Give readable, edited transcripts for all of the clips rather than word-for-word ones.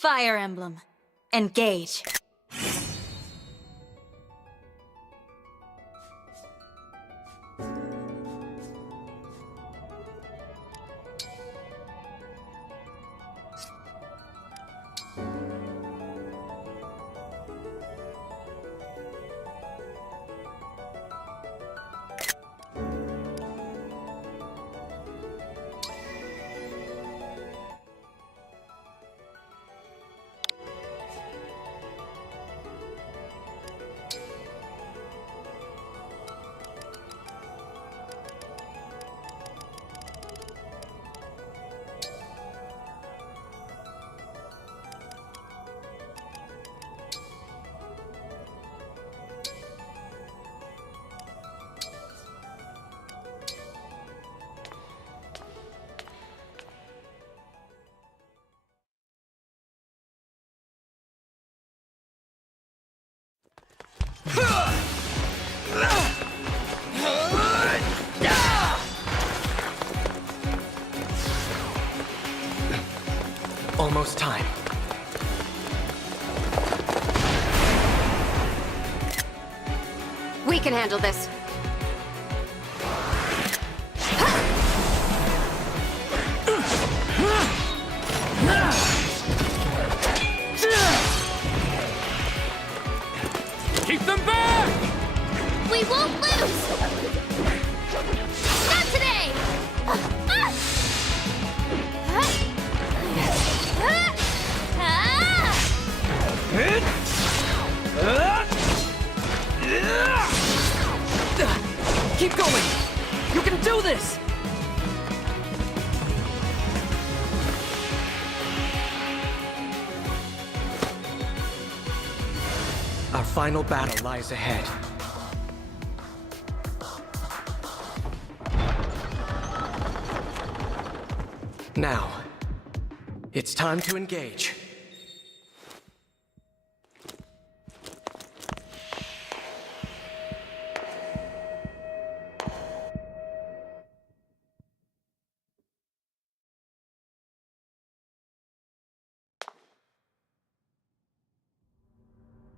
Fire Emblem. Engage. Almost time. We can handle this. Keep them back! We won't lose! Not today! Keep going! You can do this! Our final battle lies ahead. Now, it's time to engage.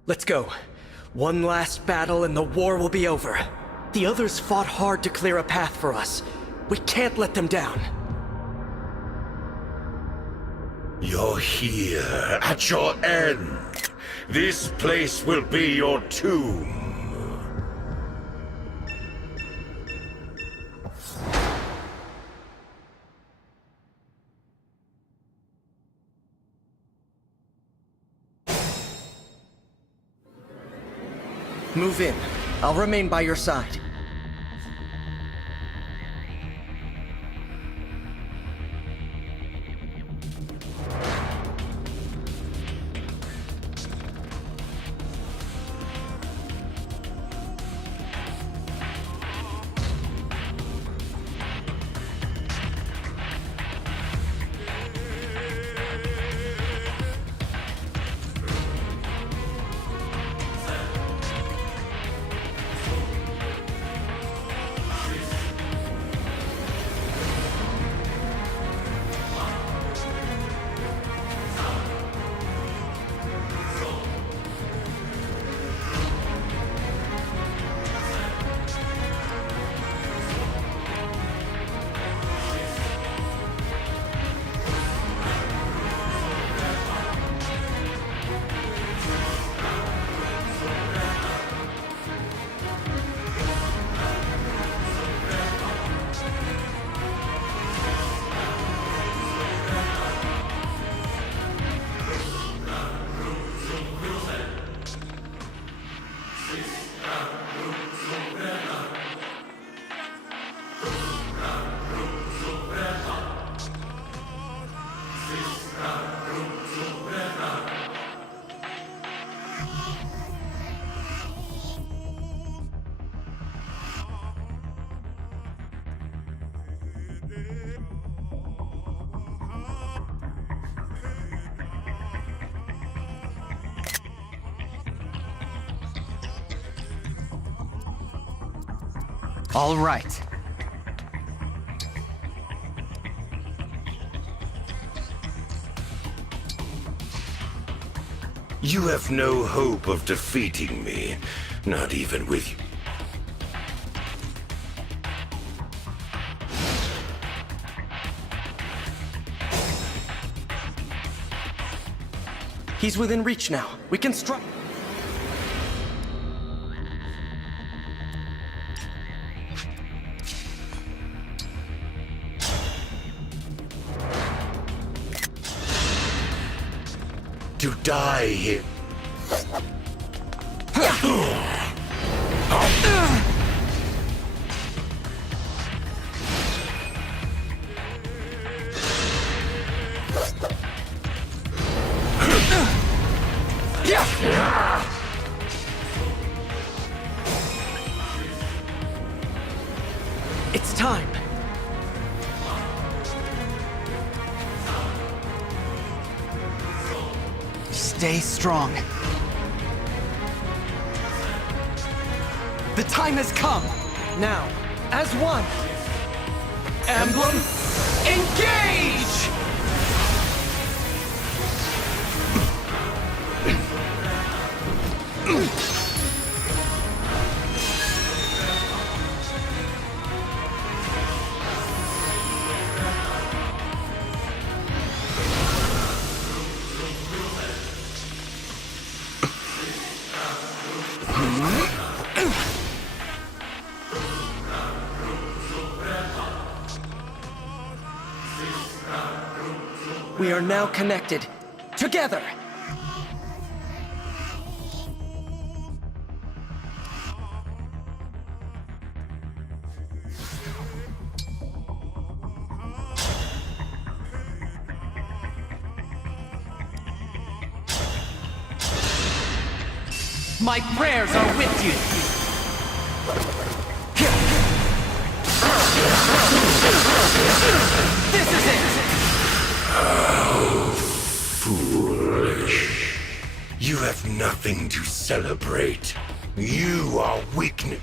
Let's go. One last battle and the war will be over. The others fought hard to clear a path for us. We can't let them down. You're here, at your end. This place will be your tomb. Move in. I'll remain by your side. All right. You have no hope of defeating me, not even with you. He's within reach now. We can strike. To die here. It's time. Stay strong. The time has come! Now, as one. Emblem, engage! We are now connected. Together! My prayers are with you! This is it! Foolish. You have nothing to celebrate. You are weakness.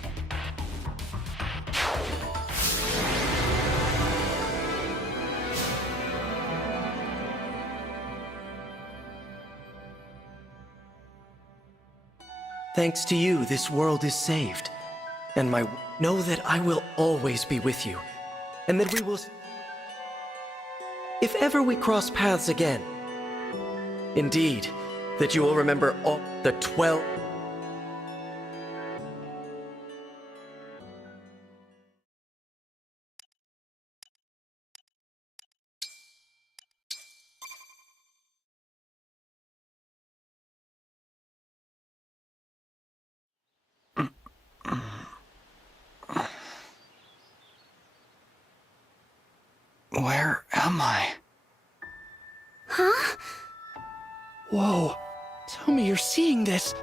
Thanks to you, this world is saved. And know that I will always be with you. And that we will... If ever we cross paths again, indeed, that you will remember all the 12... Where am I? Huh? Whoa, tell me you're seeing this.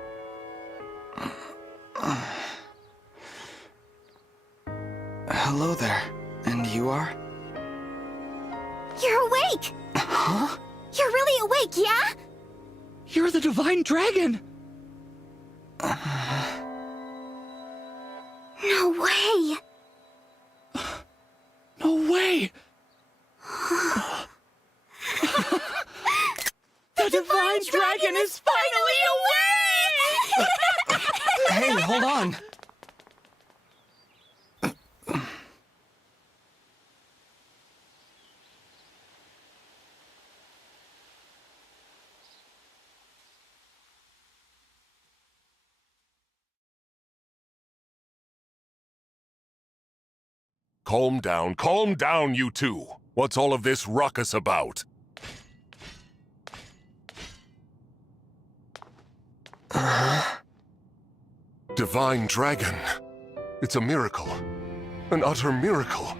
Hello there. And you are? You're awake! Huh? You're really awake, yeah? You're the Divine Dragon! No way! No way! The Divine Dragon is finally awake! Hey, hold on. Calm down, you two. What's all of this ruckus about? Divine Dragon. It's a miracle. An utter miracle.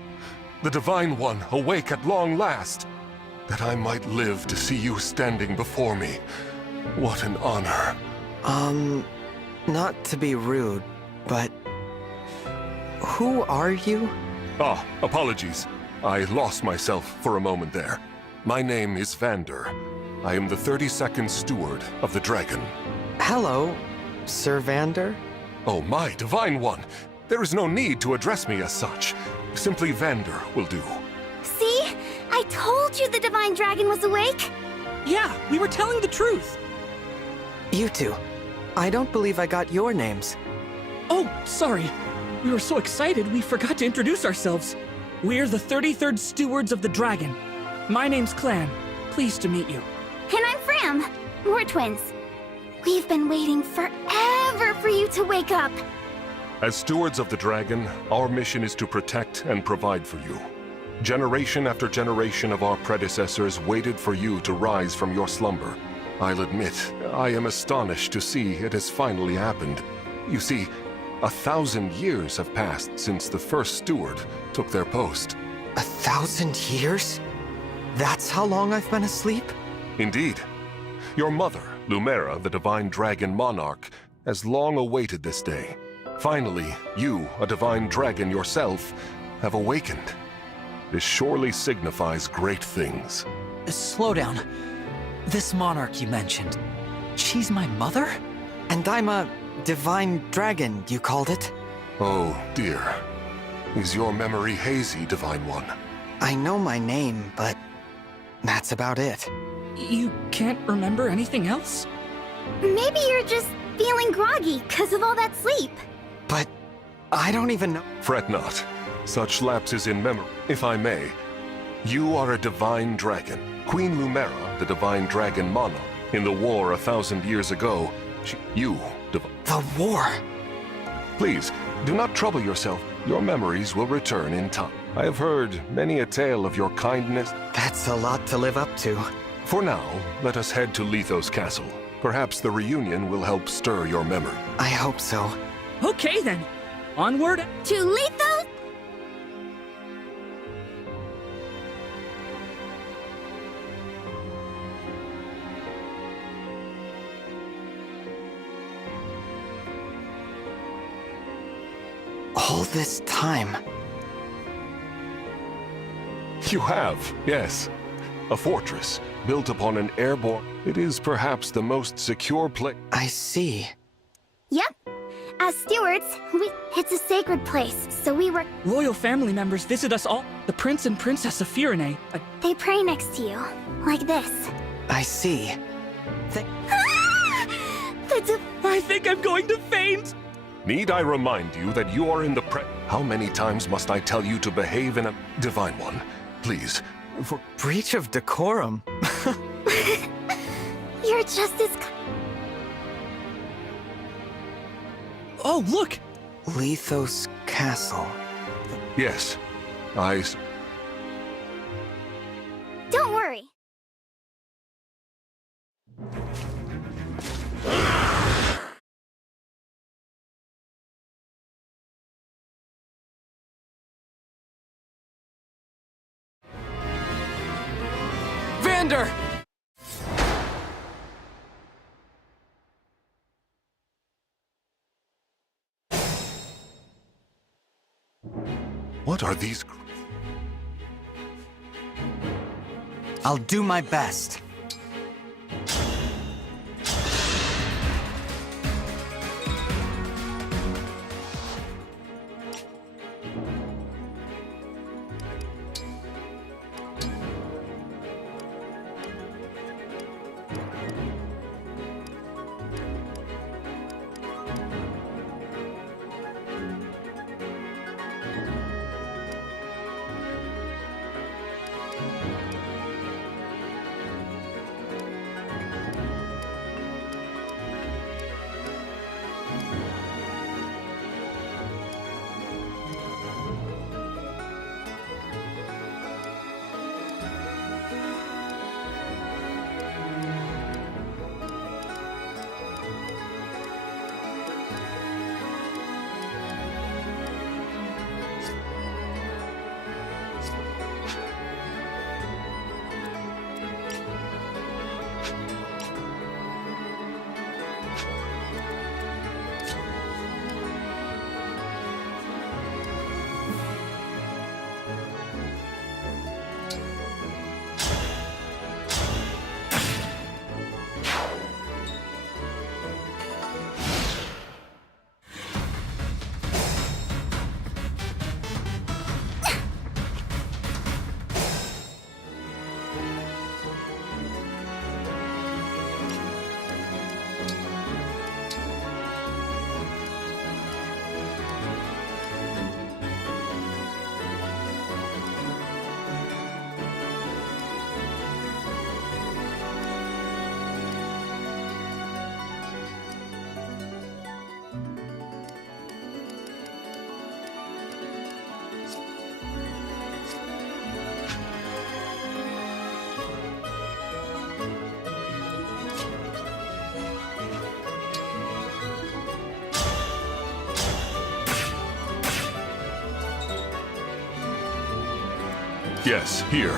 The Divine One awake at long last. That I might live to see you standing before me. What an honor. Not to be rude, but... who are you? Ah, apologies. I lost myself for a moment there. My name is Vander. I am the 32nd Steward of the Dragon. Hello, Sir Vander? Oh, my Divine One! There is no need to address me as such. Simply Vander will do. See? I told you the Divine Dragon was awake! Yeah, we were telling the truth. You two. I don't believe I got your names. Oh, sorry. We were so excited we forgot to introduce ourselves. We're the 33rd Stewards of the Dragon. My name's Clan. Pleased to meet you. And I'm Fram. We're twins. We've been waiting forever for you to wake up. As stewards of the dragon, our mission is to protect and provide for you. Generation after generation of our predecessors waited for you to rise from your slumber. I'll admit, I am astonished to see it has finally happened. You see, 1,000 years have passed since the first steward took their post. 1,000 years? That's how long I've been asleep? Indeed. Your mother, Lumera, the Divine Dragon Monarch, has long awaited this day. Finally, you, a Divine Dragon yourself, have awakened. This surely signifies great things. Slow down. This monarch you mentioned, she's my mother? And I'm a divine dragon, you called it? Oh, dear. Is your memory hazy, Divine One? I know my name, but that's about it. You can't remember anything else? Maybe you're just feeling groggy because of all that sleep. But I don't even know. Fret not. Such lapses in memory, if I may. You are a divine dragon. Queen Lumera, the Divine Dragon Monarch. In the war 1,000 years ago, The war? Please, do not trouble yourself. Your memories will return in time. I have heard many a tale of your kindness. That's a lot to live up to. For now, let us head to Lethos Castle. Perhaps the reunion will help stir your memory. I hope so. Okay then. Onward. To Lethos? All this time. You have, yes. A fortress built upon an airborne. It is perhaps the most secure place. I see. Yep. As stewards, it's a sacred place, so we were... Royal family members visit us all. The Prince and Princess of Firene. They pray next to you, like this. I see. I think I'm going to faint. Need I remind you that you are in the How many times must I tell you to behave in a... Divine One, please, for... Breach of decorum. You're just as... Oh, look! Lethos Castle. Yes, Don't worry. Vander! What are these... I'll do my best. Yes, here.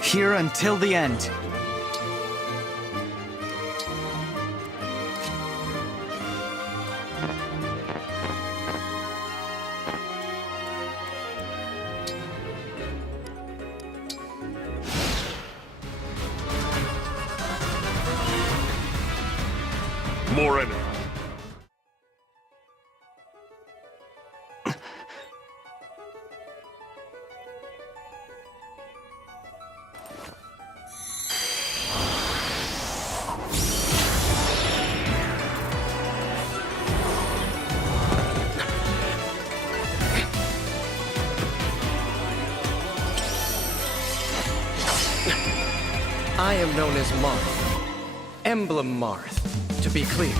Here until the end. More enemy. I am known as Marth. Emblem Marth, to be clear.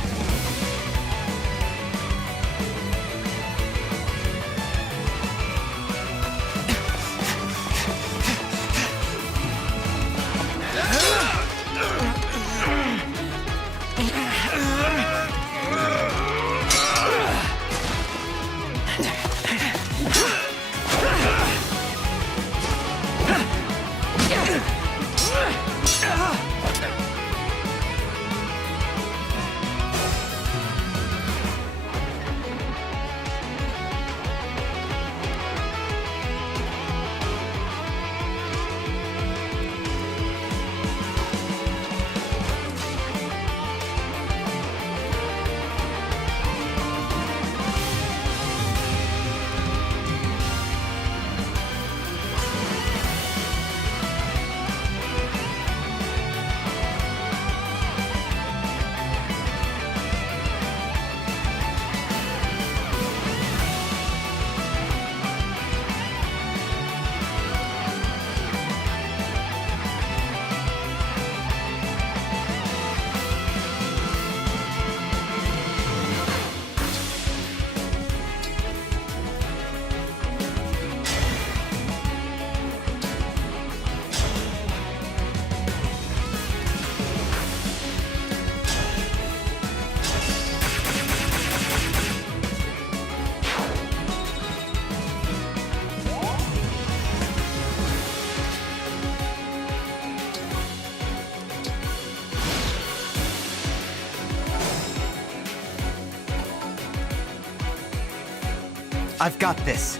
I've got this.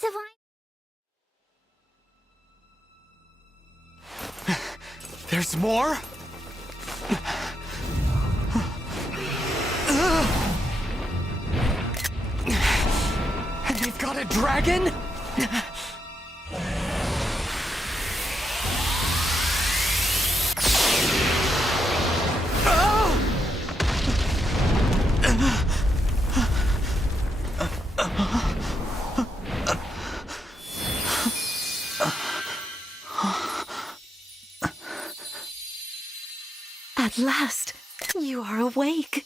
Divine. There's more? And they've got a dragon? At last, you are awake.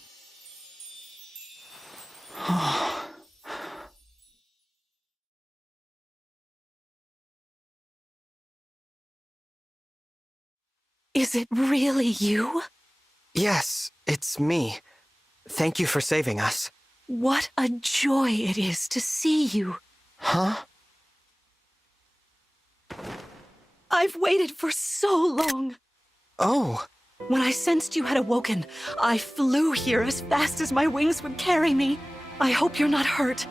Is it really you? Yes, it's me. Thank you for saving us. What a joy it is to see you. Huh? I've waited for so long. Oh, When I sensed you had awoken, I flew here as fast as my wings would carry me. I hope you're not hurt.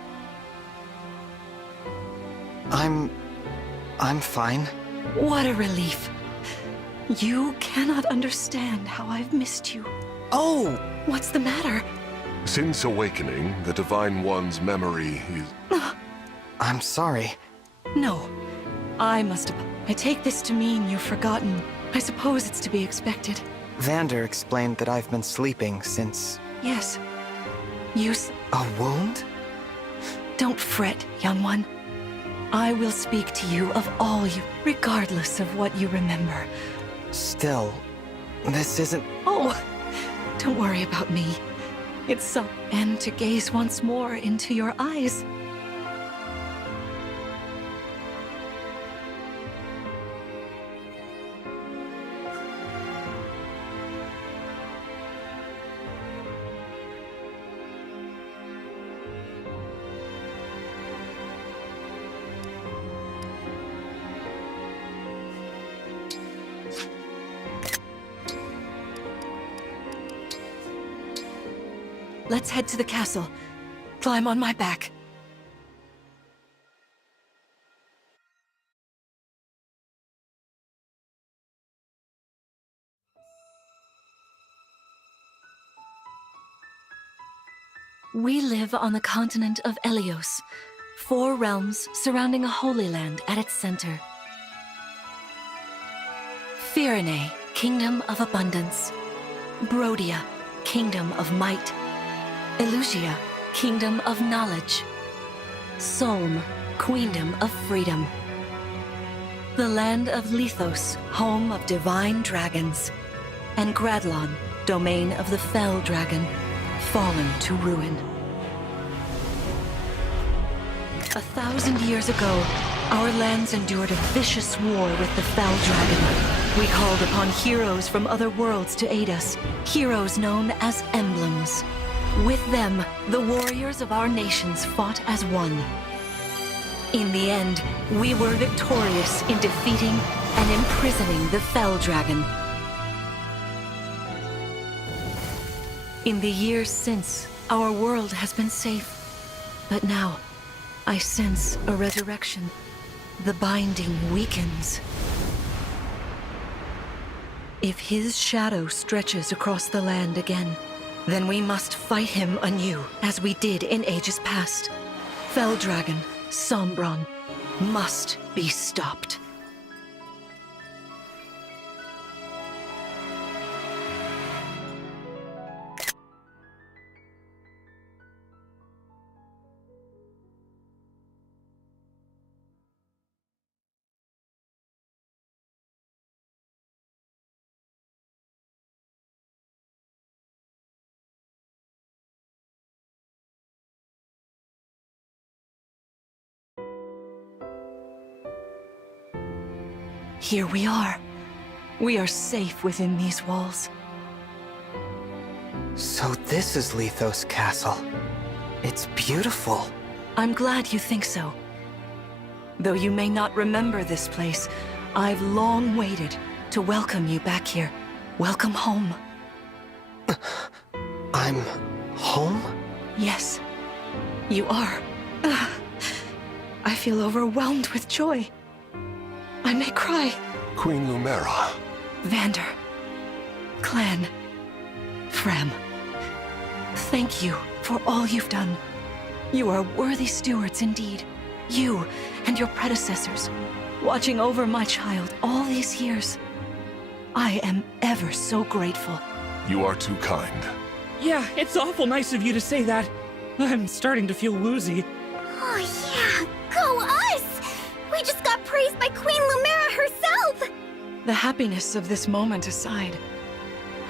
I'm fine. What a relief. You cannot understand how I've missed you. Oh! What's the matter? Since awakening, the Divine One's memory is... I'm sorry. No. I take this to mean you've forgotten. I suppose it's to be expected. Vander explained that I've been sleeping since... Yes. A wound? Don't fret, young one. I will speak to you of all you, regardless of what you remember. Still, this isn't... Oh, don't worry about me. It's so... And to gaze once more into your eyes. Let's head to the castle. Climb on my back. We live on the continent of Elios, 4 realms surrounding a holy land at its center. Firene, Kingdom of Abundance. Brodia, Kingdom of Might. Elusia, Kingdom of Knowledge. Solm, Queendom of Freedom. The land of Lithos, home of divine dragons. And Gradlon, domain of the fell dragon, fallen to ruin. 1,000 years ago, our lands endured a vicious war with the fell dragon. We called upon heroes from other worlds to aid us, heroes known as Emblems. With them, the warriors of our nations fought as one. In the end, we were victorious in defeating and imprisoning the Fell Dragon. In the years since, our world has been safe. But now, I sense a resurrection. The binding weakens. If his shadow stretches across the land again, then we must fight him anew, as we did in ages past. Fell Dragon, Sombron, must be stopped. Here we are. We are safe within these walls. So this is Lithos Castle. It's beautiful. I'm glad you think so. Though you may not remember this place, I've long waited to welcome you back here. Welcome home. I'm home? Yes, you are. I feel overwhelmed with joy. I may cry. Queen Lumera. Vander. Clan. Frem. Thank you for all you've done. You are worthy stewards indeed. You and your predecessors, watching over my child all these years. I am ever so grateful. You are too kind. Yeah, it's awful nice of you to say that. I'm starting to feel woozy. Oh yeah, go us! We just got praised by Queen Lumera herself! The happiness of this moment aside,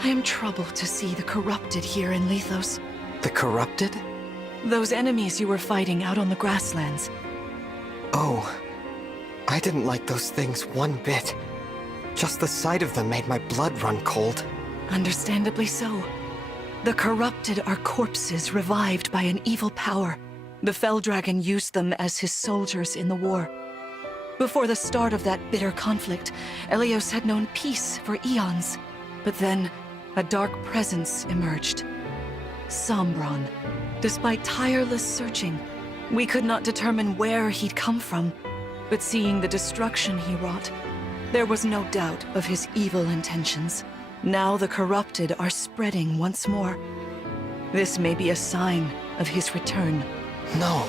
I am troubled to see the corrupted here in Lithos. The corrupted? Those enemies you were fighting out on the grasslands. Oh, I didn't like those things one bit. Just the sight of them made my blood run cold. Understandably so. The corrupted are corpses revived by an evil power. The Fell Dragon used them as his soldiers in the war. Before the start of that bitter conflict, Elios had known peace for eons. But then, a dark presence emerged. Sombron. Despite tireless searching, we could not determine where he'd come from. But seeing the destruction he wrought, there was no doubt of his evil intentions. Now the corrupted are spreading once more. This may be a sign of his return. No.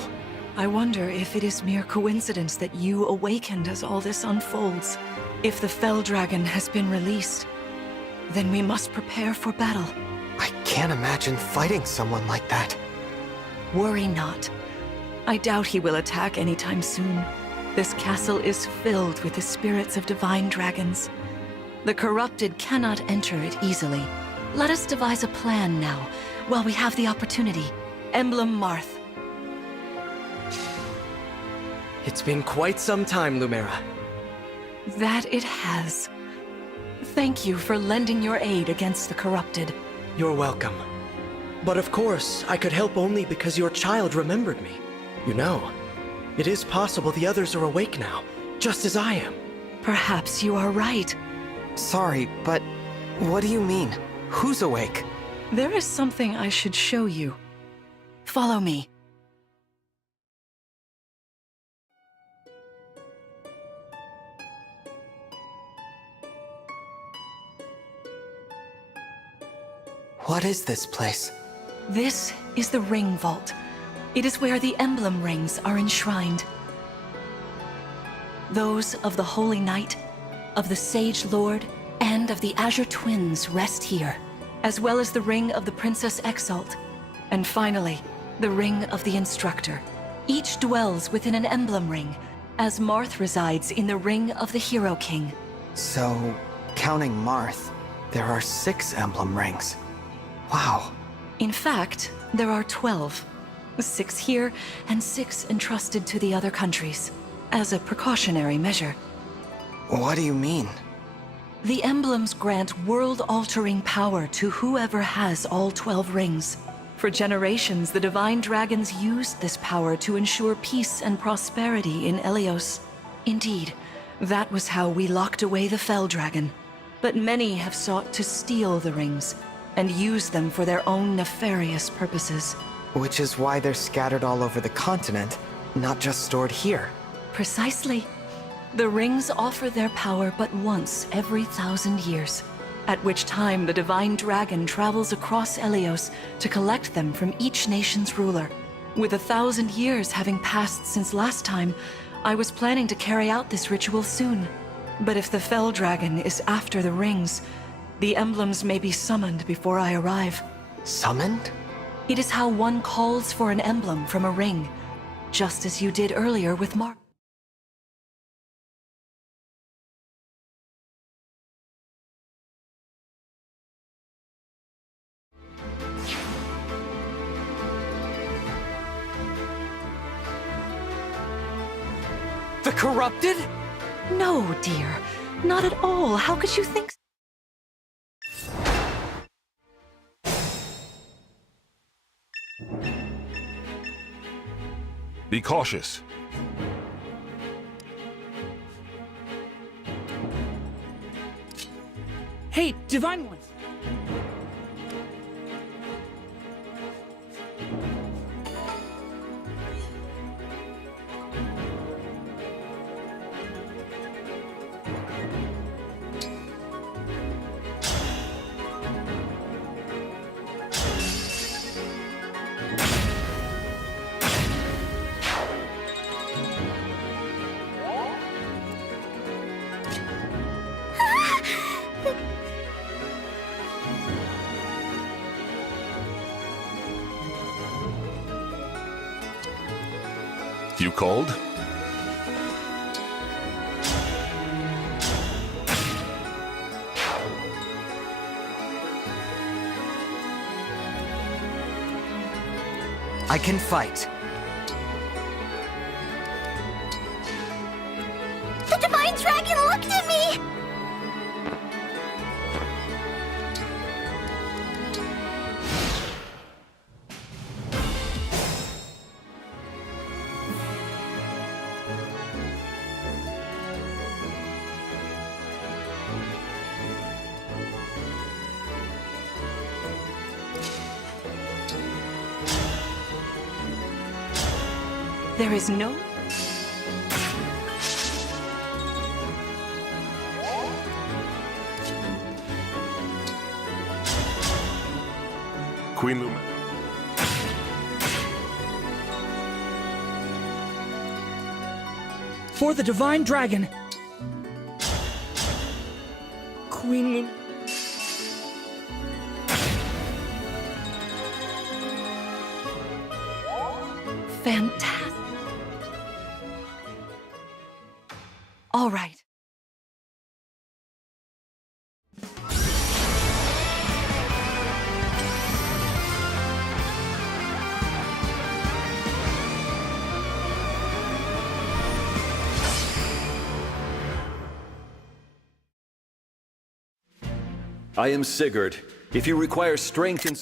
I wonder if it is mere coincidence that you awakened as all this unfolds. If the Fell Dragon has been released, then we must prepare for battle. I can't imagine fighting someone like that. Worry not. I doubt he will attack anytime soon. This castle is filled with the spirits of divine dragons. The corrupted cannot enter it easily. Let us devise a plan now, while we have the opportunity. Emblem Marth. It's been quite some time, Lumera. That it has. Thank you for lending your aid against the corrupted. You're welcome. But of course, I could help only because your child remembered me. You know, it is possible the others are awake now, just as I am. Perhaps you are right. Sorry, but what do you mean? Who's awake? There is something I should show you. Follow me. What is this place? This is the Ring Vault. It is where the Emblem Rings are enshrined. Those of the Holy Knight, of the Sage Lord, and of the Azure Twins rest here, as well as the Ring of the Princess Exalt, and finally, the Ring of the Instructor. Each dwells within an Emblem Ring, as Marth resides in the Ring of the Hero King. So, counting Marth, there are 6 Emblem Rings. Wow. In fact, there are 12. 6 here, and 6 entrusted to the other countries, as a precautionary measure. What do you mean? The emblems grant world-altering power to whoever has all 12 rings. For generations, the Divine Dragons used this power to ensure peace and prosperity in Elios. Indeed, that was how we locked away the Fell Dragon. But many have sought to steal the rings, and use them for their own nefarious purposes. Which is why they're scattered all over the continent, not just stored here. Precisely. The rings offer their power but once every 1,000 years, at which time the Divine Dragon travels across Elios to collect them from each nation's ruler. With 1,000 years having passed since last time, I was planning to carry out this ritual soon. But if the Fell Dragon is after the rings, the emblems may be summoned before I arrive. Summoned? It is how one calls for an emblem from a ring, just as you did earlier with Mark. The corrupted? No, dear. Not at all. How could you think so? Be cautious. Hey, Divine Ones! You called? I can fight. The Divine Dragon looked at me! There is no... Queen Luma. For the Divine Dragon! Queen Lum... Fantastic. All right. I am Sigurd. If you require strength and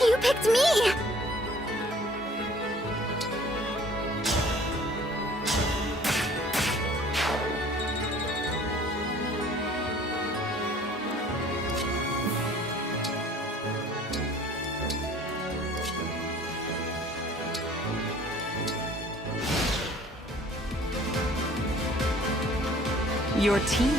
You picked me! Your team.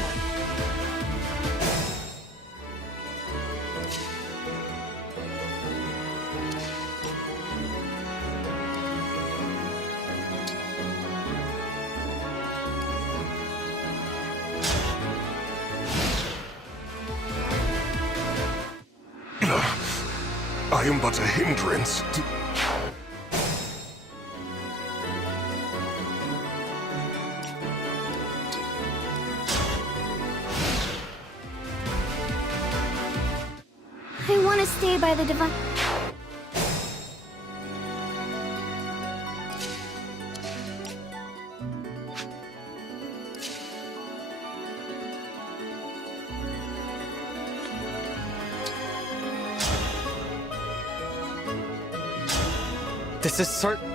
I am but a hindrance to... I want to stay by the divine... This is certain.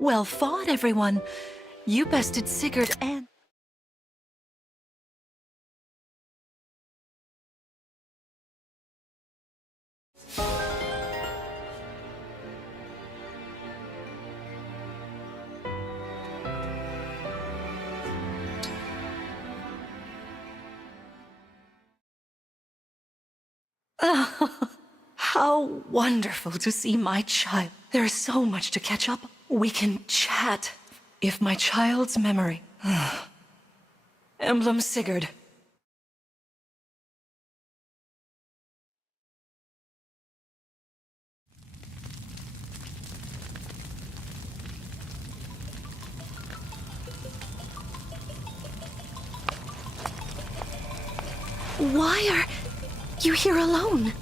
Well fought, everyone. You bested Sigurd and... Oh, how wonderful to see my child. There is so much to catch up. We can chat. If my child's memory... Emblem Sigurd. Why are you here alone?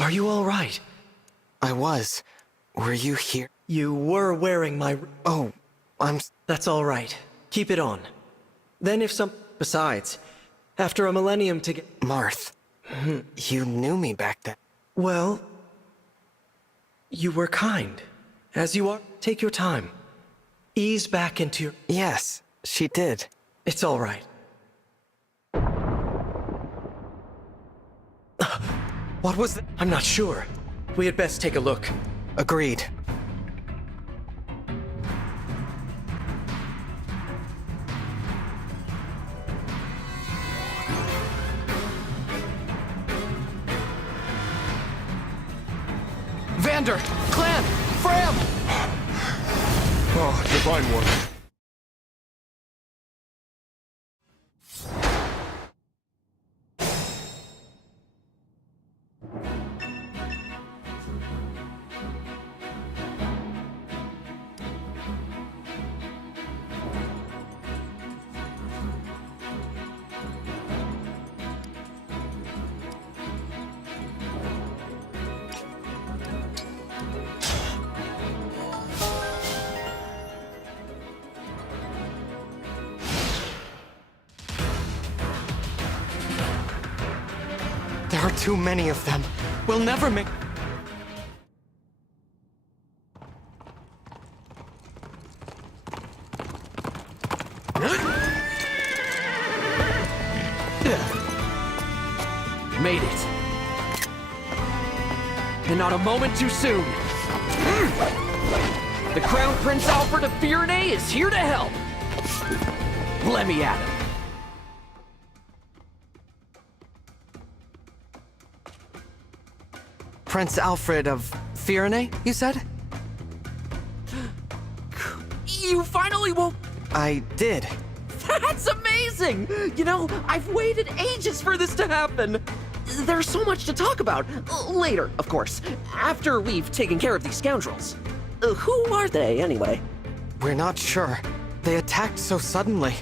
Are you all right? I was. Were you here? You were wearing my... Oh, That's all right. Keep it on. Then if some... Besides, after a millennium to get... Marth. You knew me back then. Well... You were kind. As you are. Take your time. Ease back into your... Yes, she did. It's all right. What was that? I'm not sure. We had best take a look. Agreed. Vander! Clan! Fram! Oh, Divine One. There are too many of them. We'll never make... Made it. And not a moment too soon. The Crown Prince Alfred of Firenze is here to help. Let me at him. Prince Alfred of Firenze, you said? You finally woke... I did. That's amazing! You know, I've waited ages for this to happen. There's so much to talk about. Later, of course. After we've taken care of these scoundrels. Who are they, anyway? We're not sure. They attacked so suddenly.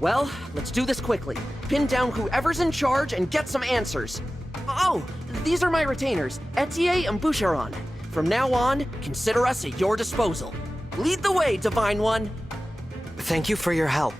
Well, let's do this quickly. Pin down whoever's in charge and get some answers. Oh, these are my retainers, Etier and Boucheron. From now on, consider us at your disposal. Lead the way, Divine One. Thank you for your help.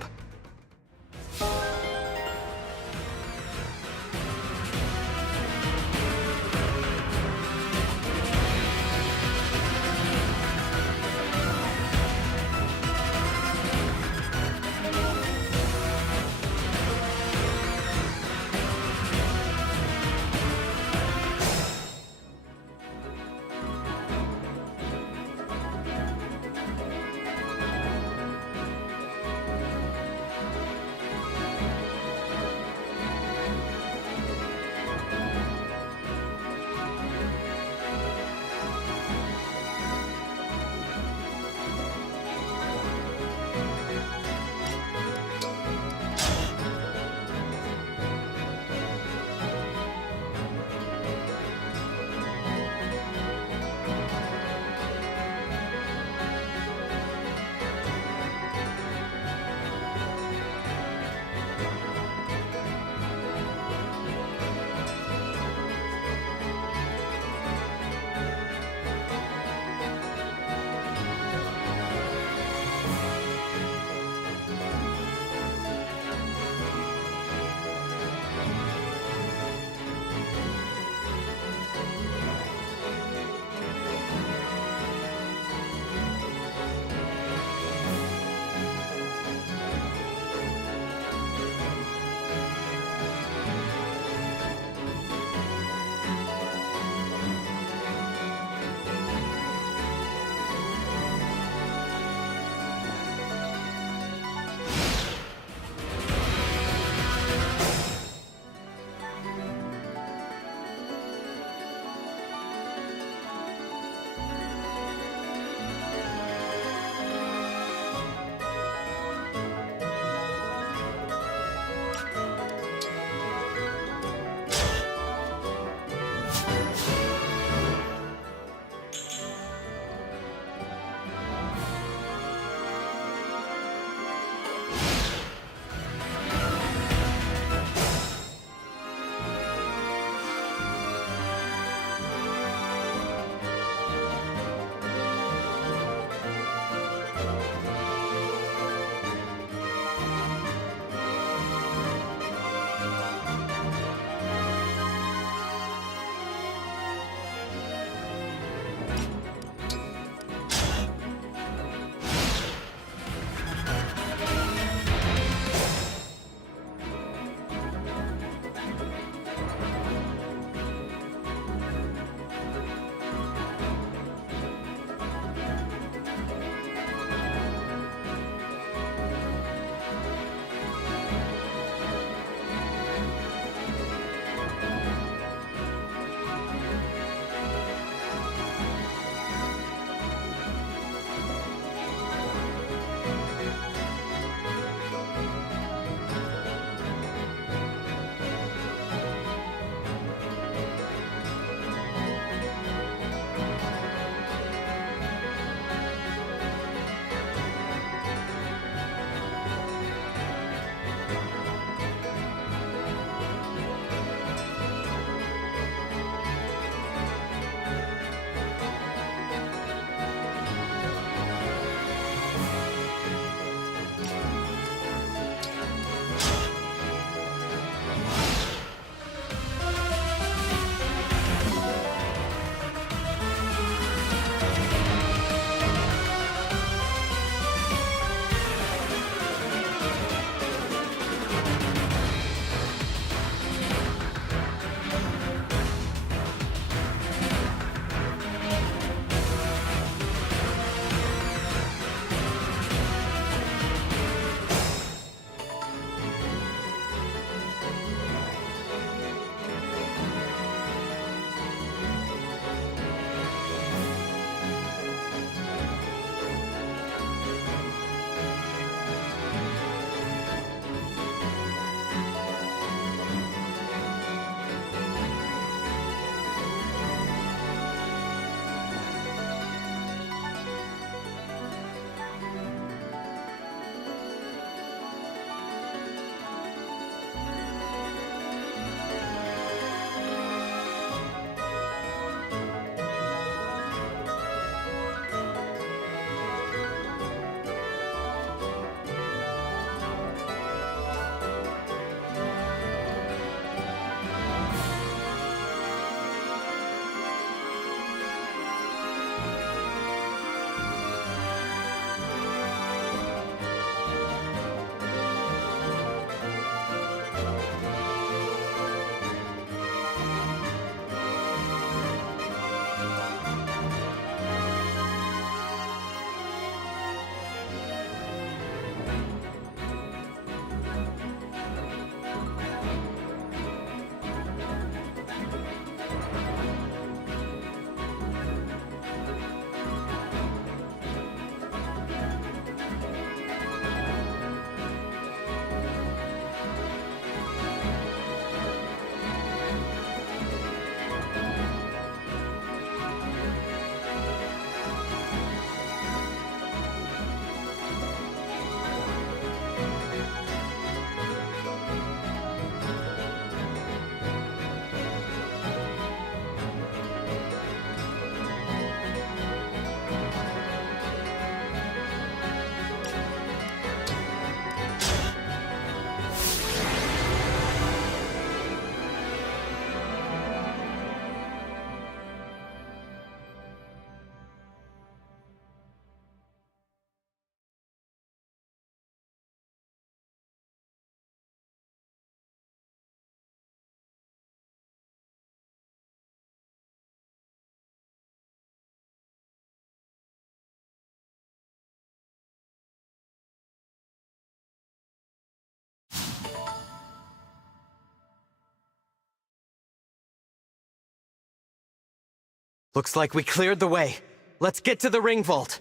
Looks like we cleared the way. Let's get to the ring vault.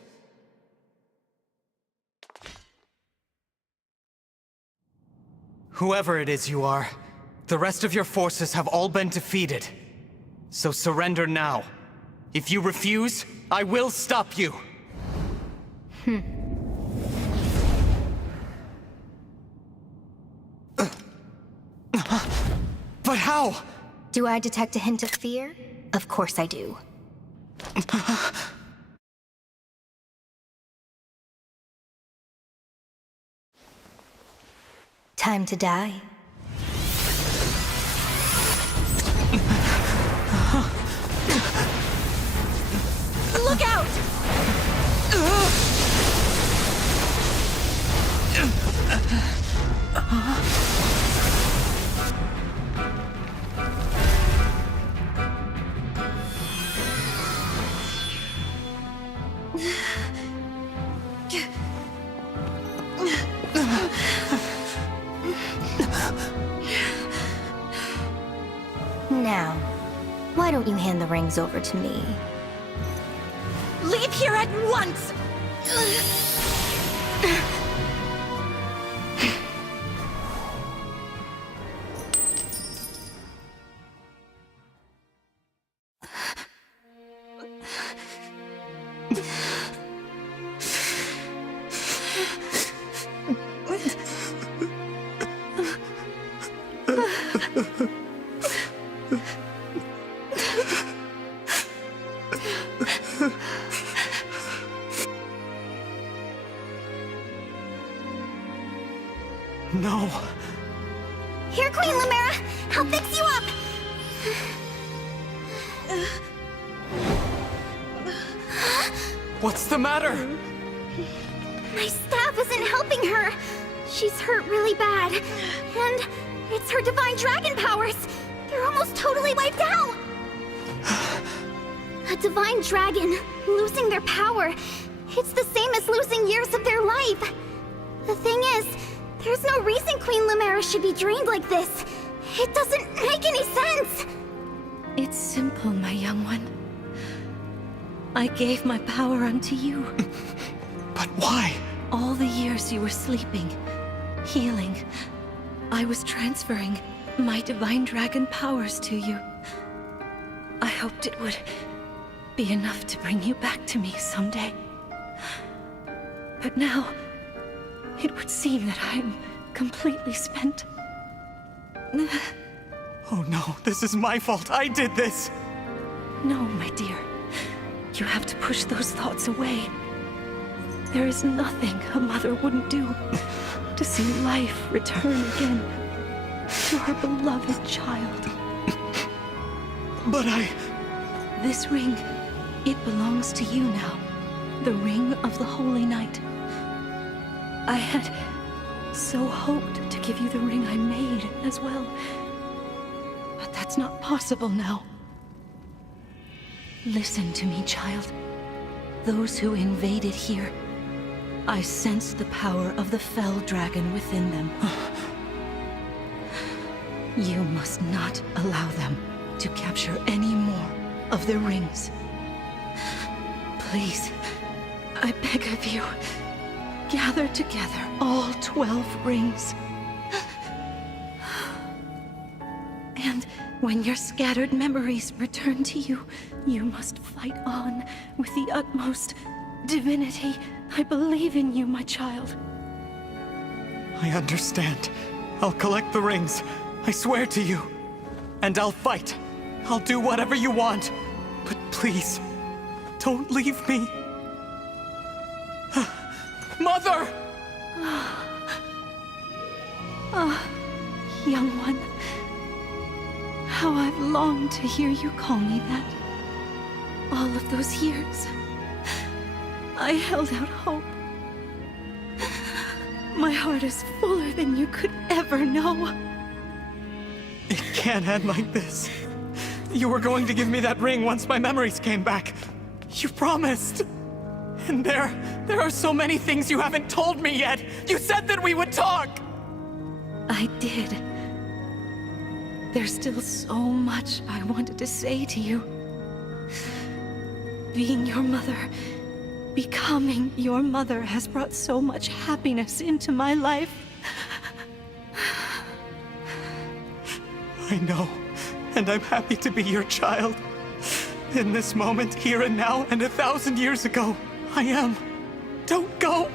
Whoever it is you are, the rest of your forces have all been defeated. So surrender now. If you refuse, I will stop you. But how? Do I detect a hint of fear? Of course I do. Time to die. Look out! Now, why don't you hand the rings over to me? Leave here at once! No. Here, Queen Lumera! I'll fix you up! What's the matter? My staff isn't helping her. She's hurt really bad. And it's her divine dragon powers. They're almost totally wiped out. A divine dragon, losing their power. It's the same as losing years of their life. The thing is, there's no reason Queen Lumera should be drained like this. It doesn't make any sense. It's simple, my young one. I gave my power unto you. But why? All the years you were sleeping, healing, I was transferring my divine dragon powers to you. I hoped it would be enough to bring you back to me someday. But now, it would seem that I'm completely spent. Oh no, this is my fault. I did this. No, my dear. You have to push those thoughts away. There is nothing a mother wouldn't do to see life return again to her beloved child. But This ring, it belongs to you now. The ring of the Holy Night. I had so hoped to give you the ring I made as well. But that's not possible now. Listen to me, child. Those who invaded here, I sensed the power of the fell dragon within them. You must not allow them to capture any more of the rings. Please, I beg of you, gather together all 12 rings. And when your scattered memories return to you, you must fight on with the utmost divinity. I believe in you, my child. I understand. I'll collect the rings. I swear to you. And I'll fight. I'll do whatever you want. But please, don't leave me. Mother! Young one, how I've longed to hear you call me that. All of those years, I held out hope. My heart is fuller than you could ever know. It can't end like this. You were going to give me that ring once my memories came back. You promised. And there are so many things you haven't told me yet. You said that we would talk. I did. There's still so much I wanted to say to you. being your mother, becoming your mother has brought so much happiness into my life. I know, and I'm happy to be your child. In this moment, here and now, and 1,000 years ago, I am. Don't go!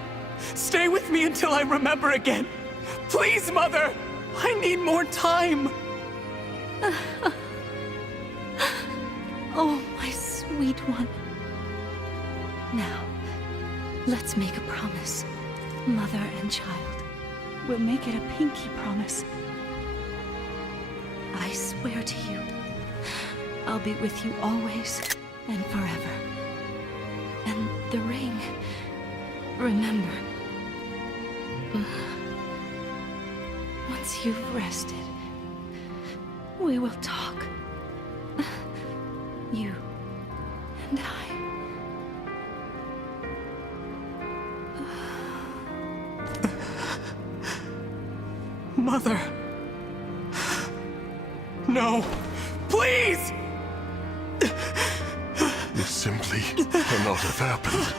Stay with me until I remember again. Please, Mother! I need more time! Oh, my sweet one. Now, let's make a promise. Mother and child. We'll make it a pinky promise. I swear to you, I'll be with you always and forever. And the ring, remember. Once you've rested, we will talk. You and I. Mother. No. Please! This simply cannot have happened.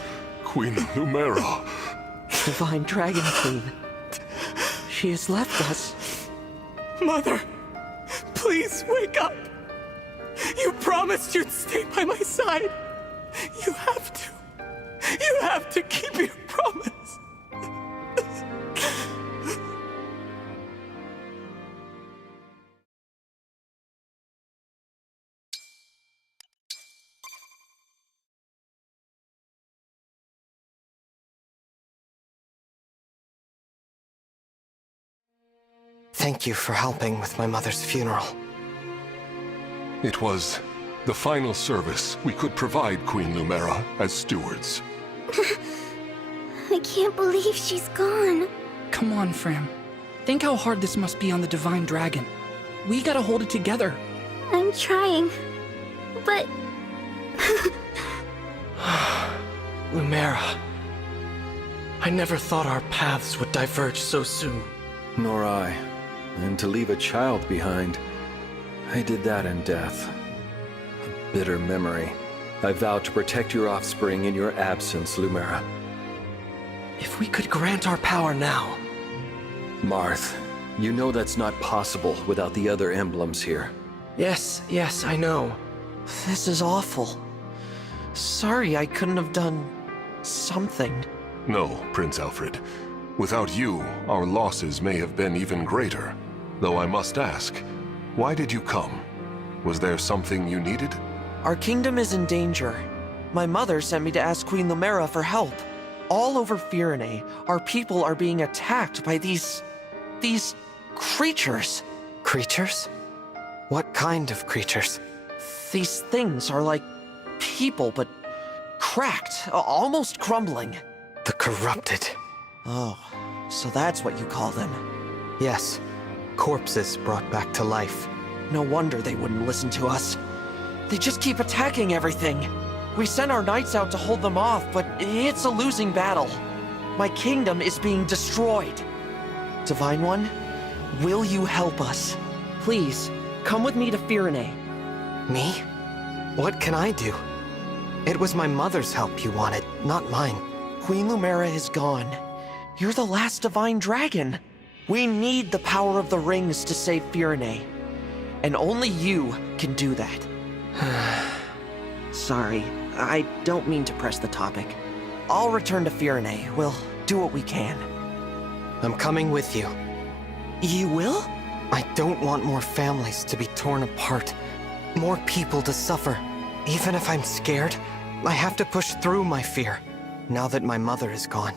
Queen Lumera. Divine Dragon Queen. She has left us. Mother, please wake up. You promised you'd stay by my side. You have to. You have to keep your promise. Thank you for helping with my mother's funeral. It was the final service we could provide Queen Lumera as stewards. I can't believe she's gone. Come on, Fram. Think how hard this must be on the Divine Dragon. We gotta hold it together. I'm trying, but... Lumera. I never thought our paths would diverge so soon. Nor I. And to leave a child behind, I did that in death. A bitter memory. I vowed to protect your offspring in your absence, Lumera. If we could grant our power now. Marth, you know that's not possible without the other emblems here. Yes, I know. This is awful. Sorry I couldn't have done something. No, Prince Alfred. Without you, our losses may have been even greater. Though I must ask, why did you come? Was there something you needed? Our kingdom is in danger. My mother sent me to ask Queen Lumera for help. All over Firene, our people are being attacked by these creatures. Creatures? What kind of creatures? These things are like people, but cracked, almost crumbling. The corrupted. Oh, so that's what you call them. Yes. Corpses brought back to life. No wonder they wouldn't listen to us. They just keep attacking everything. We sent our knights out to hold them off, but it's a losing battle. My kingdom is being destroyed. Divine One, will you help us? Please, come with me to Firene. Me? What can I do? It was my mother's help you wanted, not mine. Queen Lumera is gone. You're the last Divine Dragon. We need the power of the rings to save Firene. And only you can do that. Sorry, I don't mean to press the topic. I'll return to Firene. We'll do what we can. I'm coming with you. You will? I don't want more families to be torn apart. More people to suffer. Even if I'm scared, I have to push through my fear. Now that my mother is gone,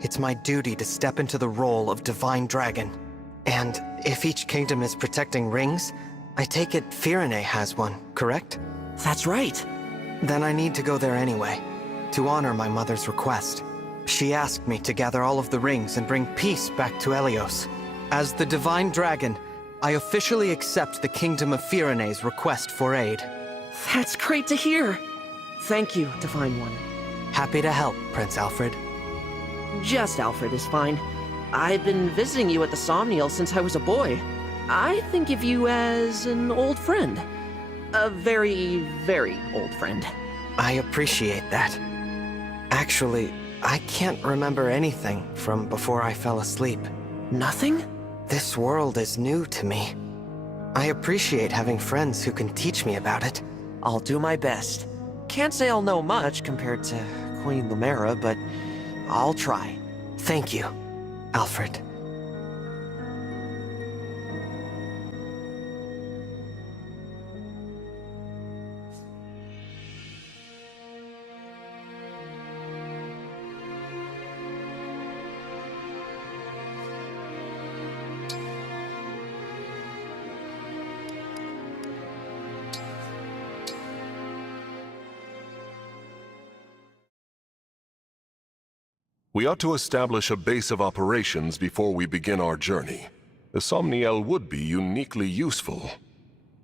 it's my duty to step into the role of Divine Dragon. And if each kingdom is protecting rings, I take it Firene has one, correct? That's right. Then I need to go there anyway, to honor my mother's request. She asked me to gather all of the rings and bring peace back to Helios. As the Divine Dragon, I officially accept the Kingdom of Firene's request for aid. That's great to hear. Thank you, Divine One. Happy to help, Prince Alfred. Just Alfred is fine. I've been visiting you at the Somniel since I was a boy. I think of you as an old friend. A very, very old friend. I appreciate that. Actually, I can't remember anything from before I fell asleep. Nothing? This world is new to me. I appreciate having friends who can teach me about it. I'll do my best. Can't say I'll know much compared to Queen Lumera, but I'll try. Thank you, Alfred. We ought to establish a base of operations before we begin our journey. The Somniel would be uniquely useful.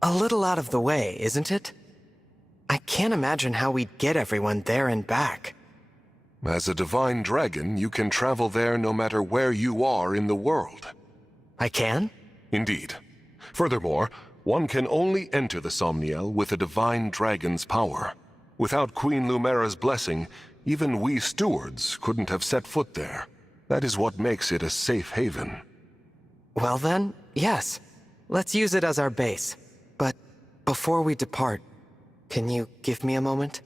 A little out of the way, isn't it? I can't imagine how we'd get everyone there and back. As a divine dragon, you can travel there no matter where you are in the world. I can? Indeed. Furthermore, one can only enter the Somniel with a divine dragon's power. Without Queen Lumera's blessing, even we stewards couldn't have set foot there. That is what makes it a safe haven. Well then, yes. Let's use it as our base. But before we depart, can you give me a moment?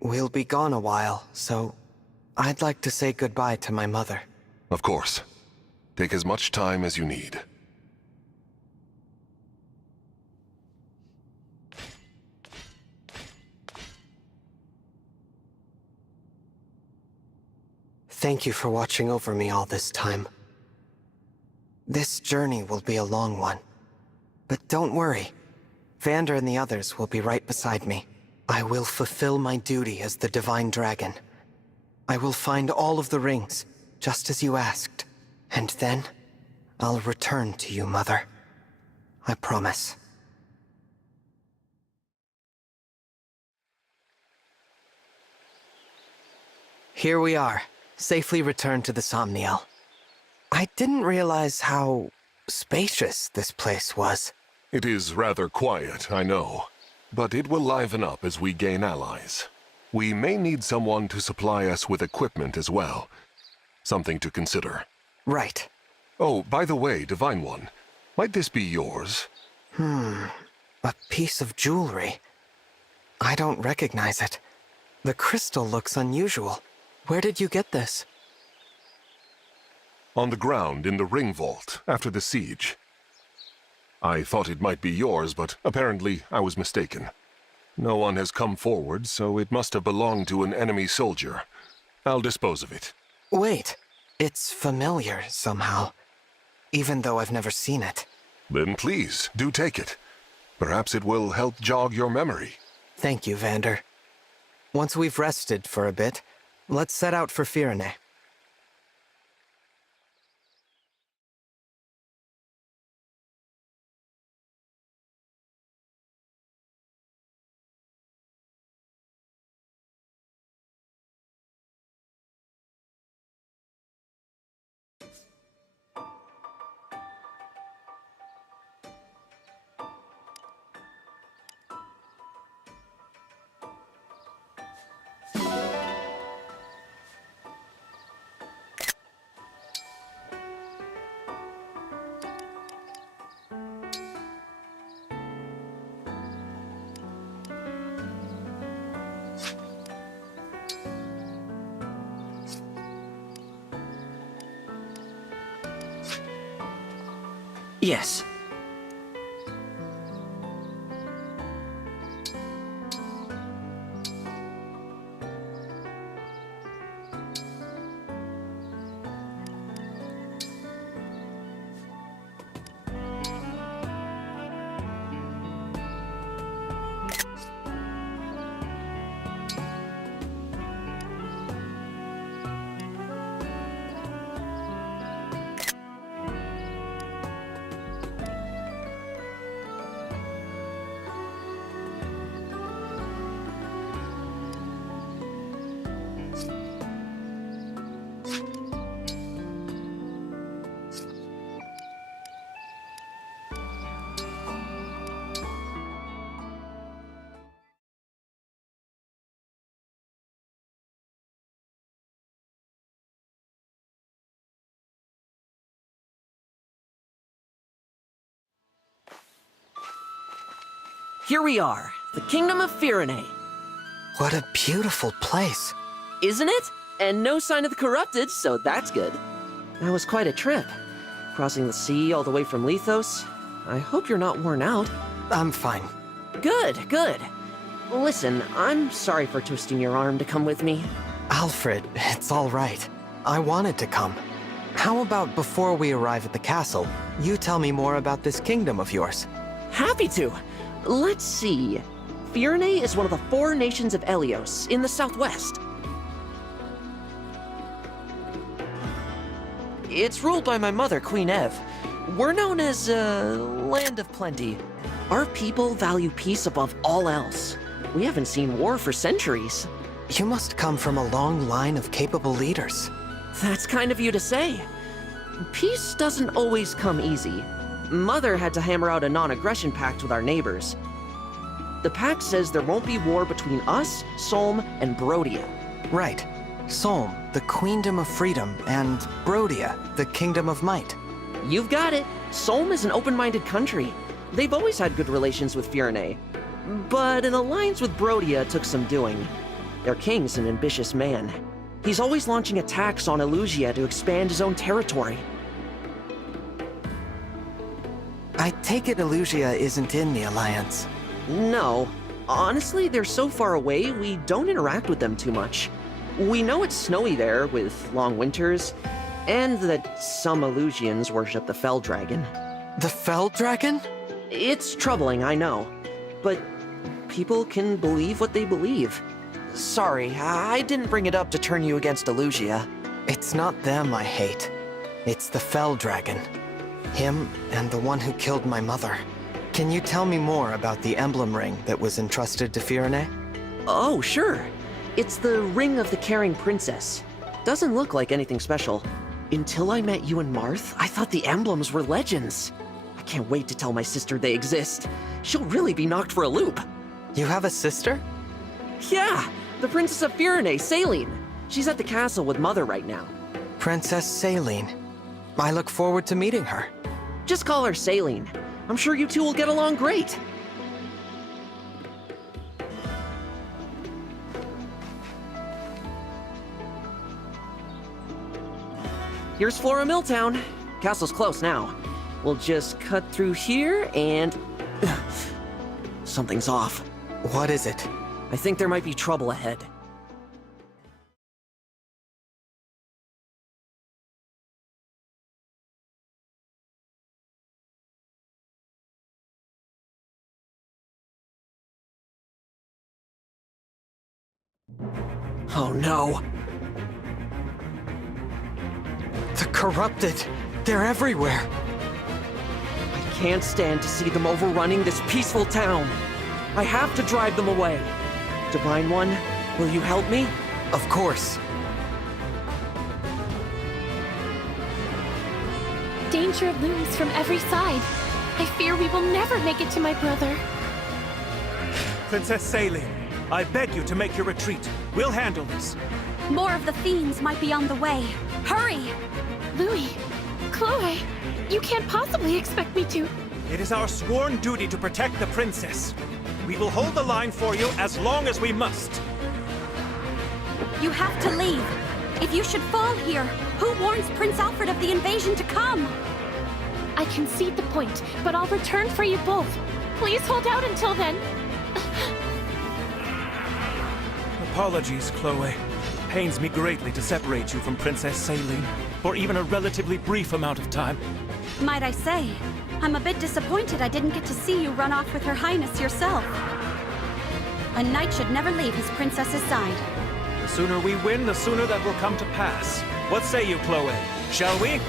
We'll be gone a while, so I'd like to say goodbye to my mother. Of course. Take as much time as you need. Thank you for watching over me all this time. This journey will be a long one. But don't worry. Vander and the others will be right beside me. I will fulfill my duty as the Divine Dragon. I will find all of the rings, just as you asked. And then, I'll return to you, Mother. I promise. Here we are, safely returned to the Somniel. I didn't realize how spacious this place was. It is rather quiet, I know. But it will liven up as we gain allies. We may need someone to supply us with equipment as well. Something to consider. Right. Oh, by the way, Divine One, might this be yours? A piece of jewelry. I don't recognize it. The crystal looks unusual. Where did you get this? On the ground in the ring vault after the siege. I thought it might be yours, but apparently I was mistaken. No one has come forward, so it must have belonged to an enemy soldier. I'll dispose of it. Wait, it's familiar somehow, even though I've never seen it. Then please, do take it. Perhaps it will help jog your memory. Thank you, Vander. Once we've rested for a bit, let's set out for Firene. Yes. here we are, the Kingdom of Firene. What a beautiful place. Isn't it? And no sign of the corrupted, so that's good. That was quite a trip. Crossing the sea all the way from Lethos. I hope you're not worn out. I'm fine. Good, good. Listen, I'm sorry for twisting your arm to come with me. Alfred, it's all right. I wanted to come. How about before we arrive at the castle, you tell me more about this kingdom of yours? Happy to. Let's see. Firene is one of the 4 nations of Elios in the southwest. It's ruled by my mother, Queen Ev. We're known as, Land of Plenty. Our people value peace above all else. We haven't seen war for centuries. You must come from a long line of capable leaders. That's kind of you to say. Peace doesn't always come easy. Mother had to hammer out a non-aggression pact with our neighbors. The pact says there won't be war between us, Solm, and Brodia. Right. Solm, the Queendom of Freedom, and Brodia, the Kingdom of Might. You've got it. Solm is an open-minded country. They've always had good relations with Firene. But an alliance with Brodia took some doing. Their king's an ambitious man. He's always launching attacks on Elusia to expand his own territory. I take it Elusia isn't in the Alliance. No. Honestly, they're so far away, we don't interact with them too much. We know it's snowy there, with long winters, and that some Elusians worship the Fell Dragon. The Fell Dragon? It's troubling, I know. But people can believe what they believe. Sorry, I didn't bring it up to turn you against Elusia. It's not them I hate. It's the Fell Dragon. Him and the one who killed my mother. Can you tell me more about the emblem ring that was entrusted to Firene? Oh, sure. It's the Ring of the Caring Princess. Doesn't look like anything special. Until I met you and Marth, I thought the emblems were legends. I can't wait to tell my sister they exist. She'll really be knocked for a loop. You have a sister? Yeah, the Princess of Firene, Saline. She's at the castle with Mother right now. Princess Saline. I look forward to meeting her. Just call her Saline. I'm sure you two will get along great. Here's Flora Milltown. Castle's close now. We'll just cut through here and... Something's off. What is it? I think there might be trouble ahead. Oh no. The corrupted. They're everywhere. I can't stand to see them overrunning this peaceful town. I have to drive them away. Divine One, will you help me? Of course. Danger looms from every side. I fear we will never make it to my brother. Princess Saline, I beg you to make your retreat. We'll handle this. More of the fiends might be on the way. Hurry! Louis, Chloe, you can't possibly expect me to. It is our sworn duty to protect the princess. We will hold the line for you as long as we must. You have to leave. If you should fall here, who warns Prince Alfred of the invasion to come? I concede the point, but I'll return for you both. Please hold out until then. Apologies, Chloe. It pains me greatly to separate you from Princess Saline for even a relatively brief amount of time. Might I say, I'm a bit disappointed I didn't get to see you run off with Her Highness yourself. A knight should never leave his princess's side. The sooner we win, the sooner that will come to pass. What say you, Chloe? Shall we?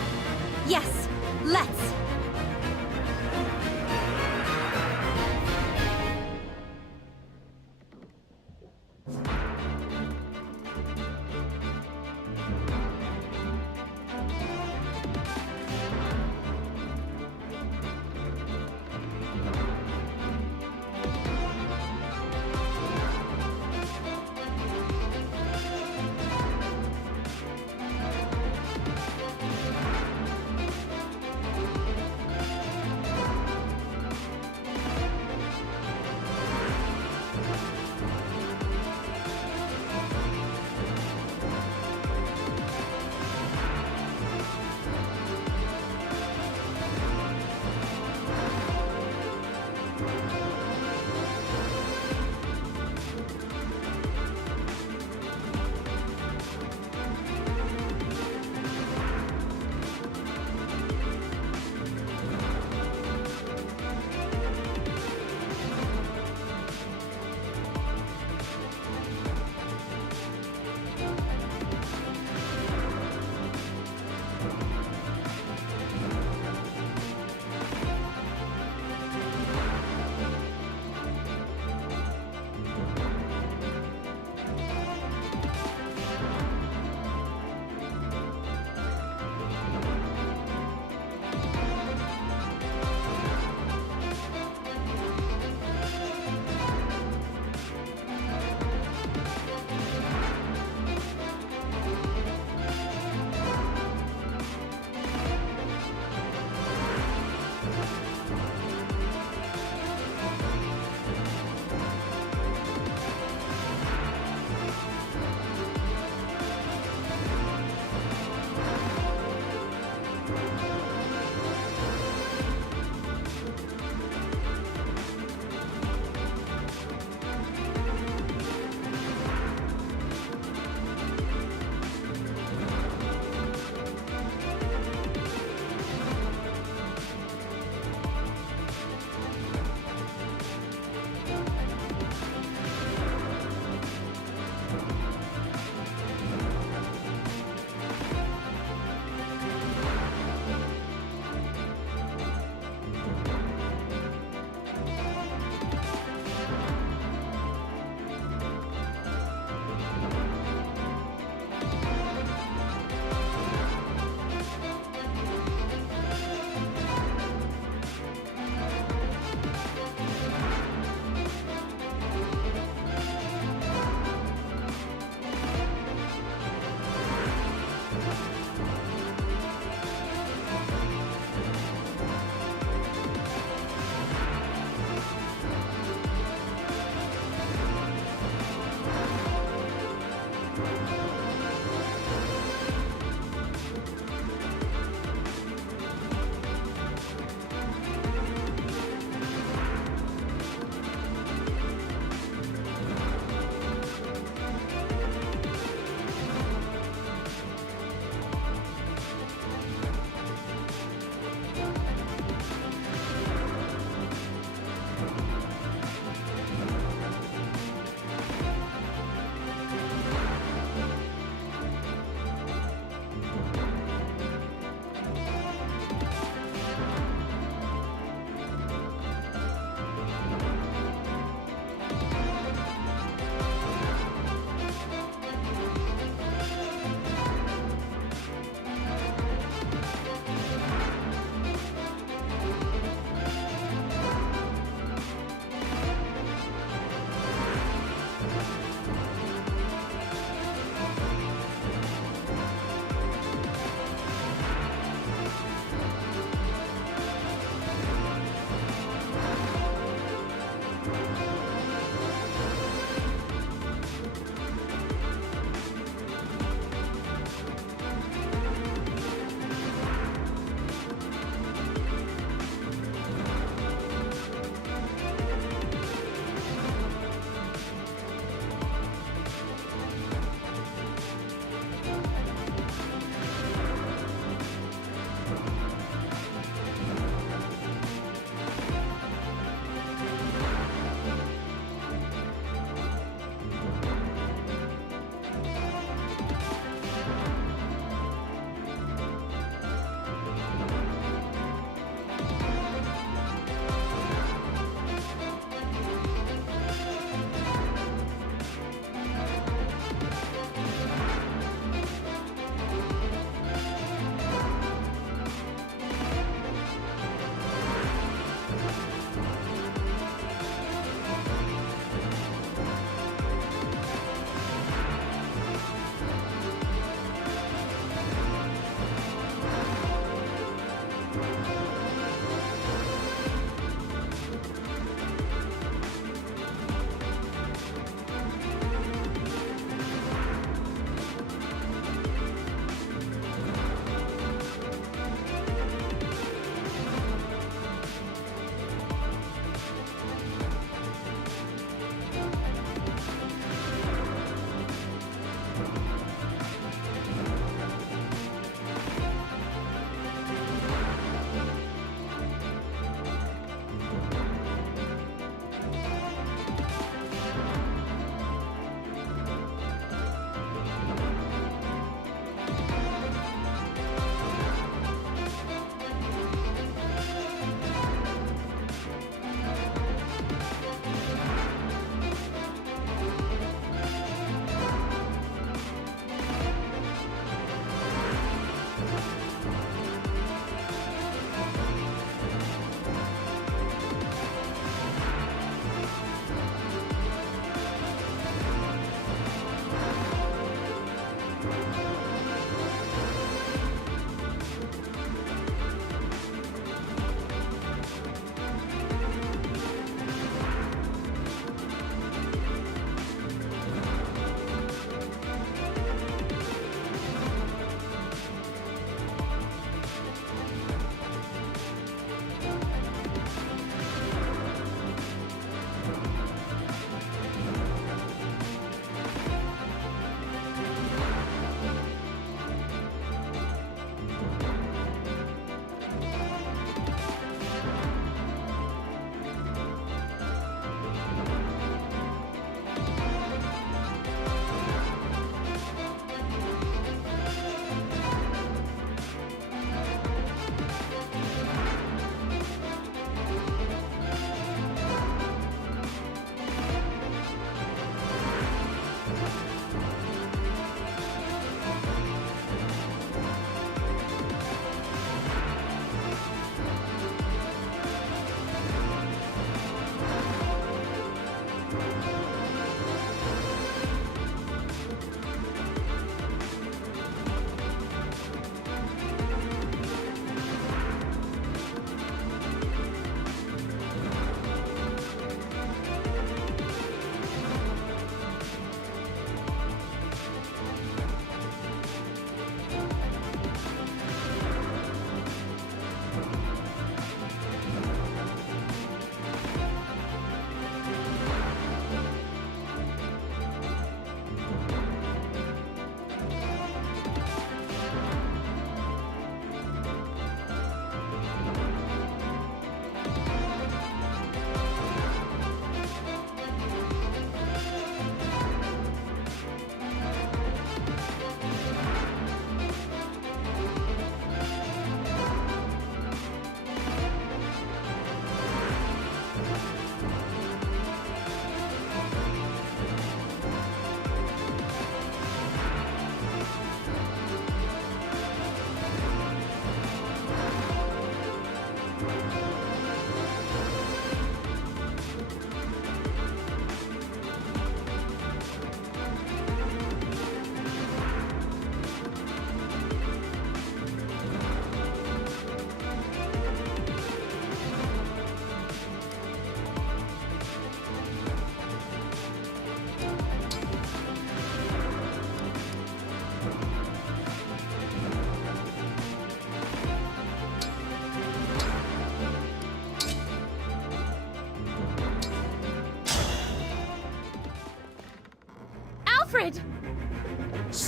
Yes, let's.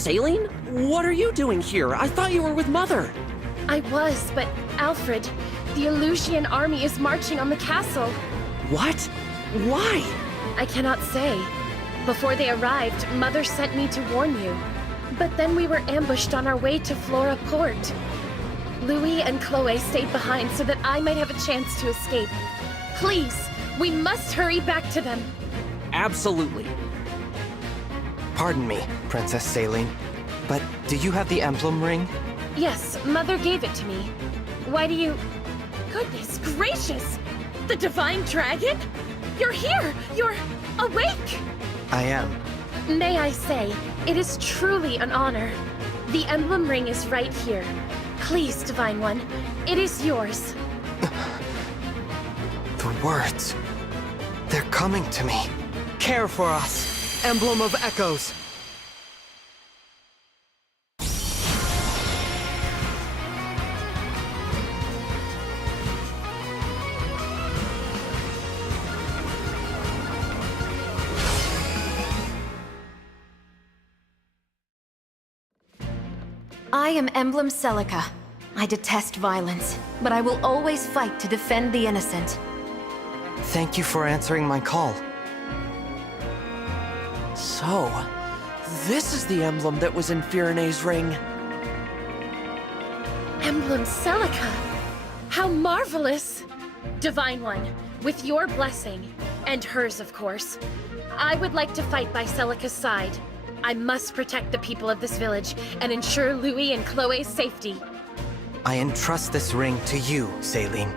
Saline? What are you doing here? I thought you were with Mother. I was, but Alfred, the Elusian army is marching on the castle. What? Why? I cannot say. Before they arrived, Mother sent me to warn you. But then we were ambushed on our way to Flora Port. Louis and Chloe stayed behind so that I might have a chance to escape. Please, we must hurry back to them. Absolutely. Pardon me, Princess Saline, but do you have the emblem ring? Yes, Mother gave it to me. Why do you... Goodness gracious! The Divine Dragon? You're here! You're awake! I am. May I say, it is truly an honor. The emblem ring is right here. Please, Divine One, it is yours. The words. They're coming to me. Care for us, Emblem of Echoes. I am Emblem Celica. I detest violence, but I will always fight to defend the innocent. Thank you for answering my call. So, this is the emblem that was in Firene's ring. Emblem Celica! How marvelous! Divine One, with your blessing, and hers of course, I would like to fight by Celica's side. I must protect the people of this village and ensure Louis and Chloe's safety. I entrust this ring to you, Saline.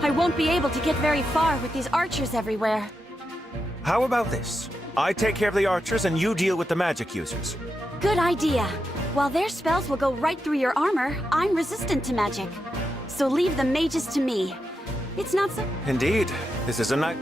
I won't be able to get very far with these archers everywhere. How about this? I take care of the archers and you deal with the magic users. Good idea. While their spells will go right through your armor, I'm resistant to magic. So leave the mages to me. It's not so... Indeed. This is a night...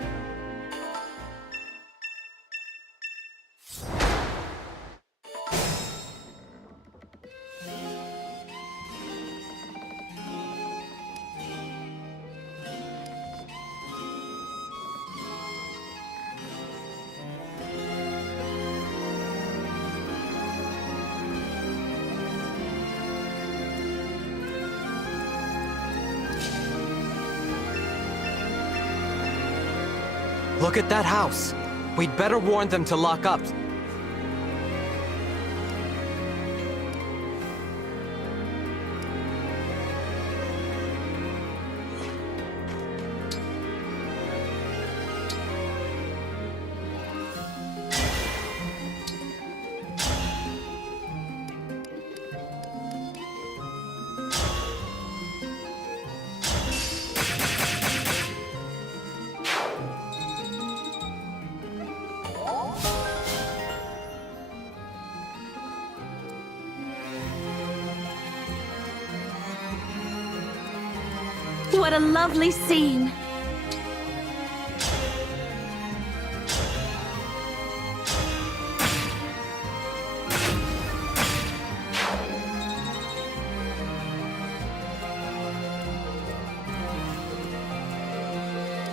Look at that house. We'd better warn them to lock up. What a lovely scene!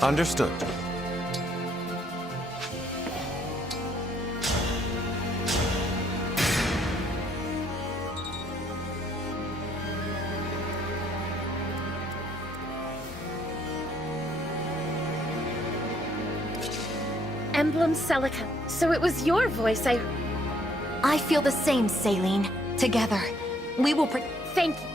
Understood. Emblem Celica. So it was your voice I feel the same, Saline. Together, we will Thank you.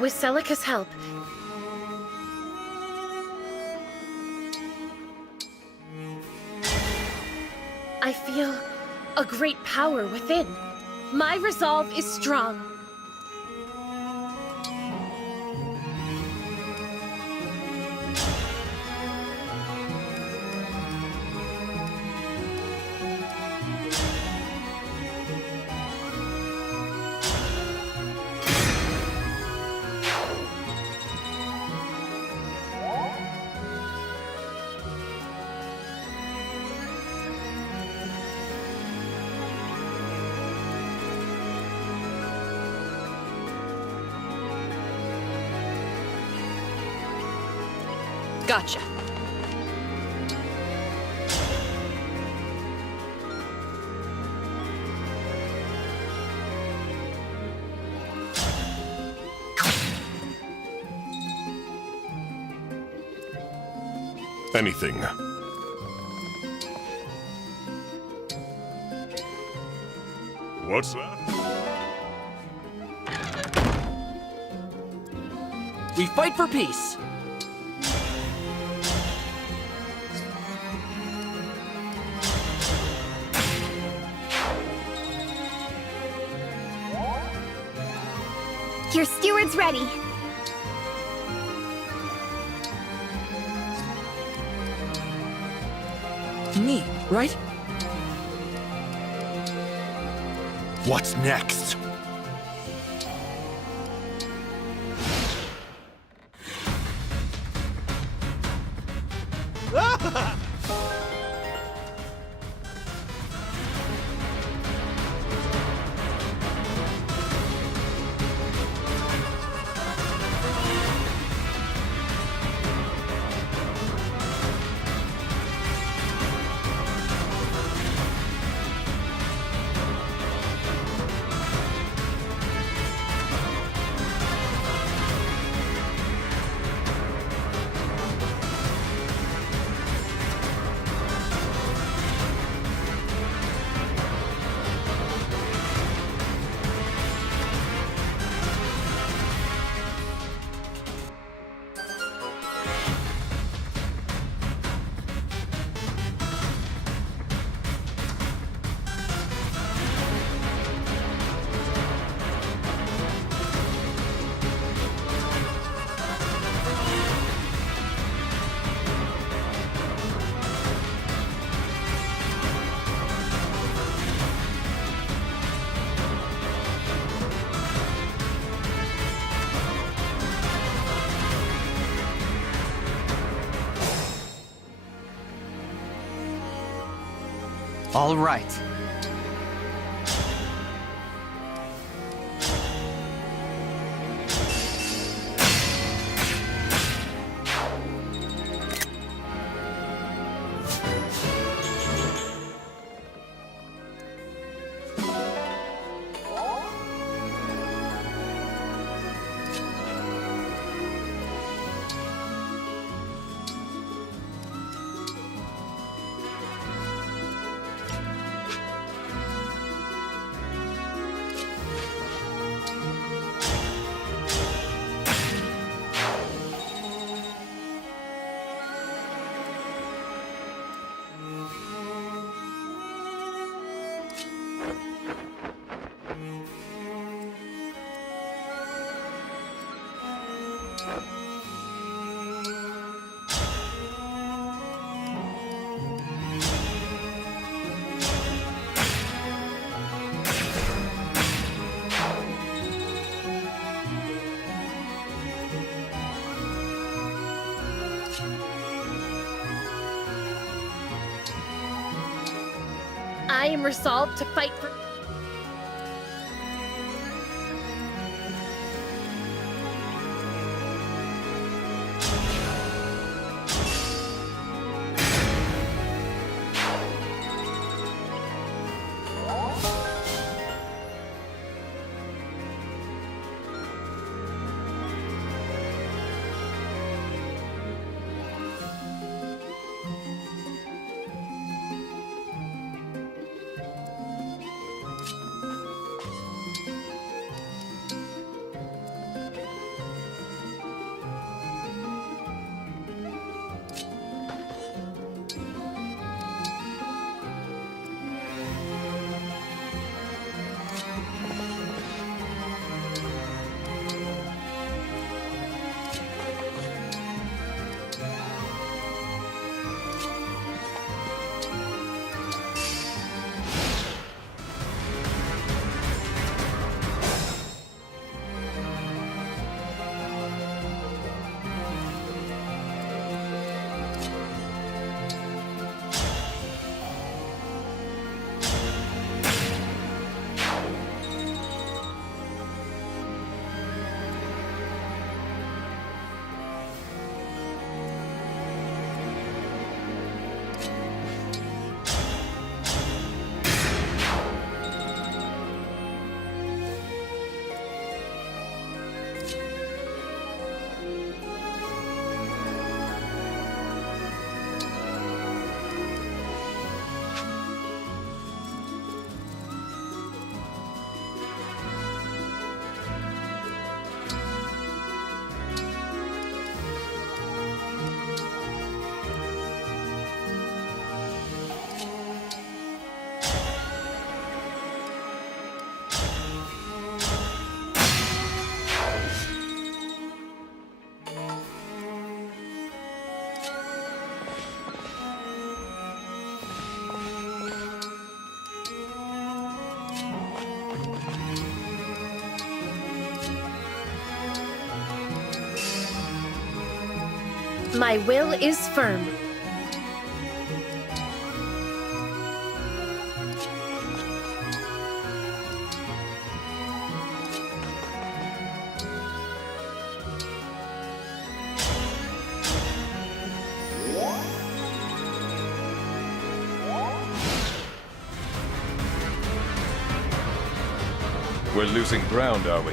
With Celica's help, I feel a great power within. My resolve is strong. Gotcha. Anything. What's that? We fight for peace. Your steward's ready. Me, right? What's next? All right. I am resolved to fight for. My will is firm. We're losing ground, are we?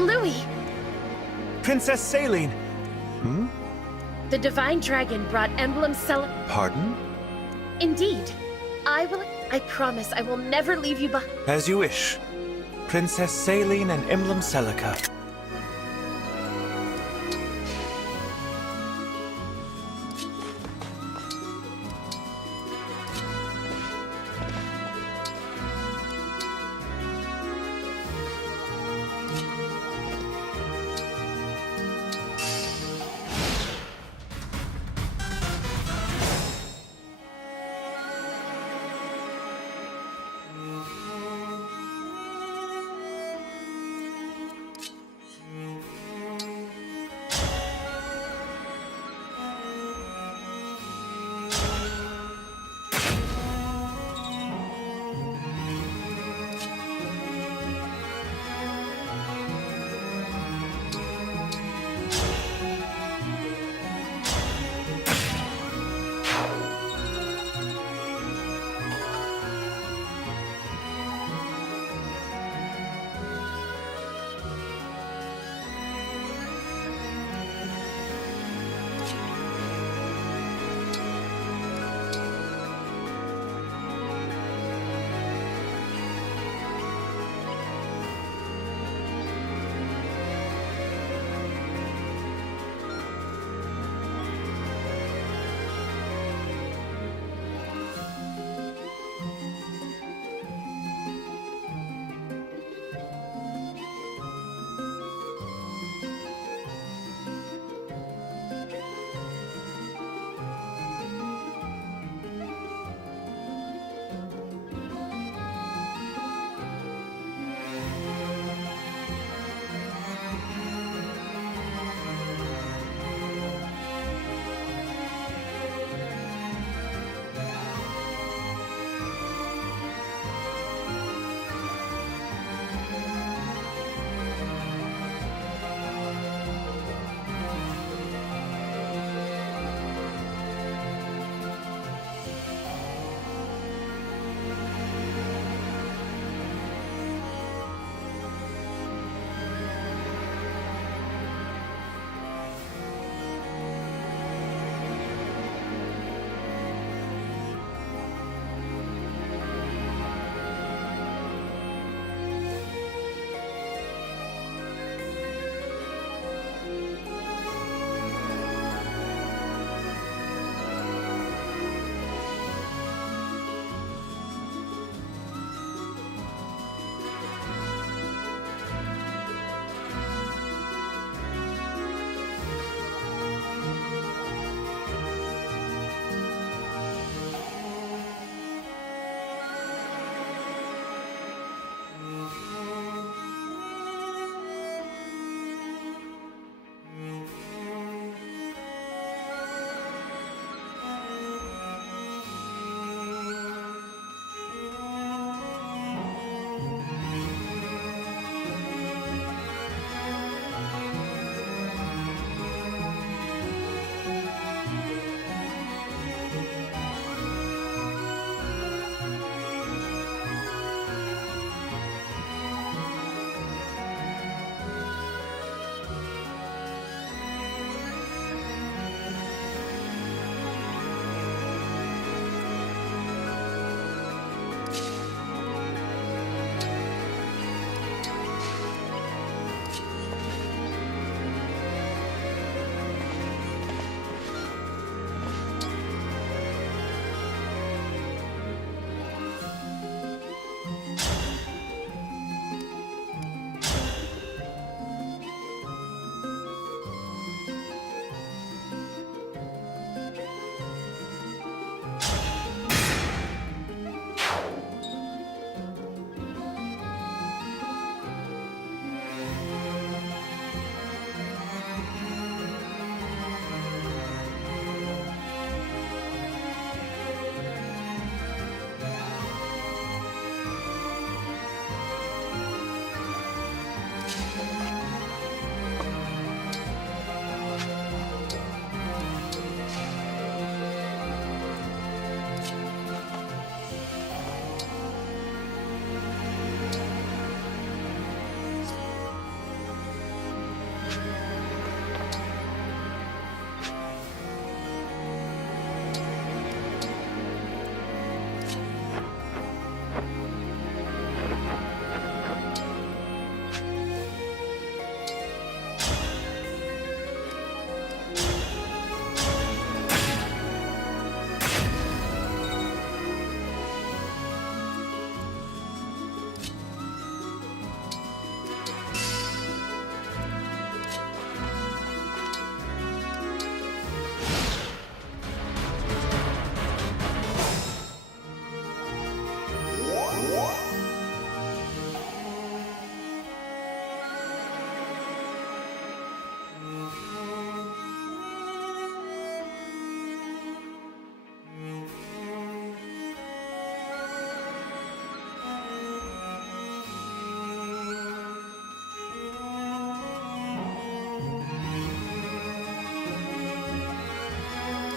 Louis! Princess Saline! The Divine Dragon brought Emblem Pardon? Indeed. I promise I will never leave you behind. As you wish. Princess Saline and Emblem Celica.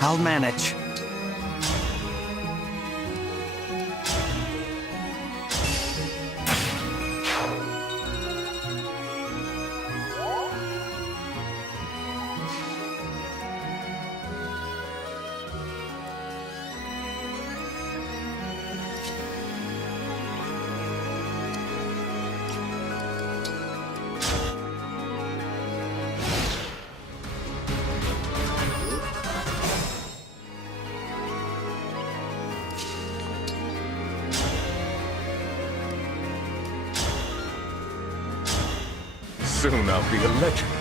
I'll manage. Soon I'll be a legend.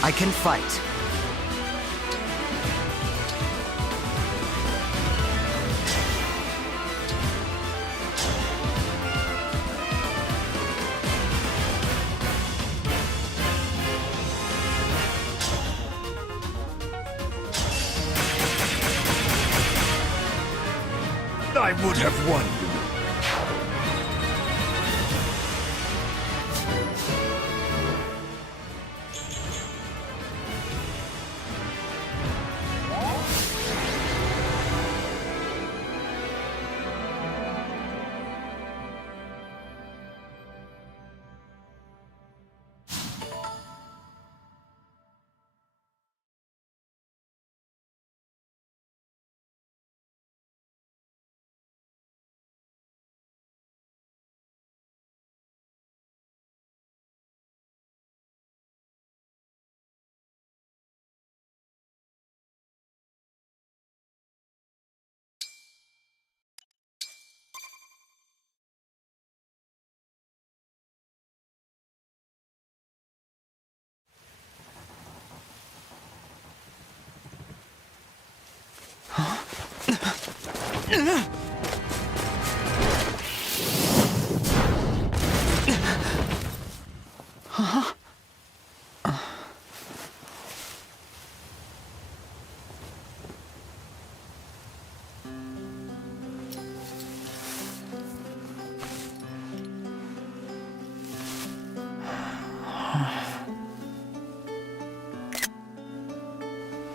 I can fight. I would have won.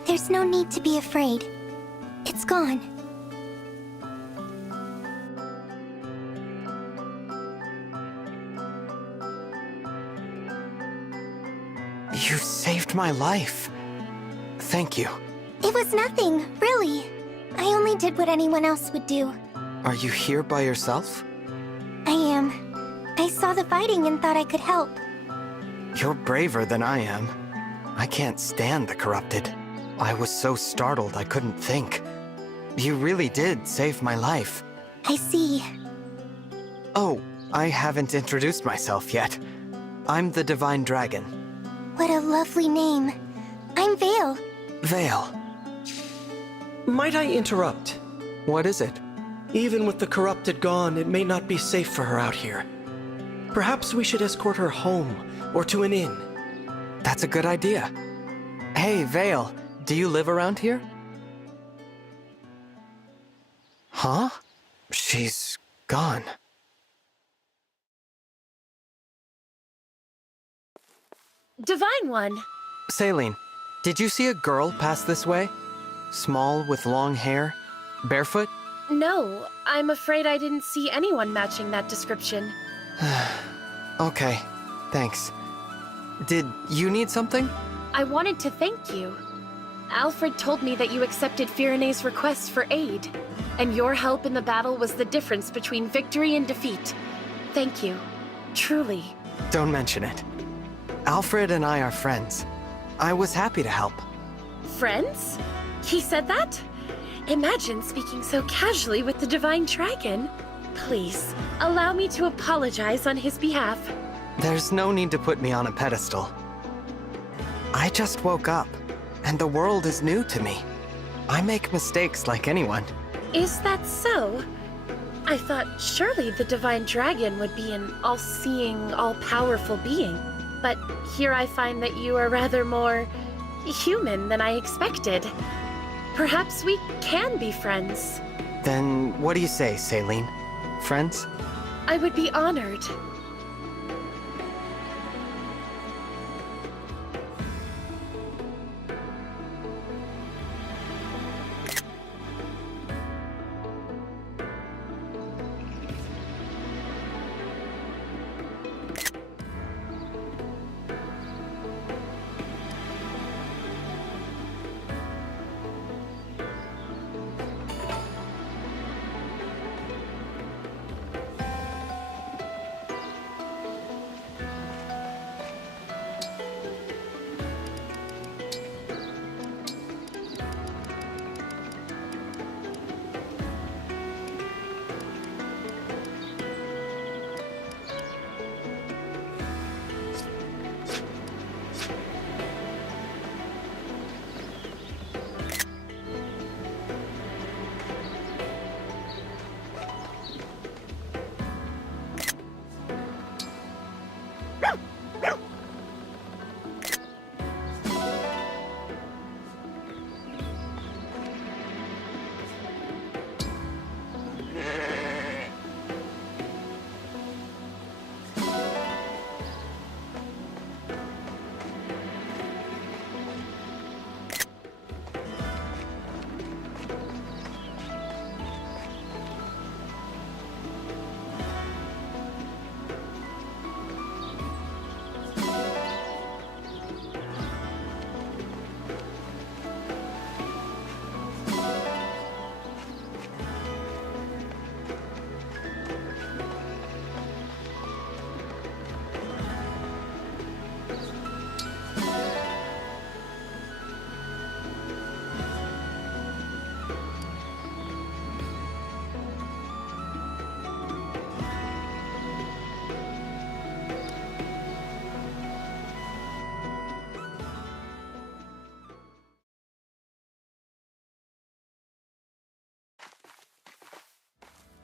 There's no need to be afraid. It's gone. You saved my life. Thank you. It was nothing, really. I only did what anyone else would do. Are you here by yourself? I am. I saw the fighting and thought I could help. You're braver than I am. I can't stand the corrupted. I was so startled I couldn't think. You really did save my life. I see. Oh, I haven't introduced myself yet. I'm the Divine Dragon. What a lovely name. I'm Vale. Vale. Might I interrupt? What is it? Even with the corrupted gone, it may not be safe for her out here. Perhaps we should escort her home, or to an inn. That's a good idea. Hey, Vale, do you live around here? Huh? She's gone. Divine One! Saline, did you see a girl pass this way? Small, with long hair? Barefoot? No, I'm afraid I didn't see anyone matching that description. Okay, thanks. Did you need something? I wanted to thank you. Alfred told me that you accepted Firene's request for aid, and your help in the battle was the difference between victory and defeat. Thank you. Truly. Don't mention it. Alfred and I are friends. I was happy to help. Friends? He said that? Imagine speaking so casually with the Divine Dragon. Please, allow me to apologize on his behalf. There's no need to put me on a pedestal. I just woke up, and the world is new to me. I make mistakes like anyone. Is that so? I thought surely the Divine Dragon would be an all-seeing, all-powerful being. But here I find that you are rather more human than I expected. Perhaps we can be friends. Then what do you say, Saline? Friends? I would be honored.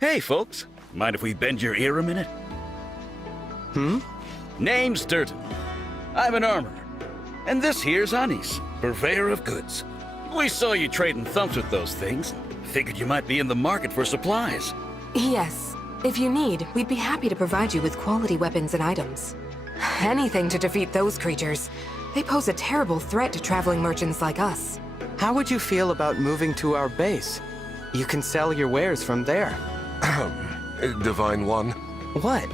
Hey, folks. Mind if we bend your ear a minute? Name's Durden. I'm an armorer. And this here's Anis, purveyor of goods. We saw you trading thumps with those things. Figured you might be in the market for supplies. Yes. If you need, we'd be happy to provide you with quality weapons and items. Anything to defeat those creatures. They pose a terrible threat to traveling merchants like us. How would you feel about moving to our base? You can sell your wares from there. Divine One. What?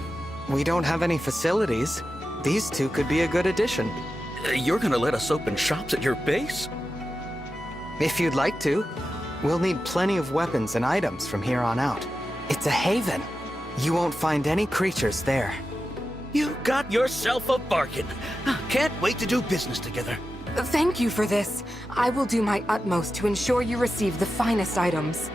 We don't have any facilities. These two could be a good addition. You're gonna let us open shops at your base? If you'd like to. We'll need plenty of weapons and items from here on out. It's a haven. You won't find any creatures there. You got yourself a bargain. Can't wait to do business together. Thank you for this. I will do my utmost to ensure you receive the finest items.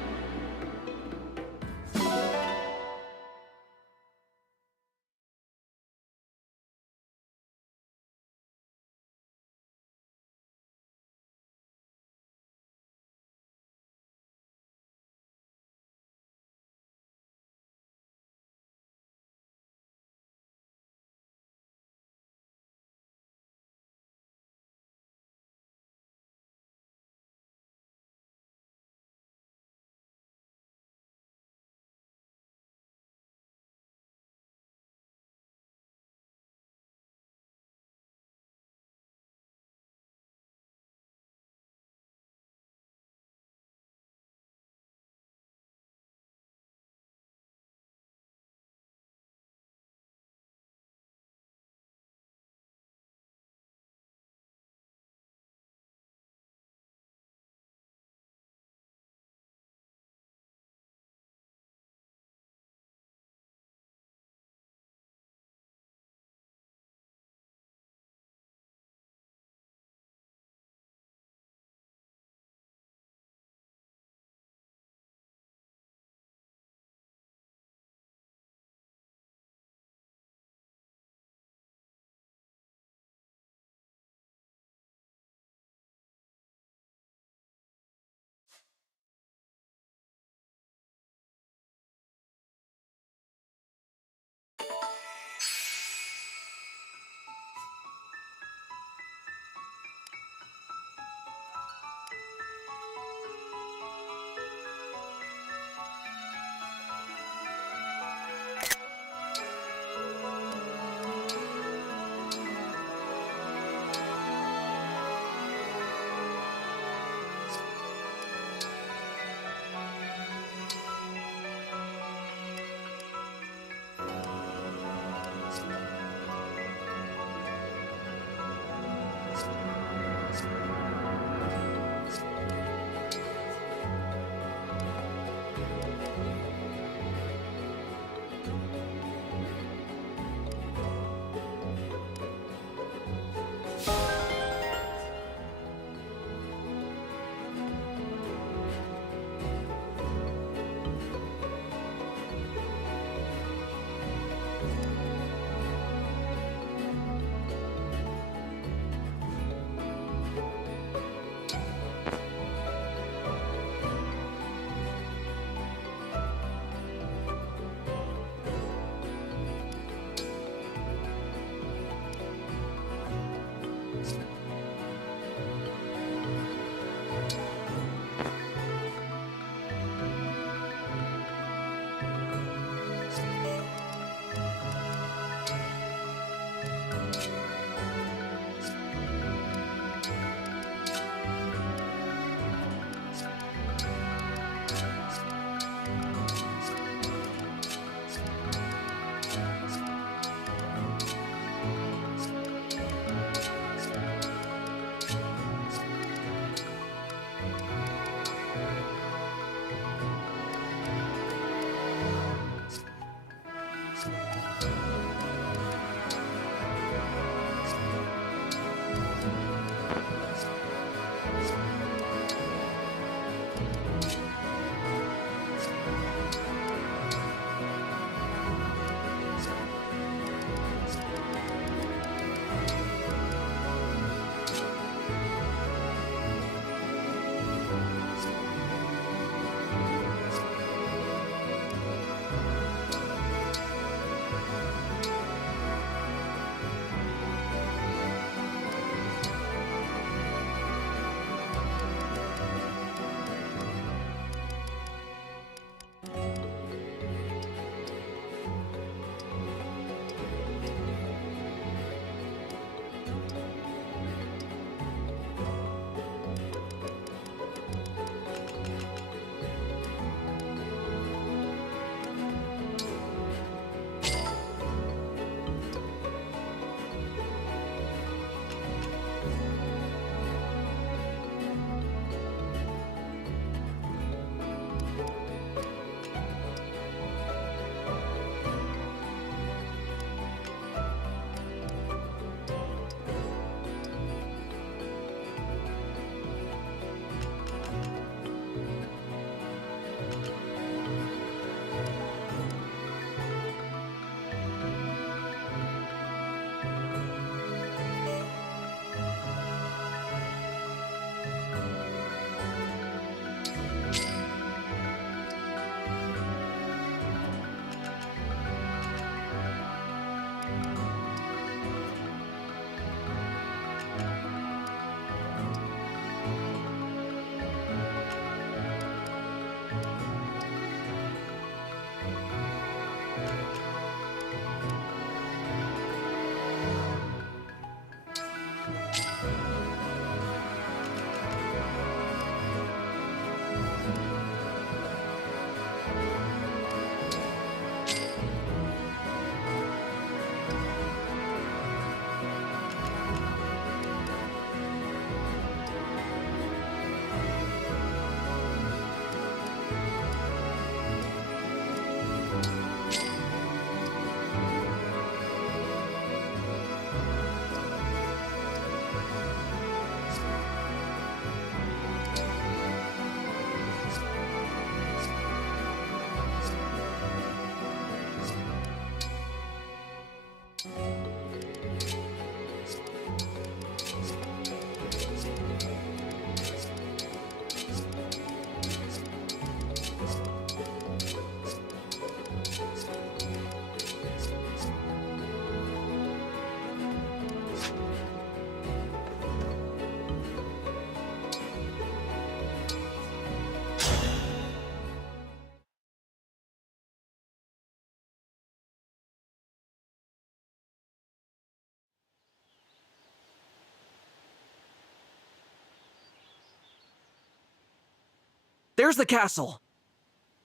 There's the castle!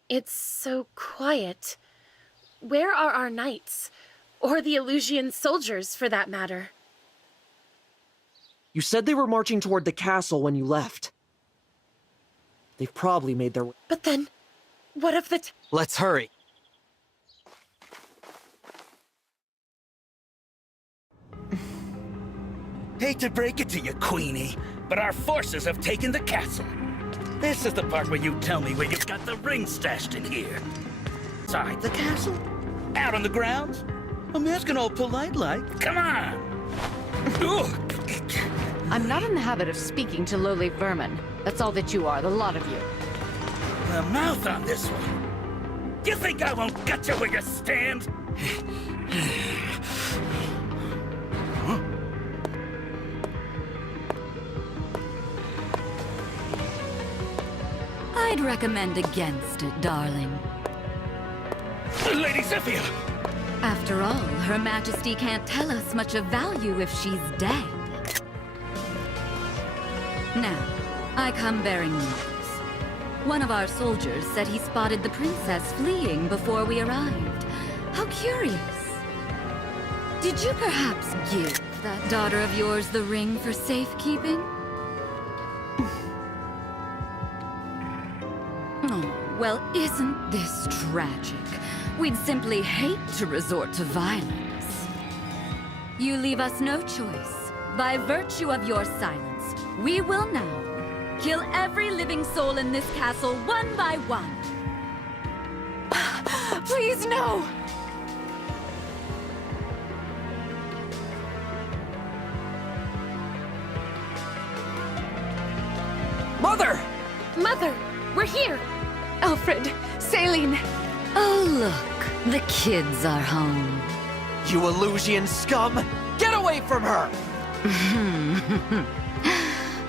It's so quiet. Where are our knights? Or the Illusian soldiers, for that matter? You said they were marching toward the castle when you left. They've probably made their way. But then, what of the Let's hurry. Hate to break it to you, Queenie, but our forces have taken the castle. This is the part where you tell me where you've got the ring stashed in here. Inside the castle? Out on the grounds? I'm asking all polite-like. Come on! I'm not in the habit of speaking to lowly vermin. That's all that you are, the lot of you. The mouth on this one. You think I won't gut you where you stand? I'd recommend against it, darling. Lady Zephyr! After all, Her Majesty can't tell us much of value if she's dead. Now, I come bearing news. One of our soldiers said he spotted the princess fleeing before we arrived. How curious. Did you perhaps give that daughter of yours the ring for safekeeping? Oh, well, isn't this tragic? We'd simply hate to resort to violence. You leave us no choice. By virtue of your silence, we will now kill every living soul in this castle one by one. Please, no! Mother! Mother! We're here! Alfred! Saline! Oh, look. The kids are home. You Illusian scum! Get away from her!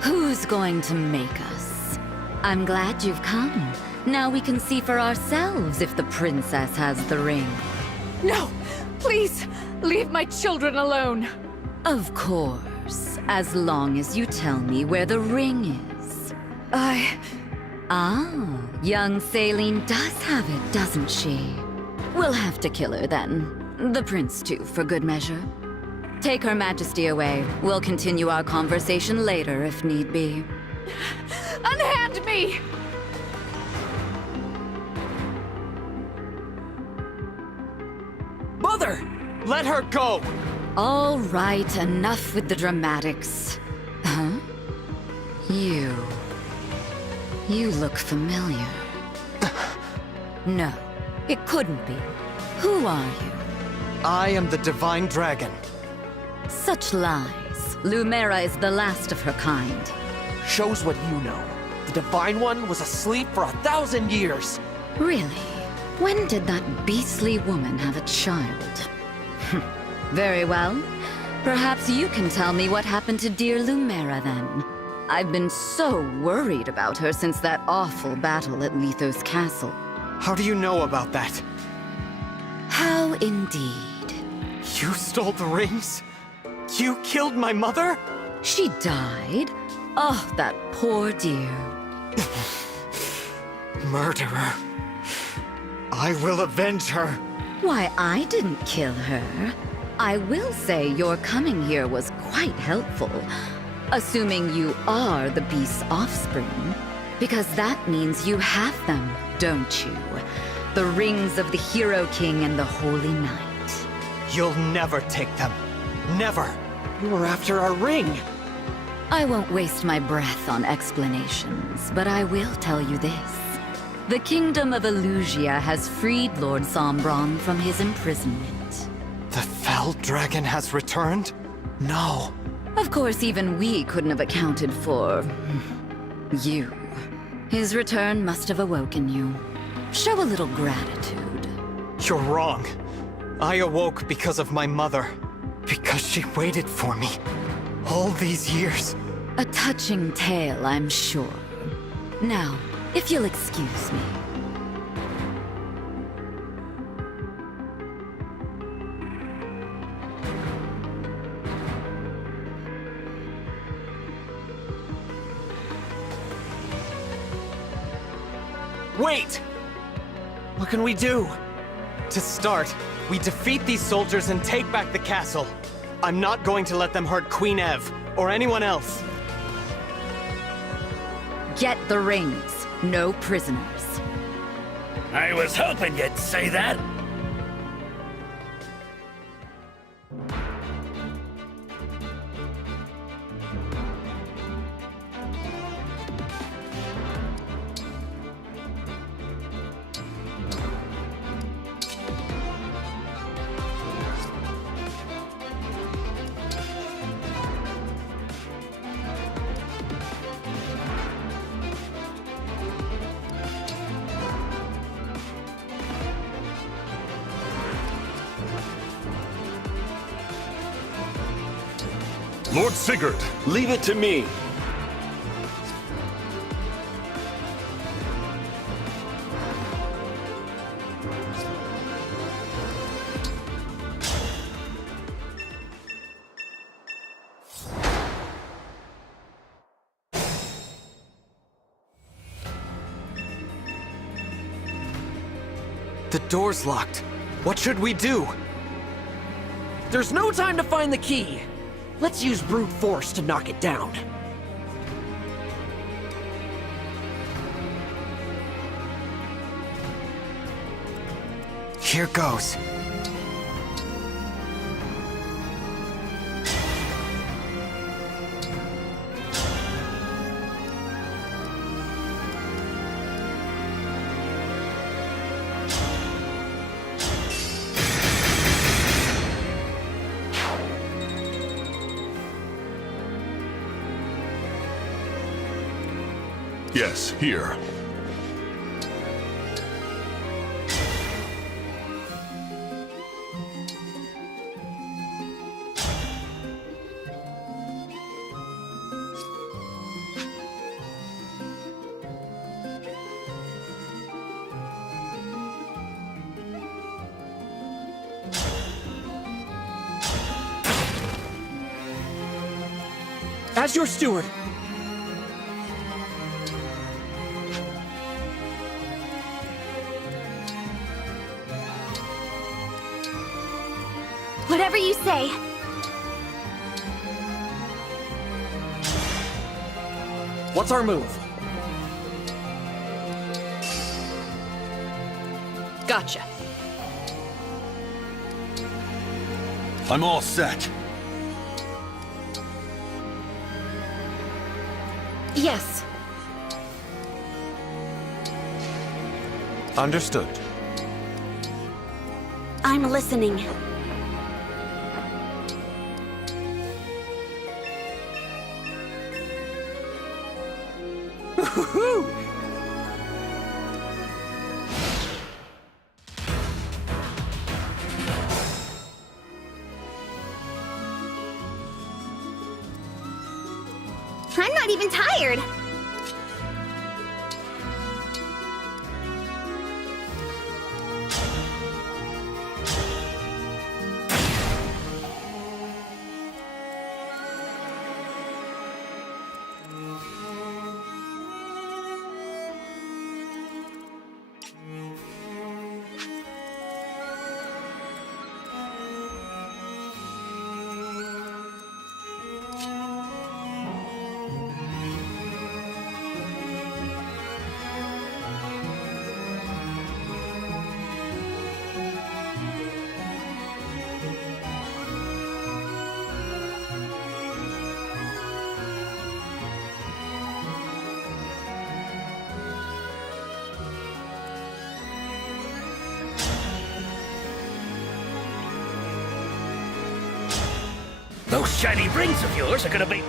Who's going to make us? I'm glad you've come. Now we can see for ourselves if the princess has the ring. No! Please! Leave my children alone! Of course, as long as you tell me where the ring is. Ah, young Saline does have it, doesn't she? We'll have to kill her then. The prince too, for good measure. Take Her Majesty away. We'll continue our conversation later if need be. Unhand me! Mother! Let her go! All right, enough with the dramatics. Huh? You look familiar. No, it couldn't be. Who are you? I am the Divine Dragon. Such lies. Lumera is the last of her kind. Shows what you know. The Divine One was asleep for 1,000 years. Really? When did that beastly woman have a child? Very well. Perhaps you can tell me what happened to dear Lumera then. I've been so worried about her since that awful battle at Lethos Castle. How do you know about that? indeed. You stole the rings? You killed my mother? She died? Oh, that poor dear. Murderer. I will avenge her. Why, I didn't kill her. I will say your coming here was quite helpful. Assuming you are the beast's offspring. Because that means you have them, don't you? The rings of the Hero King and the Holy Knight. You'll never take them. Never. You were after our ring. I won't waste my breath on explanations, but I will tell you this. The Kingdom of Elusia has freed Lord Sombron from his imprisonment. The Fell Dragon has returned? No. Of course, even we couldn't have accounted for... you. His return must have awoken you. Show a little gratitude. You're wrong. I awoke because of my mother. Because she waited for me. All these years. A touching tale, I'm sure. Now, if you'll excuse me. Wait! What can we do? To start, we defeat these soldiers and take back the castle. I'm not going to let them hurt Queen Ev, or anyone else. Get the rings. No prisoners. I was hoping you'd say that. Lord Sigurd! Leave it to me. The door's locked. What should we do? There's no time to find the key. Let's use brute force to knock it down. Here goes. Yes, here. As your steward. Whatever you say. What's our move? Gotcha. I'm all set. Yes. Understood. I'm listening. I'm not even tired. Those shiny rings of yours are gonna be...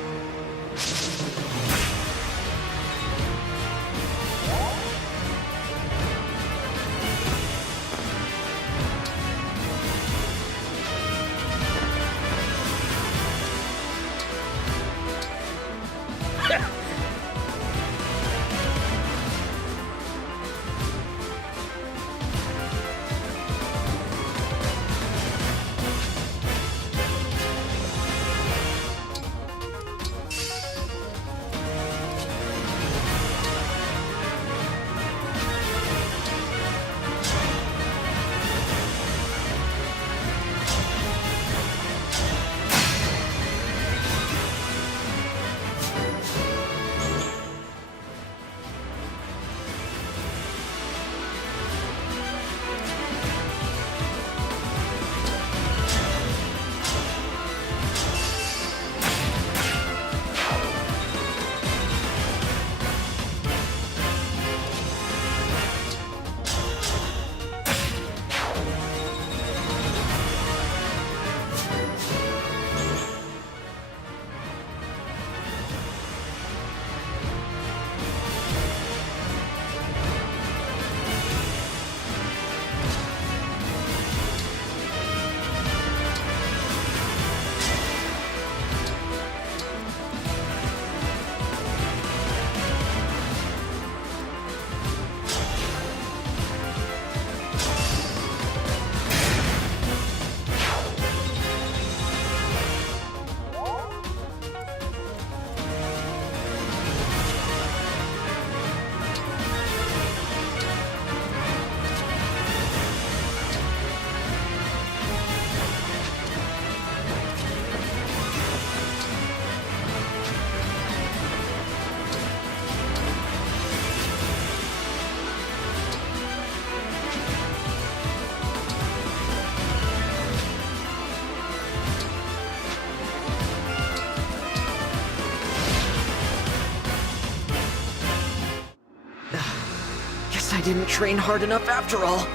Guess I didn't train hard enough after all.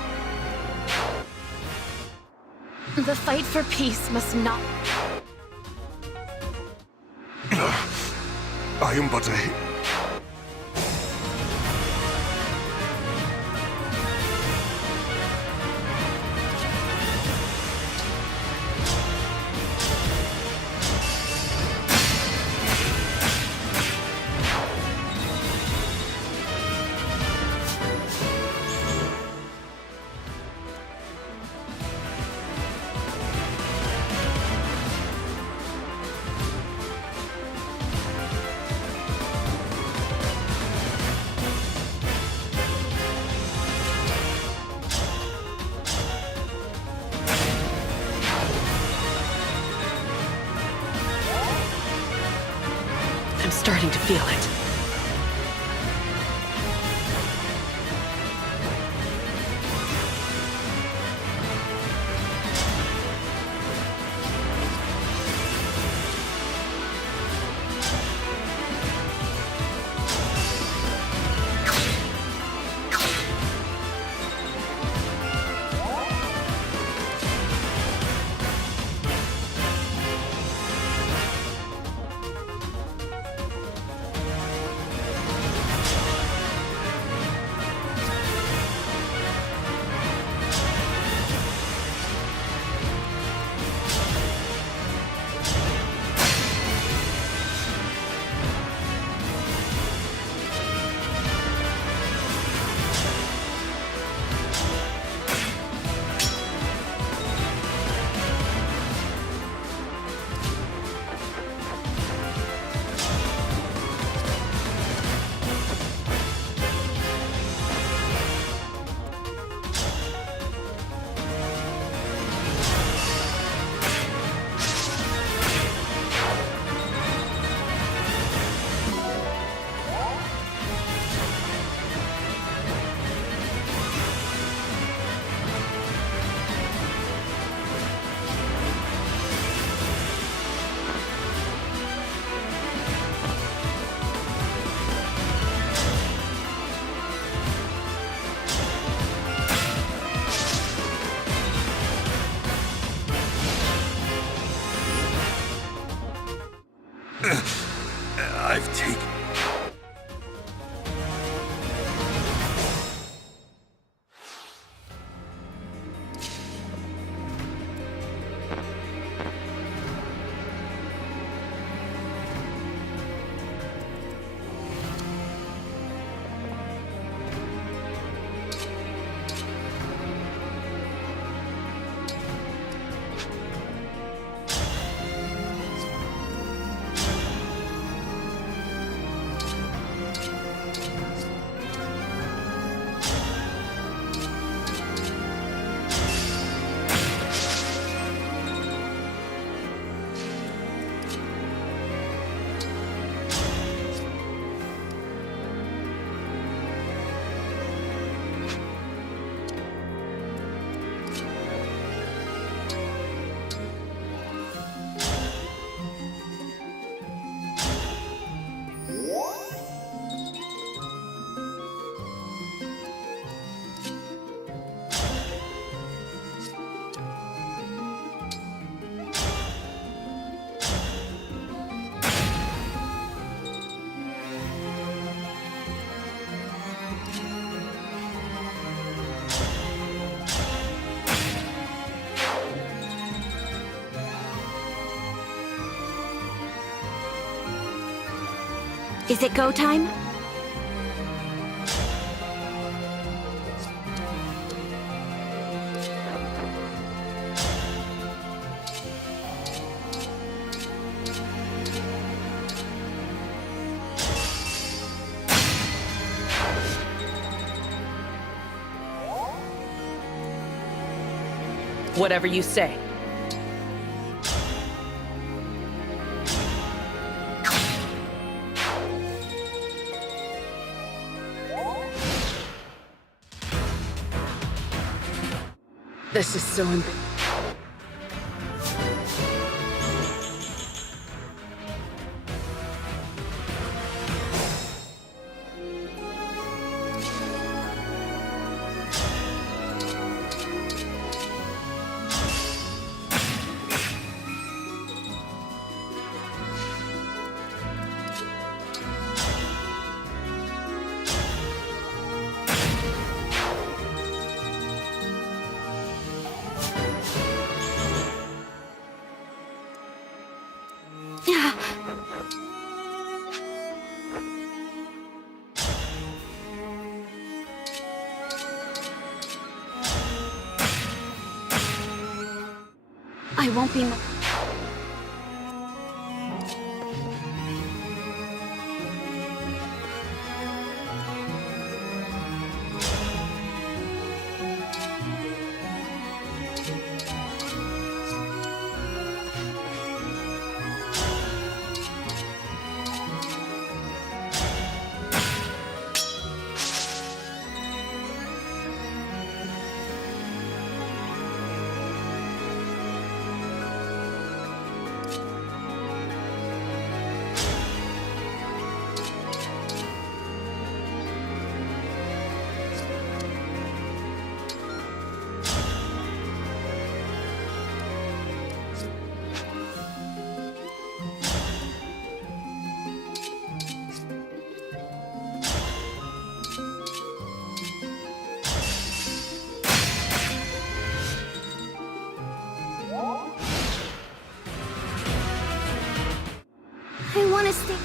The fight for peace must not... I am but a... I'm starting to feel it. Is it go time? Whatever you say. This is so embarrassing. I won't be. I want to stay.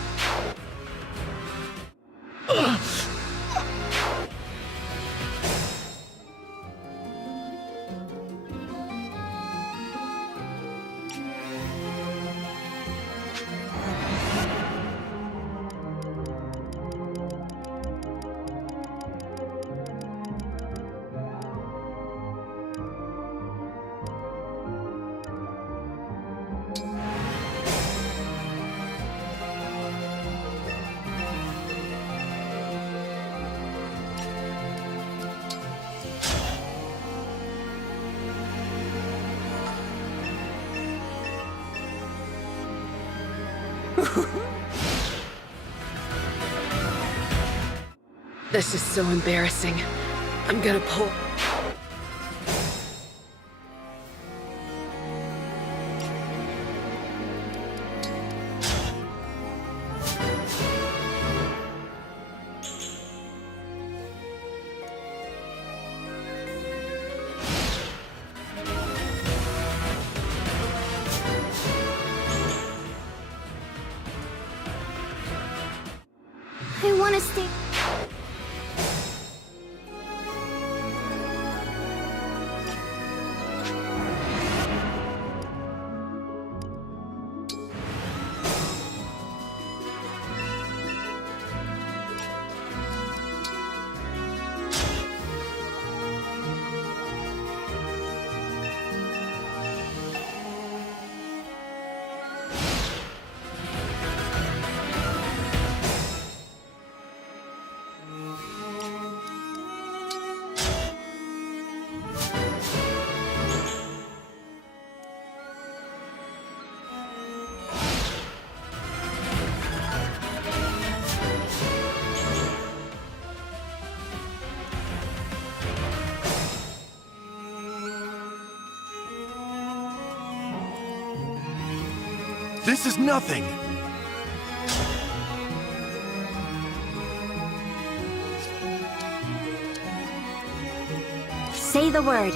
This is so embarrassing. I'm gonna pull. I want to stay. This is nothing! Say the word.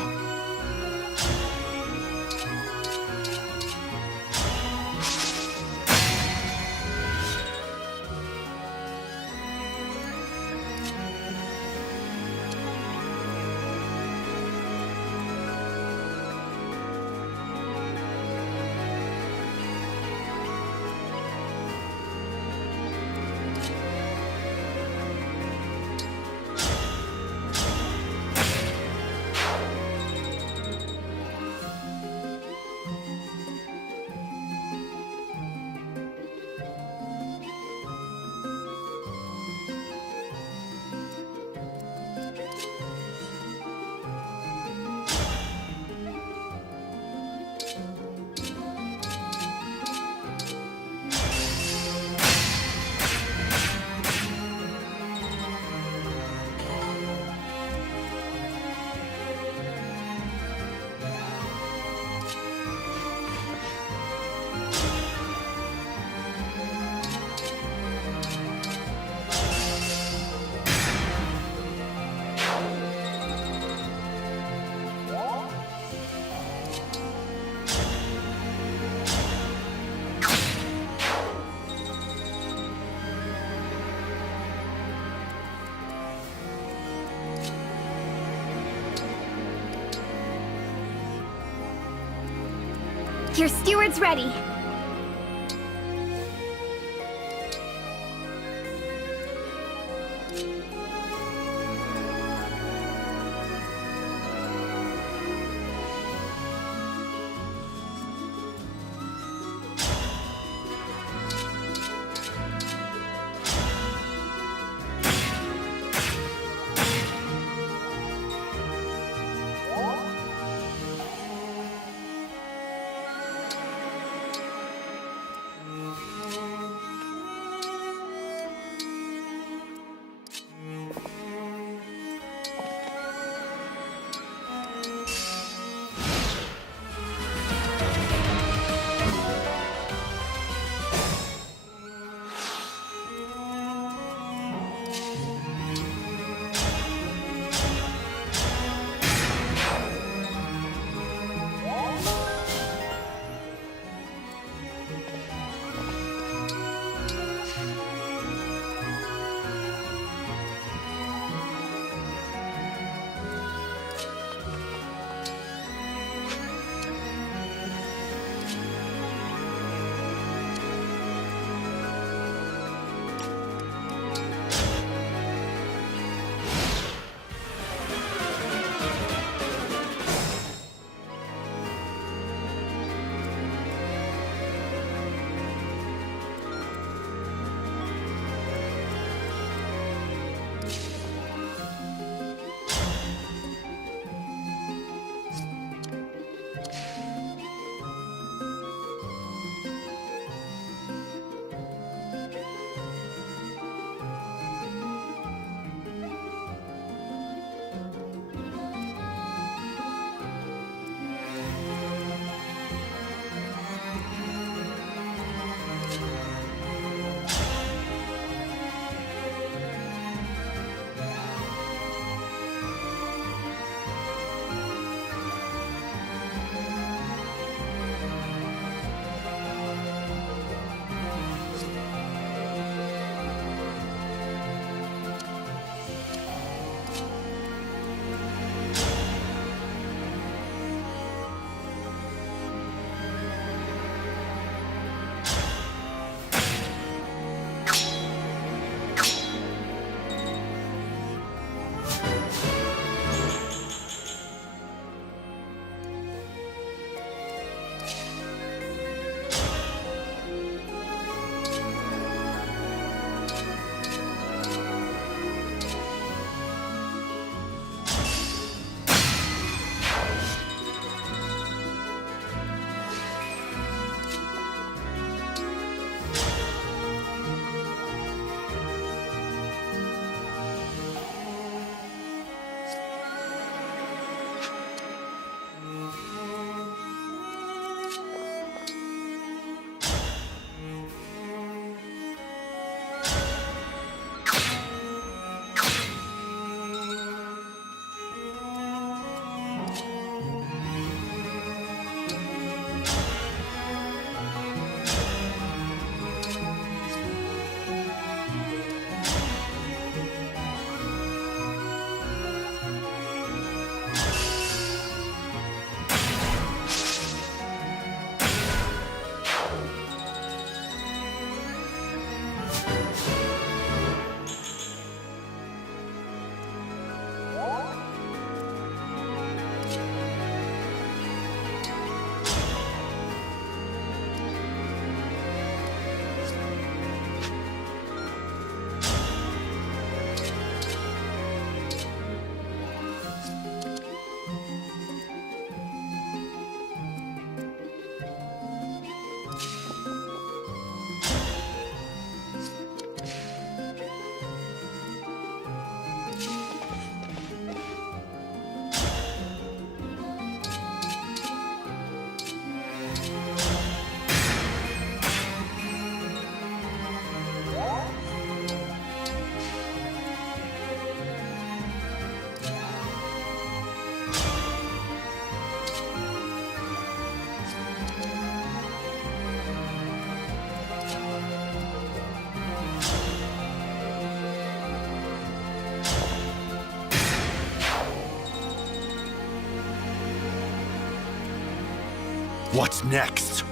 Your steward's ready. What's next?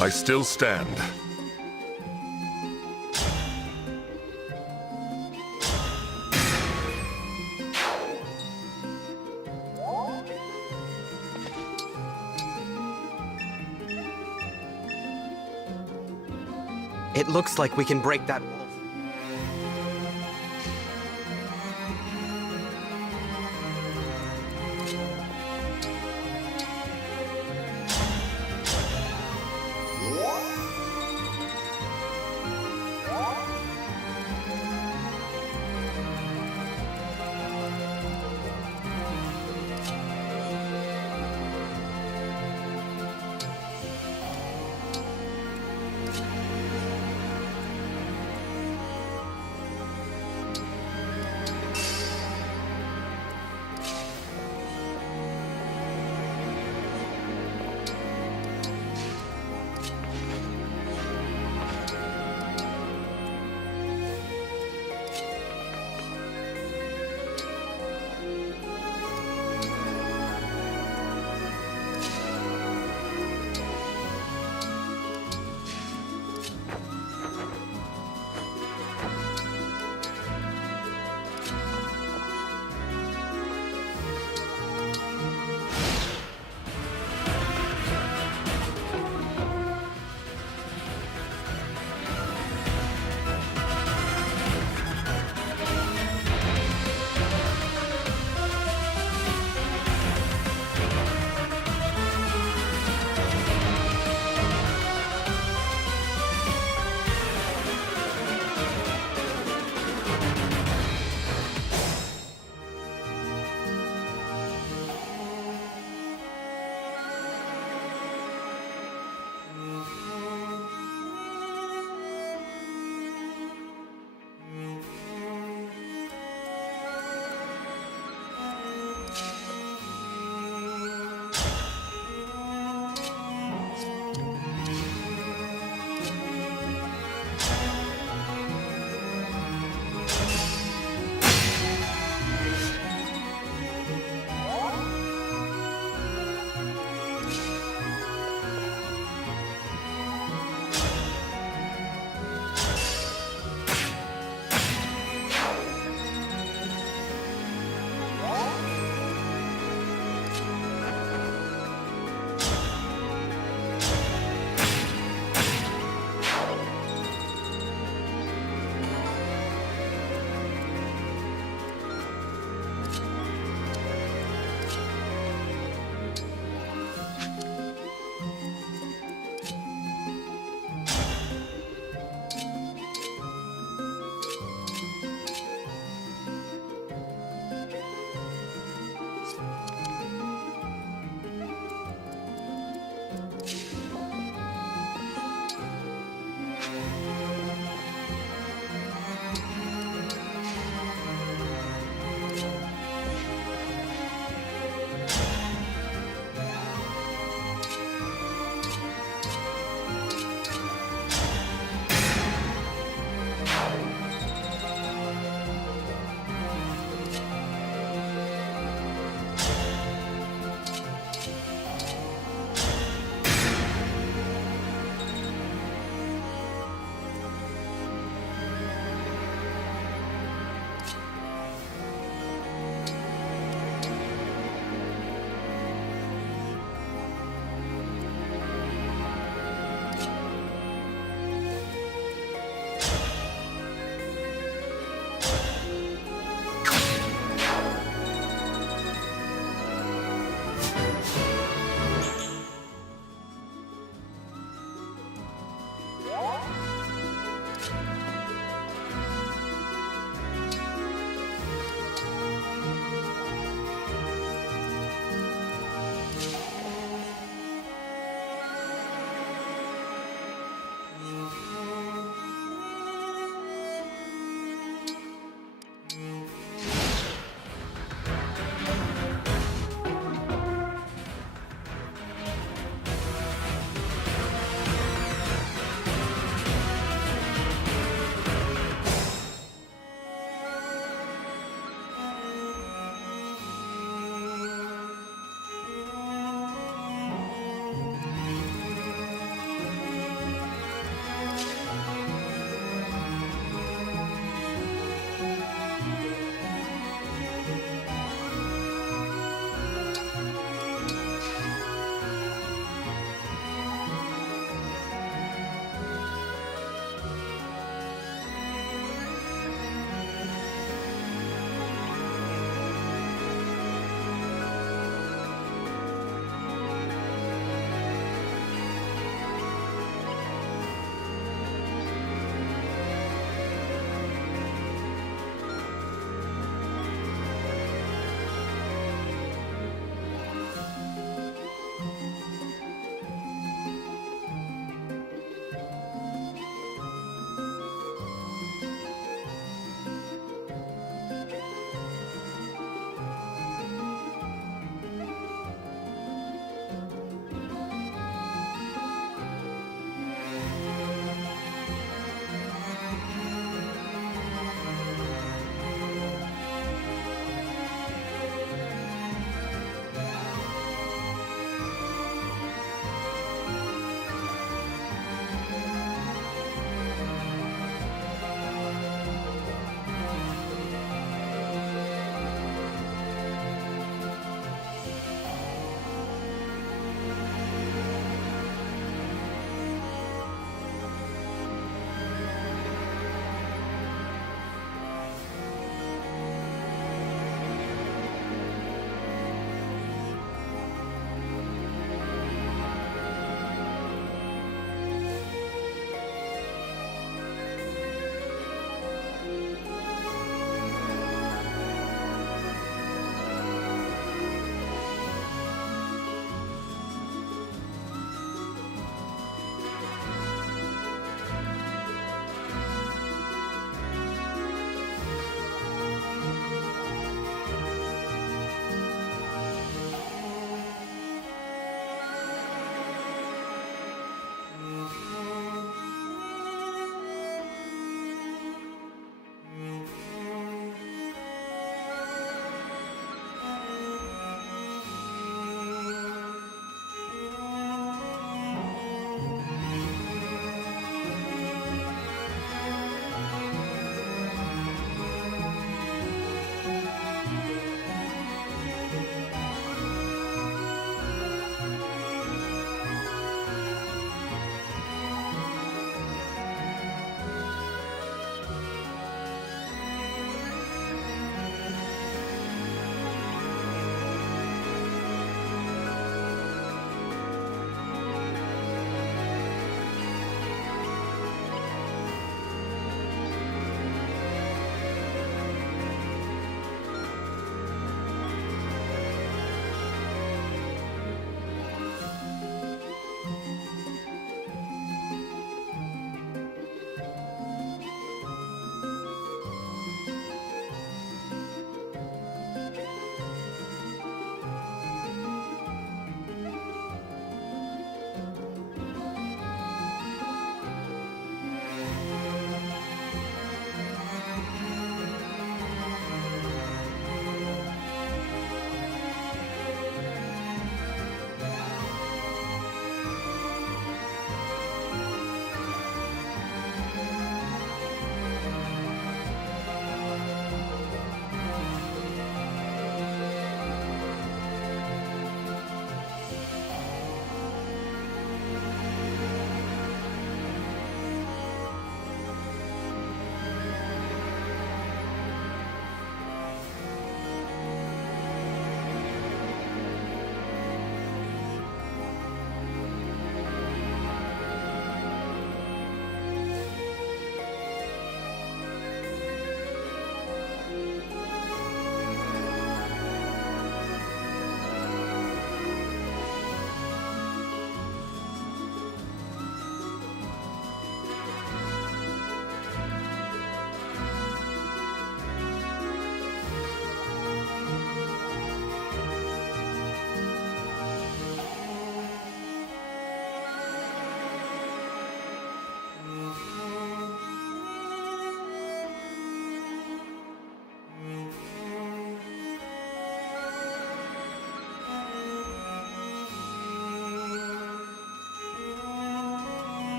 I still stand. It looks like we can break that wall.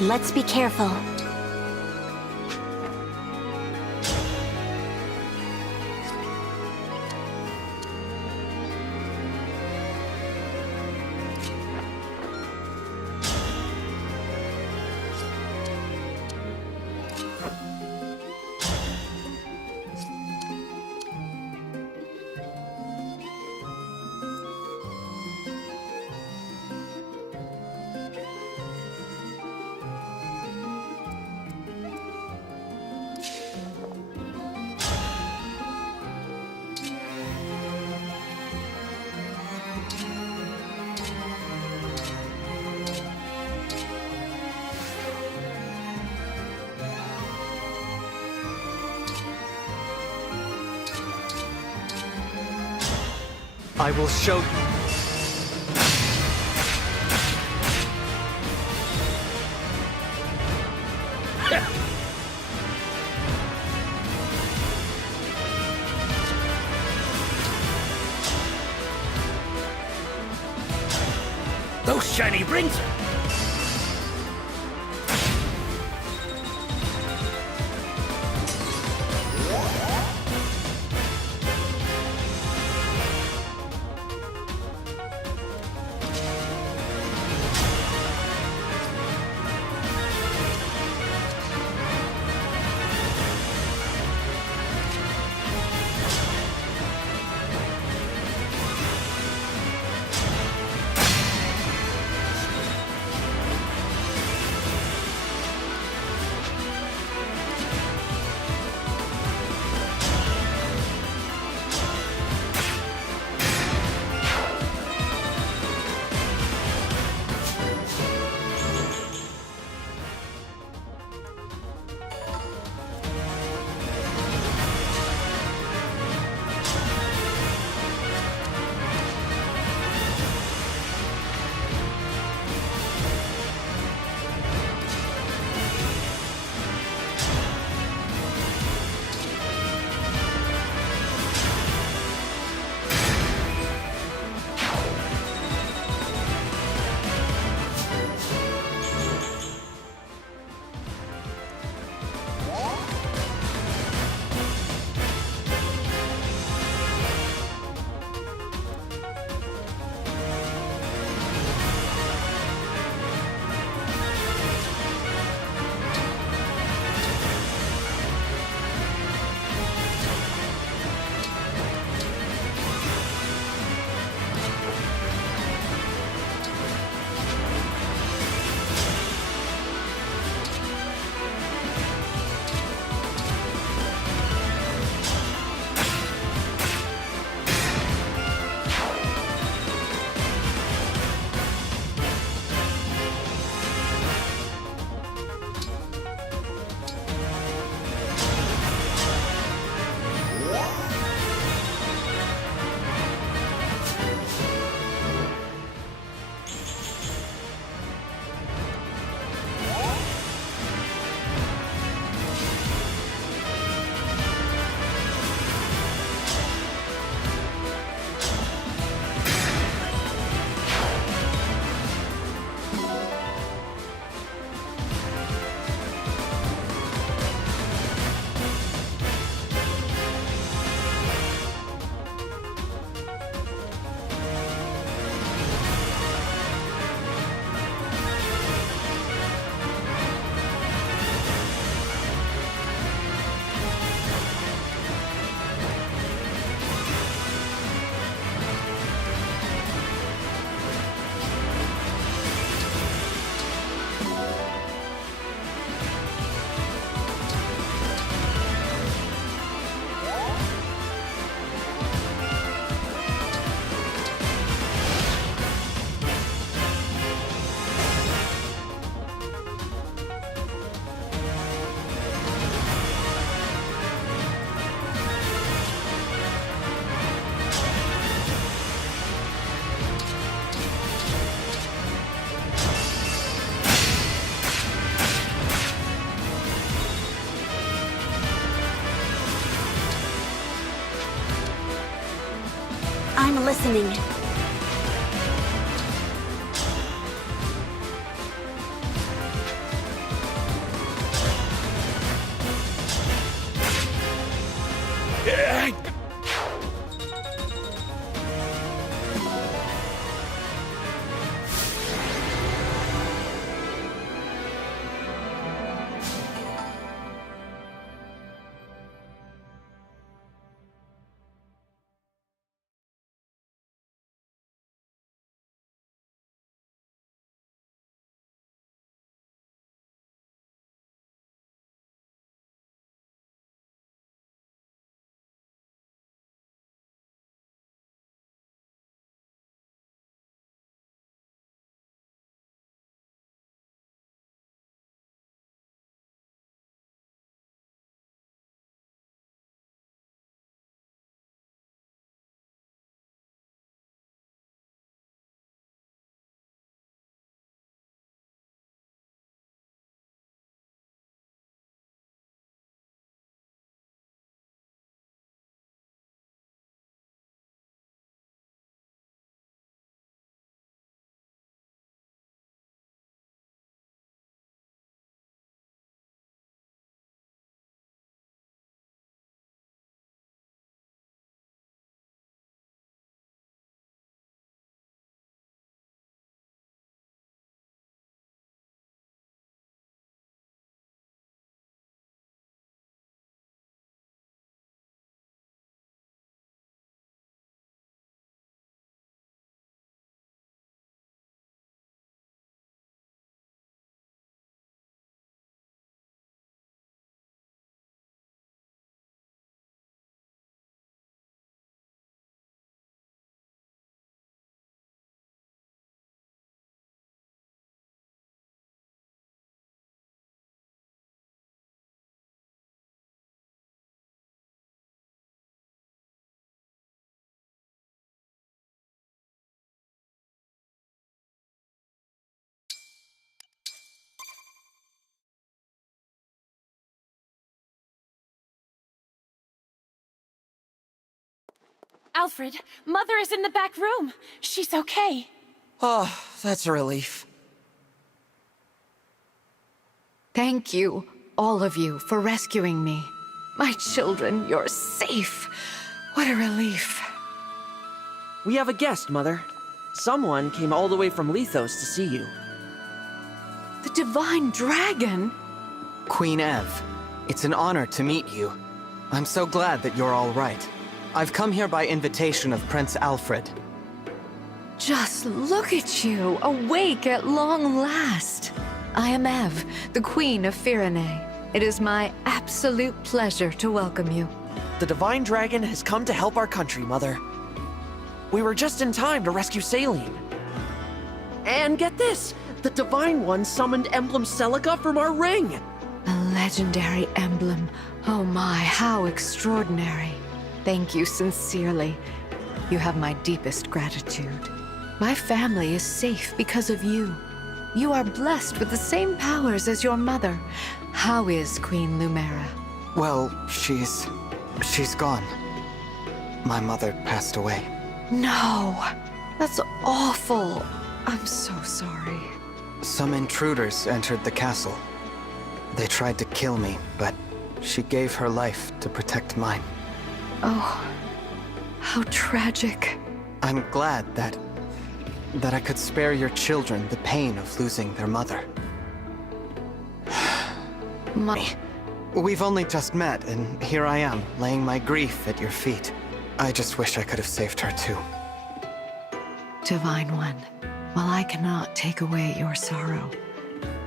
Let's be careful. I will show you. Those shiny rings are... I'm listening. Alfred, Mother is in the back room. She's okay. Oh, that's a relief. Thank you, all of you, for rescuing me. My children, you're safe. What a relief. We have a guest, Mother. Someone came all the way from Lethos to see you. The Divine Dragon? Queen Ev, it's an honor to meet you. I'm so glad that you're all right. I've come here by invitation of Prince Alfred. Just look at you, awake at long last. I am Ev, the Queen of Firene. It is my absolute pleasure to welcome you. The Divine Dragon has come to help our country, Mother. We were just in time to rescue Saline. And get this! The Divine One summoned Emblem Celica from our ring! A legendary emblem. Oh my, how extraordinary. Thank you sincerely. You have my deepest gratitude. My family is safe because of you. You are blessed with the same powers as your mother. How is Queen Lumera? Well, she's gone. My mother passed away. No, that's awful. I'm so sorry. Some intruders entered the castle. They tried to kill me, but she gave her life to protect mine. Oh, how tragic. I'm glad that I could spare your children the pain of losing their mother. We've only just met, and here I am, laying my grief at your feet. I just wish I could have saved her too. Divine One, while I cannot take away your sorrow,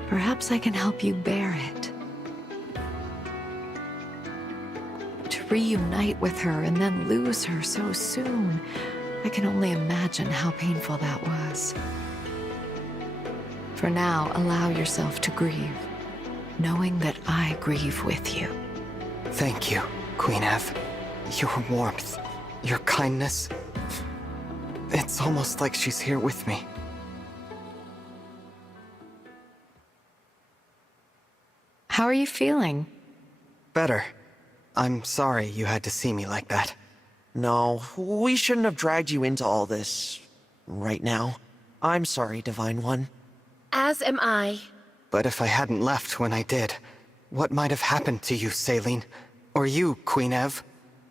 perhaps I can help you bear it. To reunite with her and then lose her so soon, I can only imagine how painful that was. For now, allow yourself to grieve, knowing that I grieve with you. Thank you, Queen Ev. Your warmth, your kindness. It's almost like she's here with me. How are you feeling? Better. I'm sorry you had to see me like that. No, we shouldn't have dragged you into all this right now. I'm sorry, Divine One. As am I. But if I hadn't left when I did, what might have happened to you, Saline? Or you, Queen Ev?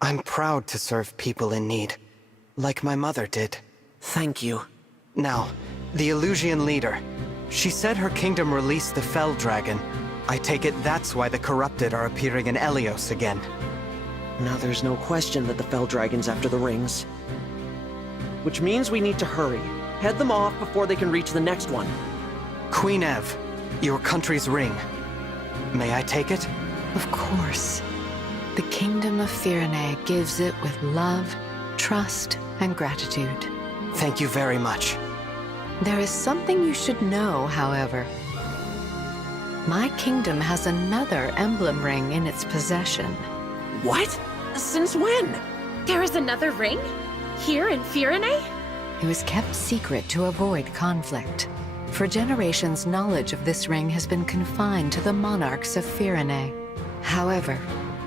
I'm proud to serve people in need, like my mother did. Thank you. Now, the Illusian leader. She said her kingdom released the Fell Dragon. I take it that's why the corrupted are appearing in Elios again. Now there's no question that the Fell Dragon's after the rings. Which means we need to hurry. Head them off before they can reach the next one. Queen Ev, your country's ring. May I take it? Of course. The kingdom of Firene gives it with love, trust, and gratitude. Thank you very much. There is something you should know, however. My kingdom has another emblem ring in its possession. What? Since when? There is another ring? Here in Firene? It was kept secret to avoid conflict. For generations, knowledge of this ring has been confined to the monarchs of Firene. However,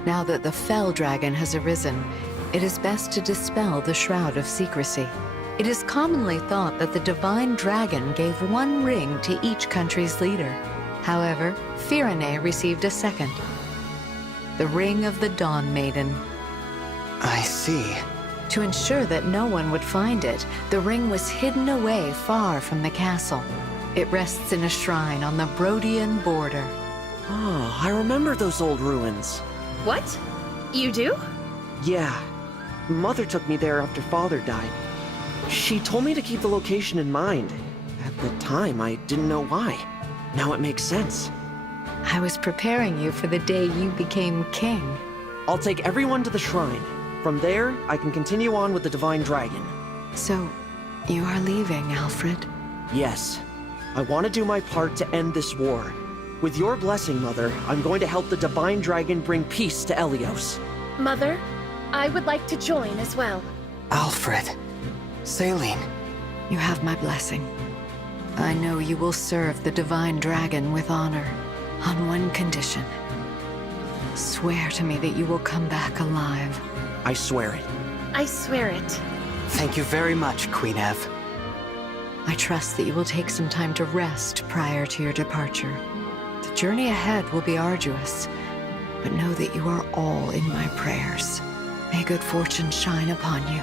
now that the Fell Dragon has arisen, it is best to dispel the shroud of secrecy. It is commonly thought that the Divine Dragon gave one ring to each country's leader. However, Firene received a second. The Ring of the Dawn Maiden. I see. To ensure that no one would find it, the ring was hidden away far from the castle. It rests in a shrine on the Brodian border. Oh, I remember those old ruins. What? You do? Yeah. Mother took me there after Father died. She told me to keep the location in mind. At the time, I didn't know why. Now it makes sense. I was preparing you for the day you became king. I'll take everyone to the shrine. From there, I can continue on with the Divine Dragon. So, you are leaving, Alfred? Yes. I want to do my part to end this war. With your blessing, Mother, I'm going to help the Divine Dragon bring peace to Elios. Mother, I would like to join as well. Alfred. Saline. You have my blessing. I know you will serve the Divine Dragon with honor, on one condition. Swear to me that you will come back alive. I swear it. I swear it. Thank you very much, Queen Ev. I trust that you will take some time to rest prior to your departure. The journey ahead will be arduous, but know that you are all in my prayers. May good fortune shine upon you.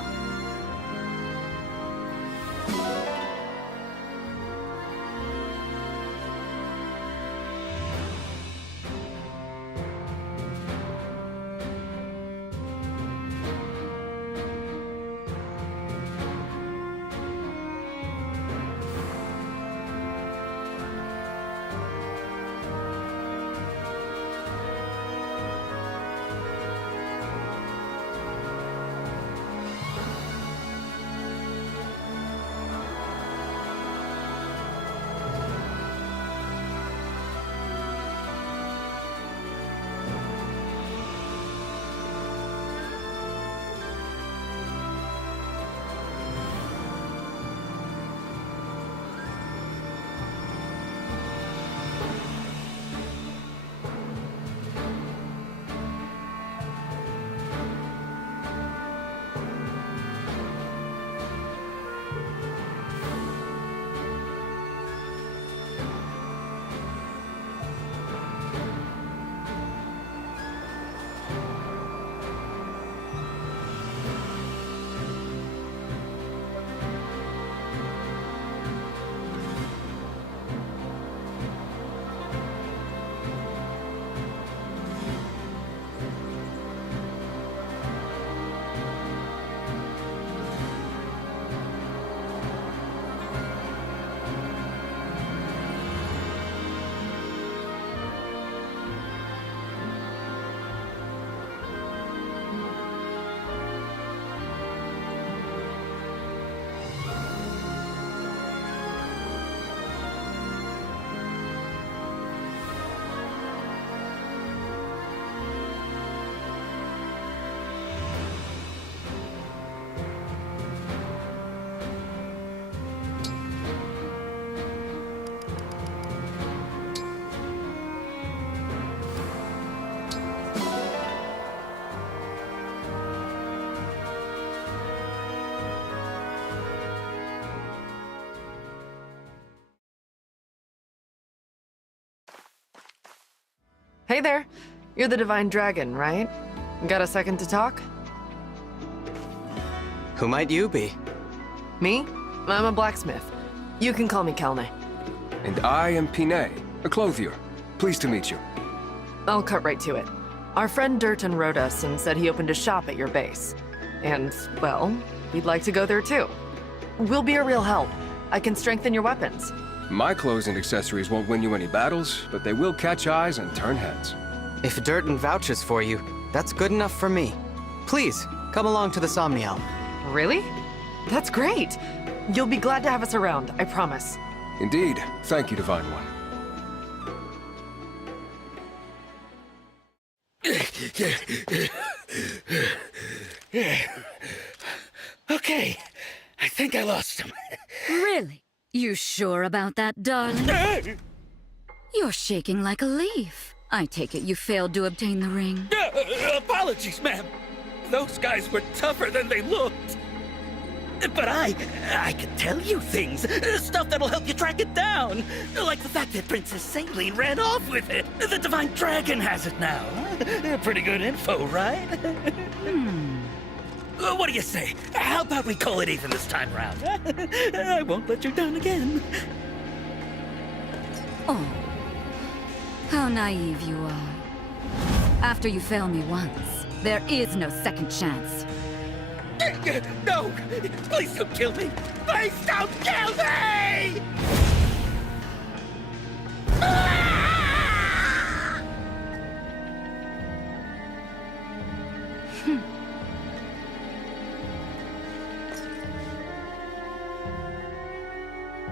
Hey there. You're the Divine Dragon, right? Got a second to talk? Who might you be? Me? I'm a blacksmith. You can call me Kelne. And I am Pinay, a clothier. Pleased to meet you. I'll cut right to it. Our friend Durton wrote us and said he opened a shop at your base. And, well, we'd like to go there too. We'll be a real help. I can strengthen your weapons. My clothes and accessories won't win you any battles, but they will catch eyes and turn heads. If Durton vouches for you, that's good enough for me. Please, come along to the Somniel. Really? That's great. You'll be glad to have us around, I promise. Indeed. Thank you, Divine One. Okay, I think I lost him. Really? You sure about that, darling? You're shaking like a leaf. I take it you failed to obtain the ring. Apologies, ma'am. Those guys were tougher than they looked. But I can tell you things. Stuff that'll help you track it down. Like the fact that Princess Saline ran off with it. The Divine Dragon has it now. Pretty good info, right? What do you say? How about we call it even this time round? I won't let you down again. Oh, how naive you are. After you fail me once, there is no second chance. No! Please don't kill me! Please don't kill me!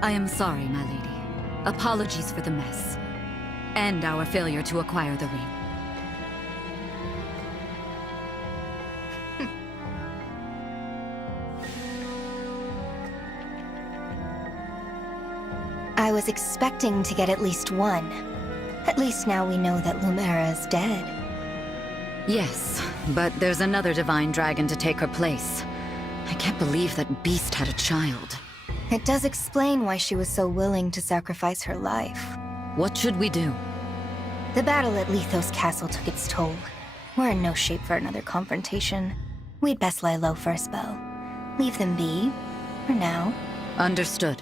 I am sorry, my lady. Apologies for the mess. And our failure to acquire the ring. I was expecting to get at least one. At least now we know that Lumera is dead. Yes, but there's another divine dragon to take her place. I can't believe that beast had a child. It does explain why she was so willing to sacrifice her life. What should we do? The battle at Lethos Castle took its toll. We're in no shape for another confrontation. We'd best lie low for a spell. Leave them be, for now. Understood.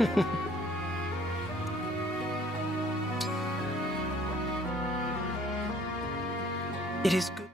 It is good.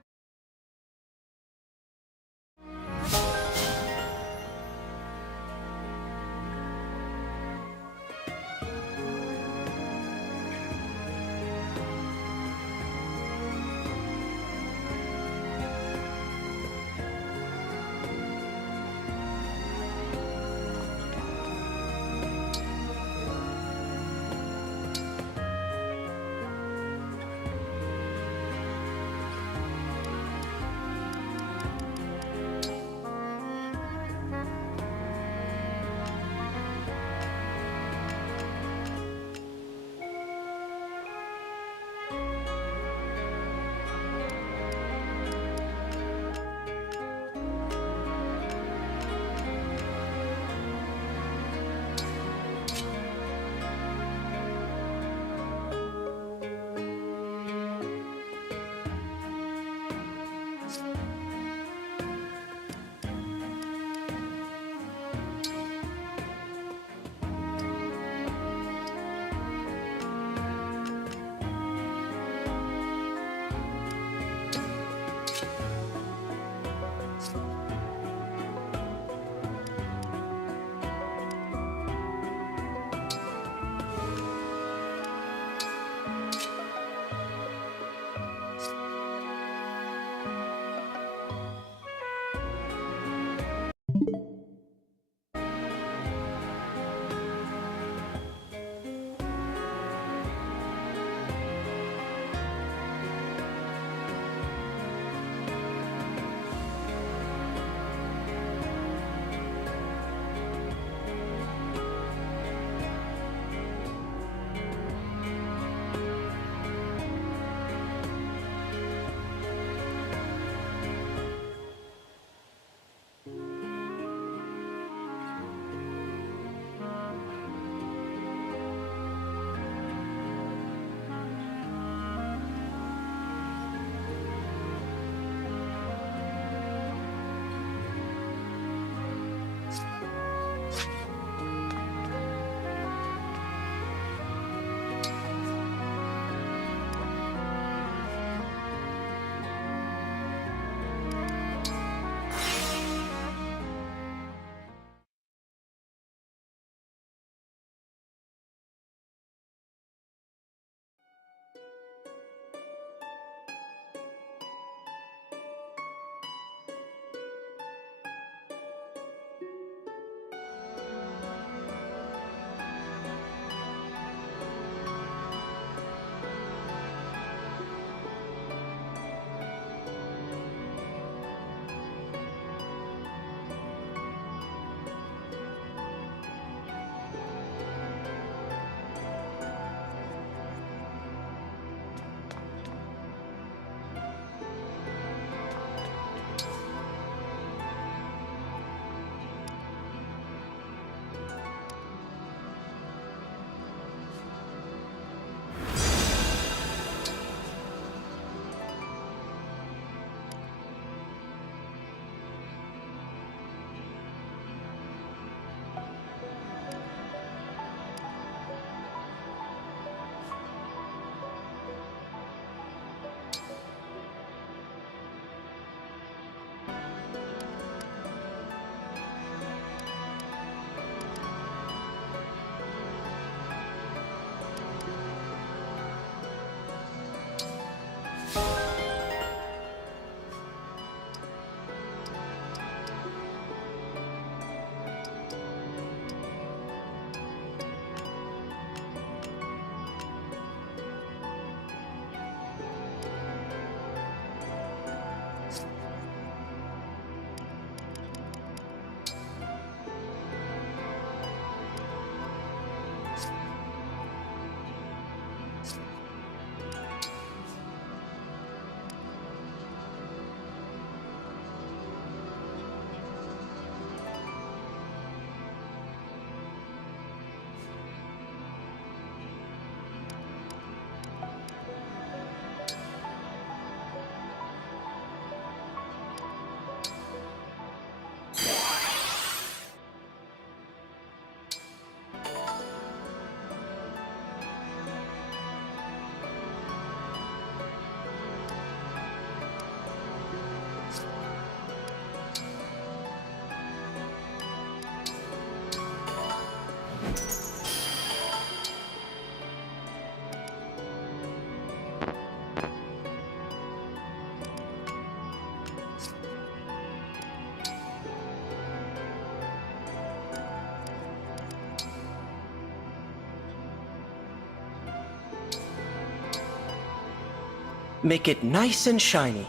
Make it nice and shiny.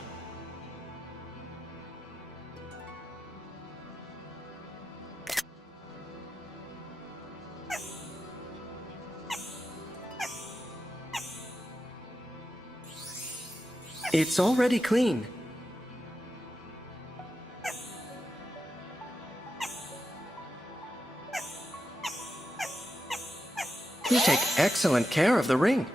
It's already clean. You take excellent care of the ring.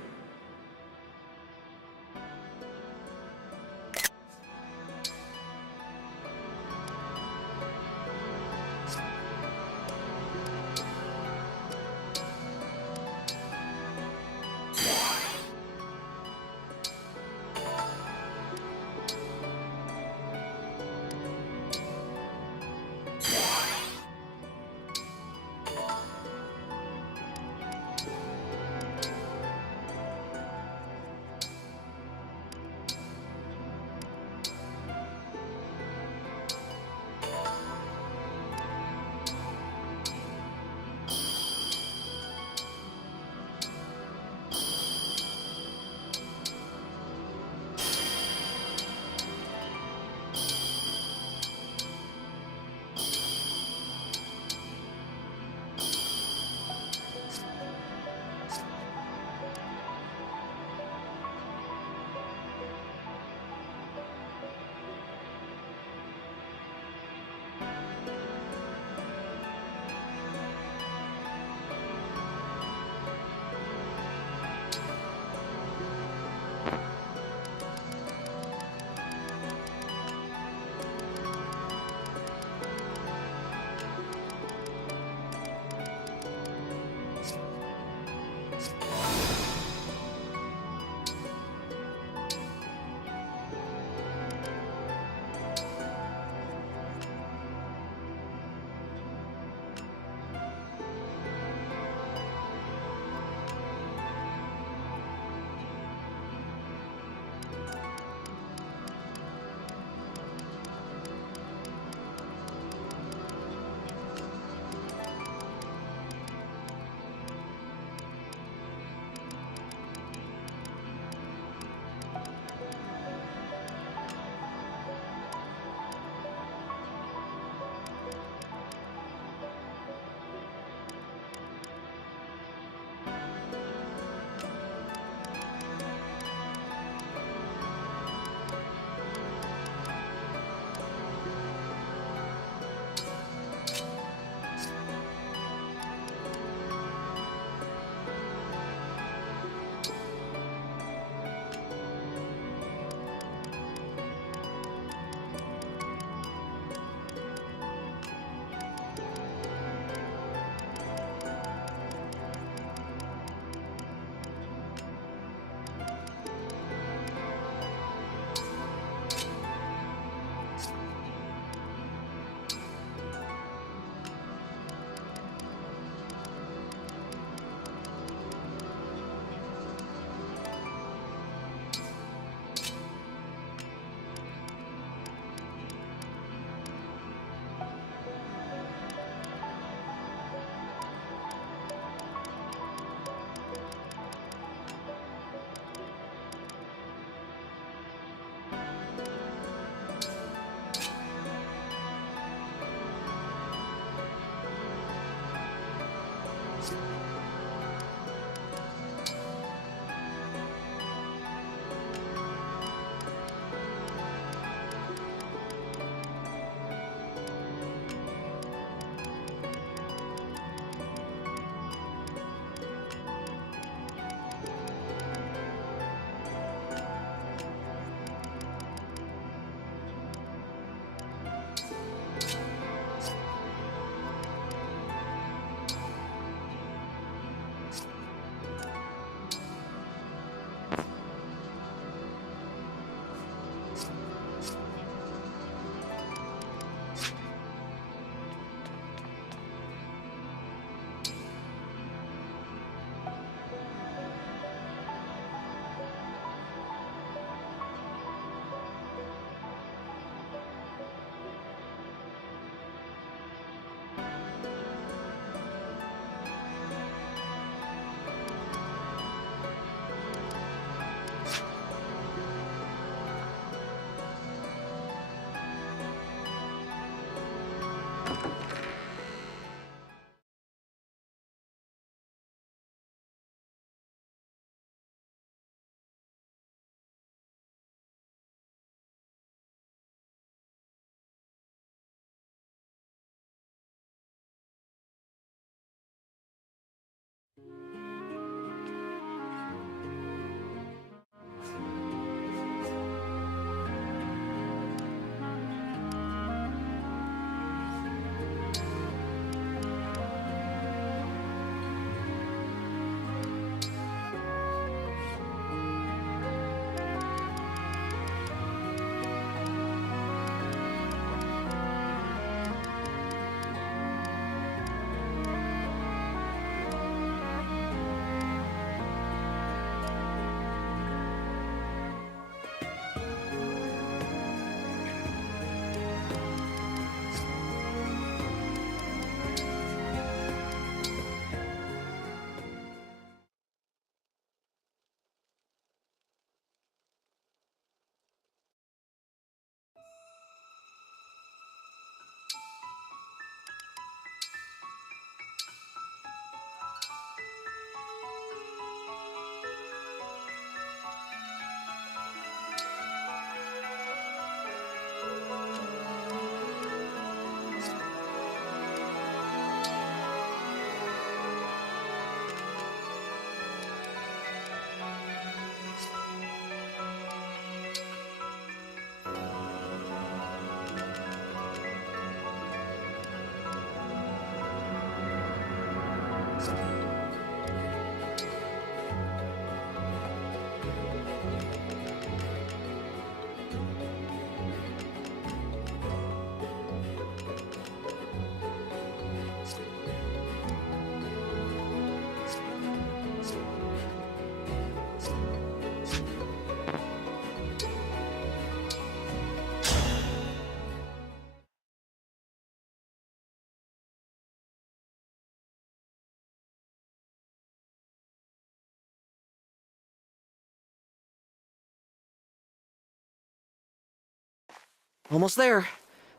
Almost there.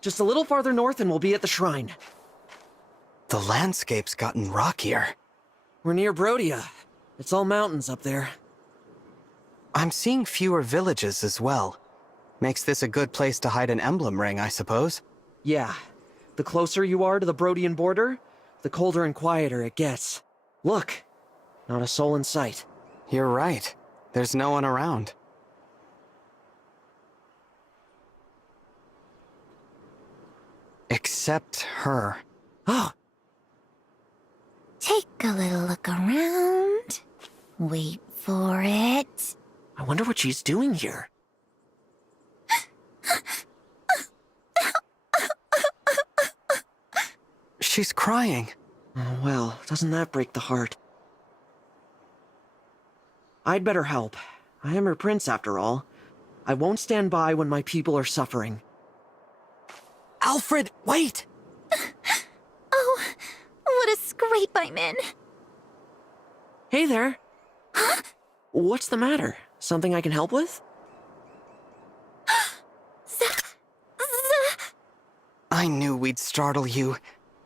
Just a little farther north and we'll be at the shrine. The landscape's gotten rockier. We're near Brodia. It's all mountains up there. I'm seeing fewer villages as well. Makes this a good place to hide an emblem ring, I suppose. Yeah. The closer you are to the Brodian border, the colder and quieter it gets. Look, not a soul in sight. You're right. There's no one around. Except her. Oh! Take a little look around. Wait for it. I wonder what she's doing here. She's crying. Oh, well, doesn't that break the heart? I'd better help. I am her prince, after all. I won't stand by when my people are suffering. Alfred, wait! Oh, what a scrape I'm in. Hey there. Huh? What's the matter? Something I can help with? I knew we'd startle you.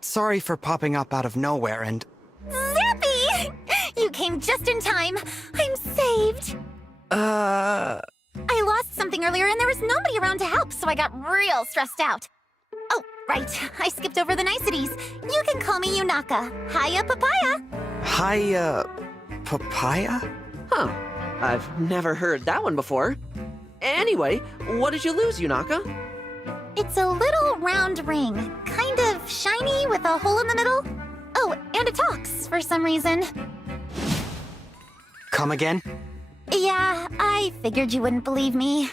Sorry for popping up out of nowhere and... Zappy! You came just in time. I'm saved. I lost something earlier and there was nobody around to help, so I got real stressed out. Oh, right. I skipped over the niceties. You can call me Yunaka. Hiya, Papaya. Hiya... Papaya? Huh. I've never heard that one before. Anyway, what did you lose, Yunaka? It's a little round ring. Kind of shiny with a hole in the middle. Oh, and it talks for some reason. Come again? Yeah, I figured you wouldn't believe me.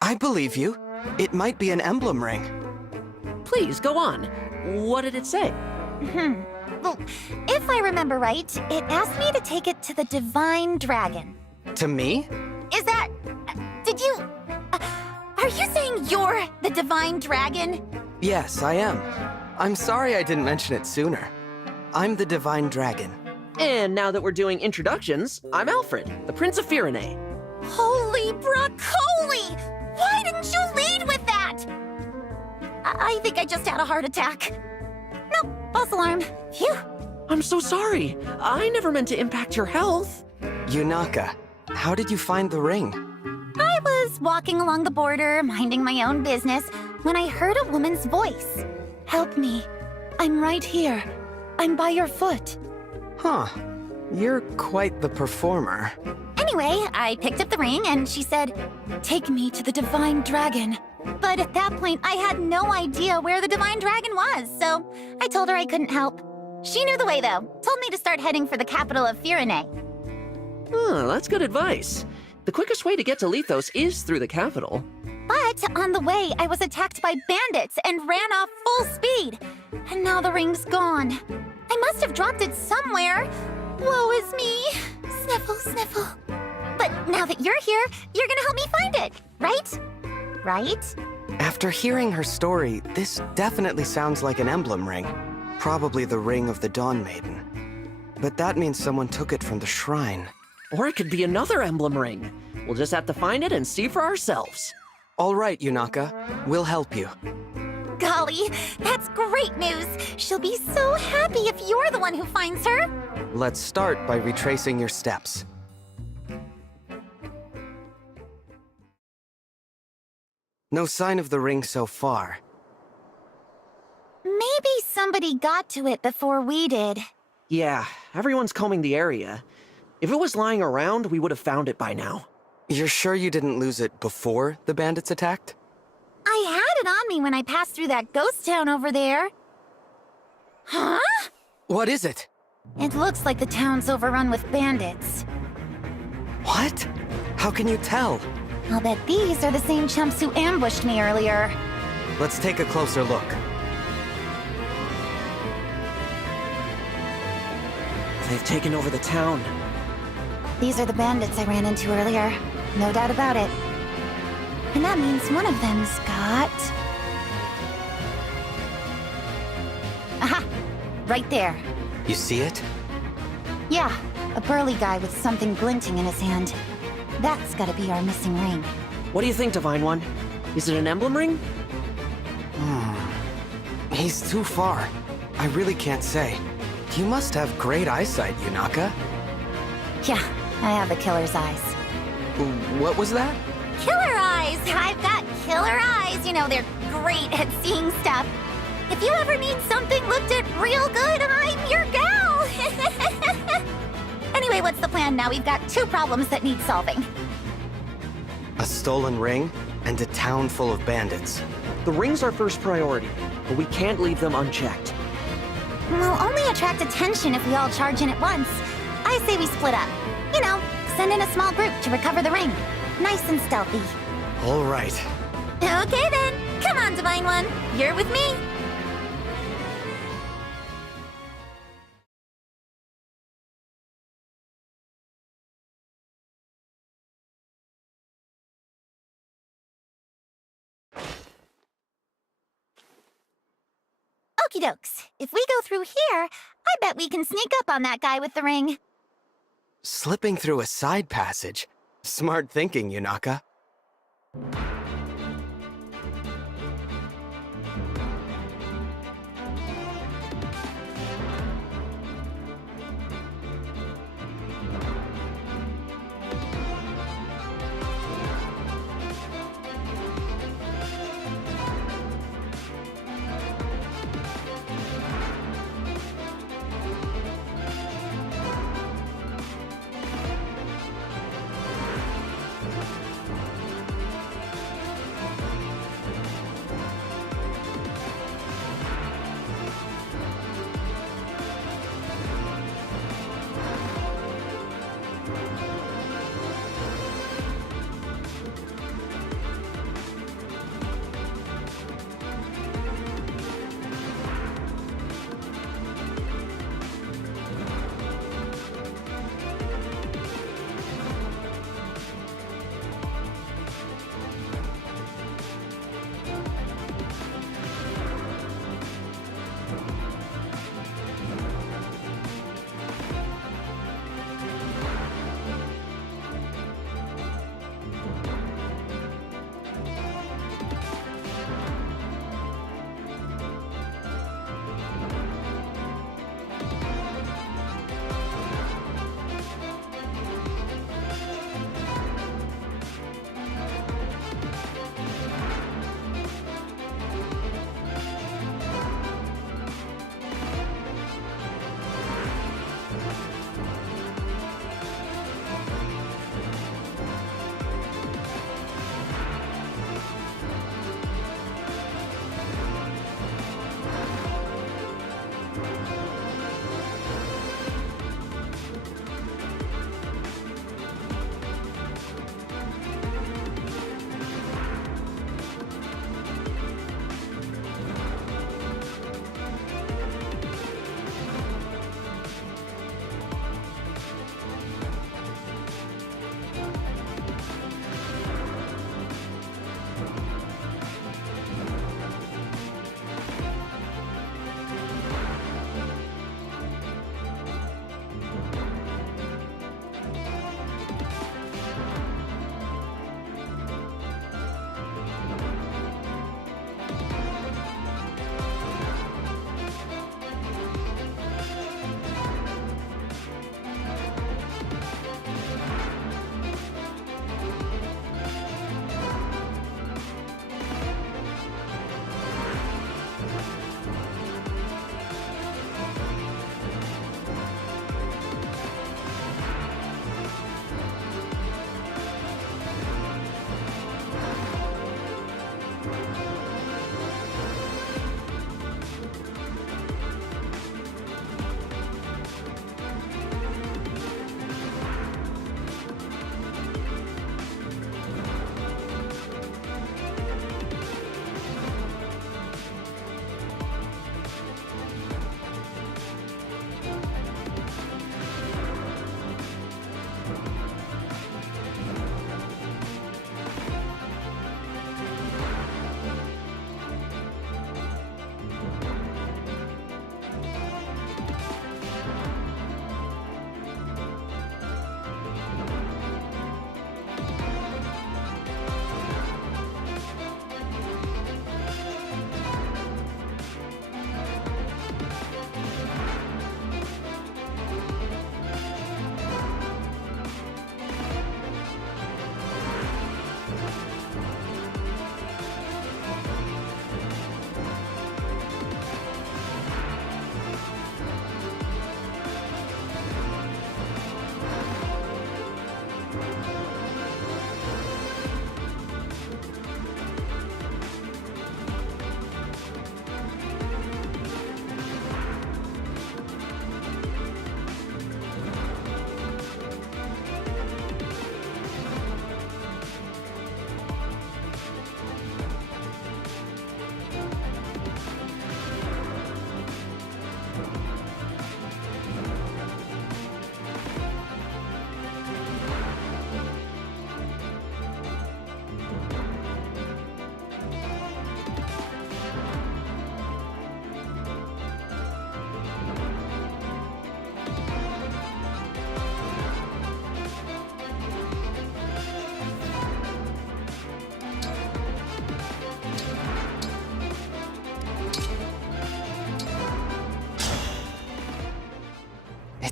I believe you. It might be an emblem ring. Please, go on. What did it say? Well, if I remember right, it asked me to take it to the Divine Dragon. To me? Is that... did you... are you saying you're the Divine Dragon? Yes, I am. I'm sorry I didn't mention it sooner. I'm the Divine Dragon. And now that we're doing introductions, I'm Alfred, the Prince of Firene. Holy broccoli! Why didn't you lead with that? I think I just had a heart attack. Nope, false alarm. Phew. I'm so sorry. I never meant to impact your health. Yunaka, how did you find the ring? I was walking along the border, minding my own business, when I heard a woman's voice. Help me. I'm right here. I'm by your foot. Huh. You're quite the performer. Anyway, I picked up the ring and she said, "Take me to the Divine Dragon." But at that point, I had no idea where the Divine Dragon was, so I told her I couldn't help. She knew the way, though. Told me to start heading for the capital of Firene. Oh, that's good advice. The quickest way to get to Lethos is through the capital. But on the way, I was attacked by bandits and ran off full speed. And now the ring's gone. I must have dropped it somewhere. Woe is me. Sniffle, sniffle. But now that you're here, you're gonna help me find it, right? Right? After hearing her story, this definitely sounds like an emblem ring. Probably the ring of the Dawn Maiden. But that means someone took it from the shrine. Or it could be another emblem ring. We'll just have to find it and see for ourselves. All right, Yunaka. We'll help you. Golly, that's great news. She'll be so happy if you're the one who finds her. Let's start by retracing your steps. No sign of the ring so far. Maybe somebody got to it before we did. Yeah, everyone's combing the area. If it was lying around, we would have found it by now. You're sure you didn't lose it before the bandits attacked? I had it on me when I passed through that ghost town over there. Huh? What is it? It looks like the town's overrun with bandits. What? How can you tell? I'll bet these are the same chumps who ambushed me earlier. Let's take a closer look. They've taken over the town. These are the bandits I ran into earlier. No doubt about it. And that means one of them's got... Aha! Right there. You see it? Yeah, a burly guy with something glinting in his hand. That's gotta be our missing ring. What do you think, Divine One? Is it an emblem ring? He's too far. I really can't say. You must have great eyesight, Yunaka. Yeah, I have a killer's eyes. What was that? Killer eyes! I've got killer eyes! You know, they're great at seeing stuff. If you ever need something looked at real good, I'm your gal! Anyway, what's the plan now? We've got two problems that need solving. A stolen ring and a town full of bandits. The ring's our first priority, but we can't leave them unchecked. We'll only attract attention if we all charge in at once. I say we split up. You know, send in a small group to recover the ring. Nice and stealthy. All right. Okay then. Come on, Divine One. You're with me. Okie dokes. If we go through here, I bet we can sneak up on that guy with the ring. Slipping through a side passage. Smart thinking, Yunaka.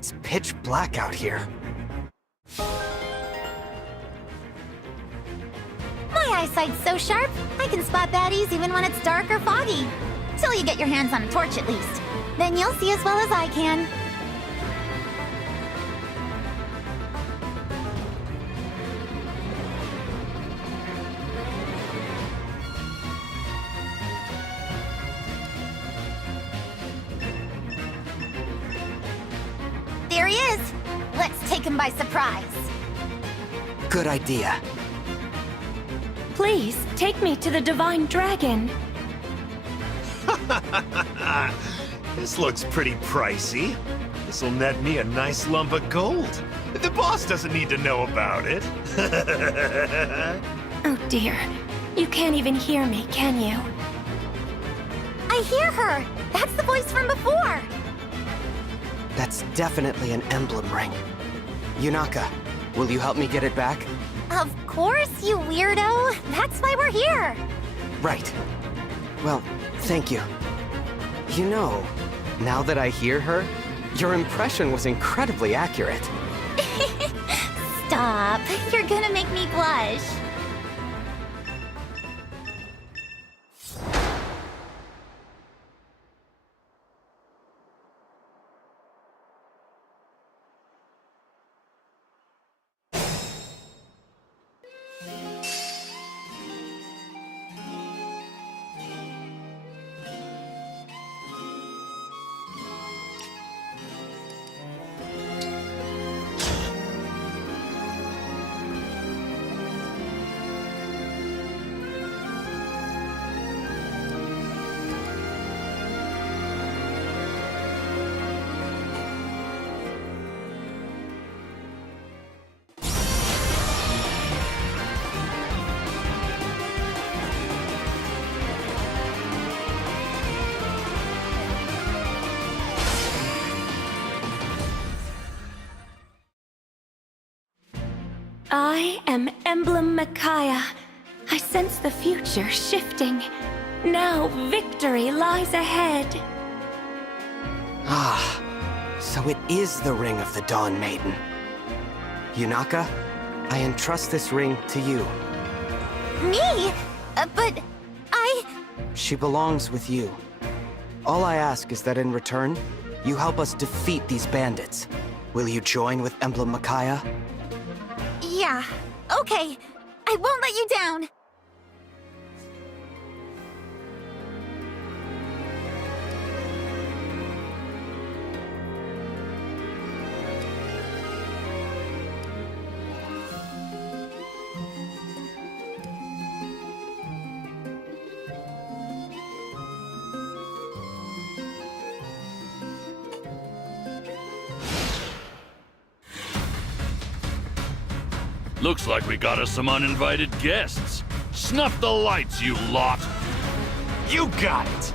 It's pitch black out here. My eyesight's so sharp, I can spot baddies even when it's dark or foggy. Till you get your hands on a torch at least. Then you'll see as well as I can. There he is! Let's take him by surprise. Good idea. Please, take me to the Divine Dragon. This looks pretty pricey. This'll net me a nice lump of gold. The boss doesn't need to know about it. Oh dear. You can't even hear me, can you? I hear her! That's the voice from before! That's definitely an emblem ring. Yunaka, will you help me get it back? Of course, you weirdo! That's why we're here! Right. Well, thank you. You know, now that I hear her, your impression was incredibly accurate. Stop. You're gonna make me blush. I am Emblem Micaiah. I sense the future shifting. Now victory lies ahead. Ah, so it is the Ring of the Dawn Maiden. Yunaka, I entrust this ring to you. Me? But I... She belongs with you. All I ask is that in return, you help us defeat these bandits. Will you join with Emblem Micaiah? Yeah, okay. I won't let you down. Looks like we got us some uninvited guests. Snuff the lights, you lot! You got it!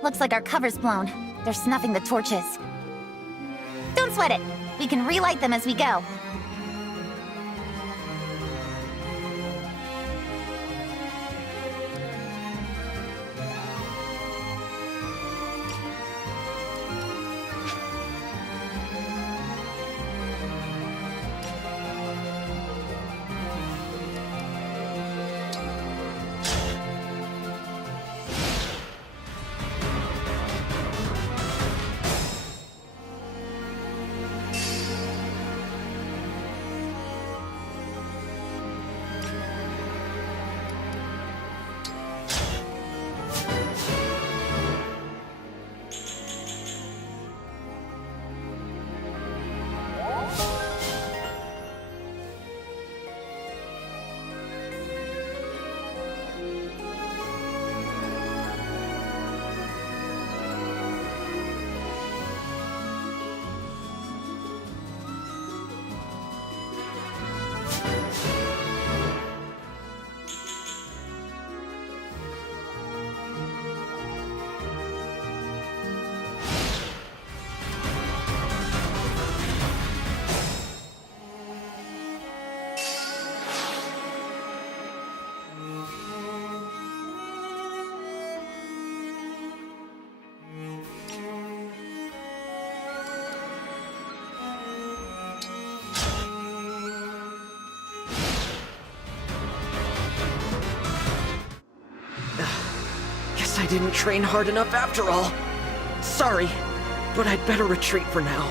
Looks like our cover's blown. They're snuffing the torches. Don't sweat it. We can relight them as we go. didn't train hard enough after all. Sorry, but I'd better retreat for now.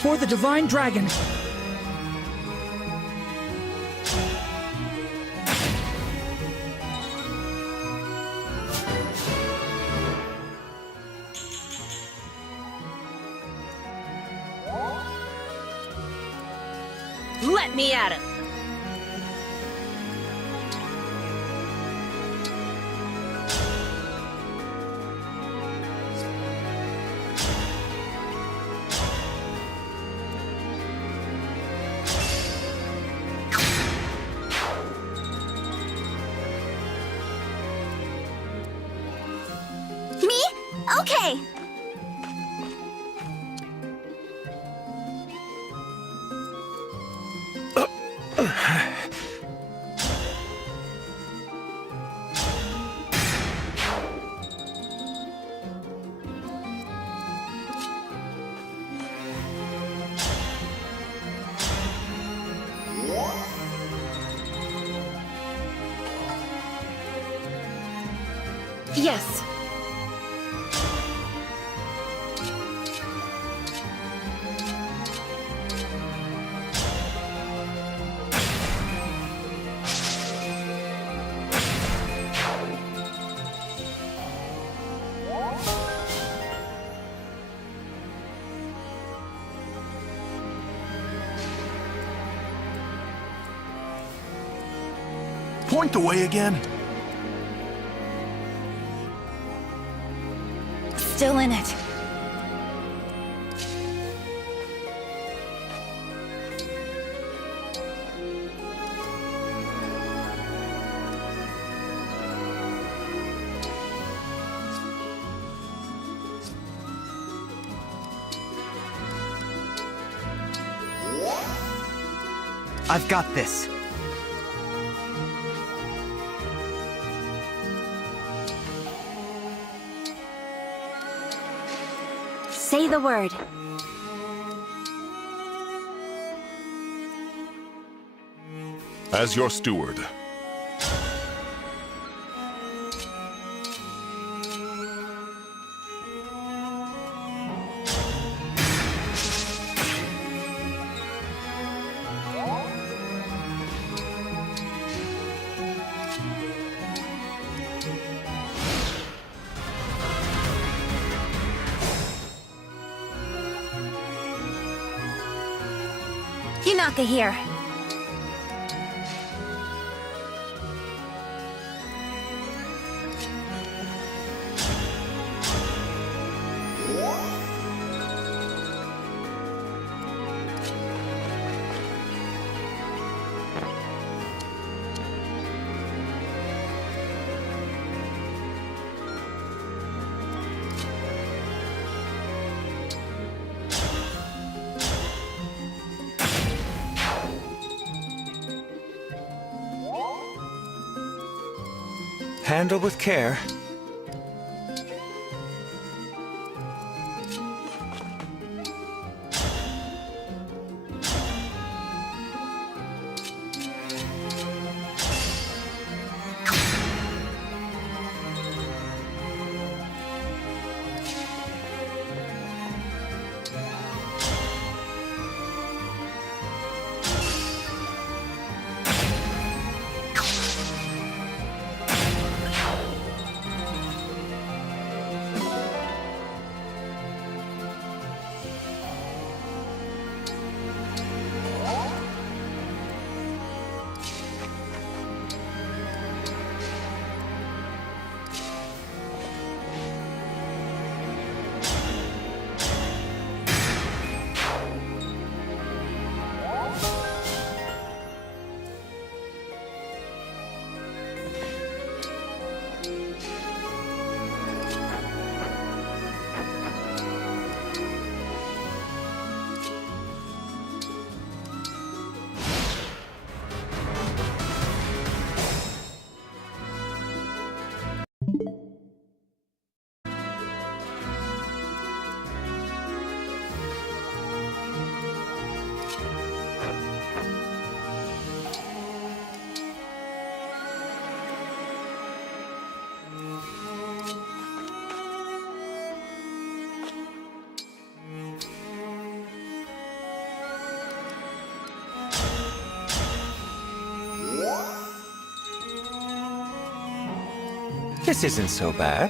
For the Divine Dragon! Let me at him! Me? Okay. Yes. Point the way again. Still in it. I've got this. Say the word. As your steward. Yunaka here. Handle with care. This isn't so bad.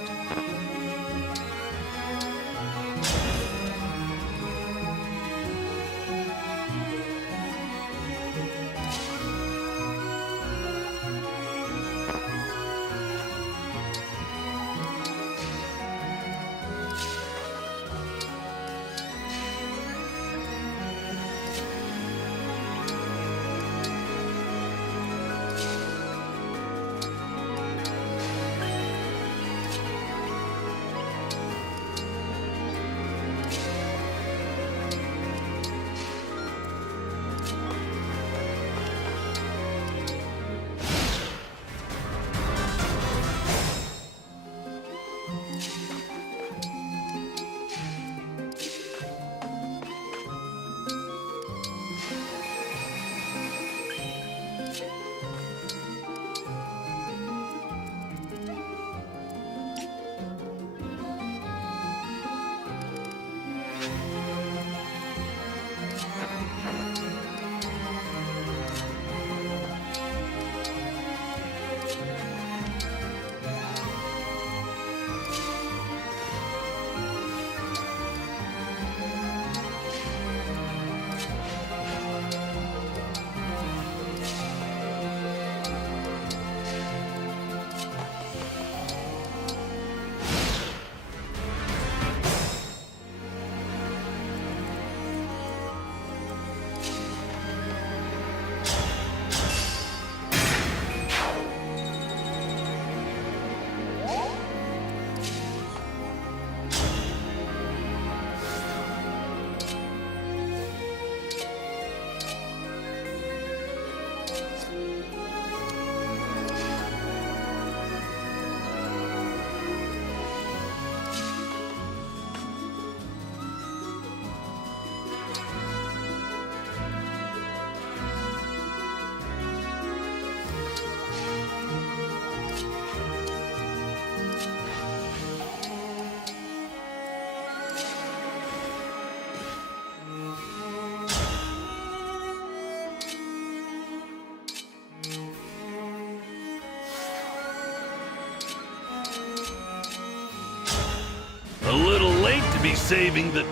should be saving the...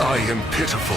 I am pitiful.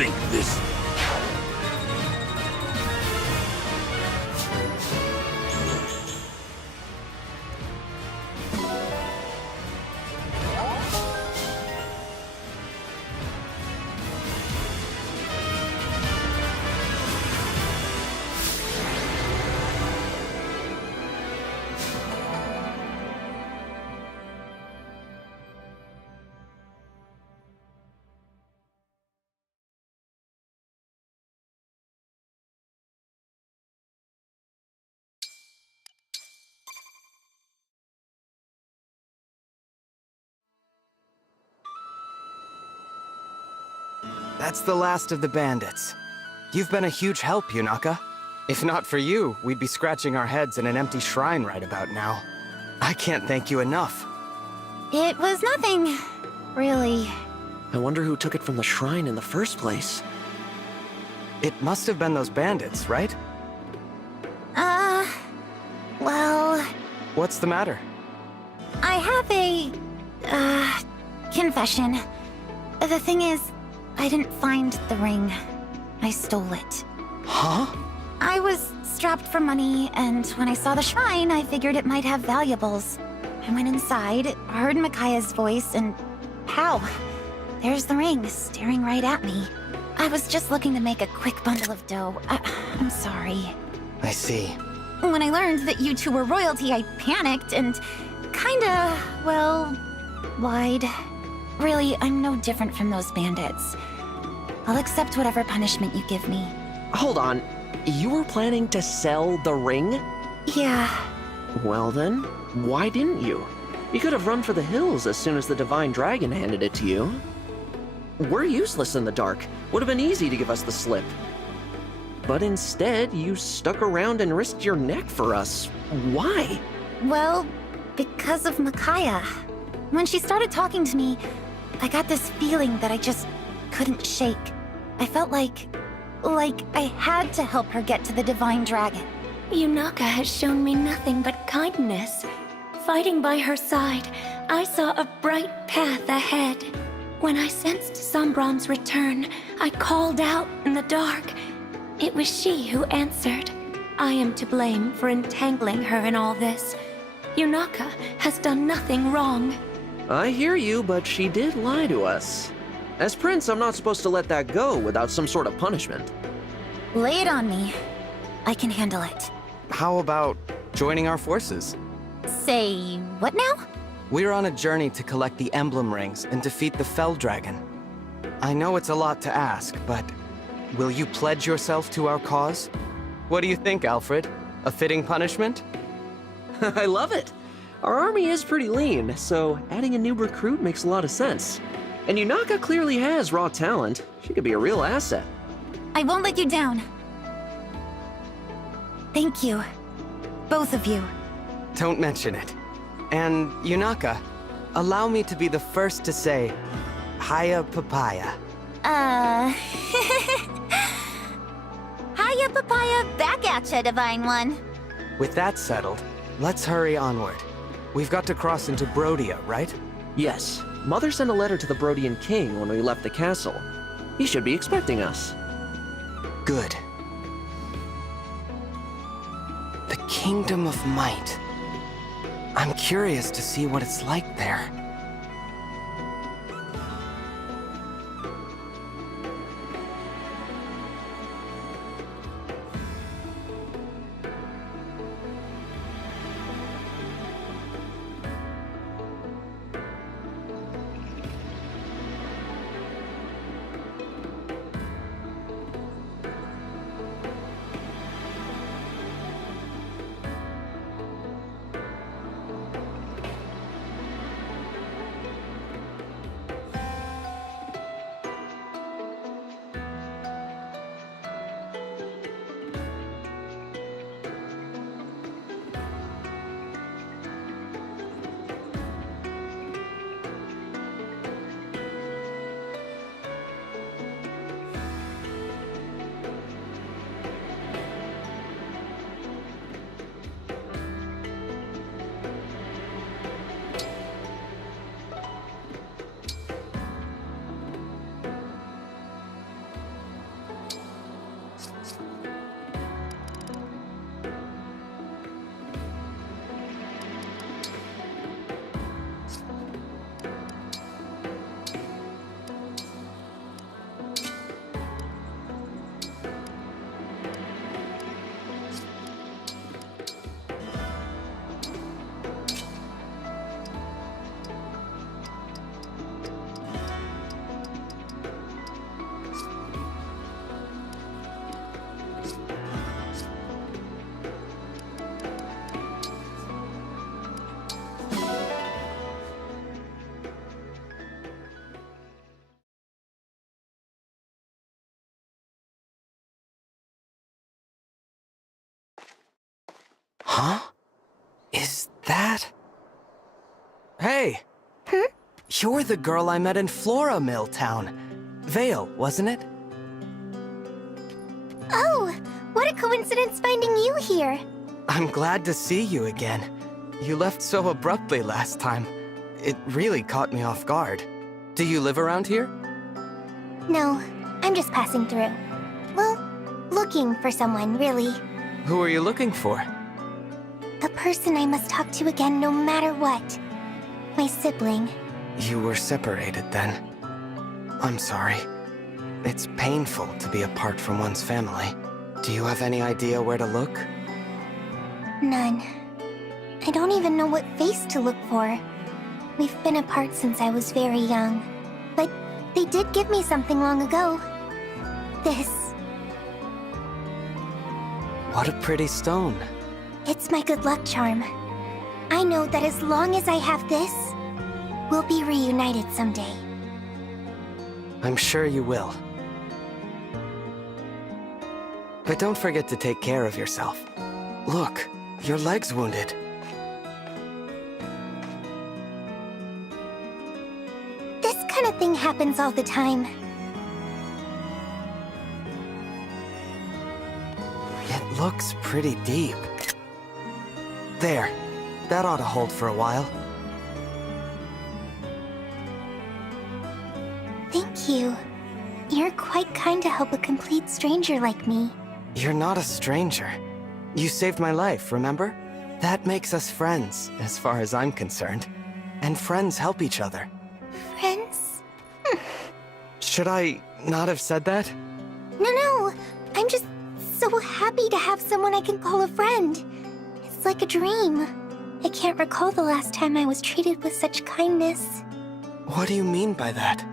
Think this... That's the last of the bandits. You've been a huge help, Yunaka. If not for you, we'd be scratching our heads in an empty shrine right about now. I can't thank you enough. It was nothing, really. I wonder who took it from the shrine in the first place. It must have been those bandits, right? Well... What's the matter? I have a... confession. The thing is, I didn't find the ring. I stole it. Huh? I was strapped for money, and when I saw the shrine, I figured it might have valuables. I went inside, heard Micaiah's voice, and... pow! There's the ring, staring right at me. I was just looking to make a quick bundle of dough. I'm sorry. I see. When I learned that you two were royalty, I panicked and kinda, well, lied. Really, I'm no different from those bandits. I'll accept whatever punishment you give me. Hold on. You were planning to sell the ring? Yeah. Well then, why didn't you? You could have run for the hills as soon as the Divine Dragon handed it to you. We're useless in the dark. Would have been easy to give us the slip. But instead, you stuck around and risked your neck for us. Why? Well, because of Micaiah. When she started talking to me, I got this feeling that I just couldn't shake. I felt like I had to help her get to the Divine Dragon. Yunaka has shown me nothing but kindness. Fighting by her side, I saw a bright path ahead. When I sensed Sombron's return, I called out in the dark. It was she who answered. I am to blame for entangling her in all this. Yunaka has done nothing wrong. I hear you, but she did lie to us. As prince, I'm not supposed to let that go without some sort of punishment. Lay it on me. I can handle it. How about joining our forces? Say what now? We're on a journey to collect the Emblem rings and defeat the Fell Dragon. I know it's a lot to ask, but will you pledge yourself to our cause? What do you think, Alfred? A fitting punishment? I love it. Our army is pretty lean, so adding a new recruit makes a lot of sense. And Yunaka clearly has raw talent. She could be a real asset. I won't let you down. Thank you. Both of you. Don't mention it. And Yunaka, allow me to be the first to say, Hiya Papaya. Hiya, Papaya, back at ya, Divine One. With that settled, let's hurry onward. We've got to cross into Brodia, right? Yes. Mother sent a letter to the Brodian king when we left the castle. He should be expecting us. Good. The Kingdom of Might. I'm curious to see what it's like there. Huh? Is that... Hey! You're the girl I met in Flora Mill Town. Vale, wasn't it? Oh, what a coincidence finding you here. I'm glad to see you again. You left so abruptly last time. It really caught me off guard. Do you live around here? No, I'm just passing through. Well, looking for someone, really. Who are you looking for? A person I must talk to again no matter what. My sibling. You were separated then. I'm sorry. It's painful to be apart from one's family. Do you have any idea where to look? None. I don't even know what face to look for. We've been apart since I was very young. But they did give me something long ago. This. What a pretty stone. It's my good luck charm. I know that as long as I have this, we'll be reunited someday. I'm sure you will. But don't forget to take care of yourself. Look, your leg's wounded. This kind of thing happens all the time. It looks pretty deep. There. That ought to hold for a while. Thank you. You're quite kind to help a complete stranger like me. You're not a stranger. You saved my life, remember? That makes us friends, as far as I'm concerned. And friends help each other. Friends? Should I not have said that? No. I'm just so happy to have someone I can call a friend. It's like a dream. I can't recall the last time I was treated with such kindness. What do you mean by that?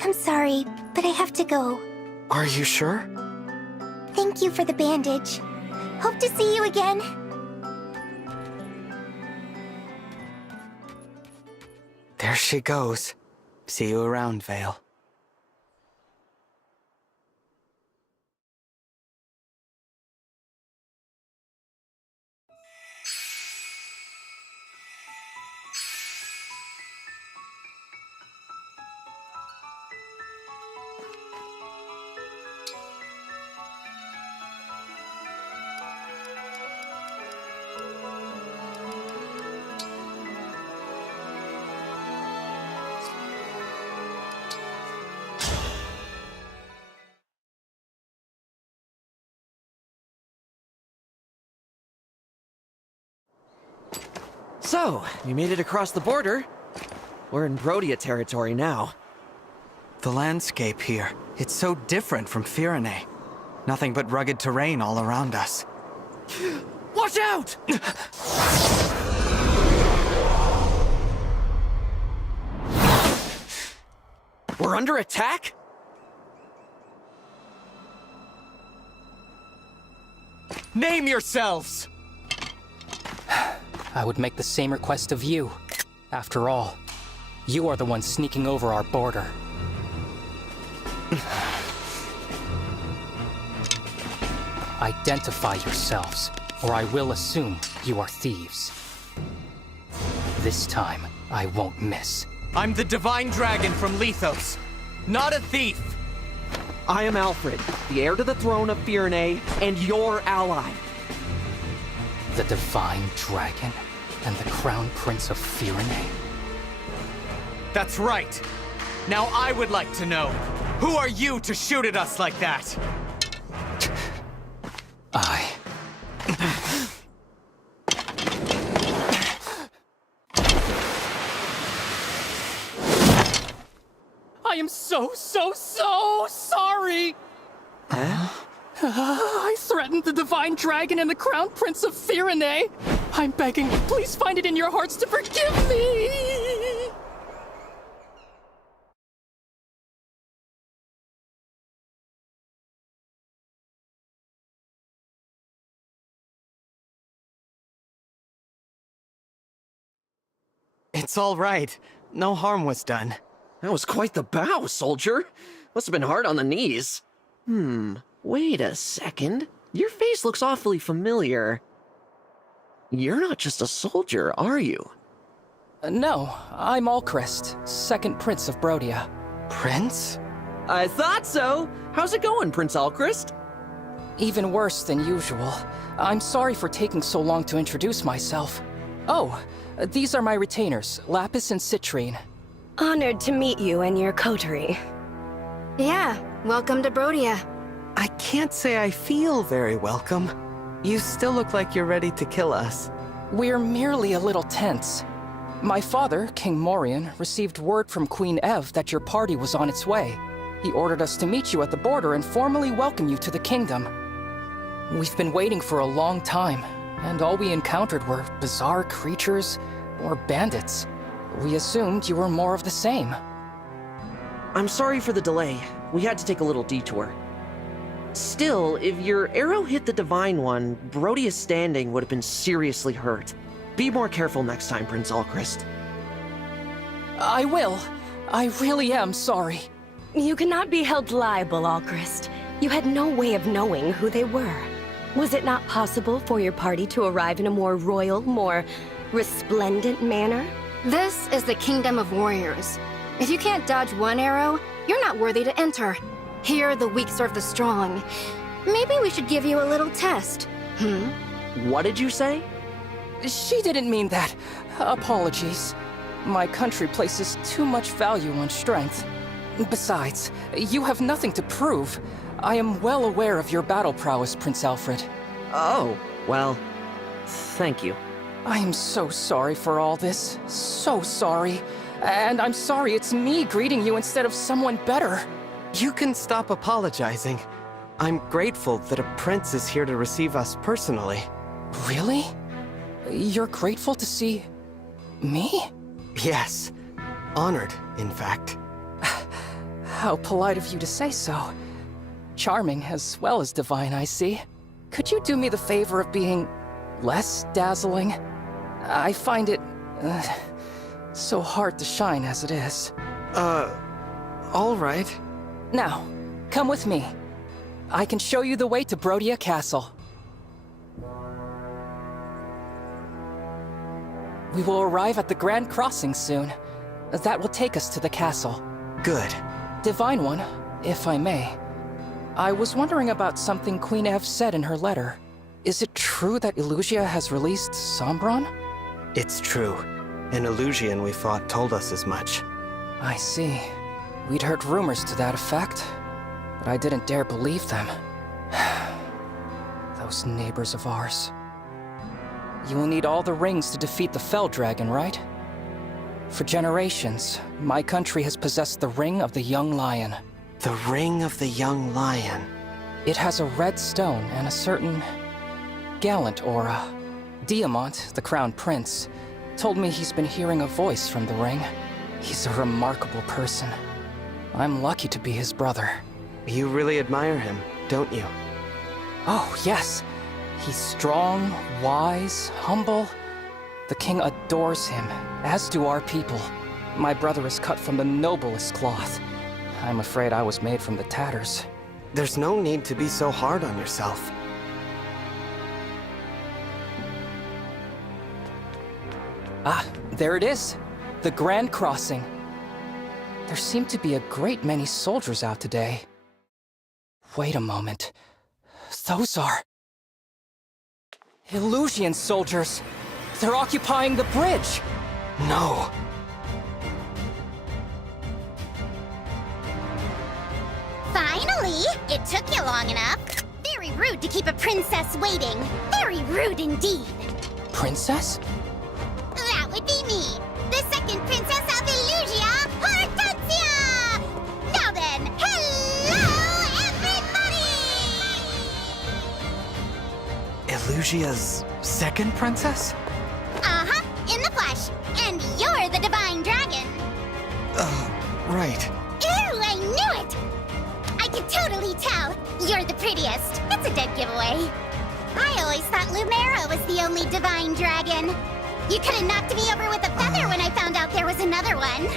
I'm sorry, but I have to go. Are you sure? Thank you for the bandage. Hope to see you again. There she goes. See you around, Vale. So, we made it across the border. We're in Brodia territory now. The landscape here, it's so different from Firene. Nothing but rugged terrain all around us. Watch out! We're under attack? Name yourselves! I would make the same request of you. After all, you are the one sneaking over our border. Identify yourselves, or I will assume you are thieves. This time, I won't miss. I'm the Divine Dragon from Lethos, not a thief! I am Alfred, the heir to the throne of Firene, and your ally. The Divine Dragon and the Crown Prince of Firene? That's right! Now I would like to know, who are you to shoot at us like that? I am so sorry! I threatened the Divine Dragon and the Crown Prince of Firene. I'm begging, please find it in your hearts to forgive me! It's all right. No harm was done. That was quite the bow, soldier. Must have been hard on the knees. Wait a second. Your face looks awfully familiar. You're not just a soldier, are you? No, I'm Alchrist, second Prince of Brodia. Prince? I thought so! How's it going, Prince Alchrist? Even worse than usual. I'm sorry for taking so long to introduce myself. Oh, these are my retainers, Lapis and Citrine. Honored to meet you and your coterie. Yeah, welcome to Brodia. I can't say I feel very welcome. You still look like you're ready to kill us. We're merely a little tense. My father, King Morion, received word from Queen Ev that your party was on its way. He ordered us to meet you at the border and formally welcome you to the kingdom. We've been waiting for a long time, and all we encountered were bizarre creatures or bandits. We assumed you were more of the same. I'm sorry for the delay. We had to take a little detour. Still, if your arrow hit the Divine One, Brodia's standing would have been seriously hurt. Be more careful next time, Prince Alchrist. I will. I really am sorry. You cannot be held liable, Alchrist. You had no way of knowing who they were. Was it not possible for your party to arrive in a more royal, more resplendent manner? This is the Kingdom of Warriors. If you can't dodge one arrow, you're not worthy to enter. Here, the weak serve the strong. Maybe we should give you a little test. What did you say? She didn't mean that. Apologies. My country places too much value on strength. Besides, you have nothing to prove. I am well aware of your battle prowess, Prince Alfred. Oh, well, thank you. I am so sorry for all this. So sorry. And I'm sorry it's me greeting you instead of someone better. You can stop apologizing. I'm grateful that a prince is here to receive us personally. Really? You're grateful to see me? Yes. Honored, in fact. How polite of you to say so. Charming as well as divine, I see. Could you do me the favor of being less dazzling? I find it so hard to shine as it is. All right. Now, come with me. I can show you the way to Brodia Castle. We will arrive at the Grand Crossing soon. That will take us to the castle. Good. Divine One, if I may. I was wondering about something Queen Ev said in her letter. Is it true that Illusia has released Sombron? It's true. An Illusian we fought told us as much. I see. We'd heard rumors to that effect, but I didn't dare believe them. Those neighbors of ours. You will need all the rings to defeat the Fell Dragon, right? For generations, my country has possessed the Ring of the Young Lion. The Ring of the Young Lion. It has a red stone and a certain gallant aura. Diamant, the Crown Prince, told me he's been hearing a voice from the ring. He's a remarkable person. I'm lucky to be his brother. You really admire him, don't you? Oh, yes. He's strong, wise, humble. The king adores him, as do our people. My brother is cut from the noblest cloth. I'm afraid I was made from the tatters. There's no need to be so hard on yourself. Ah, there it is. The Grand Crossing. There seem to be a great many soldiers out today. Wait a moment. Those are... Illusion soldiers! They're occupying the bridge! No. Finally! It took you long enough. Very rude to keep a princess waiting. Very rude indeed. Princess? That would be me, the second princess of Illusia, Hortensia! Now then, hello, everybody! Illusia's second princess? Uh-huh, in the flesh. And you're the divine dragon. Right. Ew, I knew it! I could totally tell. You're the prettiest. That's a dead giveaway. I always thought Lumera was the only divine dragon. You could have knocked me over with a feather when I found out there was another one.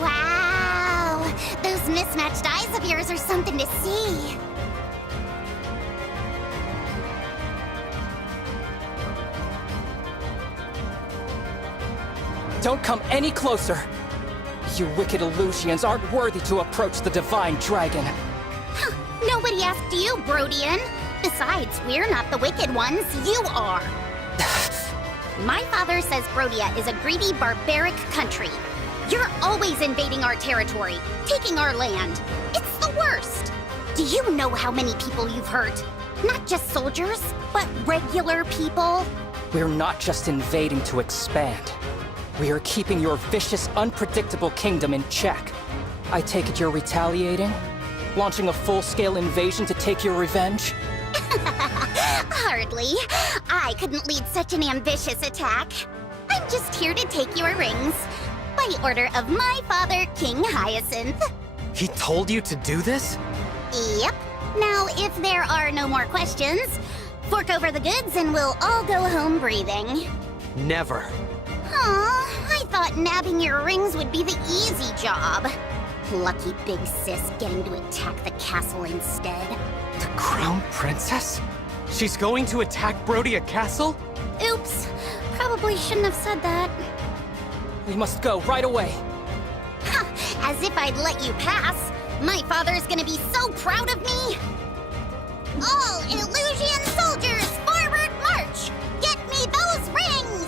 Wow, those mismatched eyes of yours are something to see. Don't come any closer! You wicked Illusians aren't worthy to approach the Divine Dragon. Huh, nobody asked you, Brodian. Besides, we're not the wicked ones, you are. My father says Brodia is a greedy, barbaric country. You're always invading our territory, taking our land. It's the worst. Do you know how many people you've hurt? Not just soldiers, but regular people. We're not just invading to expand. We are keeping your vicious, unpredictable kingdom in check. I take it you're retaliating? Launching a full-scale invasion to take your revenge? Hardly. I couldn't lead such an ambitious attack. I'm just here to take your rings. By order of my father, King Hyacinth. He told you to do this? Yep. Now, if there are no more questions, fork over the goods and we'll all go home breathing. Never. Aw, I thought nabbing your rings would be the easy job. Lucky big sis getting to attack the castle instead. The Crown Princess? She's going to attack Brodia Castle? Oops. Probably shouldn't have said that. We must go right away. Ha! As if I'd let you pass. My father's gonna be so proud of me. All Illusion soldiers, forward march! Get me those rings!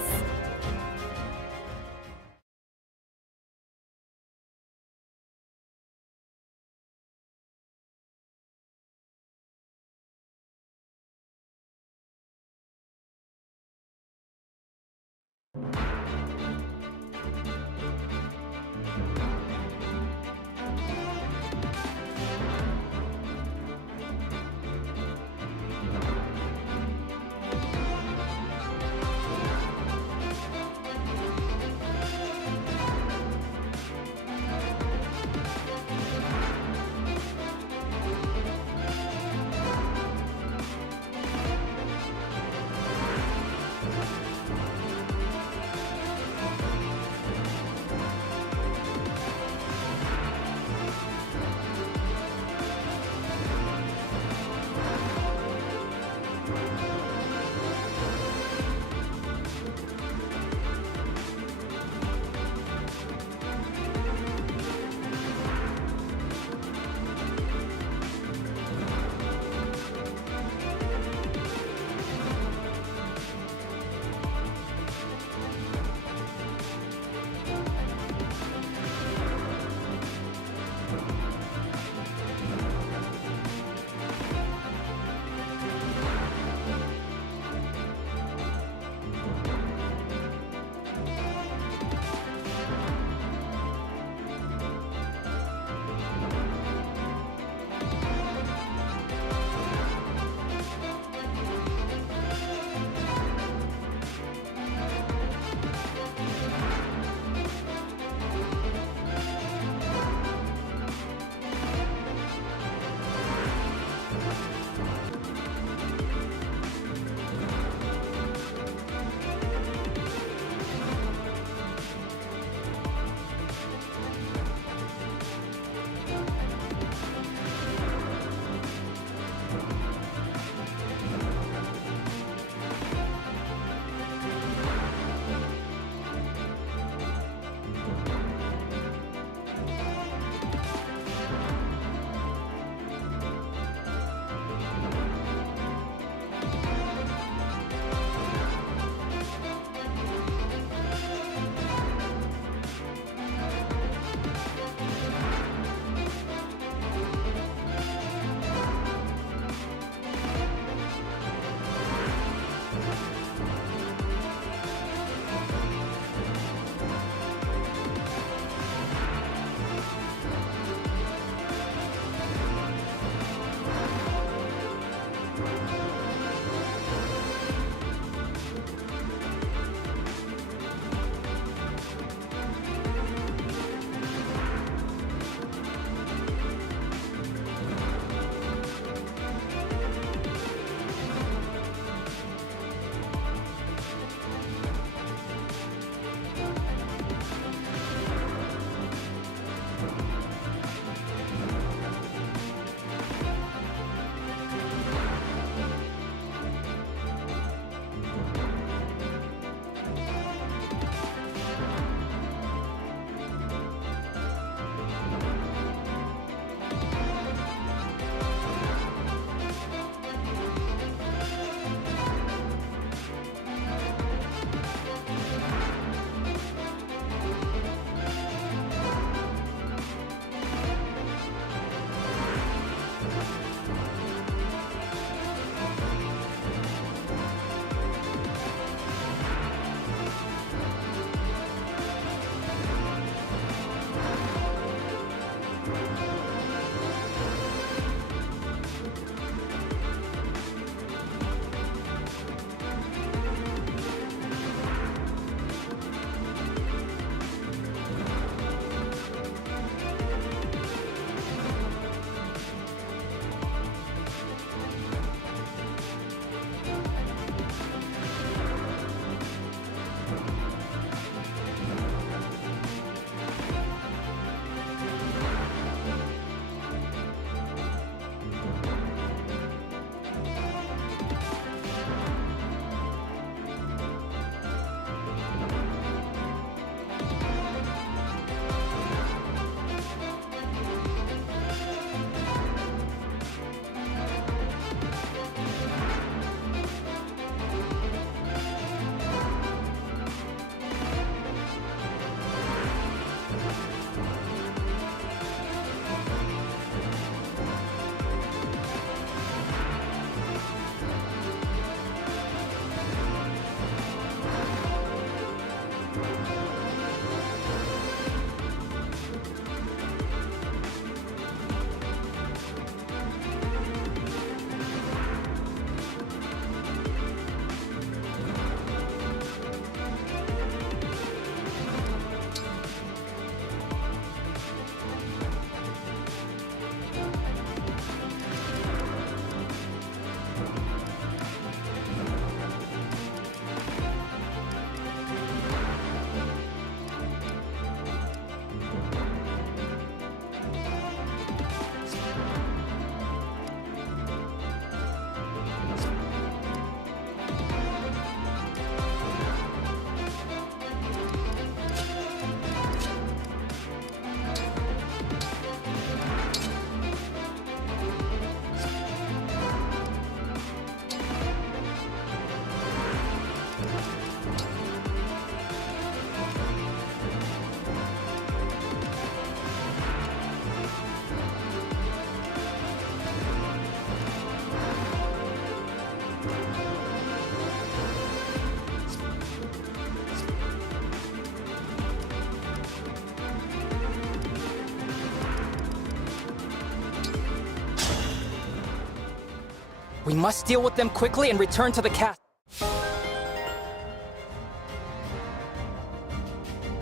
We must deal with them quickly and return to the castle.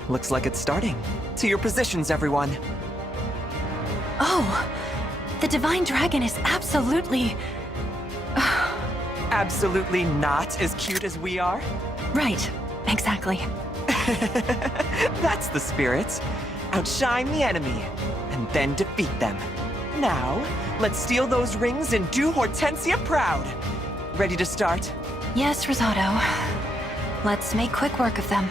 Looks like it's starting. To your positions, everyone. Oh, the Divine Dragon is absolutely... Absolutely not as cute as we are? Right, exactly. That's the spirit. Outshine the enemy, and then defeat them. Now, let's steal those rings and do Hortensia proud. Ready to start? Yes, Rosado. Let's make quick work of them.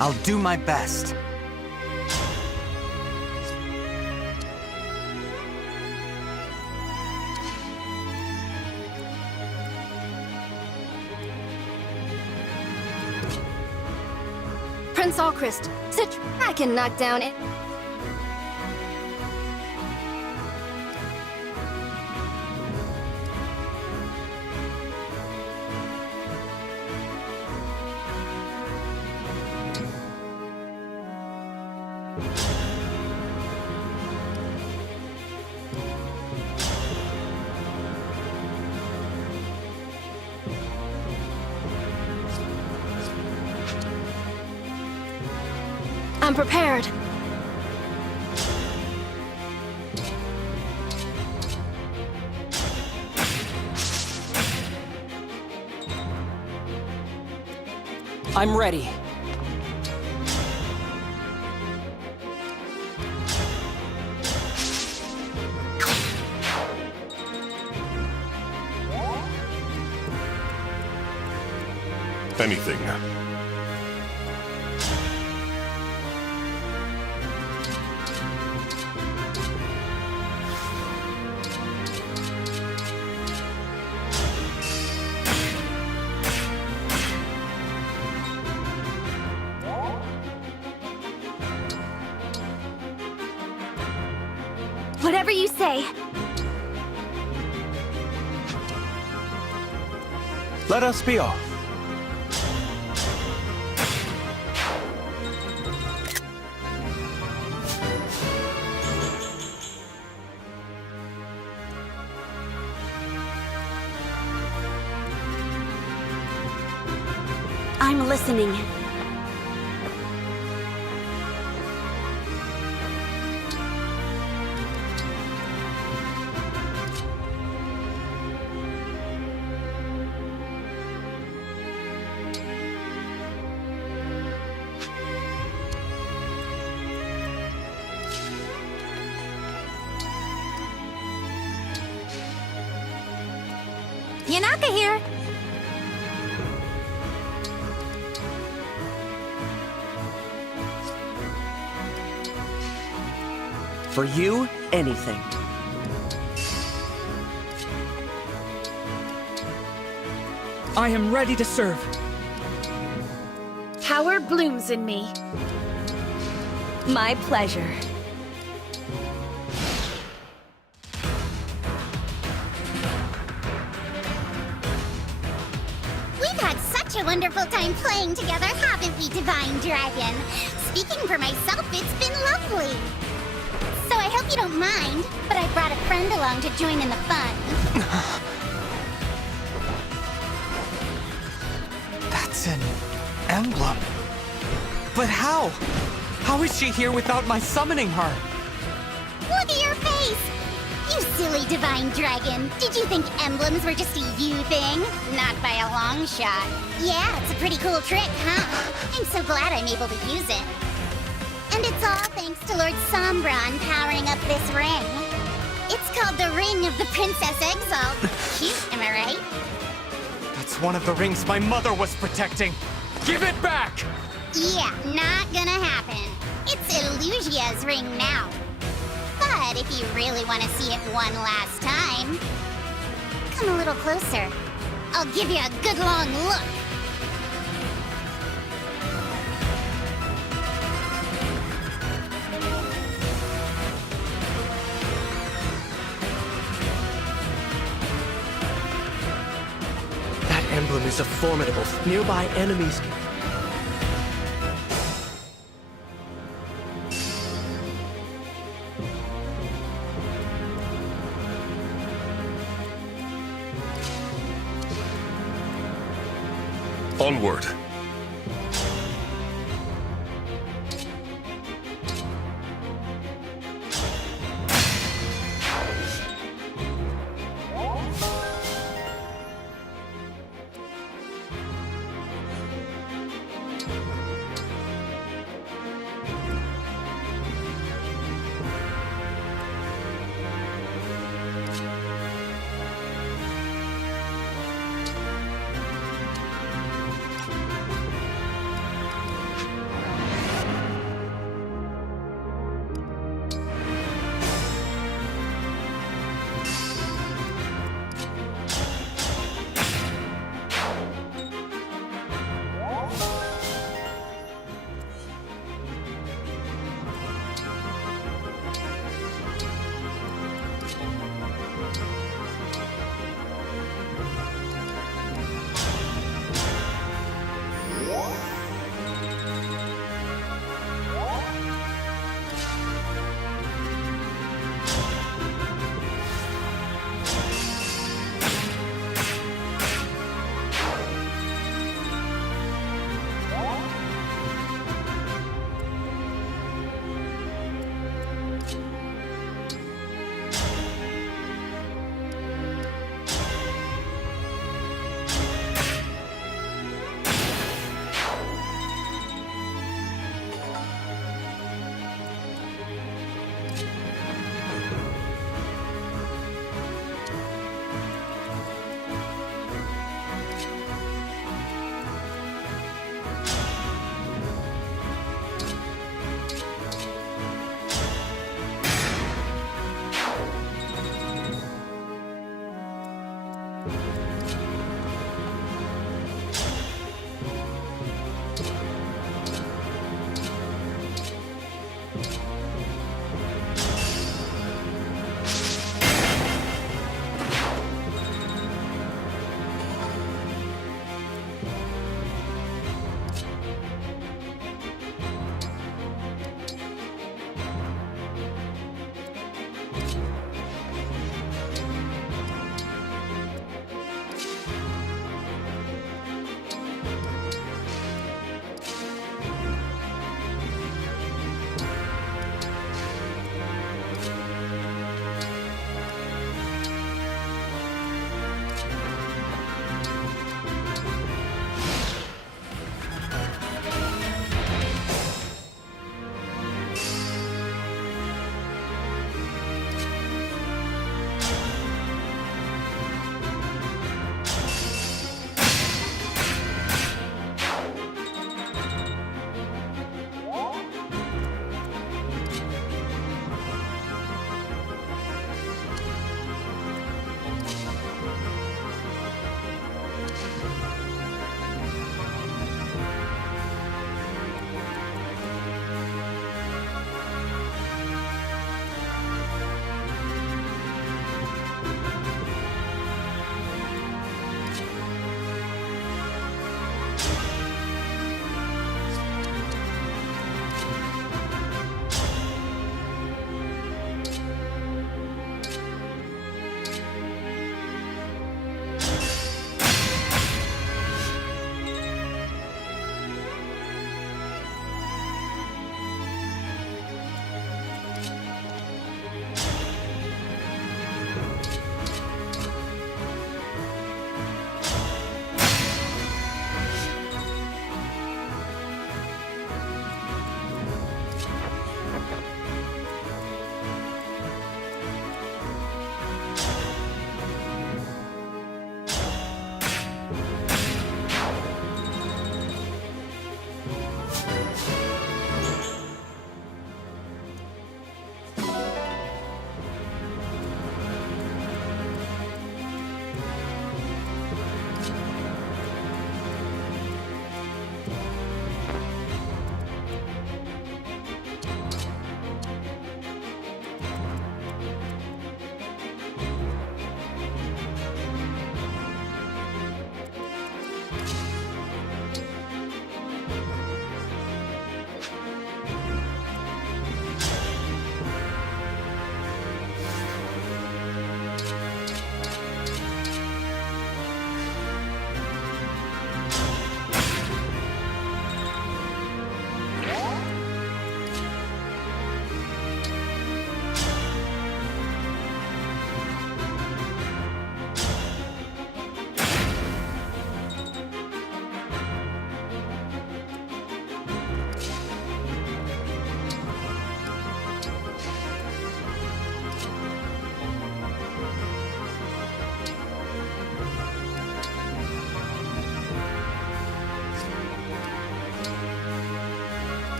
I'll do my best. Prince Alchrist, I can knock down it. prepared. I'm ready. Anything. Whatever you say. Let us be off. I'm listening. Yanaka here. For you, anything. I am ready to serve. Power blooms in me. My pleasure. We've had such a wonderful time playing together, haven't we, Divine Dragon? Speaking for myself, it's been lovely. So I hope you don't mind, but I brought a friend along to join in the fun. That's an emblem. But how? How is she here without my summoning her? Look at your face! You silly Divine Dragon. Did you think emblems were just a you thing? Not by a long shot. Yeah, it's a pretty cool trick, huh? I'm so glad I'm able to use it. And it's all thanks to Lord Sombron powering up this ring. It's called the Ring of the Princess Exalt. Cute, am I right? That's one of the rings my mother was protecting. Give it back! Yeah, not gonna happen. It's Illusia's ring now. But if you really want to see it one last time, come a little closer. I'll give you a good long look. That emblem is a formidable. Nearby enemies. Onward.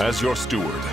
as your steward.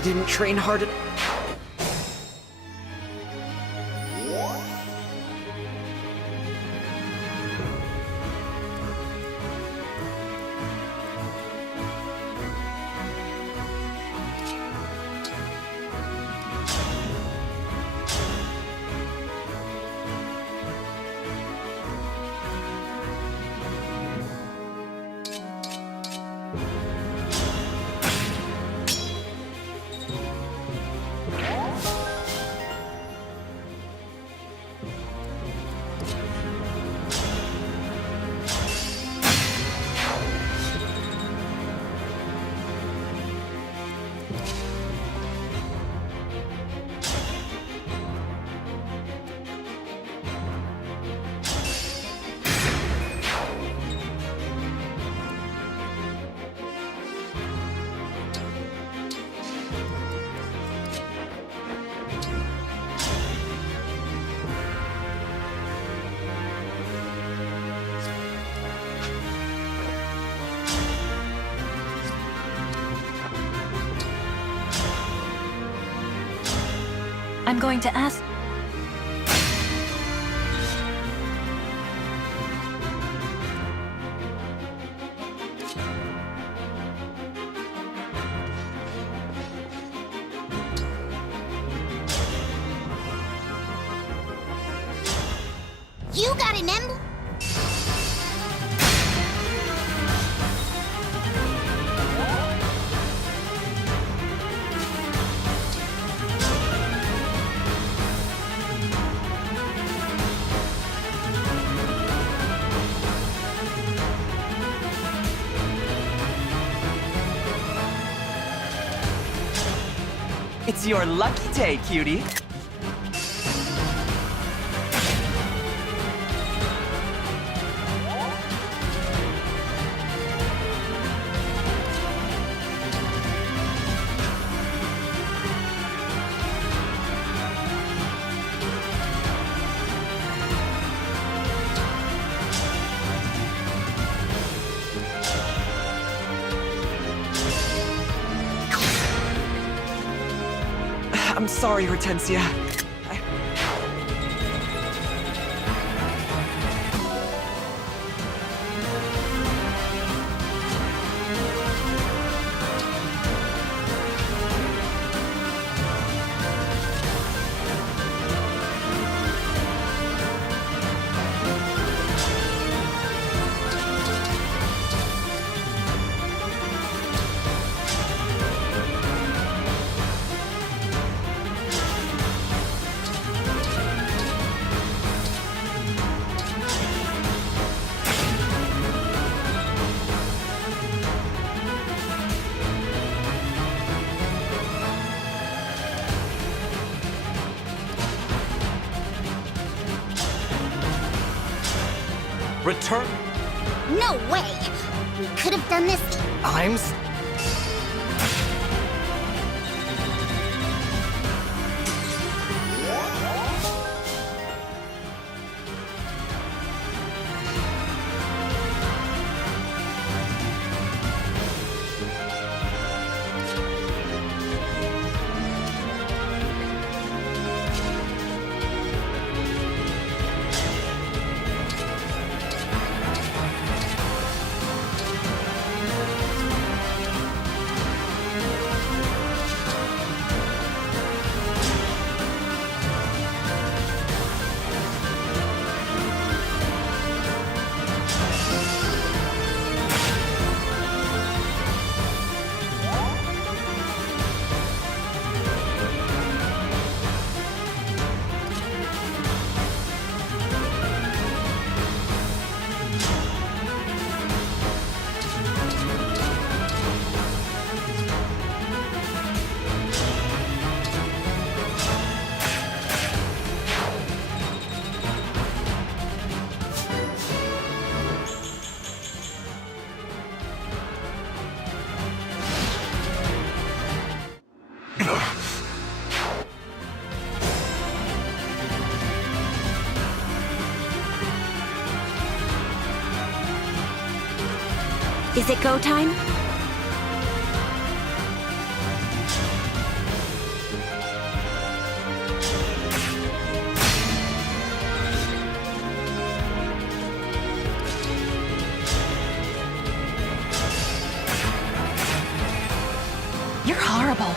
I didn't train hard enough. I'm going to ask... You got an emblem? It's your lucky day, cutie. I'm sorry, Hortensia. Return. No way! We could have done this. Is it go time? horrible.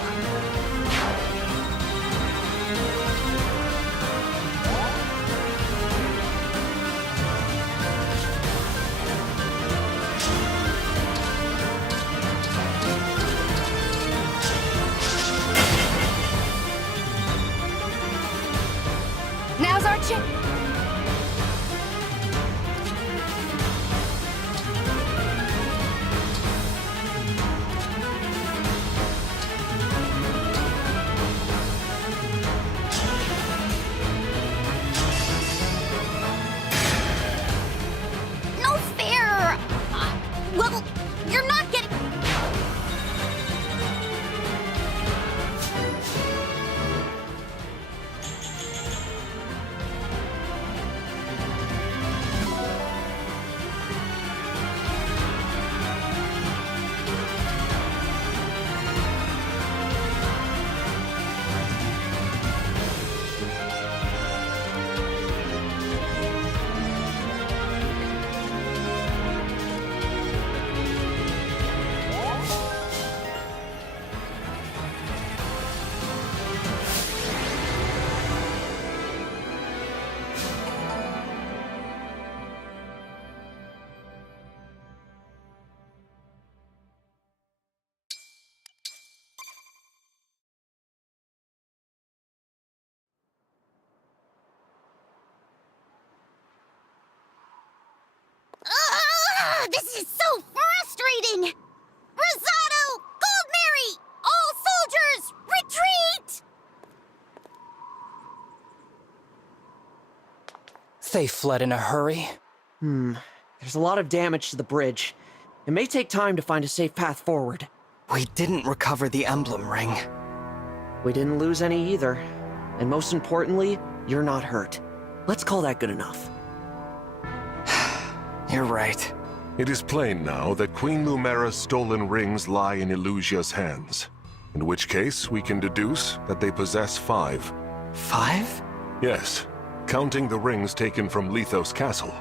Now's our chance. No fair! Well, you're not getting... This is so frustrating! Rosado! Goldberry! All soldiers, retreat! They fled in a hurry. There's a lot of damage to the bridge. It may take time to find a safe path forward. We didn't recover the Emblem ring. We didn't lose any either. And most importantly, you're not hurt. Let's call that good enough. You're right. It is plain now that Queen Lumera's stolen rings lie in Elusia's hands. In which case, we can deduce that they possess 5. 5? Yes, counting the rings taken from Lethos Castle.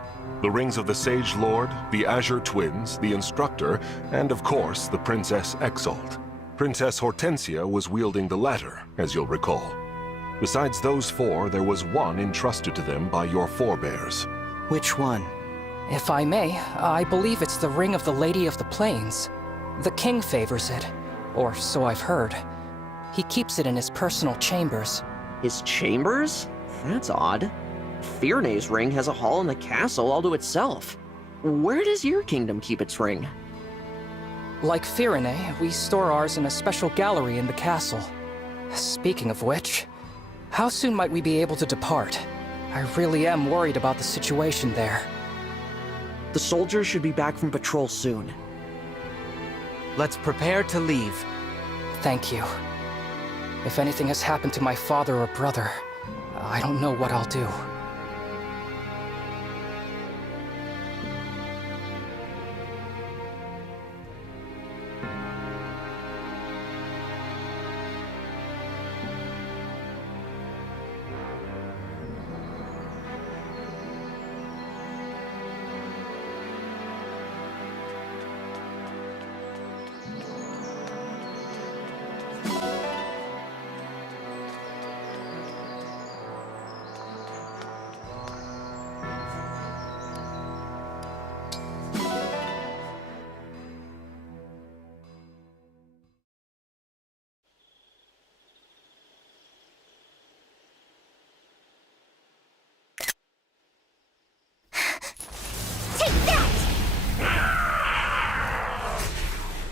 The rings of the Sage Lord, the Azure Twins, the Instructor, and of course, the Princess Exalt. Princess Hortensia was wielding the latter, as you'll recall. Besides those 4, there was one entrusted to them by your forebears. Which one? If I may, I believe it's the Ring of the Lady of the Plains. The king favors it, or so I've heard. He keeps it in his personal chambers. His chambers? That's odd. Fierne's ring has a hall in the castle all to itself. Where does your kingdom keep its ring? Like Firene, we store ours in a special gallery in the castle. Speaking of which, how soon might we be able to depart? I really am worried about the situation there. The soldiers should be back from patrol soon. Let's prepare to leave. Thank you. If anything has happened to my father or brother, I don't know what I'll do.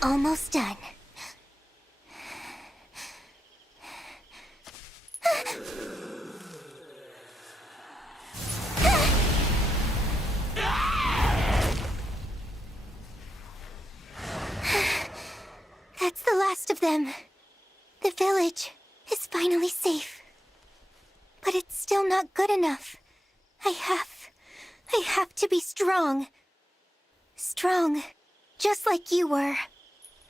Almost done. That's the last of them. The village is finally safe. But it's still not good enough. I have to be strong. Strong, just like you were.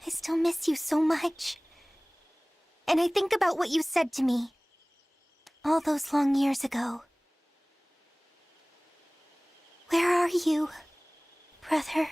I still miss you so much. And I think about what you said to me all those long years ago. Where are you, brother?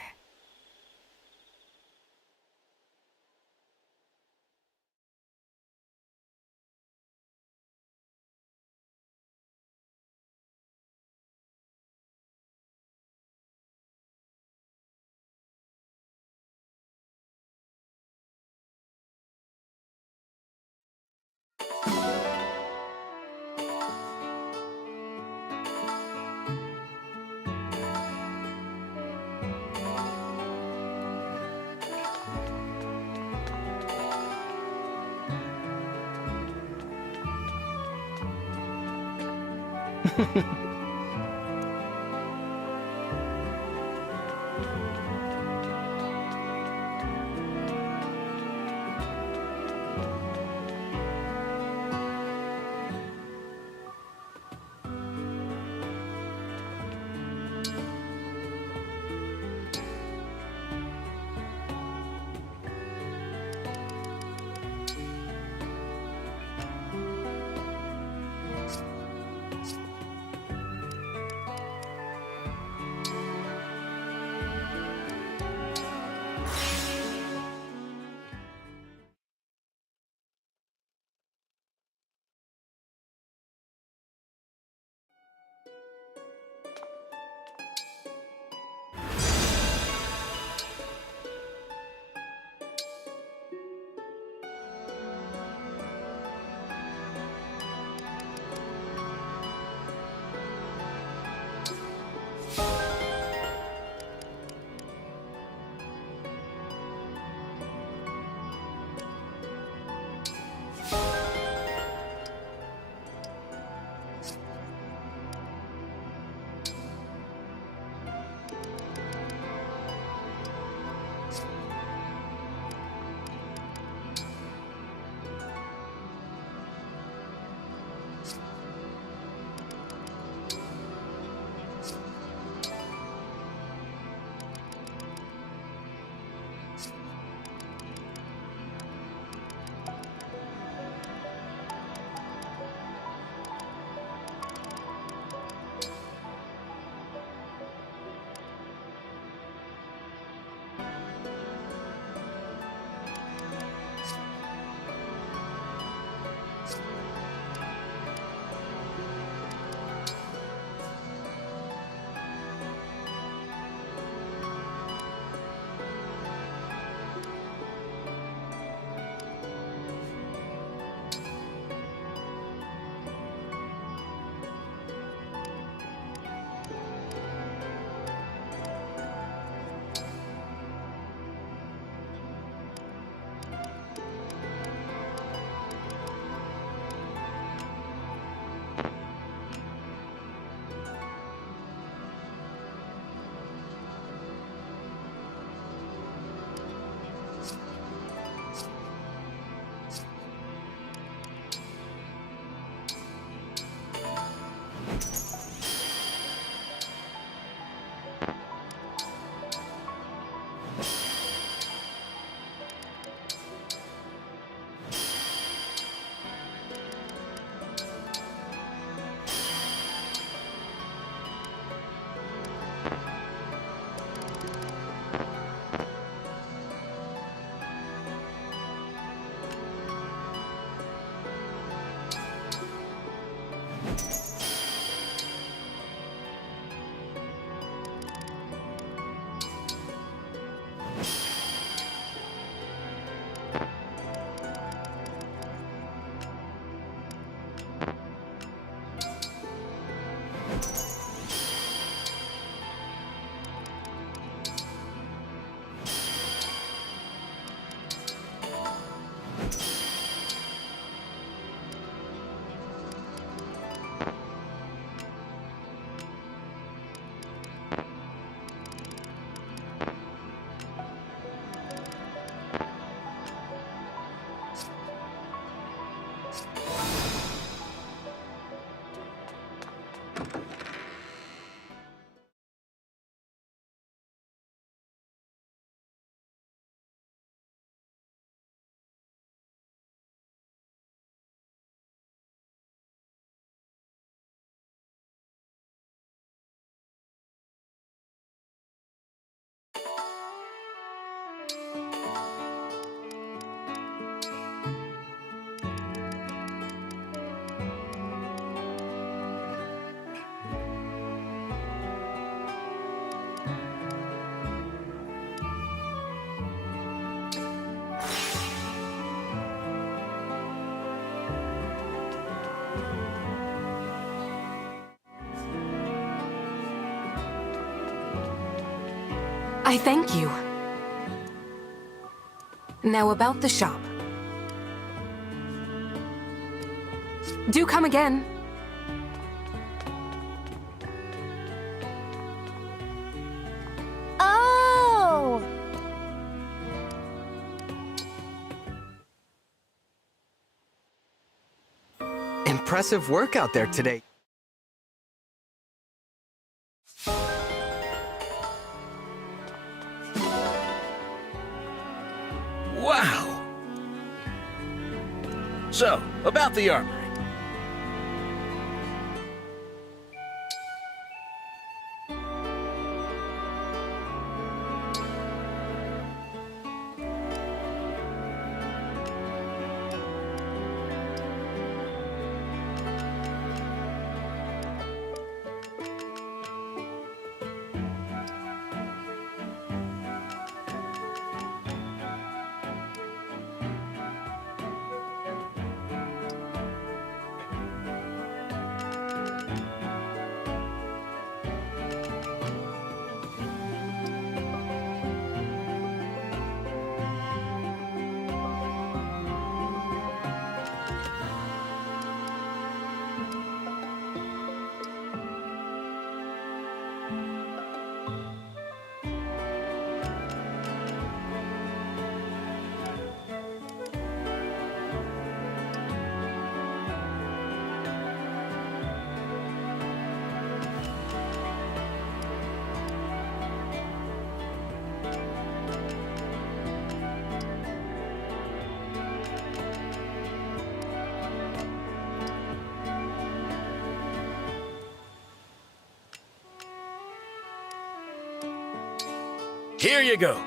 I thank you. Now about the shop. Do come again. Impressive work out there today. Wow! So, about the armory. Here you go.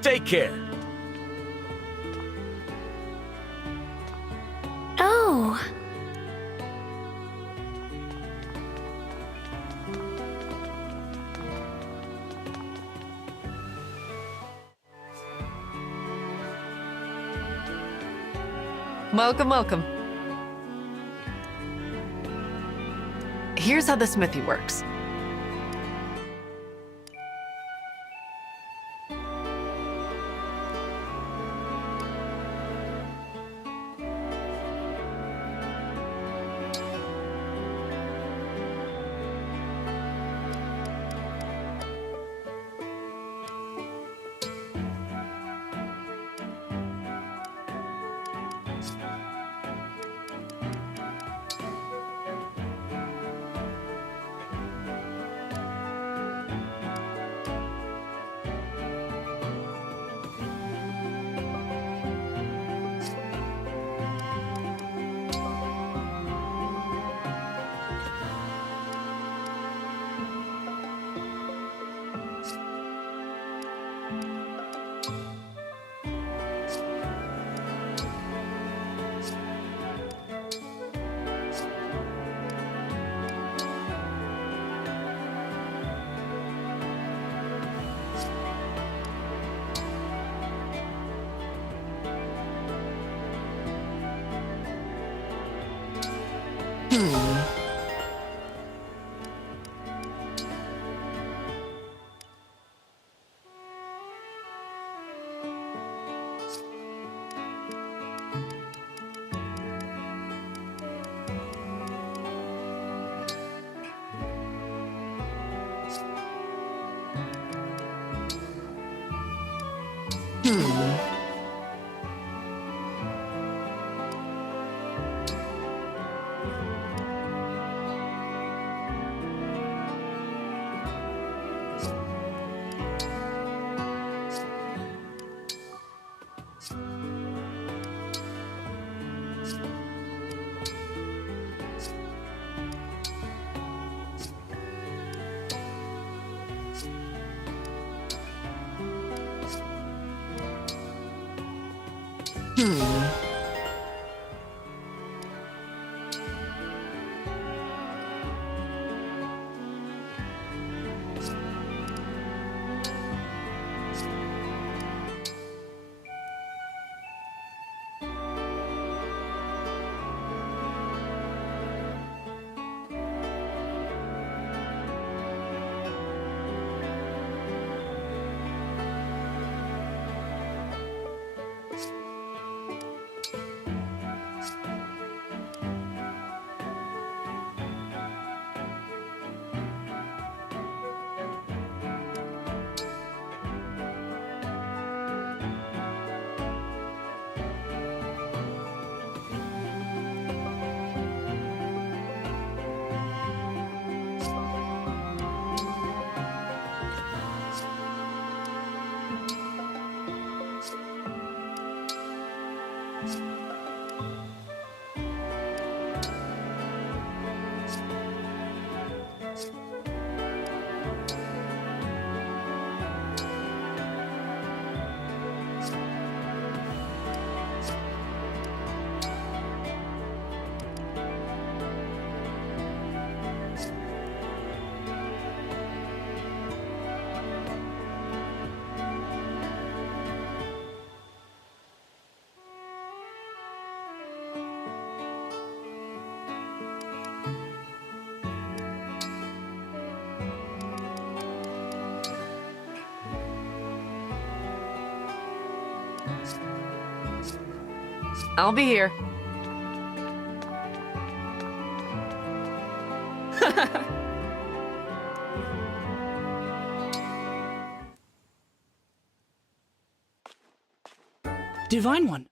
Take care. Oh. Welcome, welcome. Here's how the smithy works. I'll be here. Divine One.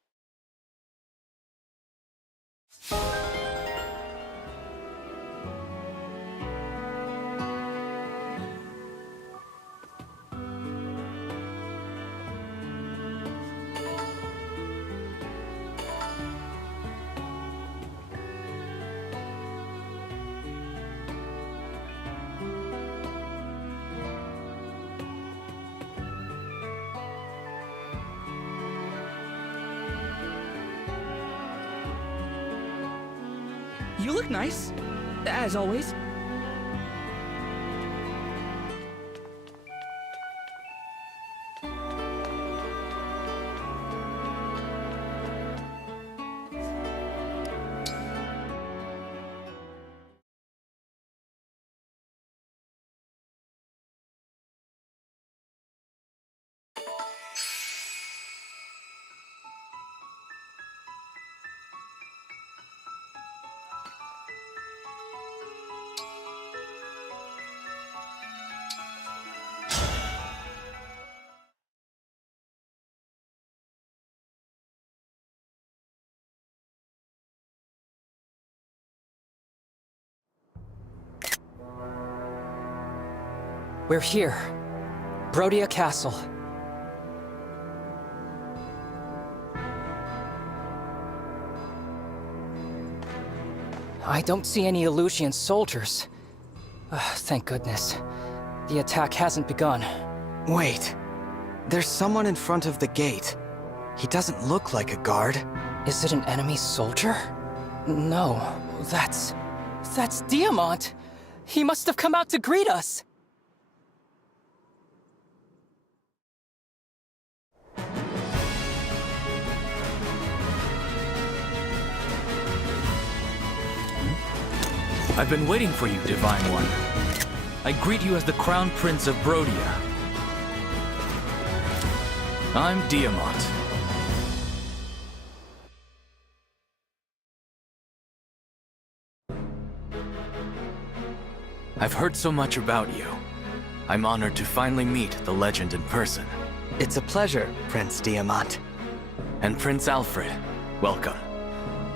You look nice, as always. We're here. Brodia Castle. I don't see any Illusian soldiers. Thank goodness. The attack hasn't begun. Wait. There's someone in front of the gate. He doesn't look like a guard. Is it an enemy soldier? No, that's Diamant! He must have come out to greet us! I've been waiting for you, Divine One. I greet you as the Crown Prince of Brodia. I'm Diamant. I've heard so much about you. I'm honored to finally meet the legend in person. It's a pleasure, Prince Diamant. And Prince Alfred, welcome.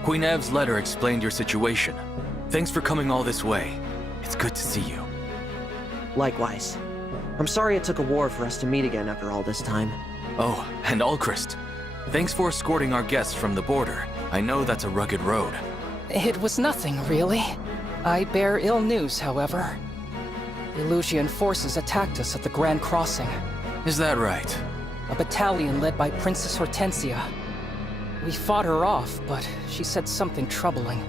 Queen Ev's letter explained your situation. Thanks for coming all this way. It's good to see you. Likewise. I'm sorry it took a war for us to meet again after all this time. Oh, and Alchrist. Thanks for escorting our guests from the border. I know that's a rugged road. It was nothing, really. I bear ill news, however. Illusian forces attacked us at the Grand Crossing. Is that right? A battalion led by Princess Hortensia. We fought her off, but she said something troubling.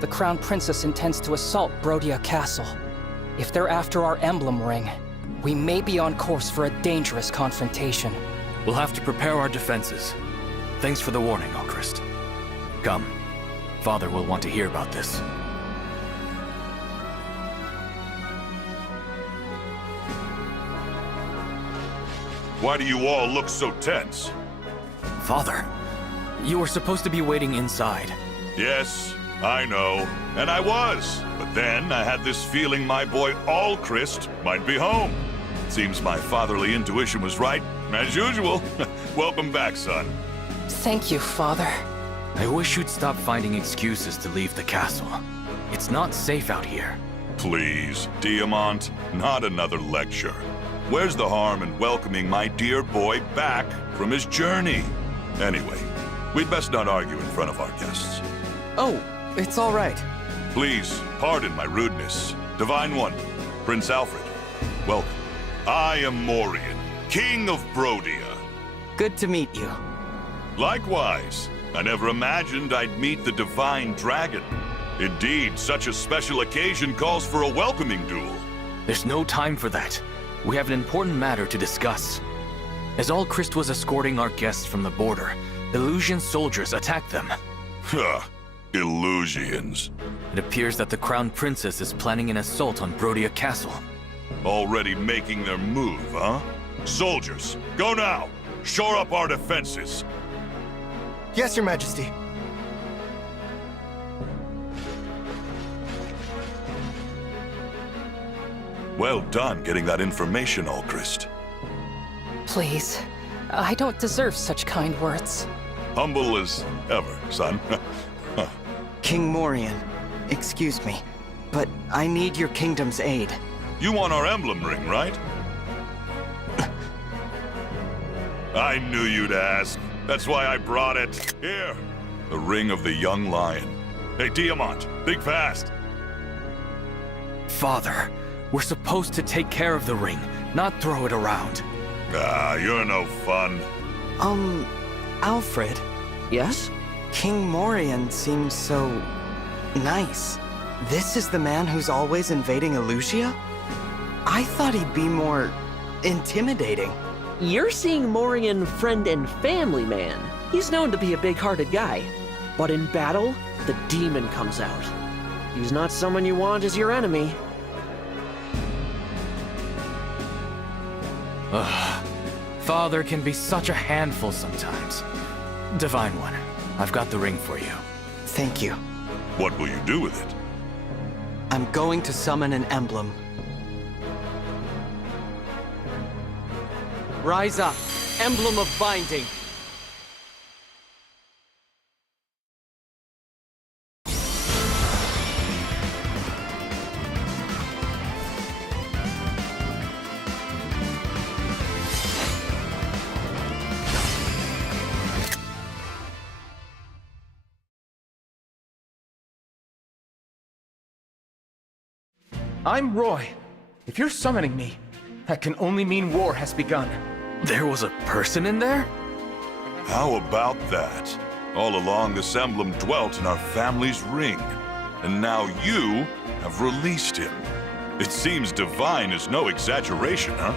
The Crown Princess intends to assault Brodia Castle. If they're after our emblem ring, we may be on course for a dangerous confrontation. We'll have to prepare our defenses. Thanks for the warning, Alchrist. Come. Father will want to hear about this. Why do you all look so tense? Father, you were supposed to be waiting inside. Yes, I know. And I was. But then I had this feeling my boy Alchrist might be home. Seems my fatherly intuition was right, as usual. Welcome back, son. Thank you, Father. I wish you'd stop finding excuses to leave the castle. It's not safe out here. Please, Diamant, not another lecture. Where's the harm in welcoming my dear boy back from his journey? Anyway, we'd best not argue in front of our guests. Oh, it's all right. Please, pardon my rudeness. Divine One, Prince Alfred, welcome. I am Morian, King of Brodia. Good to meet you. Likewise. I never imagined I'd meet the Divine Dragon. Indeed, such a special occasion calls for a welcoming duel. There's no time for that. We have an important matter to discuss. As Alchrist was escorting our guests from the border, Illusian soldiers attacked them. Huh. Illusions. It appears that the Crown Princess is planning an assault on Brodia Castle. Already making their move, huh? Soldiers, go now! shore up our defenses. Yes, Your Majesty. Well done getting that information, Alchrist. Please, I don't deserve such kind words. Humble as ever, son. King Morian, excuse me, but I need your kingdom's aid. You want our emblem ring, right? I knew you'd ask. That's why I brought it. Here, the ring of the young lion. Hey, Diamant, think fast. Father, we're supposed to take care of the ring, not throw it around. Ah, you're no fun. Alfred? Yes? King Morian seems so... nice. This is the man who's always invading Elusia? I thought he'd be more... intimidating. You're seeing Morian friend and family man. He's known to be a big-hearted guy. But in battle, the demon comes out. He's not someone you want as your enemy. Ugh. Father can be such a handful sometimes. Divine One, I've got the ring for you. Thank you. What will you do with it? I'm going to summon an emblem. Rise up, emblem of binding. I'm Roy. If you're summoning me, that can only mean war has begun. There was a person in there? How about that? All along, this emblem dwelt in our family's ring. And now you have released him. It seems divine is no exaggeration, huh?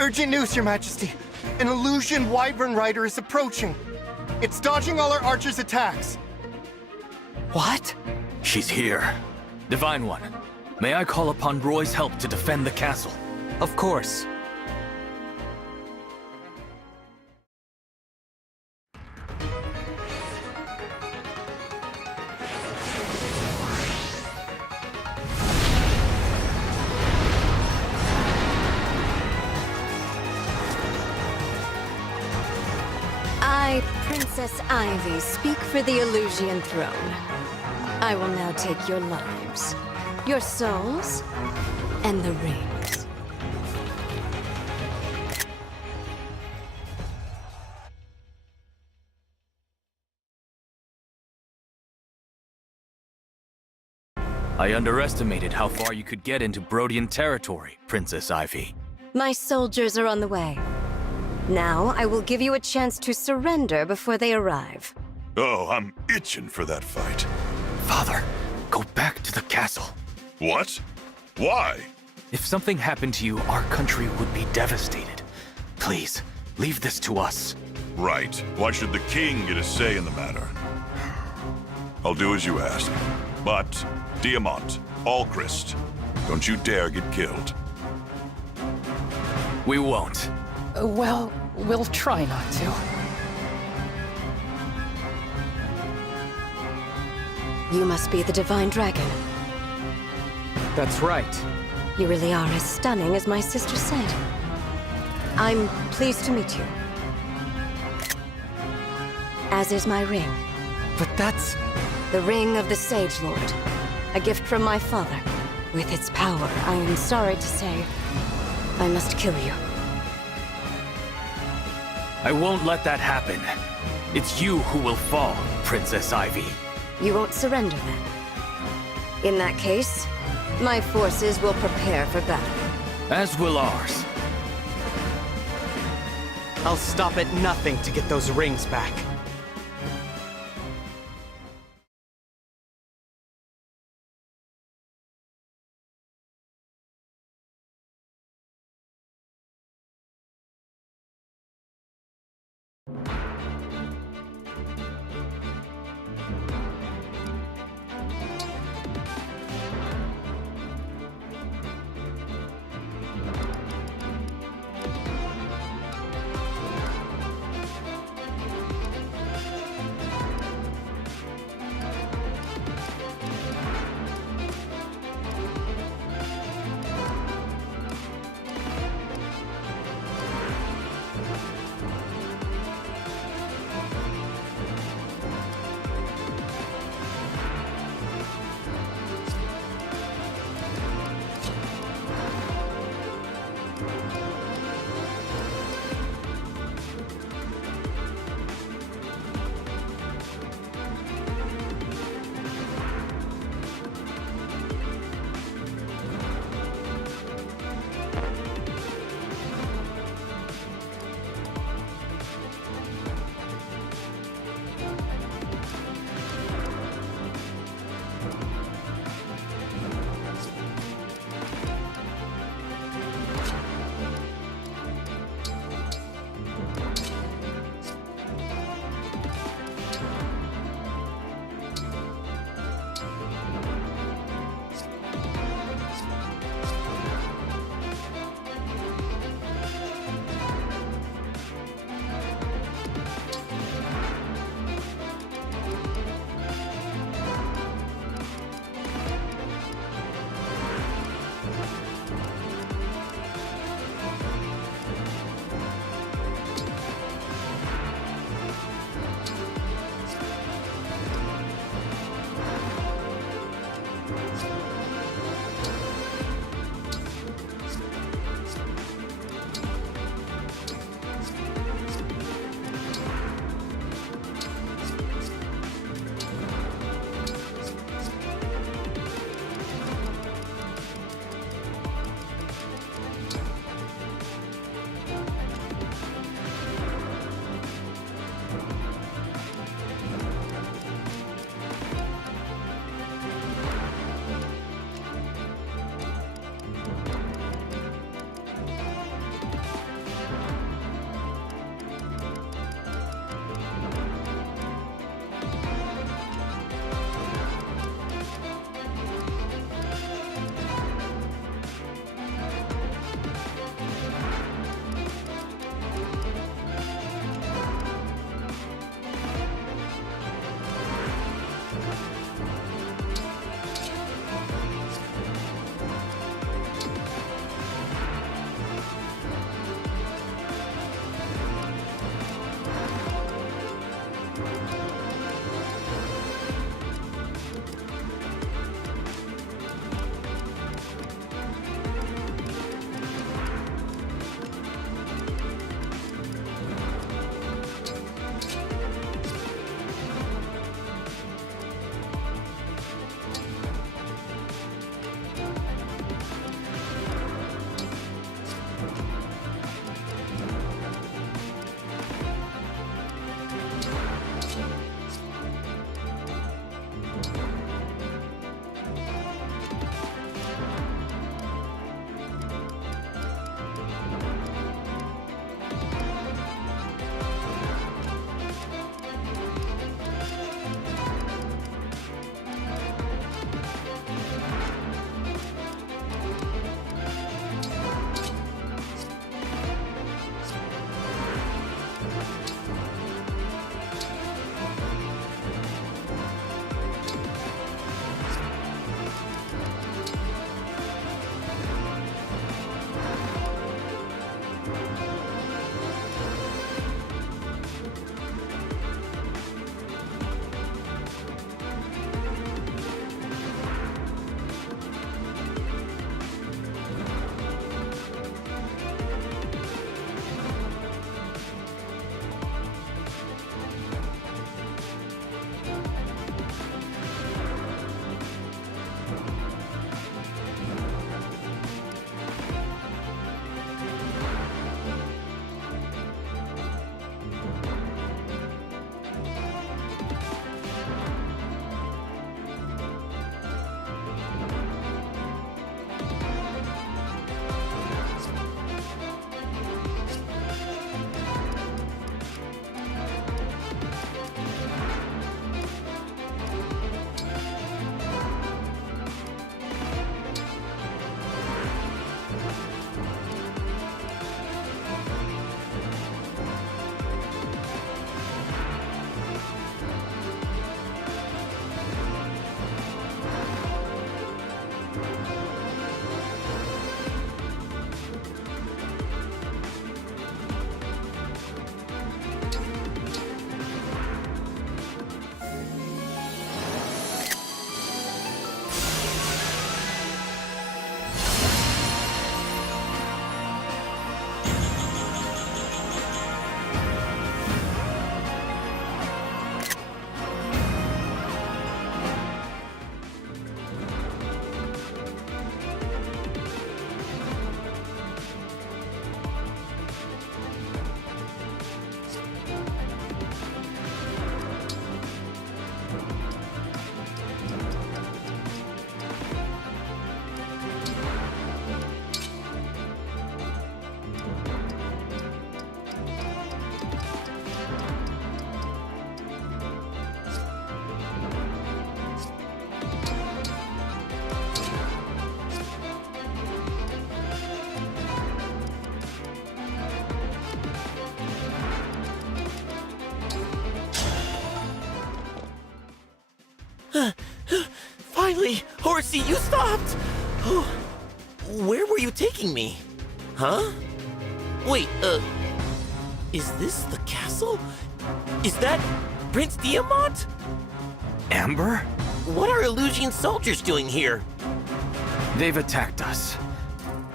Urgent news, Your Majesty. An illusion wyvern rider is approaching. It's dodging all our archers' attacks. What? She's here. Divine One, may I call upon Roy's help to defend the castle? Of course. I, Princess Ivy, speak for the Illusian throne. I will now take your lives, your souls, and the rings. I underestimated how far you could get into Brodian territory, Princess Ivy. My soldiers are on the way. Now, I will give you a chance to surrender before they arrive. Oh, I'm itching for that fight. Father, go back to the castle. What? Why? If something happened to you, our country would be devastated. Please, leave this to us. Right. Why should the king get a say in the matter? I'll do as you ask. But, Diamant, Alchrist, don't you dare get killed. We won't. Well, we'll try not to. You must be the Divine Dragon. That's right. You really are as stunning as my sister said. I'm pleased to meet you. As is my ring. But that's... The ring of the Sage Lord. A gift from my father. With its power, I am sorry to say, I must kill you. I won't let that happen. It's you who will fall, Princess Ivy. You won't surrender then? In that case, my forces will prepare for battle. As will ours. I'll stop at nothing to get those rings back. Finally! Horsey, you stopped! Where were you taking me? Huh? Wait, is this the castle? Is that Prince Diamant? Amber? What are Illusion soldiers doing here? They've attacked us.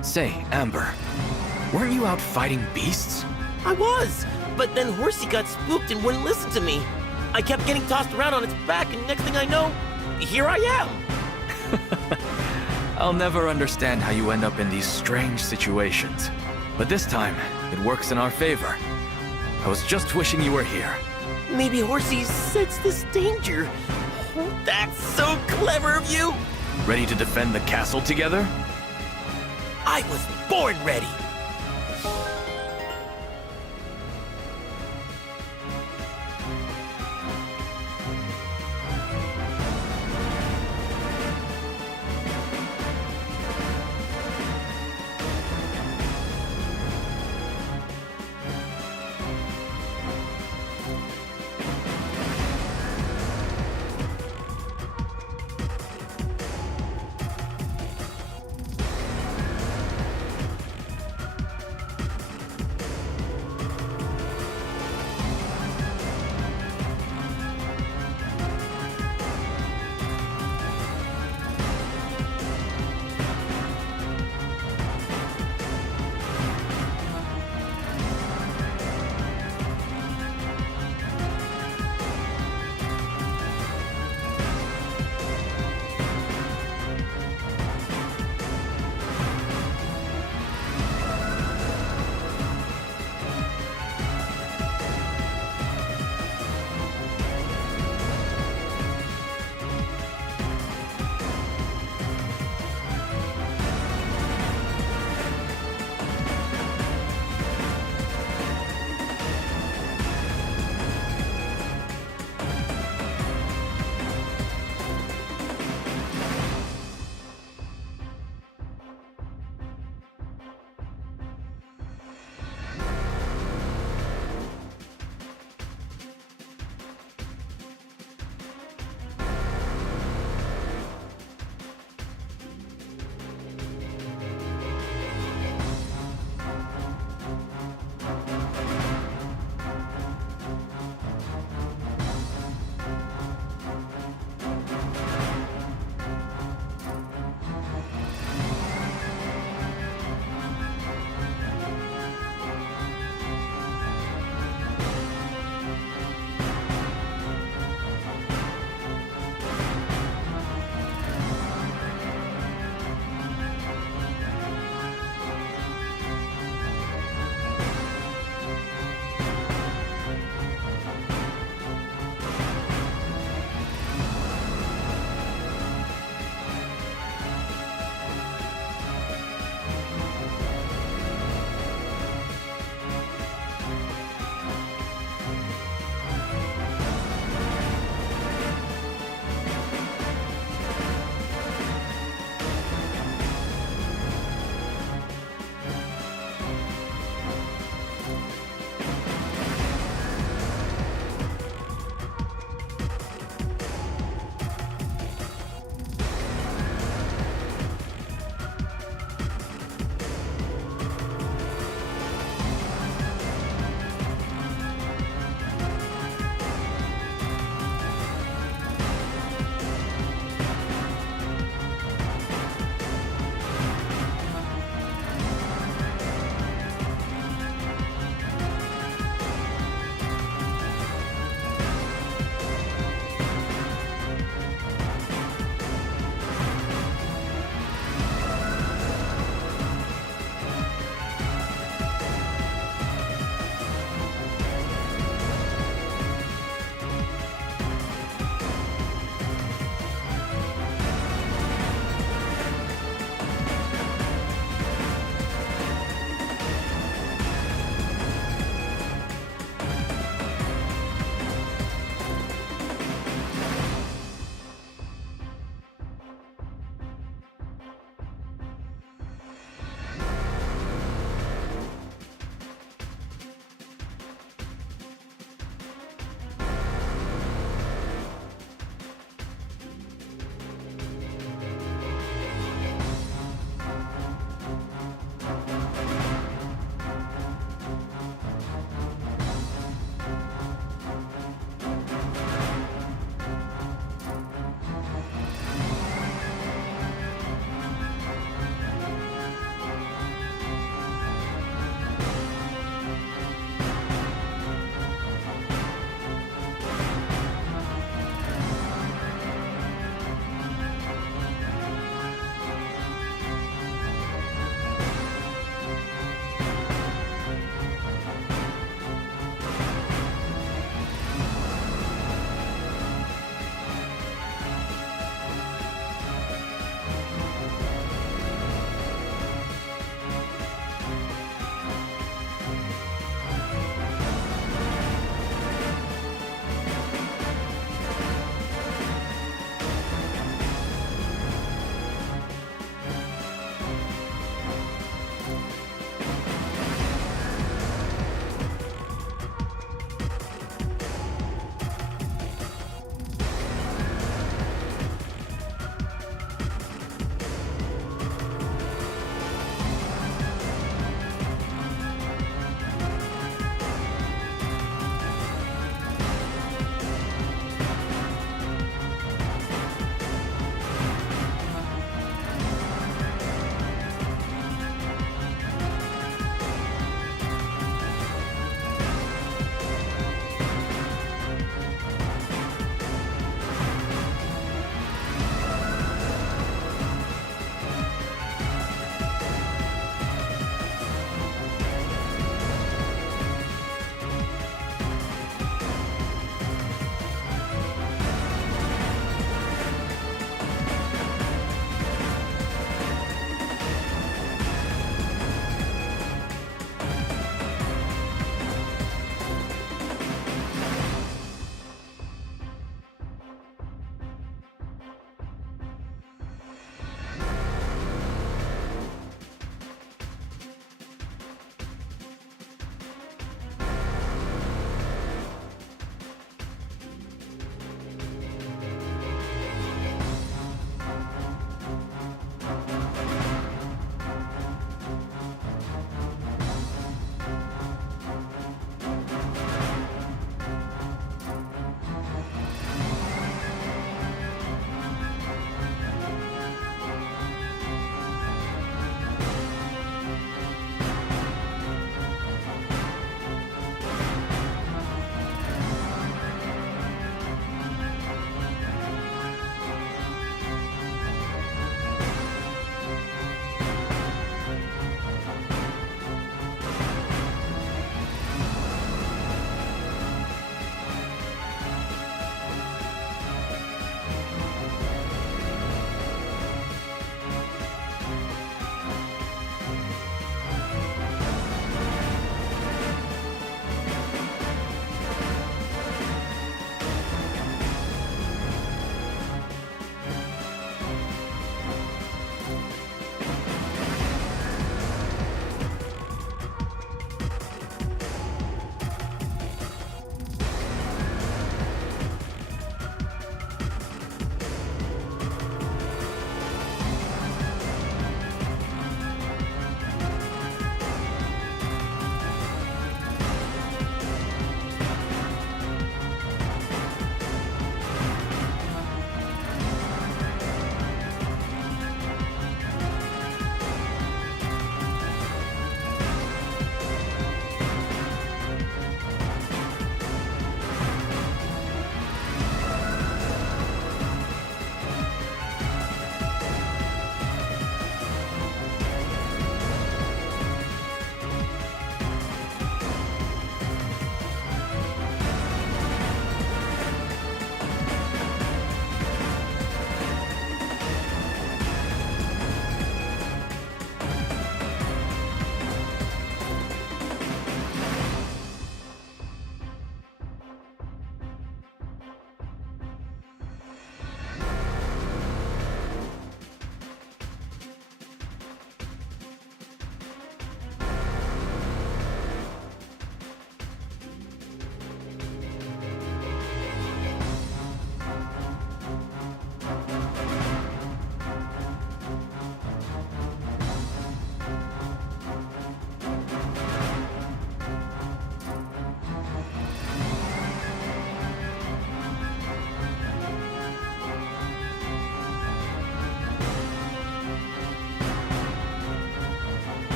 Say, Amber, weren't you out fighting beasts? I was, but then Horsey got spooked and wouldn't listen to me. I kept getting tossed around on its back, and next thing I know, here I am. I'll never understand how you end up in these strange situations. But this time, it works in our favor. I was just wishing you were here. Maybe Horsey sensed this danger. That's so clever of you! Ready to defend the castle together? I was born ready!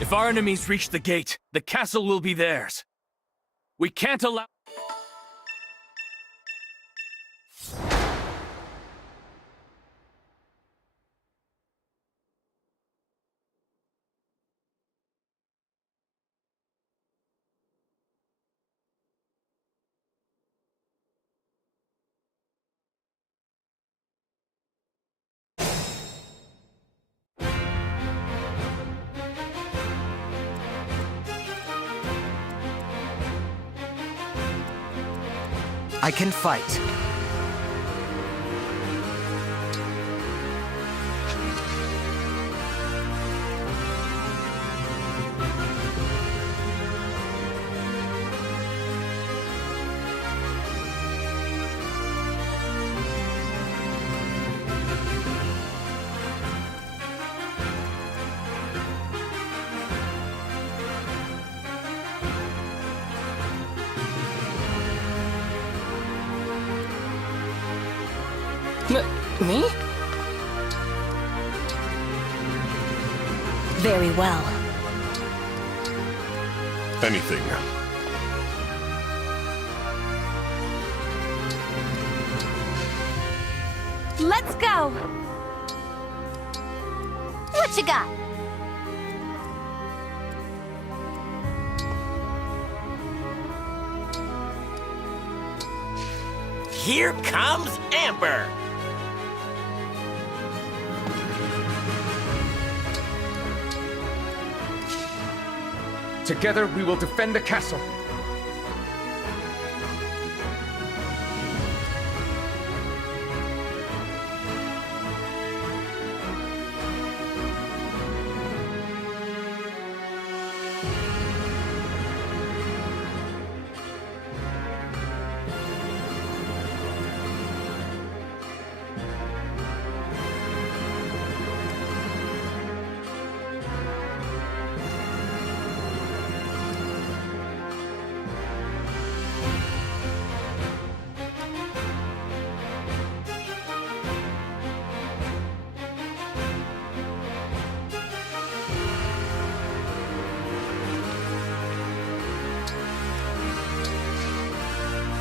If our enemies reach the gate, the castle will be theirs. We can't allow... I can fight. Me? Very well. Anything. Let's go! What you got? Here comes Amber! Together we will defend the castle.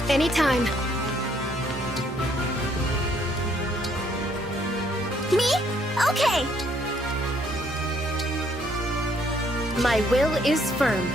Anytime. Me? Okay! My will is firm.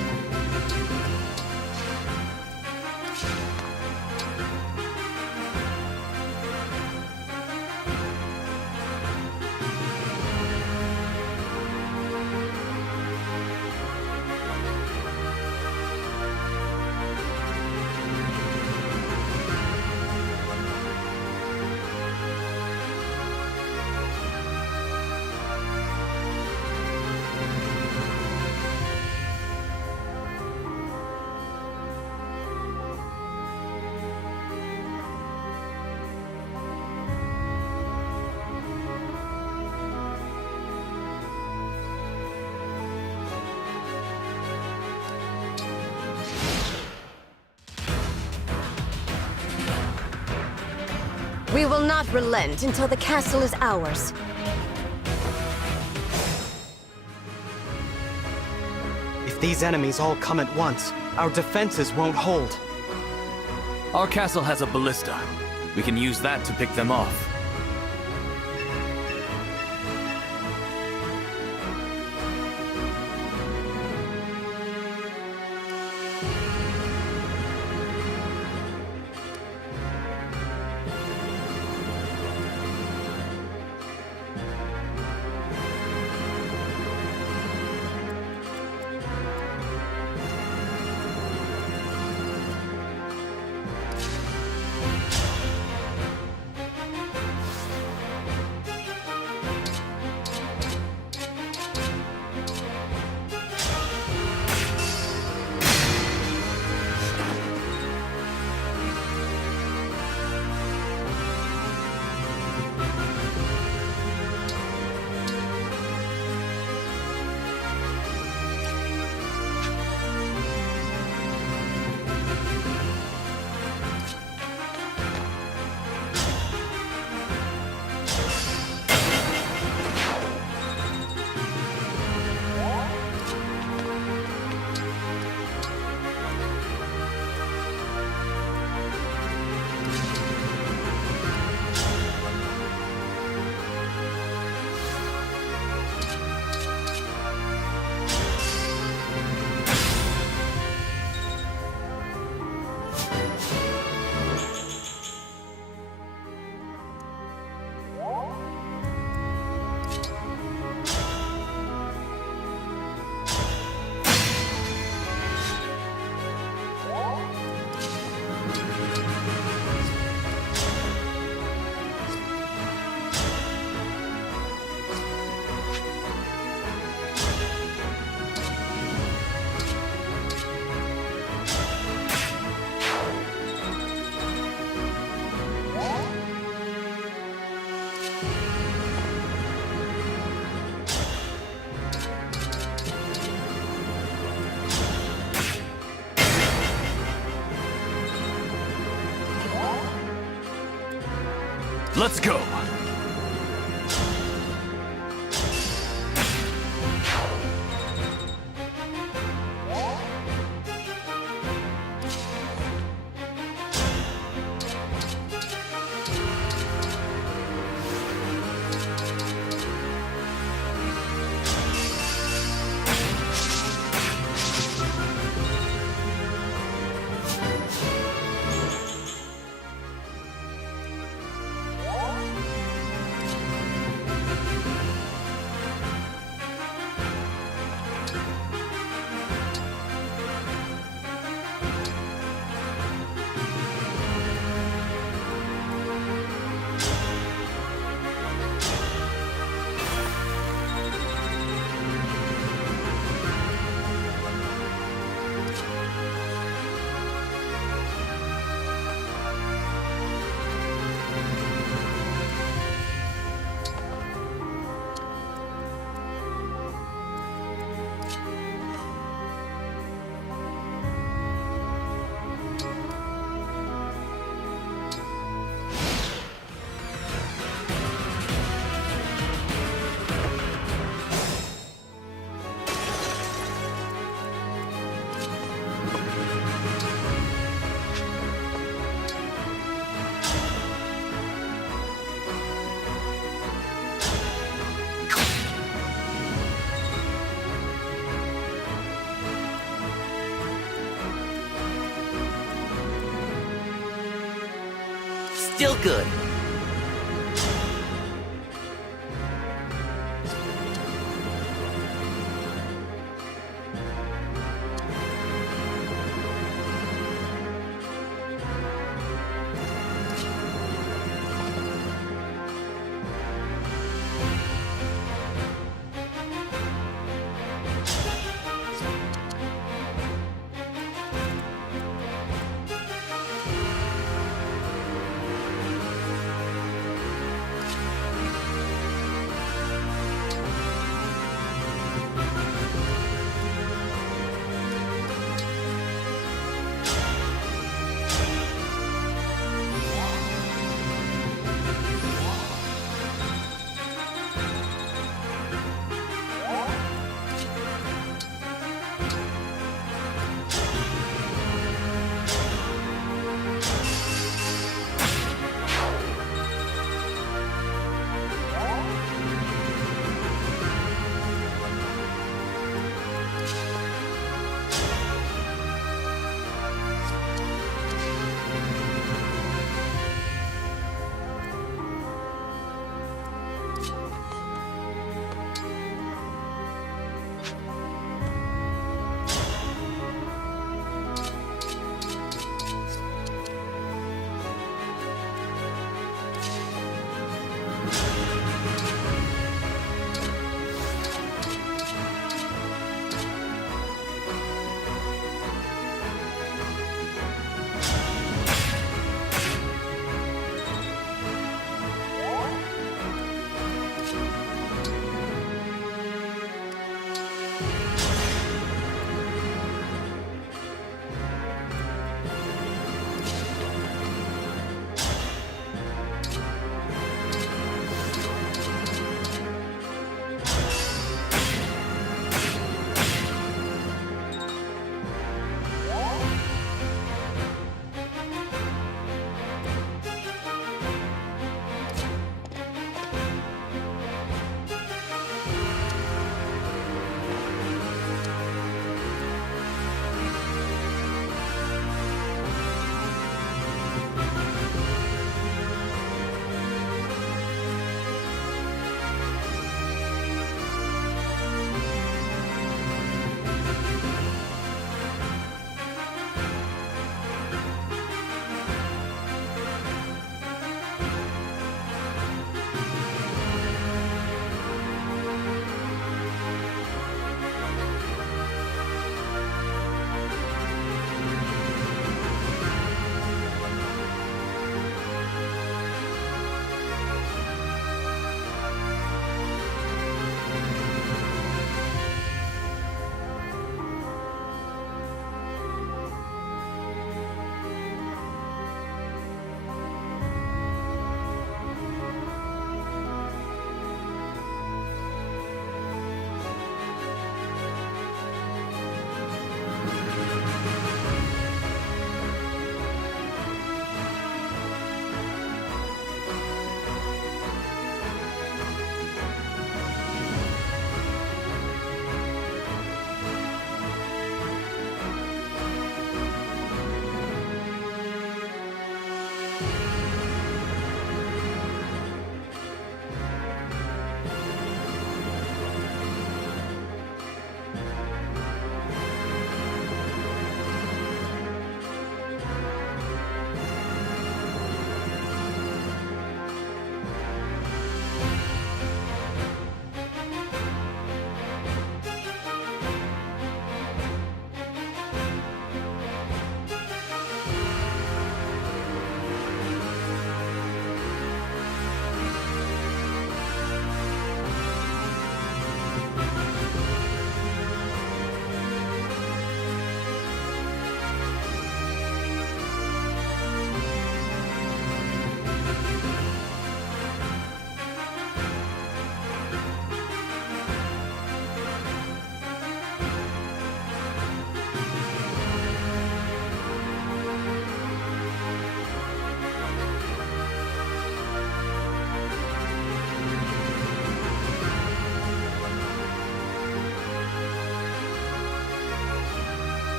We will not relent until the castle is ours. If these enemies all come at once, our defenses won't hold. Our castle has a ballista. We can use that to pick them off. Let's go! Still good.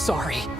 sorry.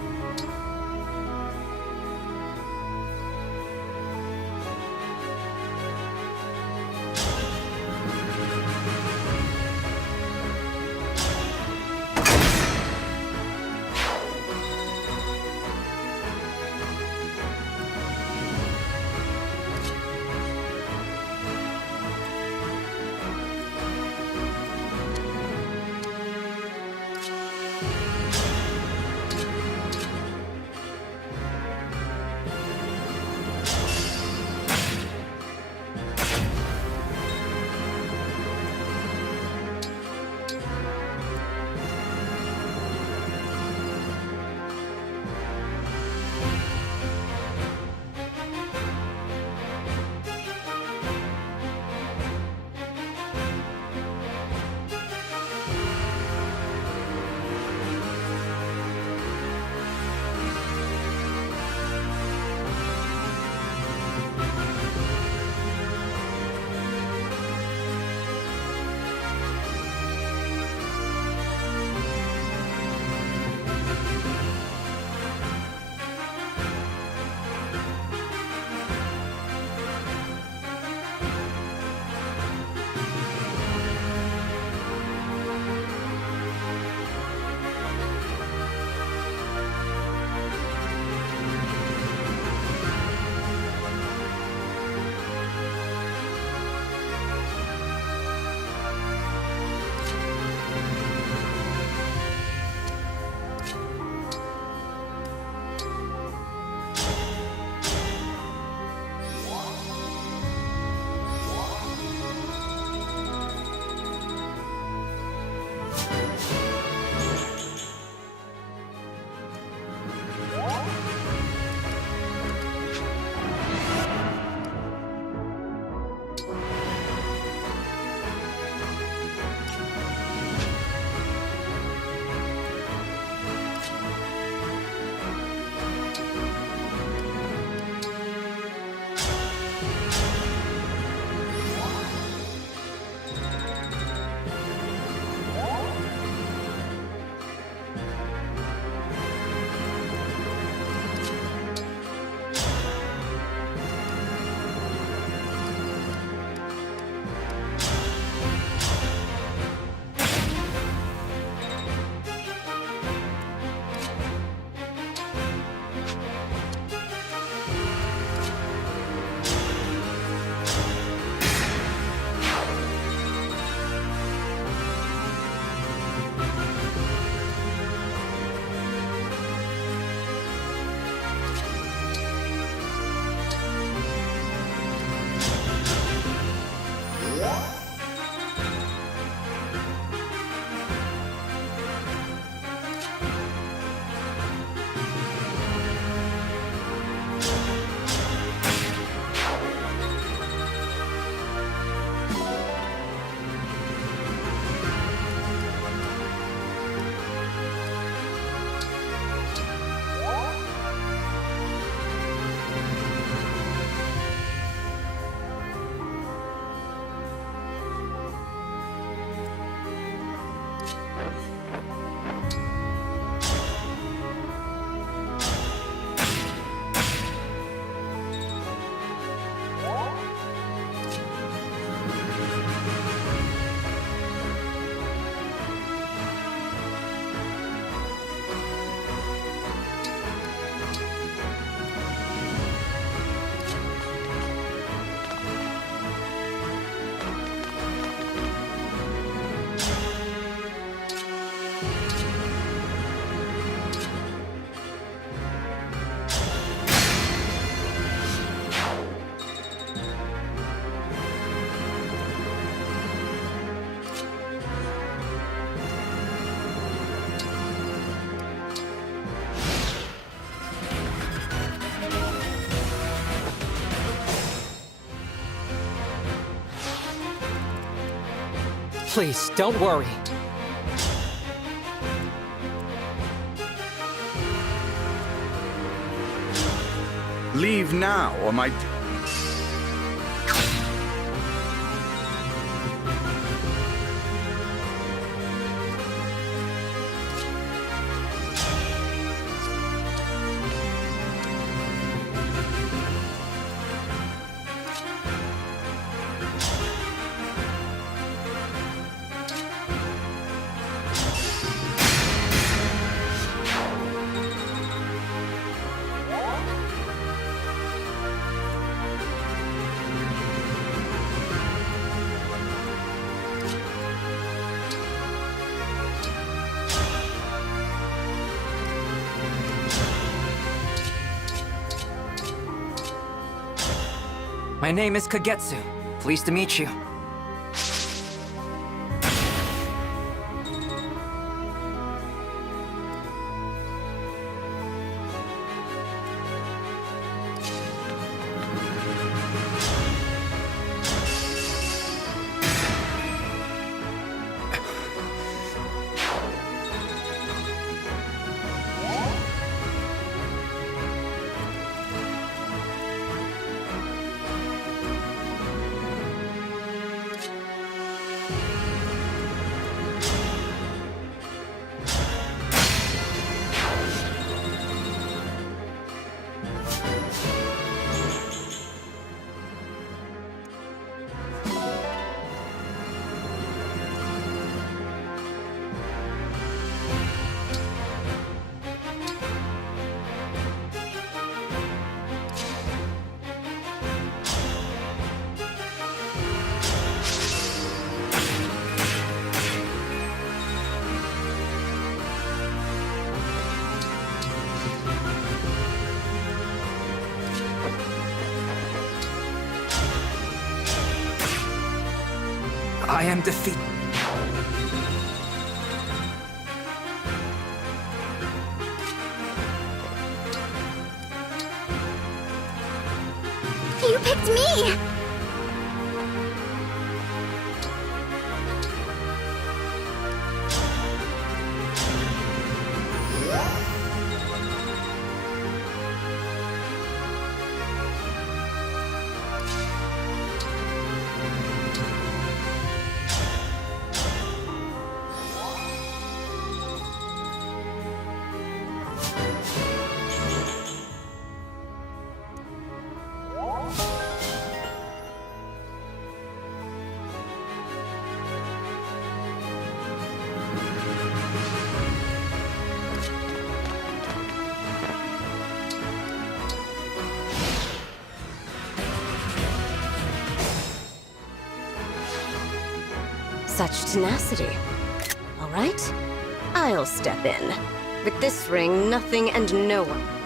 Please, don't worry. Leave now, or my... My name is Kagetsu. Pleased to meet you. I am defeated. You picked me! Such tenacity. All right, I'll step in. With this ring, nothing and no one.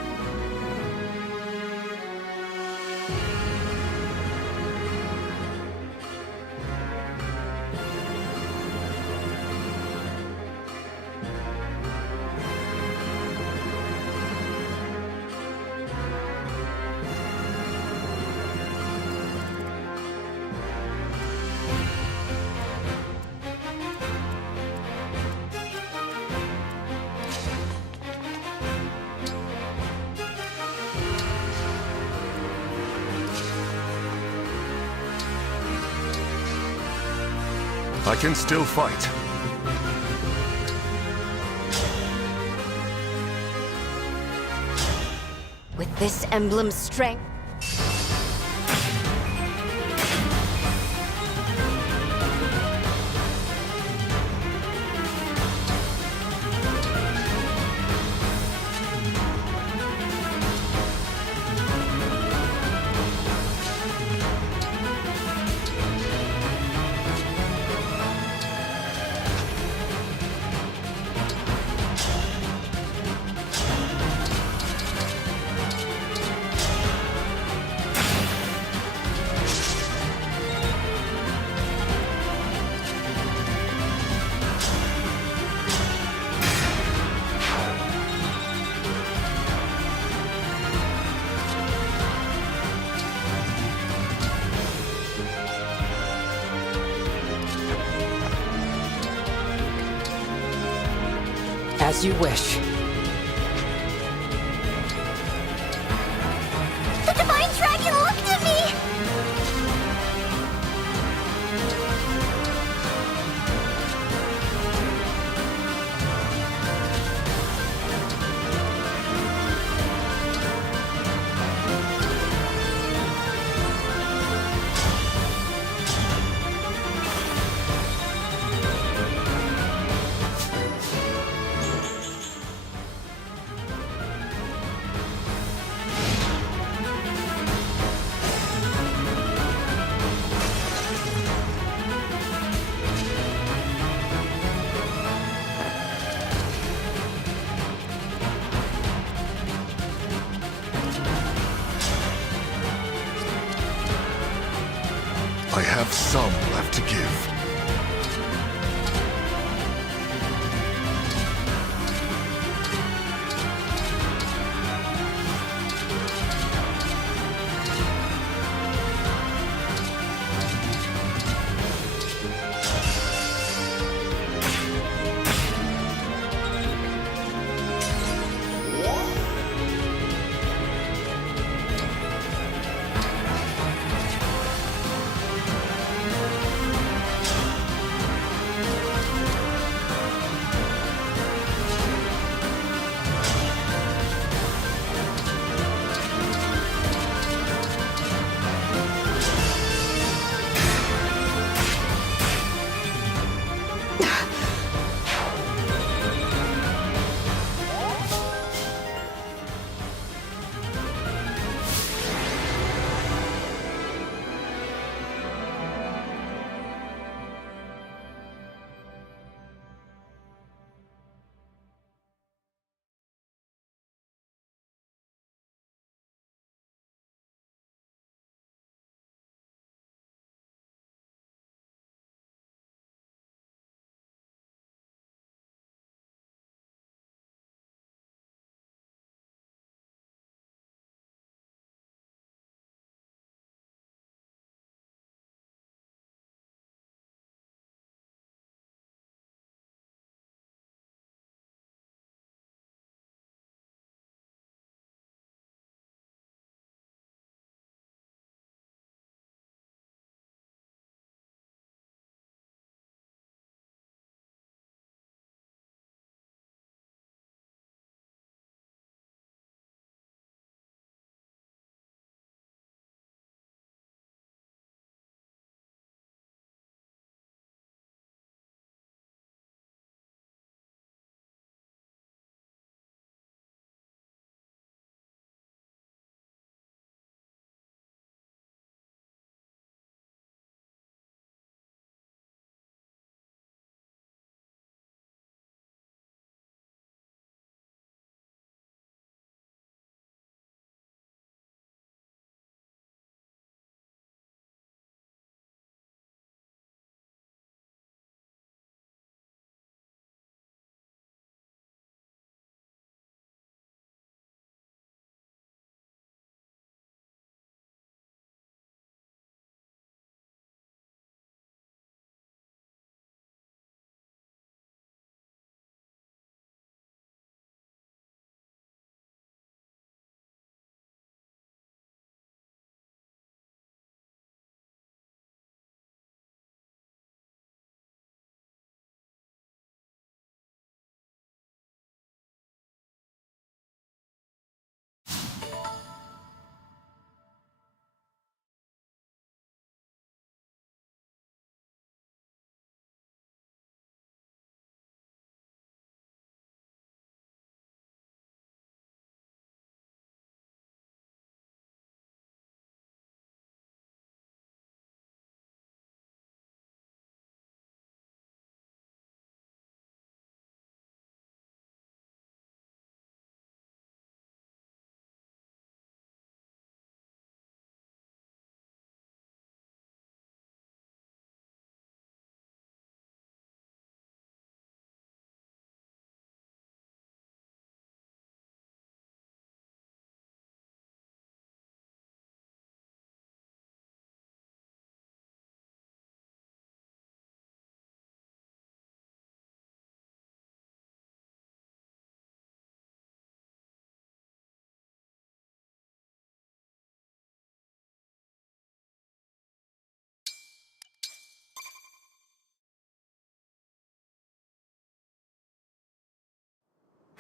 I can still fight. With this emblem's strength, As you wish. The Divine Dragon looked at me! have some left to give.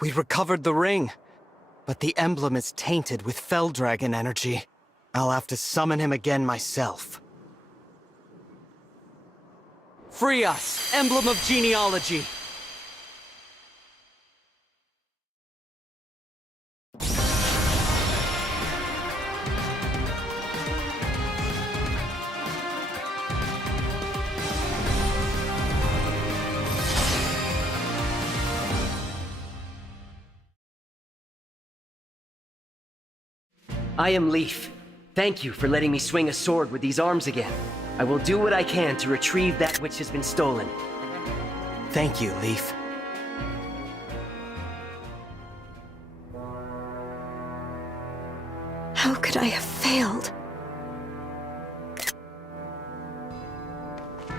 We recovered the ring, but the emblem is tainted with Fell Dragon energy. I'll have to summon him again myself. Free us, Emblem of Genealogy! I am Leaf. Thank you for letting me swing a sword with these arms again. I will do what I can to retrieve that which has been stolen. Thank you, Leaf. How could I have failed?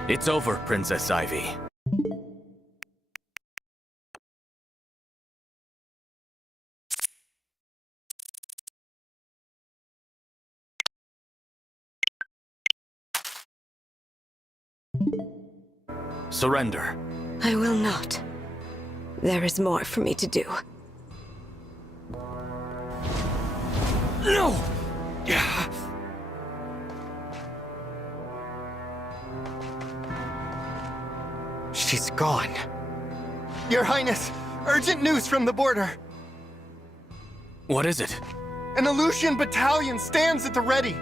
It's over, Princess Ivy. Surrender. I will not. There is more for me to do. No! She's gone. Your Highness, urgent news from the border. What is it? An Illusion battalion stands at the ready.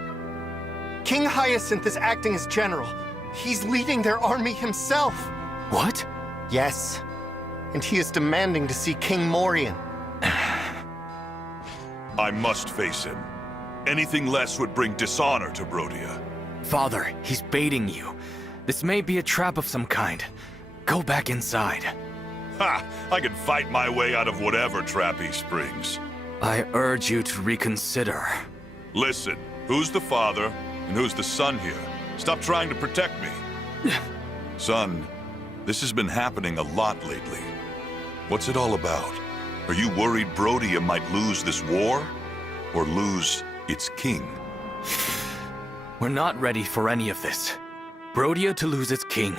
King Hyacinth is acting as general. He's leading their army himself. What? Yes. And he is demanding to see King Morian. I must face him. Anything less would bring dishonor to Brodia. Father, he's baiting you. This may be a trap of some kind. Go back inside. Ha! I can fight my way out of whatever trap he springs. I urge you to reconsider. Listen, who's the father and who's the son here? Stop trying to protect me. Son, this has been happening a lot lately. What's it all about? Are you worried Brodia might lose this war? Or lose its king? We're not ready for any of this. Brodia to lose its king.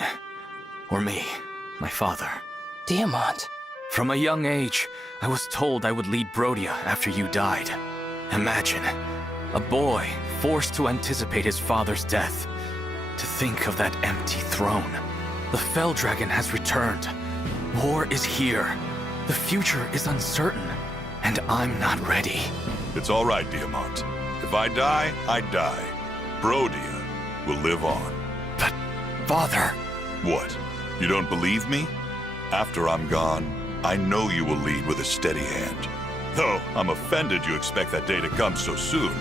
Or me, my father. Diamant. From a young age, I was told I would lead Brodia after you died. Imagine, a boy forced to anticipate his father's death. To think of that empty throne. The Fell Dragon has returned. War is here. The future is uncertain. And I'm not ready. It's all right, Diamant. If I die, I die. Brodia will live on. But, Father... What? You don't believe me? After I'm gone, I know you will lead with a steady hand. Though, I'm offended you expect that day to come so soon.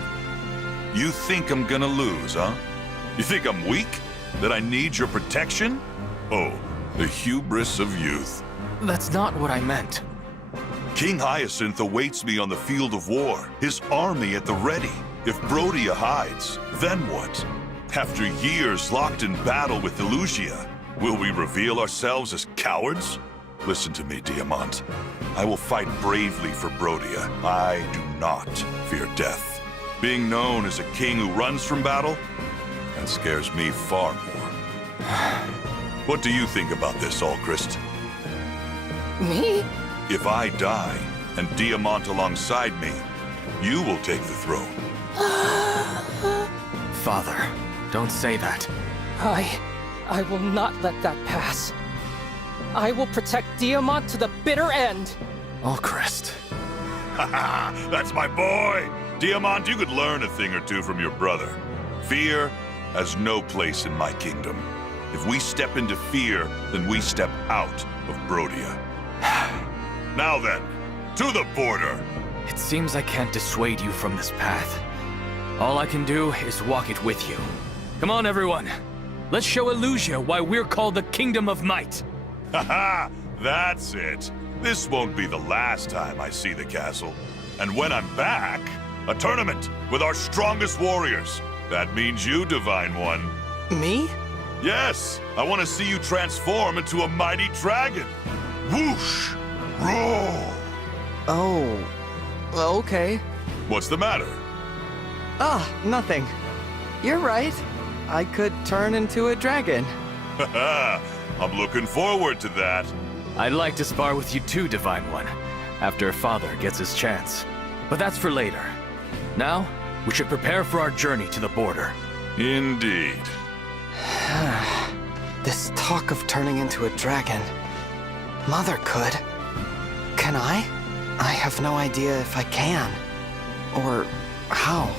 You think I'm gonna lose, huh? You think I'm weak? That I need your protection? Oh, the hubris of youth. That's not what I meant. King Hyacinth awaits me on the field of war, his army at the ready. If Brodia hides, then what? After years locked in battle with Illusia, will we reveal ourselves as cowards? Listen to me, Diamant. I will fight bravely for Brodia. I do not fear death. Being known as a king who runs from battle, that scares me far more. What do you think about this, Allchrist? Me? If I die, and Diamant alongside me, you will take the throne. Father, don't say that. I will not let that pass. I will protect Diamant to the bitter end. Allchrist. Haha, that's my boy! Diamant, you could learn a thing or two from your brother. Fear has no place in my kingdom. If we step into fear, then we step out of Brodia. Now then, to the border! It seems I can't dissuade you from this path. All I can do is walk it with you. Come on, everyone. Let's show Illusia why we're called the Kingdom of Might. Haha, that's it. This won't be the last time I see the castle. And when I'm back, a tournament with our strongest warriors. That means you, Divine One. Me? Yes, I want to see you transform into a mighty dragon. Whoosh! Roar! Oh, okay. What's the matter? Ah, nothing. You're right. I could turn into a dragon. Haha, I'm looking forward to that. I'd like to spar with you too, Divine One, after Father gets his chance. But that's for later. Now, we should prepare for our journey to the border. Indeed. This talk of turning into a dragon. Mother could. Can I? I have no idea if I can. Or how.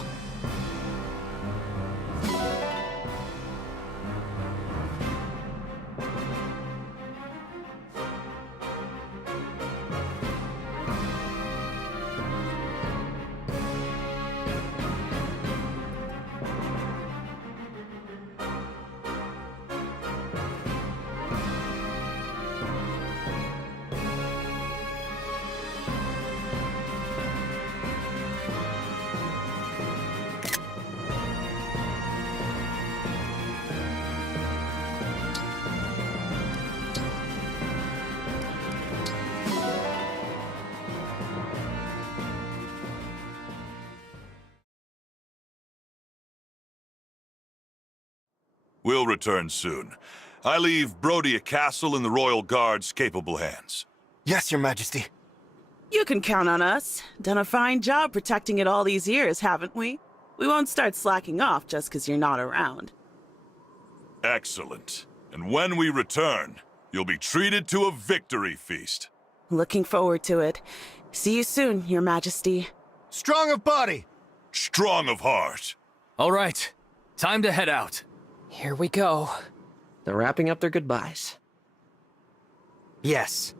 We'll return soon. I leave Brodia Castle in the Royal Guard's capable hands. Yes, Your Majesty. You can count on us. Done a fine job protecting it all these years, haven't we? We won't start slacking off just because you're not around. Excellent. And when we return, you'll be treated to a victory feast. Looking forward to it. See you soon, Your Majesty. Strong of body! Strong of heart. All right, time to head out. Here we go. They're wrapping up their goodbyes. Yes.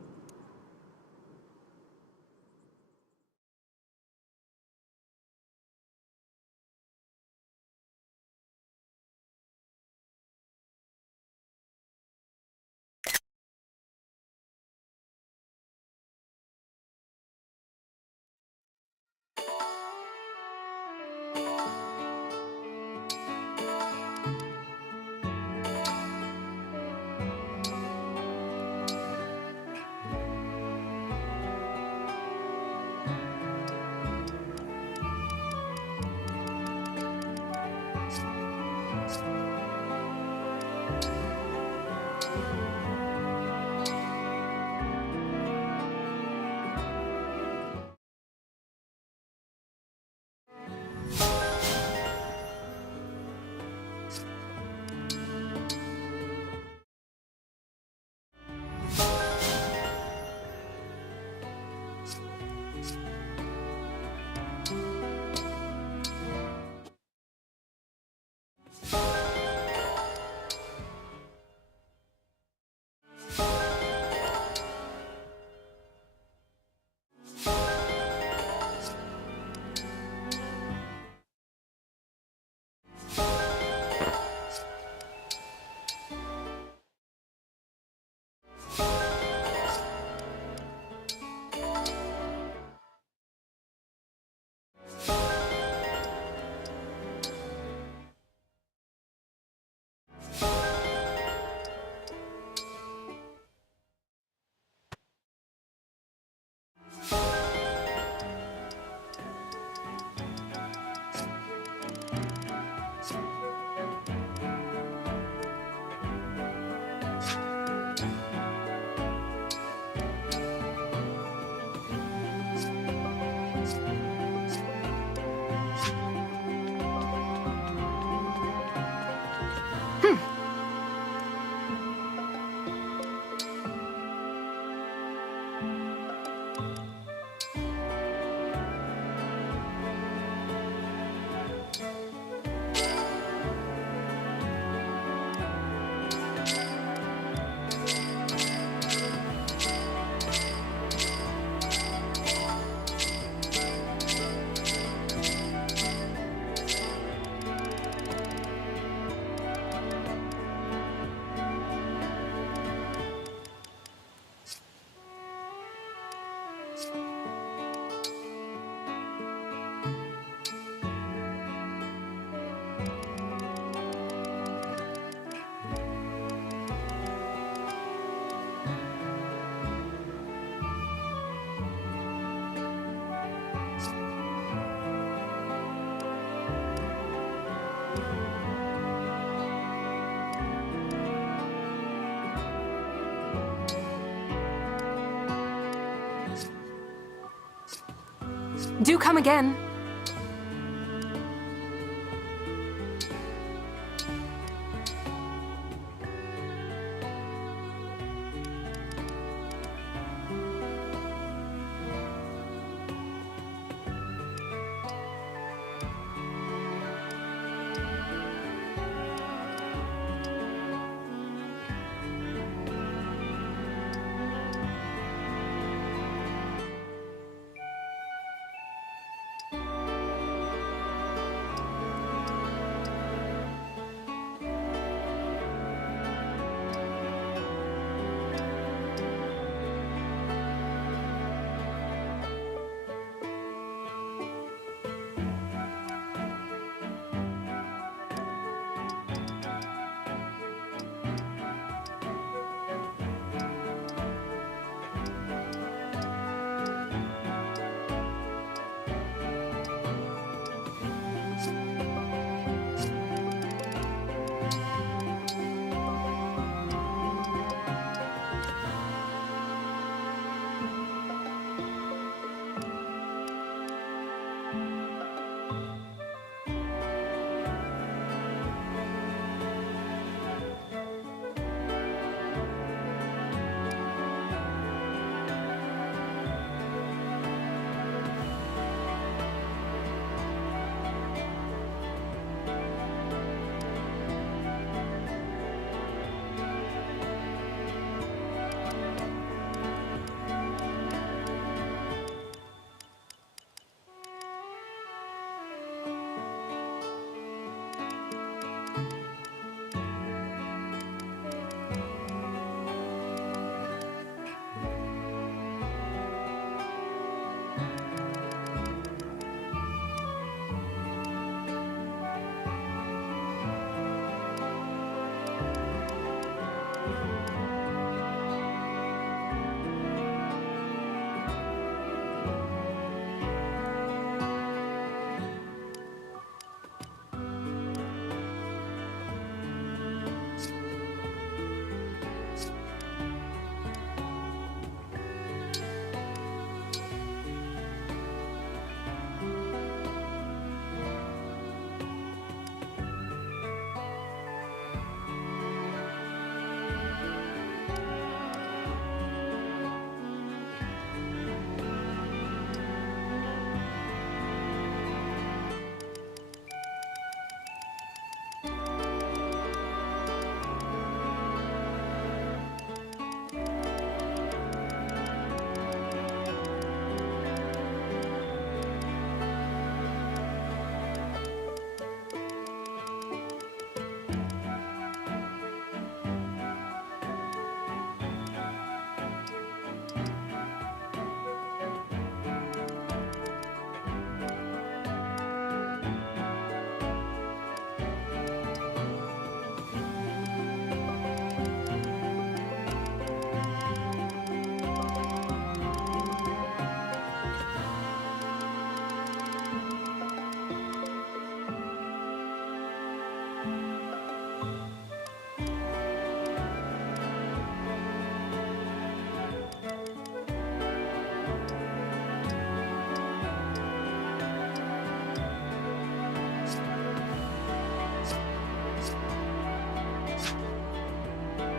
Do come again.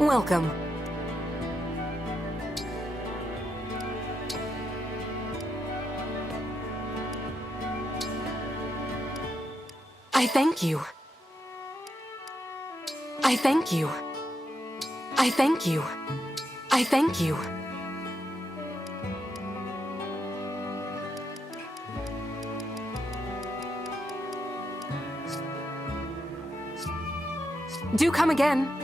Welcome. I thank you. I thank you. I thank you. I thank you. Do come again.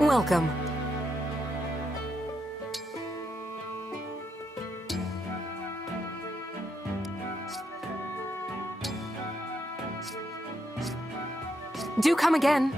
Welcome. Do come again.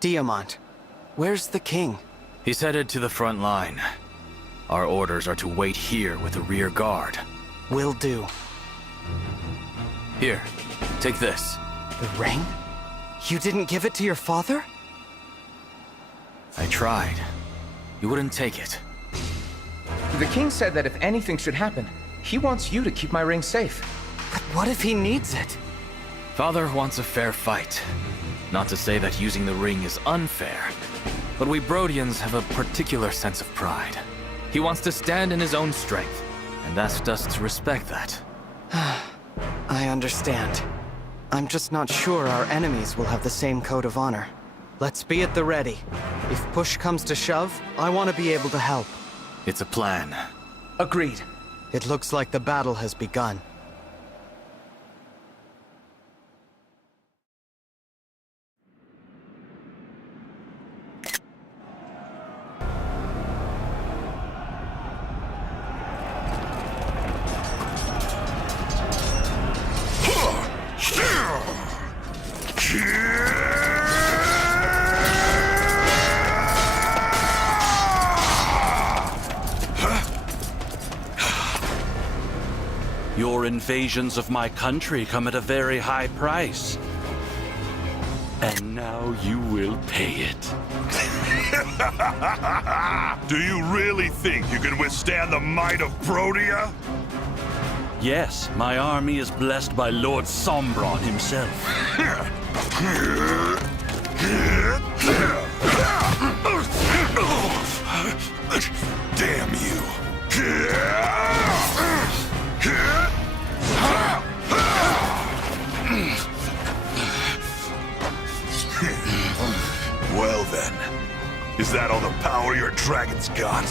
Diamant, where's the king? He's headed to the front line. Our orders are to wait here with the rear guard. Will do. Here, take this. The ring? You didn't give it to your father? I tried. You wouldn't take it. The king said that if anything should happen, he wants you to keep my ring safe. But what if he needs it? Father wants a fair fight. Not to say that using the ring is unfair, but we Brodians have a particular sense of pride. He wants to stand in his own strength, and asked us to respect that. I understand. I'm just not sure our enemies will have the same code of honor. Let's be at the ready. If push comes to shove, I want to be able to help. It's a plan. Agreed. It looks like the battle has begun. Your invasions of my country come at a very high price. And now you will pay it. Do you really think you can withstand the might of Brodia? Yes, my army is blessed by Lord Sombron himself. Damn you. Well then, is that all the power your dragon's got?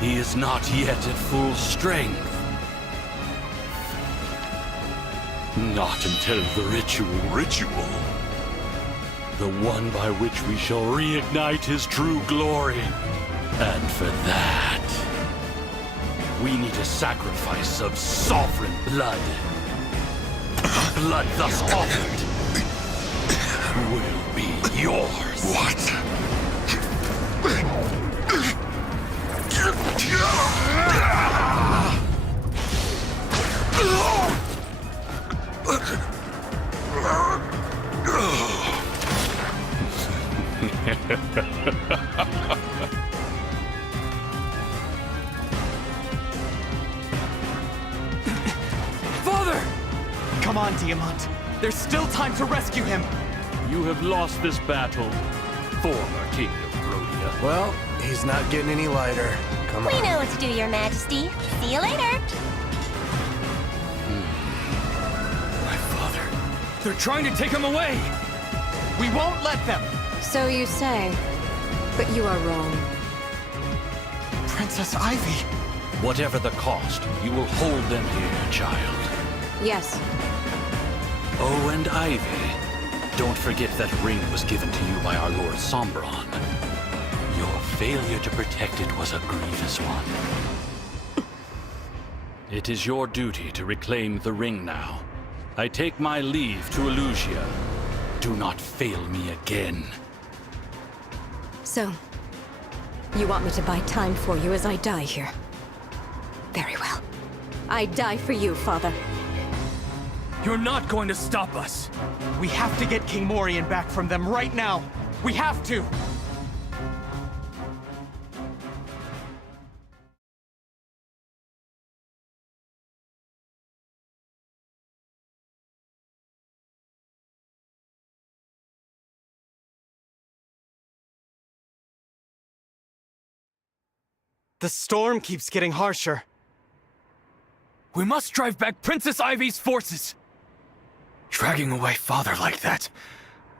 He is not yet at full strength. Not until the ritual. Ritual? The one by which we shall reignite his true glory. And for that, we need a sacrifice of sovereign blood. Blood thus offered will be yours. What? Father! Come on, Diamant. There's still time to rescue him. You have lost this battle, former King of Brodia. Well, he's not getting any lighter. Come on. We know what to do, Your Majesty. See you later. My father. They're trying to take him away. We won't let them. So you say, but you are wrong. Princess Ivy. Whatever the cost, you will hold them here, child. Yes. Oh, and Ivy, don't forget that ring was given to you by our Lord Sombron. Your failure to protect it was a grievous one. It is your duty to reclaim the ring now. I take my leave to Elusia. Do not fail me again. So, you want me to buy time for you as I die here? Very well. I die for you, Father. You're not going to stop us. We have to get King Morian back from them right now. We have to. The storm keeps getting harsher. We must drive back Princess Ivy's forces! Dragging away father like that,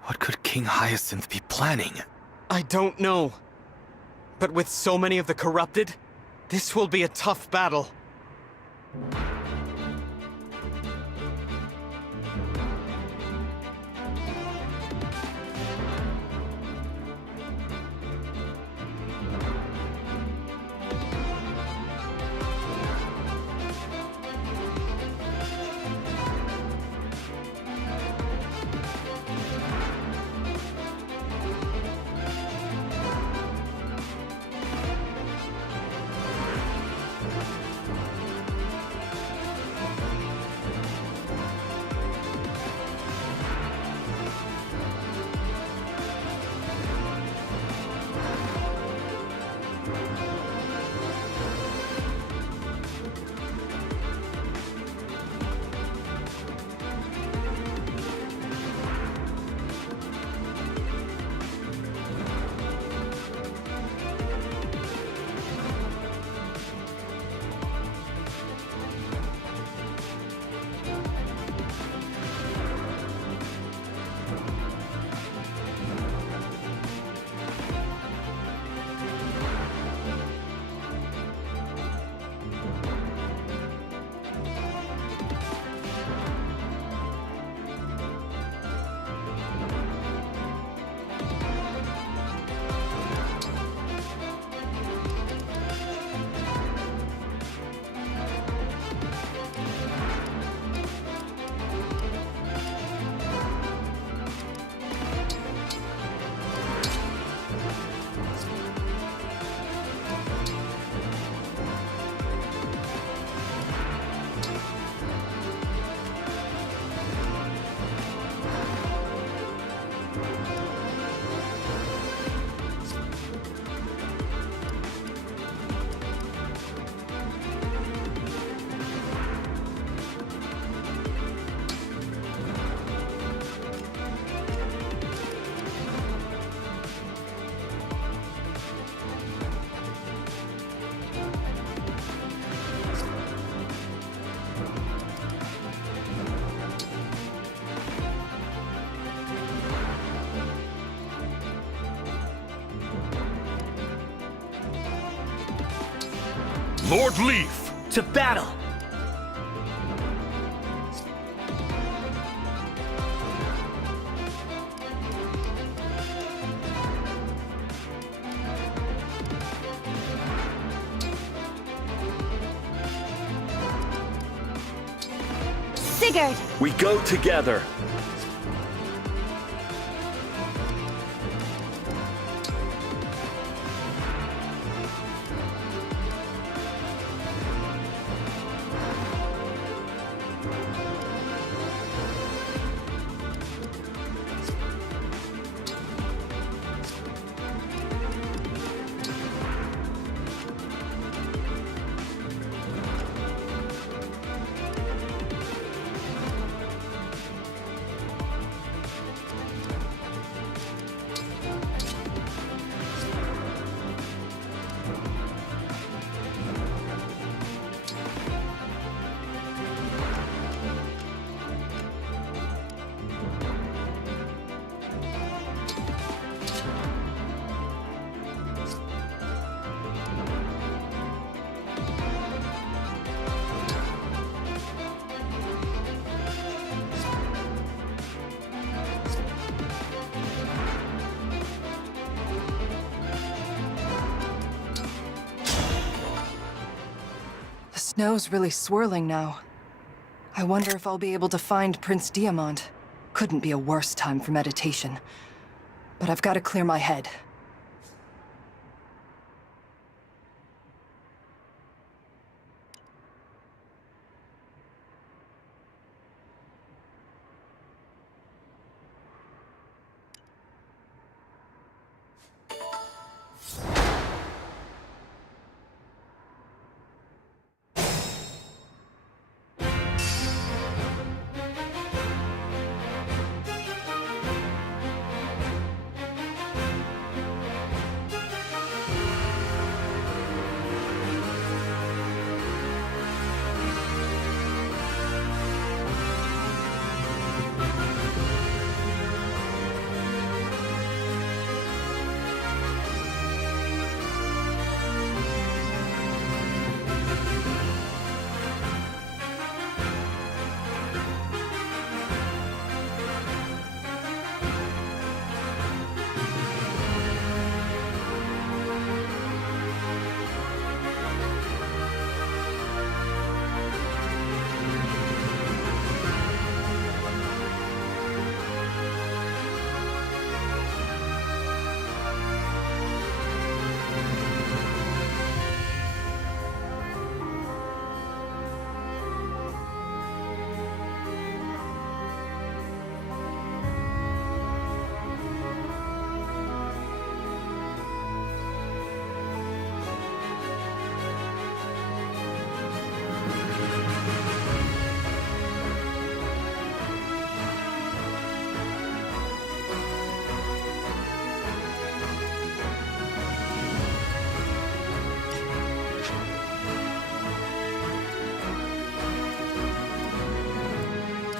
what could King Hyacinth be planning? I don't know. But with so many of the corrupted, this will be a tough battle. Lord Leaf! To battle! Sigurd! We go together. The snow's really swirling now. I wonder if I'll be able to find Prince Diamant. Couldn't be a worse time for meditation. But I've got to clear my head.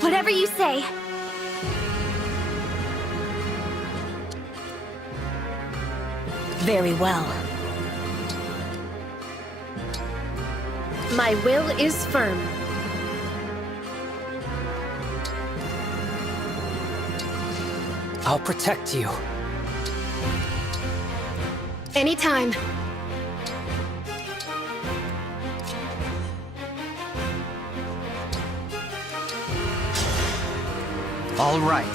Whatever you say. Very well. My will is firm. I'll protect you. Anytime. All right.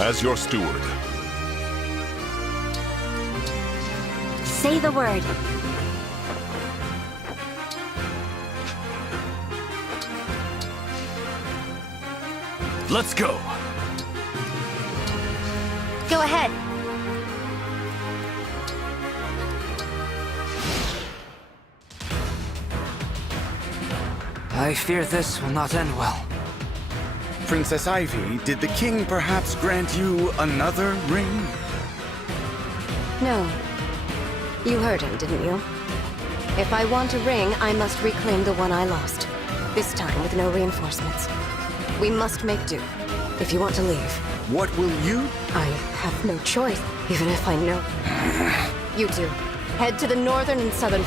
As your steward. Say the word. Let's go. Go ahead. I fear this will not end well. Princess Ivy, did the king perhaps grant you another ring? No. You heard him, didn't you? If I want a ring, I must reclaim the one I lost. This time with no reinforcements. We must make do. If you want to leave. What will you? I have no choice, even if I know. You two, head to the northern and southern...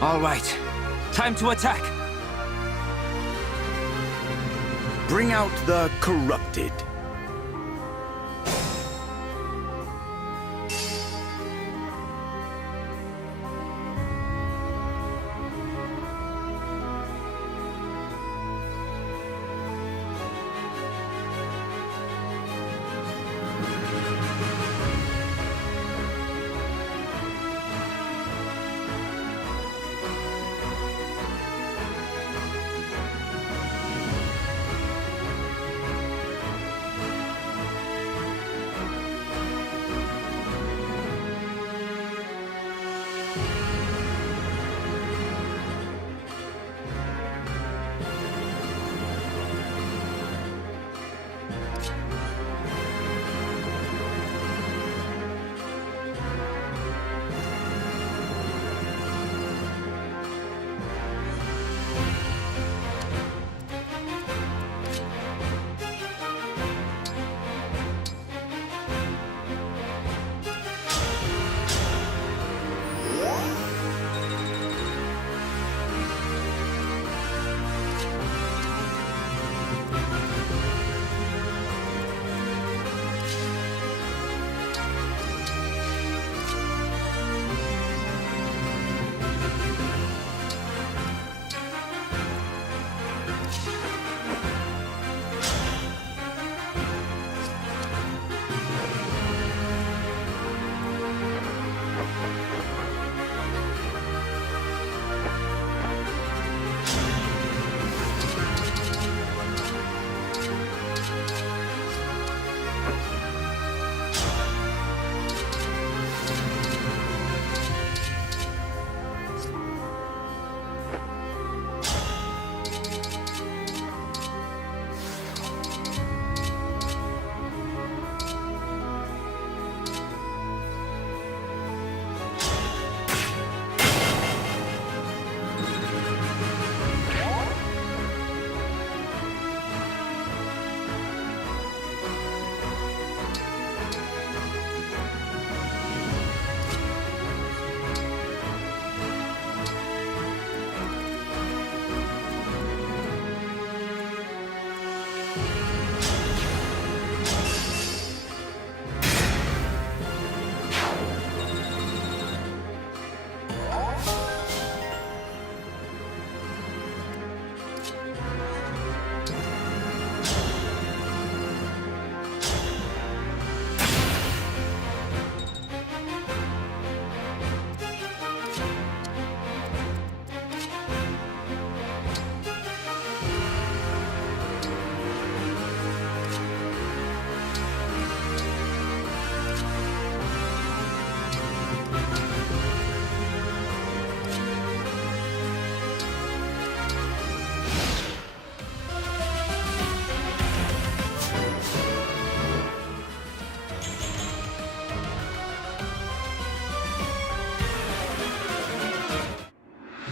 All right. Time to attack! Bring out the corrupted.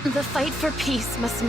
The fight for peace must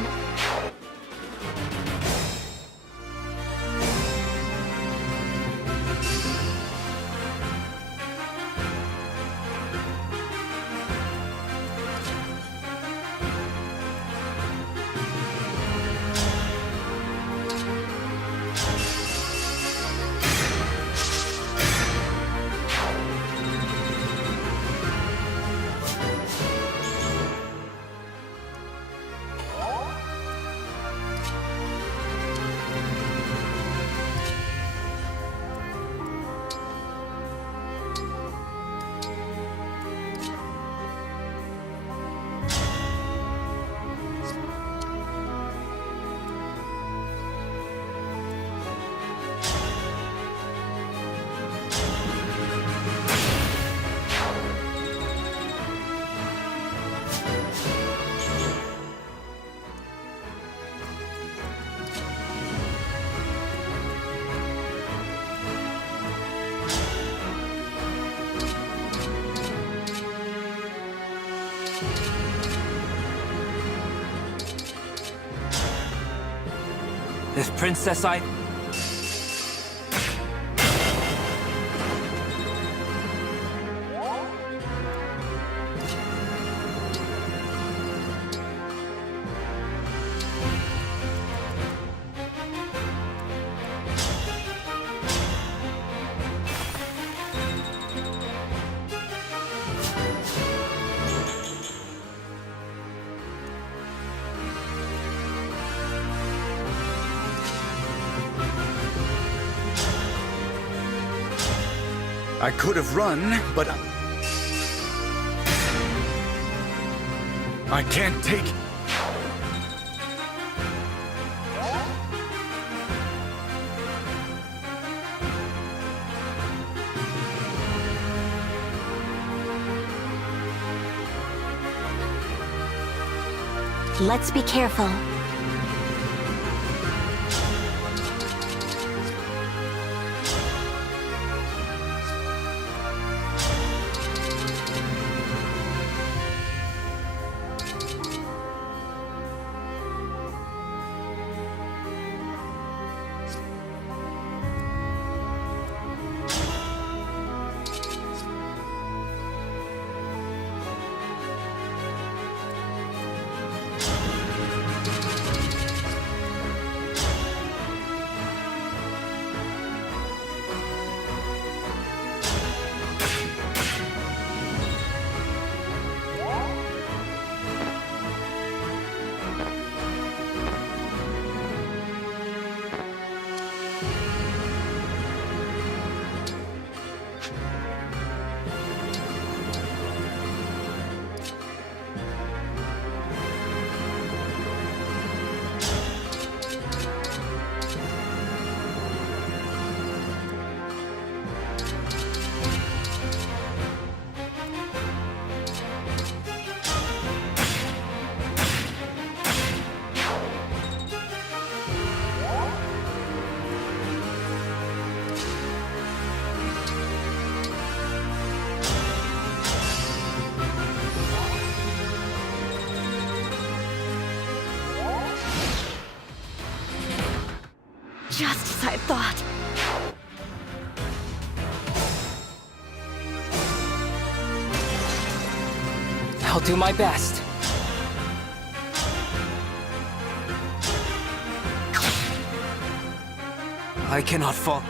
If Princess I... I could have run, but I can't take... Let's be careful. Just as I thought. I'll do my best. I cannot fall.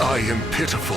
I am pitiful.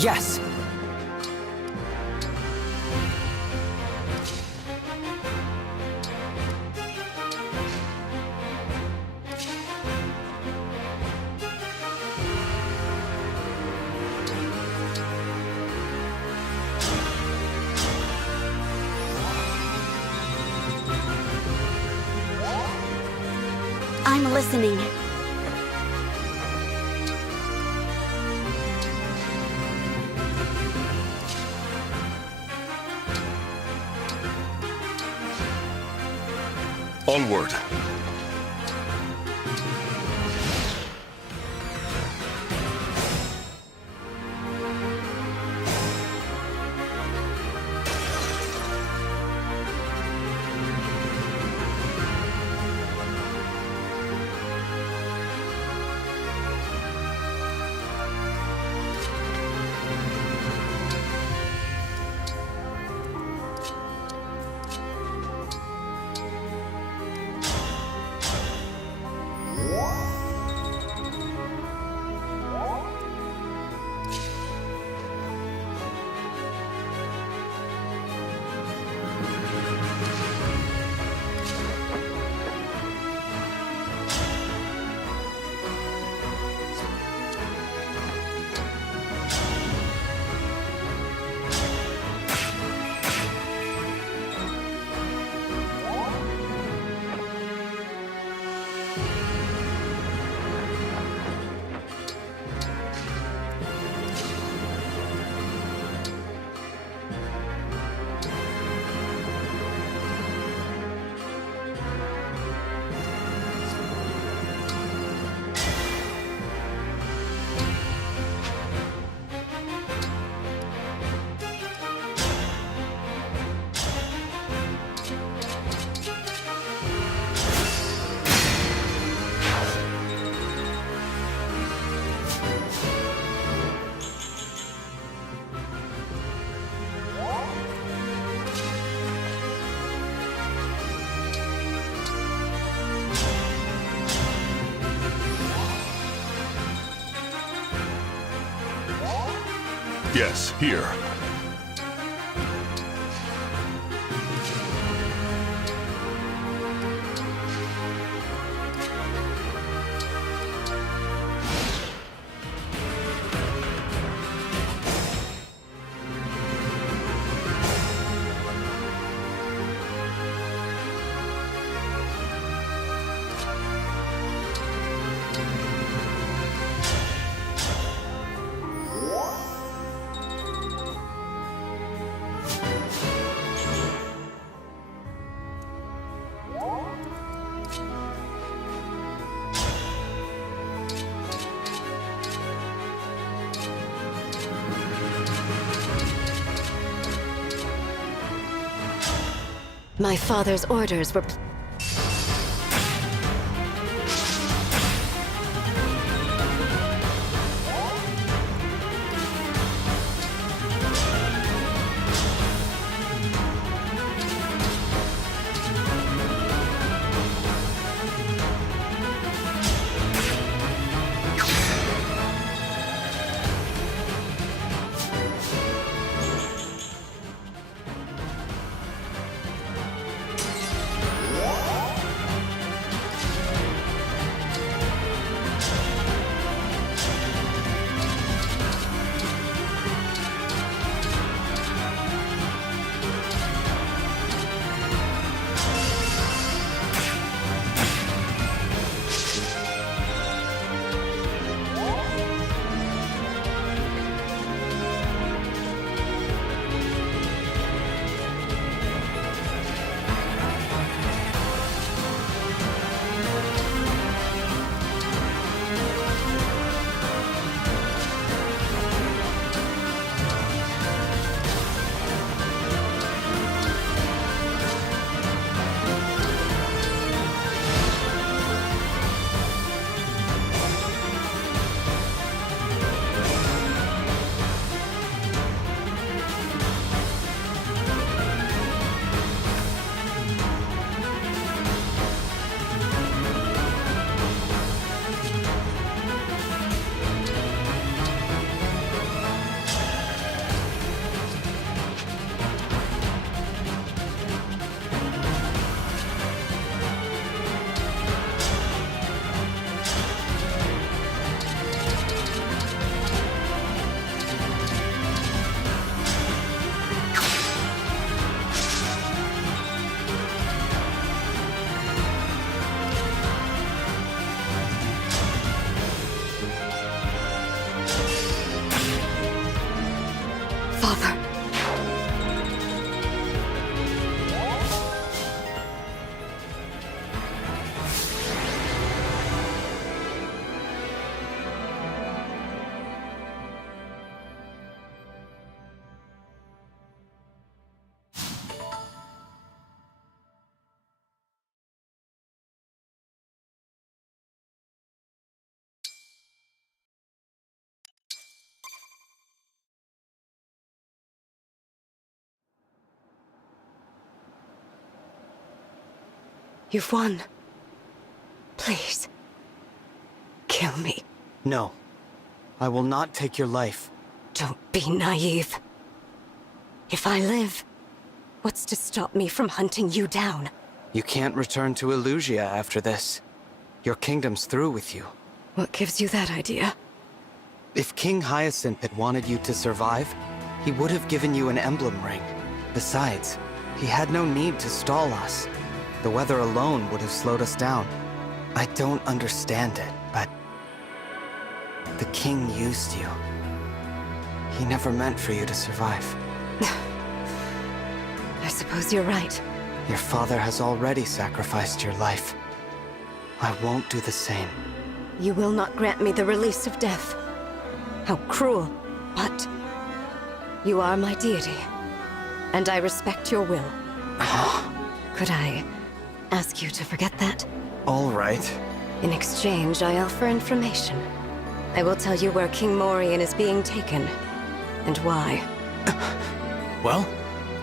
Yes! I'm listening. Onward. Yes, here. My father's orders were... You've won. Please. Kill me. No. I will not take your life. Don't be naive. If I live, what's to stop me from hunting you down? You can't return to Illusia after this. Your kingdom's through with you. What gives you that idea? If King Hyacinth had wanted you to survive, he would have given you an emblem ring. Besides, he had no need to stall us. The weather alone would have slowed us down. I don't understand it, but... the king used you. He never meant for you to survive. I suppose you're right. Your father has already sacrificed your life. I won't do the same. You will not grant me the release of death. How cruel, but... you are my deity, and I respect your will. Could I ask you to forget that? All right. In exchange, I offer information. I will tell you where King Morian is being taken, and why. Well,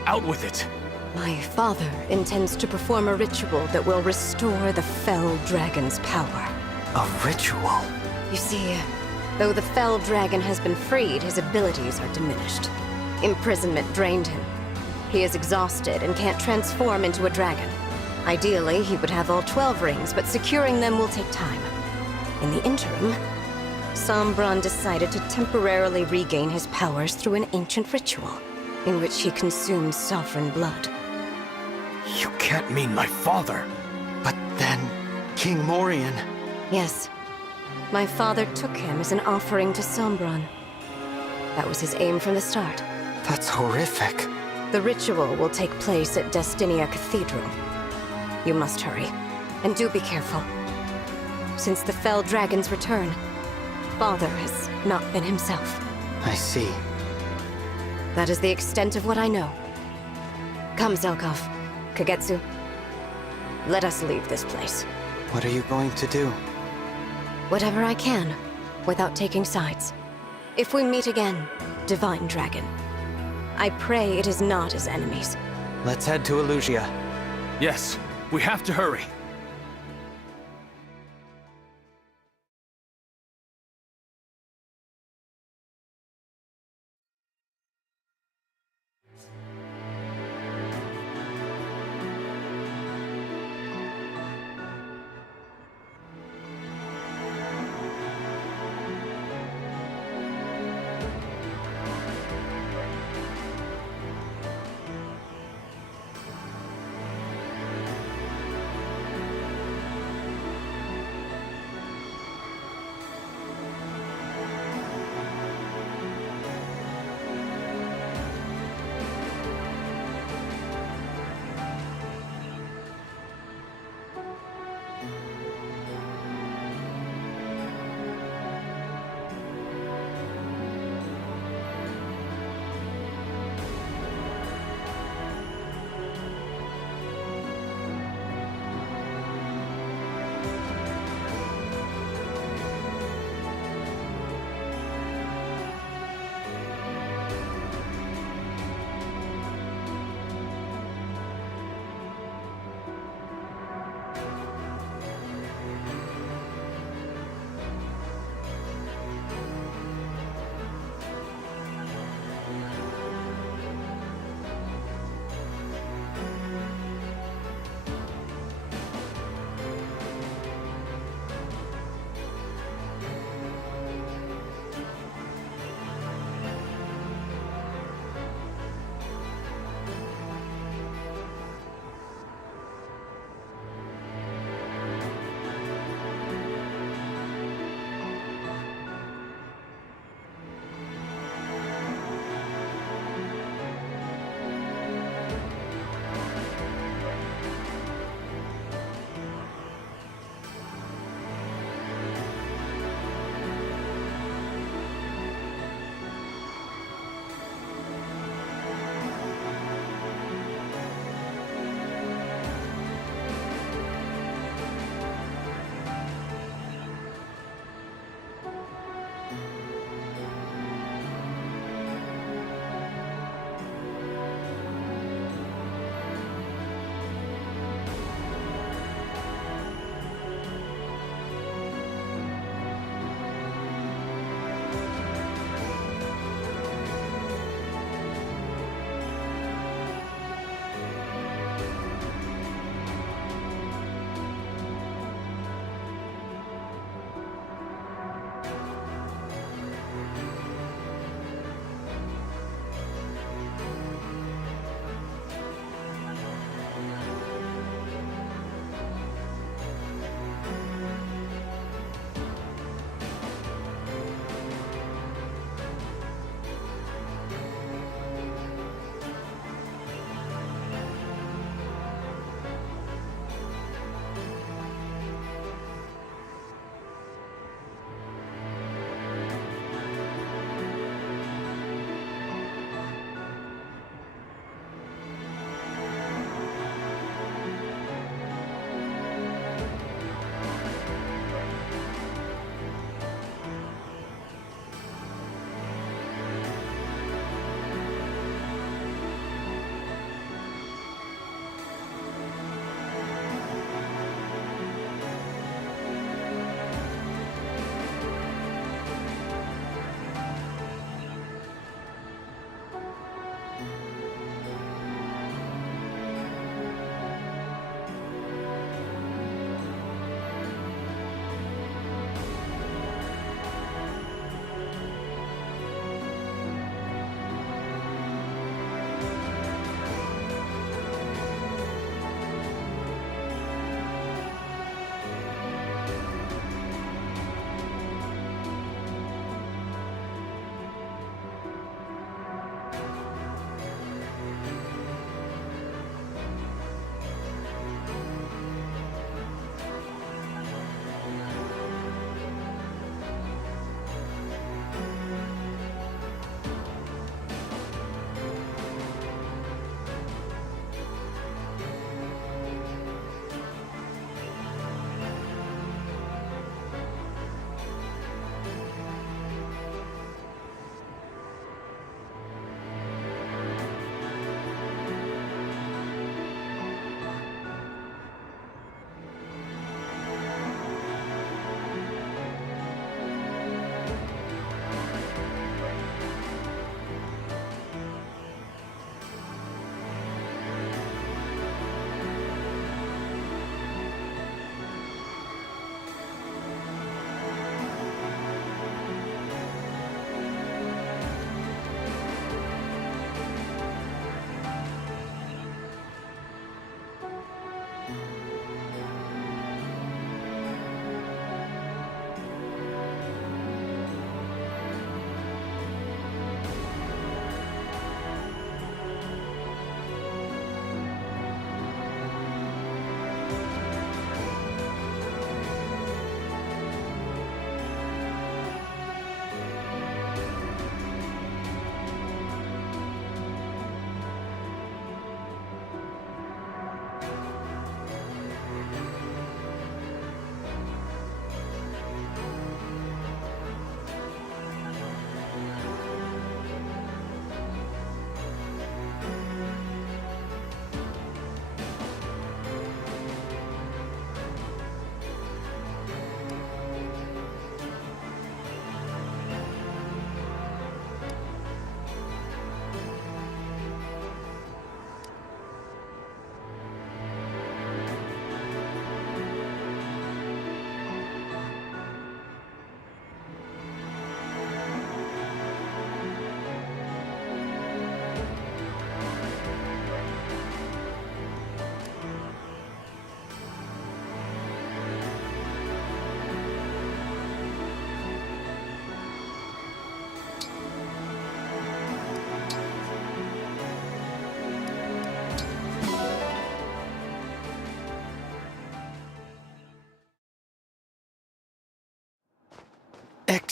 out with it. My father intends to perform a ritual that will restore the Fell Dragon's power. A ritual? You see, though the Fell Dragon has been freed, his abilities are diminished. Imprisonment drained him. He is exhausted and can't transform into a dragon. Ideally, he would have all 12 rings, but securing them will take time. In the interim, Sombron decided to temporarily regain his powers through an ancient ritual, in which he consumes sovereign blood. You can't mean my father. But then, King Morian... Yes. My father took him as an offering to Sombron. That was his aim from the start. That's horrific. The ritual will take place at Destinia Cathedral. You must hurry, and do be careful. Since the Fell Dragon's return, Father has not been himself. I see. That is the extent of what I know. Come, Zelkov. Kagetsu. Let us leave this place. What are you going to do? Whatever I can, without taking sides. If we meet again, Divine Dragon, I pray it is not as enemies. Let's head to Illusia. Yes, we have to hurry.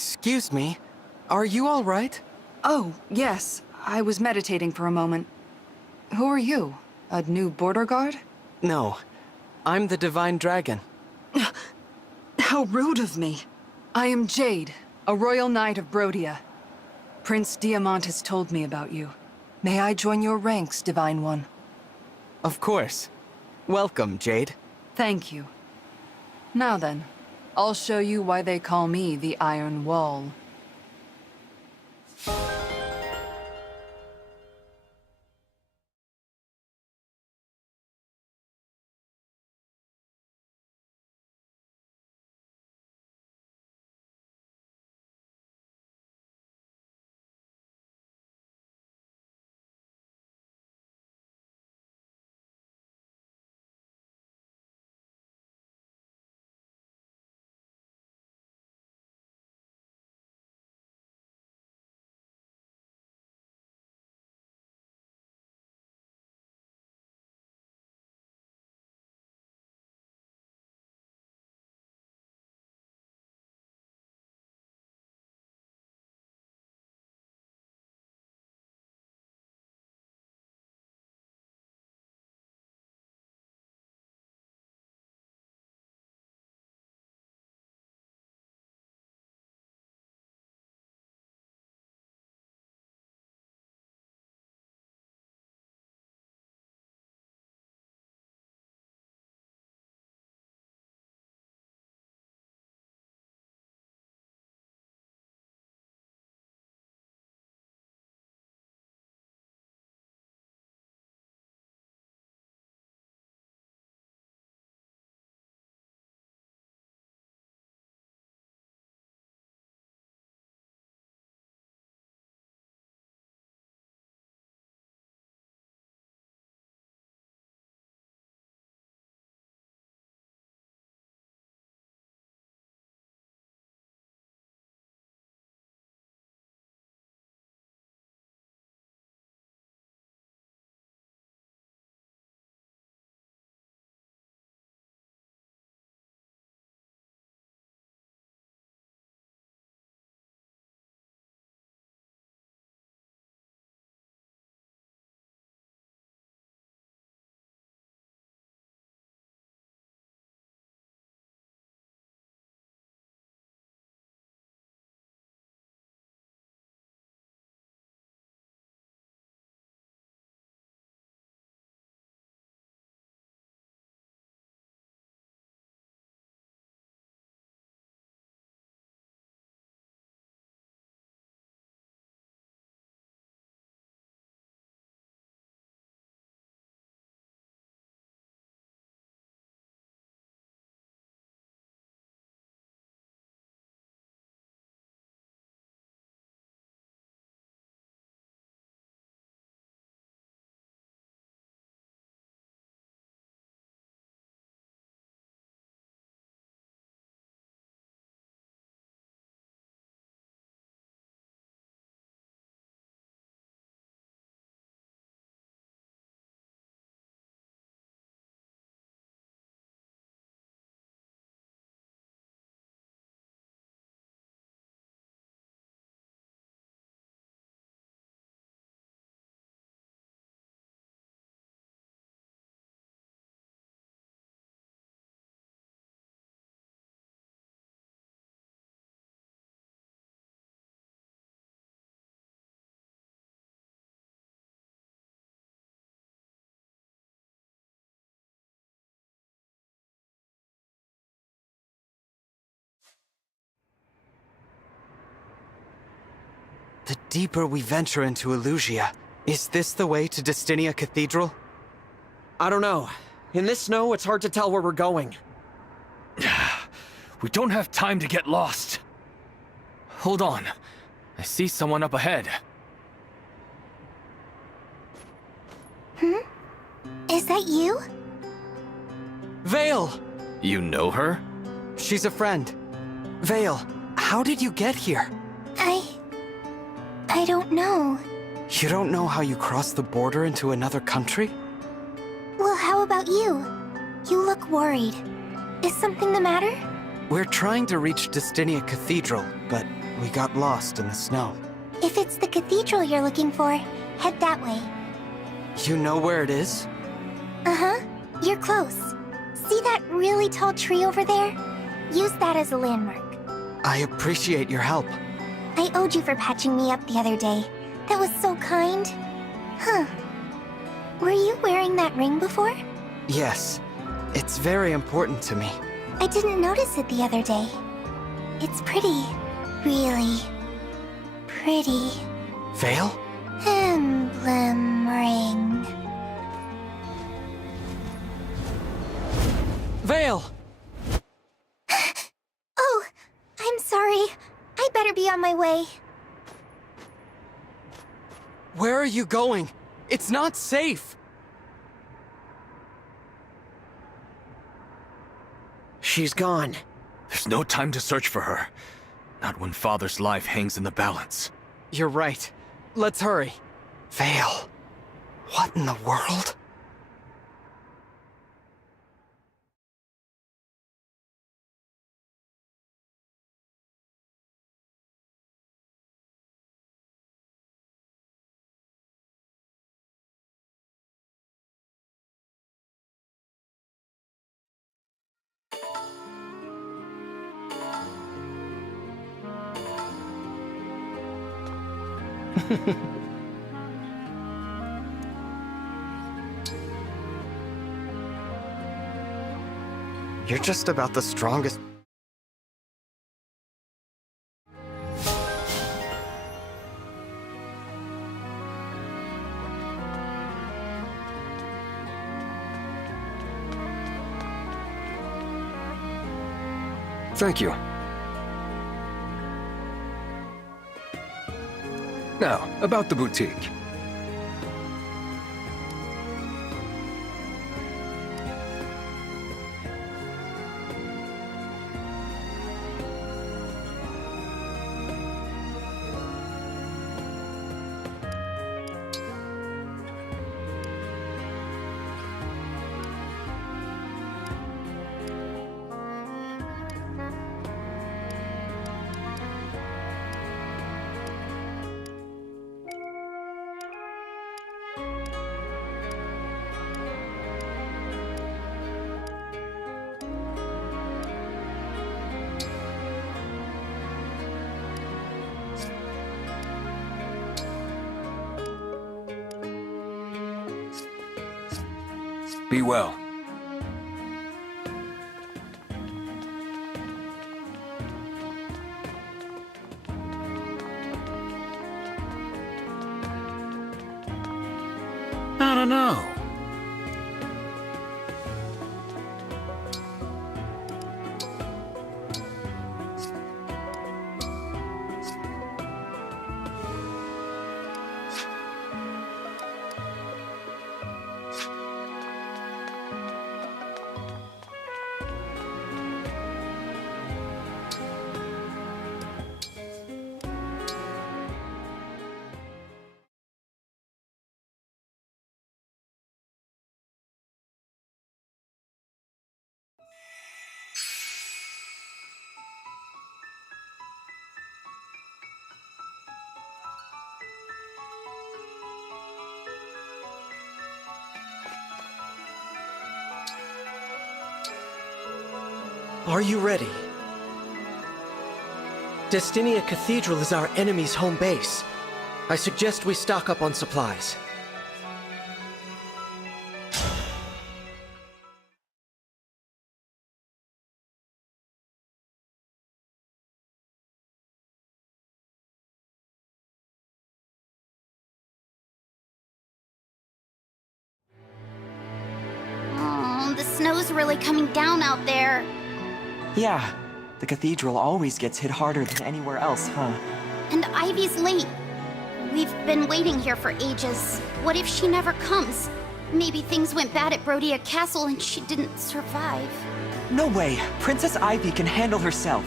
Excuse me. Are you all right? Oh, yes. I was meditating for a moment. Who are you? A new border guard? No. I'm the Divine Dragon. How rude of me. I am Jade, a royal knight of Brodia. Prince Diamant has told me about you. May I join your ranks, Divine One? Of course. Welcome, Jade. Thank you. Now then, I'll show you why they call me the Iron Wall. The deeper we venture into Elusia, is this the way to Destinia Cathedral? I don't know. In this snow, it's hard to tell where we're going. We don't have time to get lost. Hold on. I see someone up ahead. Is that you? Vale! You know her? She's a friend. Vale, how did you get here? I don't know. You don't know how you crossed the border into another country? Well, how about you? You look worried. Is something the matter? We're trying to reach Destinia Cathedral, but We got lost in the snow. If it's the cathedral you're looking for, head that way. You know where it is? Uh-huh. You're close. See that really tall tree over there? Use that as a landmark. I appreciate your help. I owed you for patching me up the other day. That was so kind. Huh. Were you wearing that ring before? Yes. It's very important to me. I didn't notice it the other day. It's pretty. Really pretty. Veil? Emblem ring. Veil! Oh, I'm sorry. I better be on my way. Where are you going? It's not safe! She's gone. There's no time to search for her. Not when Father's life hangs in the balance. You're right. Let's hurry. Veil. What in the world? You're just about the strongest. Thank you. Now, about the boutique. Be well. I don't know. Are you ready? Destinia Cathedral is our enemy's home base. I suggest we stock up on supplies. Oh, the snow's really coming down out there. Yeah, the cathedral always gets hit harder than anywhere else, huh? And Ivy's late. We've been waiting here for ages. What if she never comes? Maybe things went bad at Brodia Castle and she didn't survive. No way! Princess Ivy can handle herself.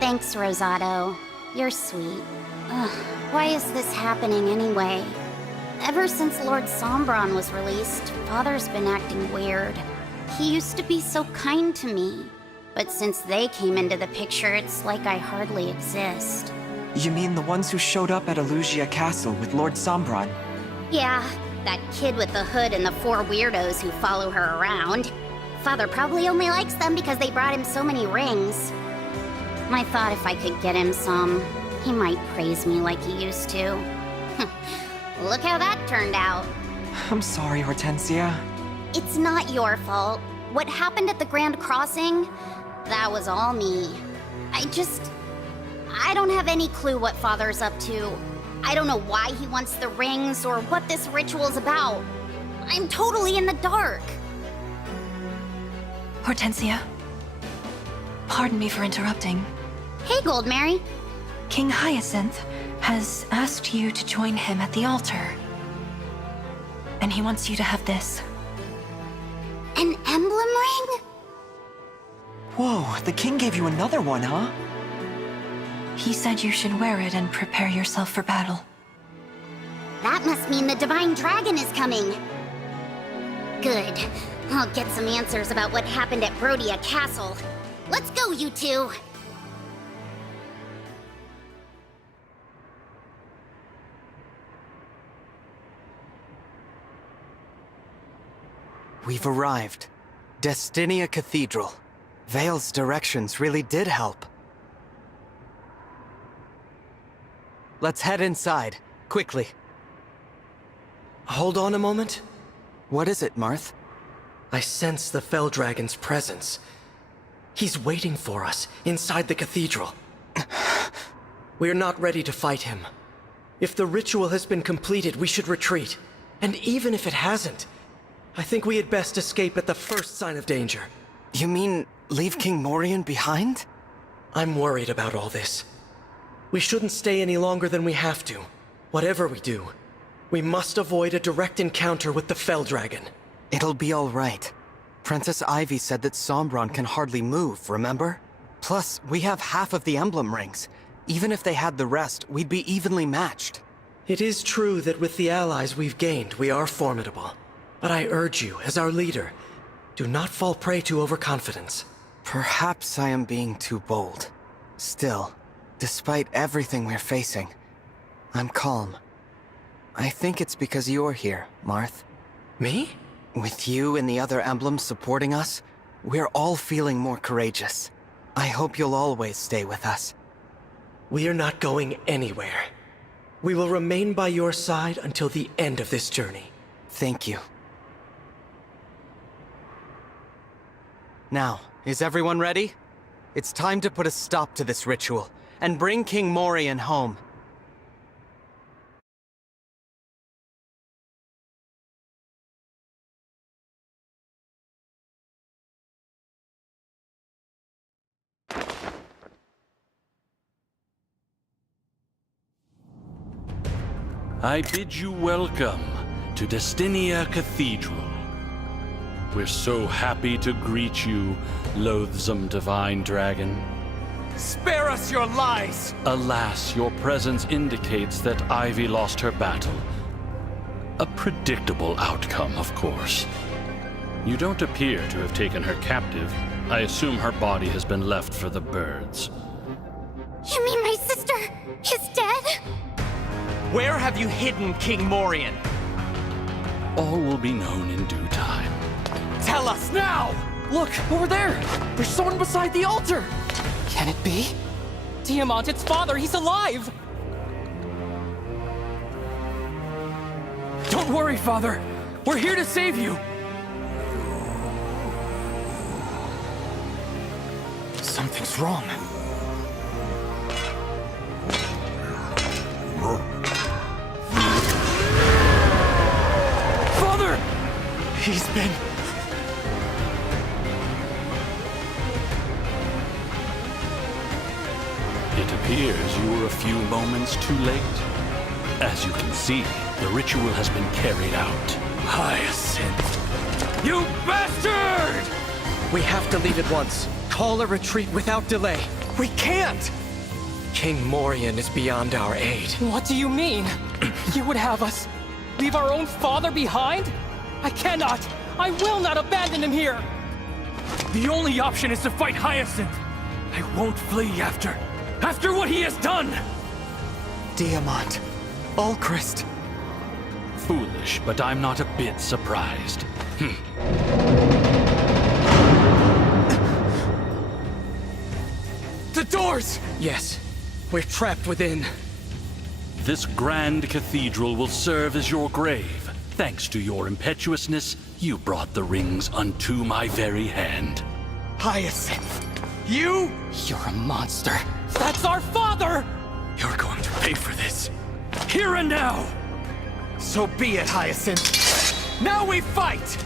Thanks, Rosado. You're sweet. Ugh, why is this happening anyway? Ever since Lord Sombron was released, Father's been acting weird. He used to be so kind to me. But since they came into the picture, it's like I hardly exist. You mean the ones who showed up at Elugia Castle with Lord Sombron? Yeah, that kid with the hood and the 4 weirdos who follow her around. Father probably only likes them because they brought him so many rings. I thought if I could get him some, he might praise me like he used to. Look how that turned out. I'm sorry, Hortensia. It's not your fault. What happened at the Grand Crossing, that was all me. I don't have any clue what Father's up to. I don't know why he wants the rings or what this ritual's about. I'm totally in the dark. Hortensia. Pardon me for interrupting. Hey, Goldmary. King Hyacinth has asked you to join him at the altar. And he wants you to have this. An emblem ring? Whoa, the king gave you another one, huh? He said you should wear it and prepare yourself for battle. That must mean the Divine Dragon is coming. Good. I'll get some answers about what happened at Brodia Castle. Let's go, you two! We've arrived. Destinia Cathedral. Vale's directions really did help. Let's head inside, quickly. Hold on a moment. What is it, Marth? I sense the Fell Dragon's presence. He's waiting for us inside the cathedral. We're not ready to fight him. If the ritual has been completed, we should retreat. And even if it hasn't, I think we had best escape at the first sign of danger. You mean leave King Morian behind? I'm worried about all this. We shouldn't stay any longer than we have to. Whatever we do, we must avoid a direct encounter with the Fell Dragon. It'll be all right. Princess Ivy said that Sombron can hardly move, remember? Plus, we have half of the emblem rings. Even if they had the rest, we'd be evenly matched. It is true that with the allies we've gained, we are formidable. But I urge you, as our leader, do not fall prey to overconfidence. Perhaps I am being too bold. Still, despite everything we're facing, I'm calm. I think it's because you're here, Marth. Me? With you and the other emblems supporting us, we're all feeling more courageous. I hope you'll always stay with us. We are not going anywhere. We will remain by your side until the end of this journey. Thank you. Now, is everyone ready? It's time to put a stop to this ritual and bring King Morian home. I bid you welcome to Destinia Cathedral. We're so happy to greet you, loathsome Divine Dragon. Spare us your lies! Alas, your presence indicates that Ivy lost her battle. A predictable outcome, of course. You don't appear to have taken her captive. I assume her body has been left for the birds. You mean my sister is dead? Where have you hidden King Morian? All will be known in due time. Tell us now! Look, over there! There's someone beside the altar! Can it be? Diamant's father, he's alive! Don't worry, Father. We're here to save you. Something's wrong. Father! He's been... It appears you were a few moments too late. As you can see, the ritual has been carried out. Hyacinth! You bastard! We have to leave at once. Call a retreat without delay. We can't! King Morian is beyond our aid. What do you mean? You would have us leave our own father behind? I cannot! I will not abandon him here! The only option is to fight Hyacinth. I won't flee after what he has done! Diamant. Ulchrist. Foolish, but I'm not a bit surprised. The doors! Yes, we're trapped within. This grand cathedral will serve as your grave. Thanks to your impetuousness, you brought the rings unto my very hand. Hyacinth! You? You're a monster. That's our father! You're going to pay for this. Here and now! So be it, Hyacinth. Now we fight!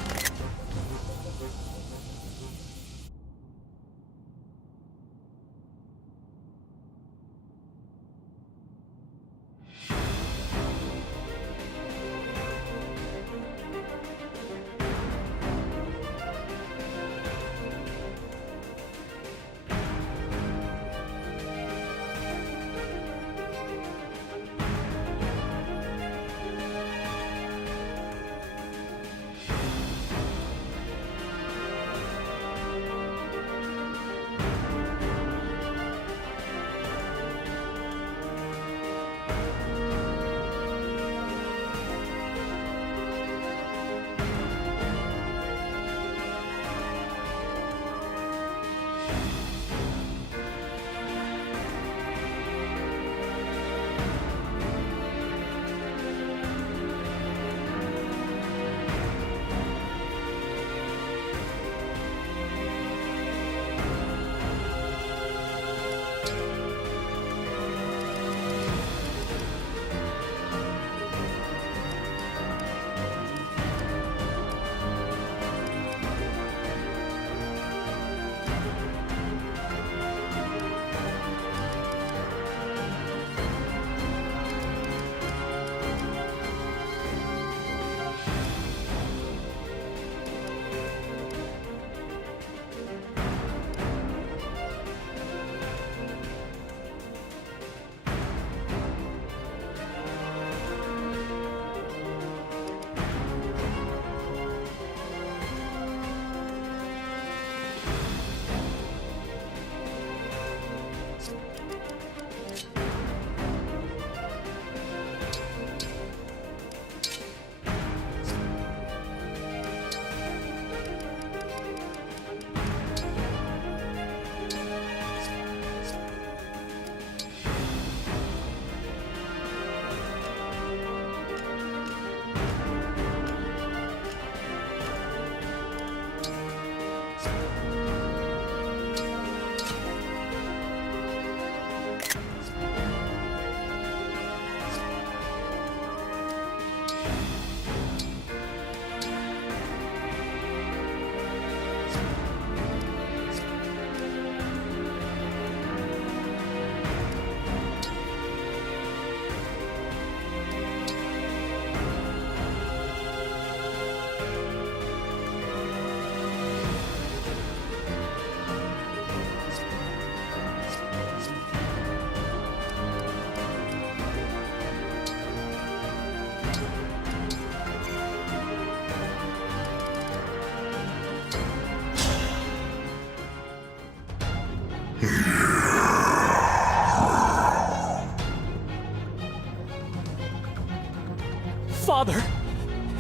Father,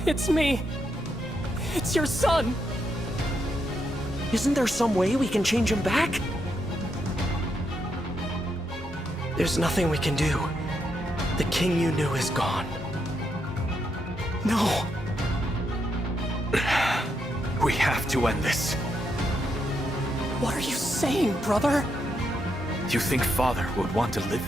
it's me. It's your son. Isn't there some way we can change him back? There's nothing we can do. The king you knew is gone. No. We have to end this. What are you saying, brother? You think Father would want to live?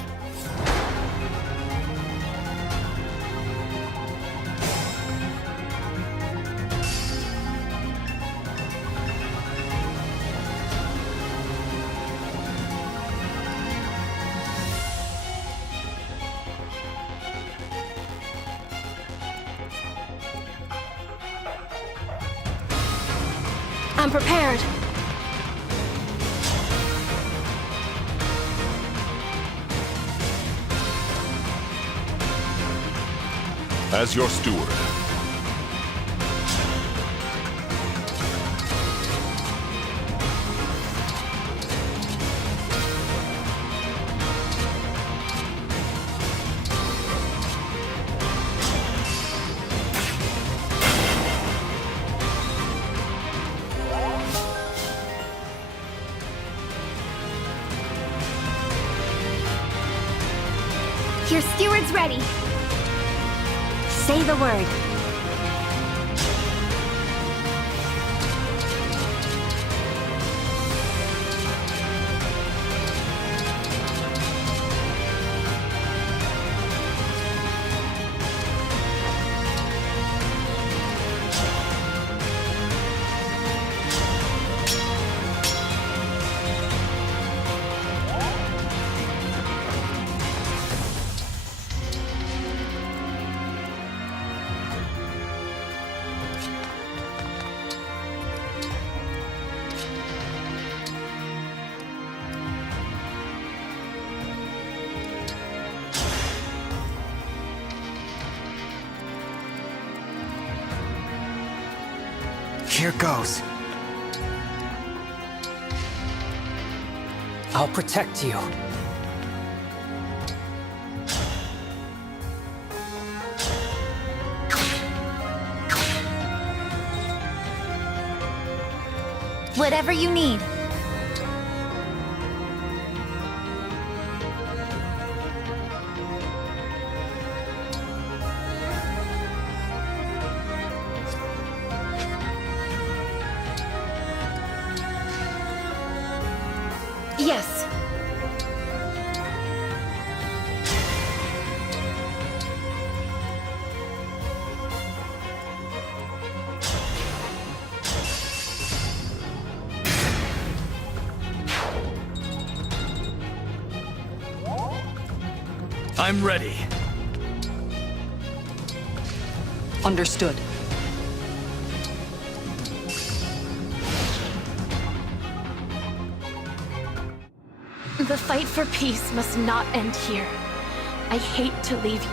I'm prepared. As your steward. Steward's ready. Say the word. Here goes. I'll protect you. Whatever you need. Yes. I'm ready. Understood. The fight for peace must not end here. I hate to leave you.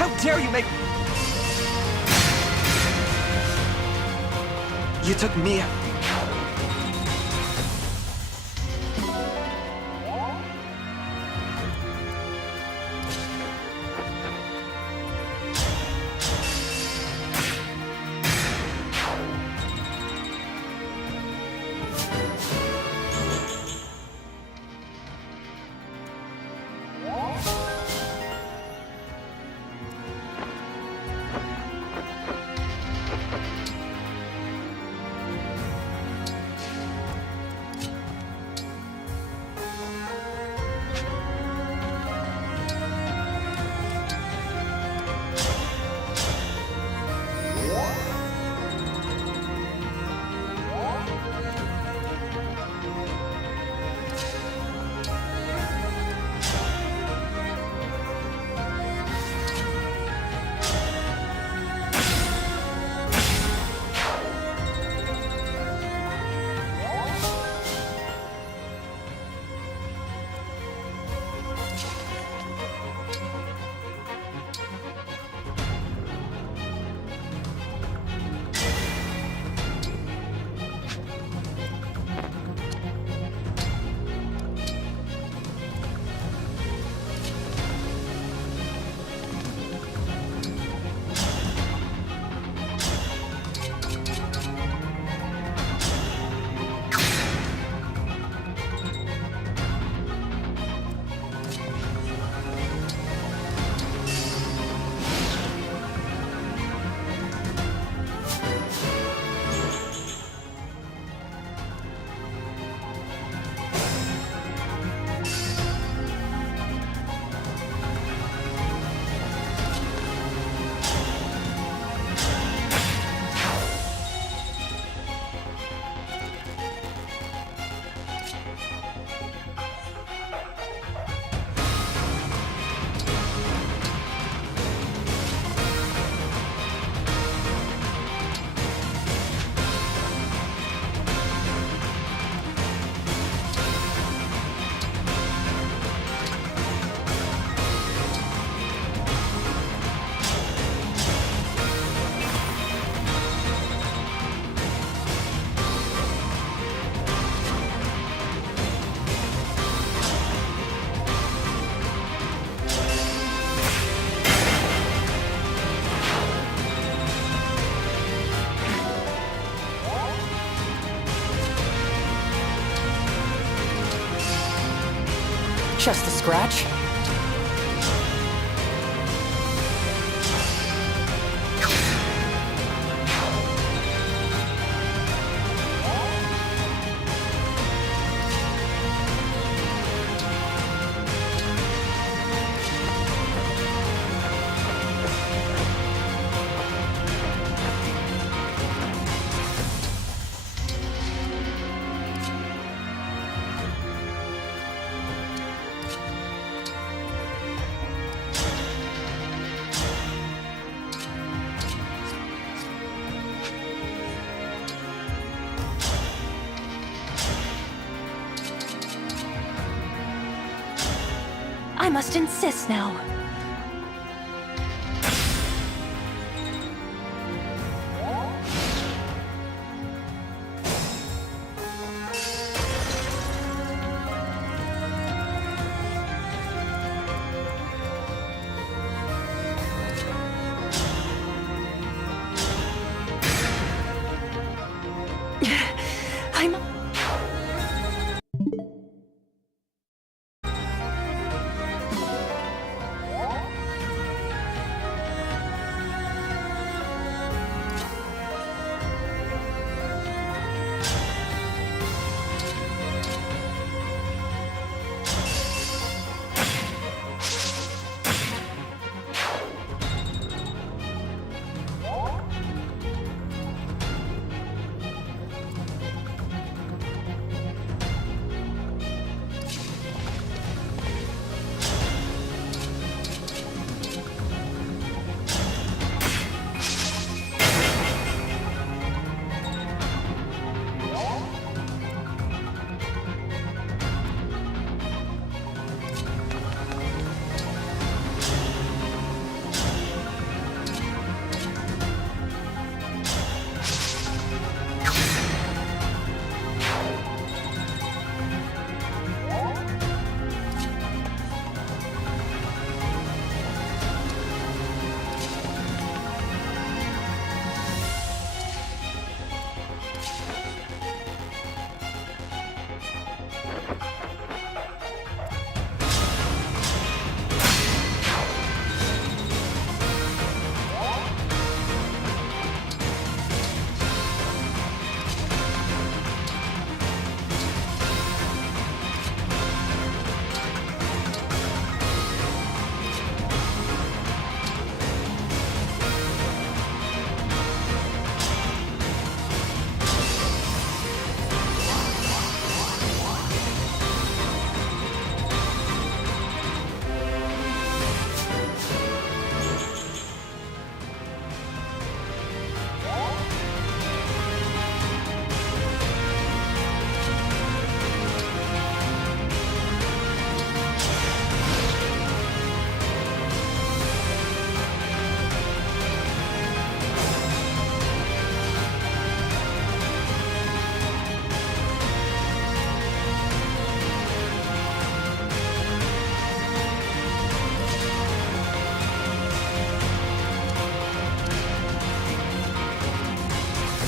How dare you make... You took me... Just a scratch. I must insist now. I'm...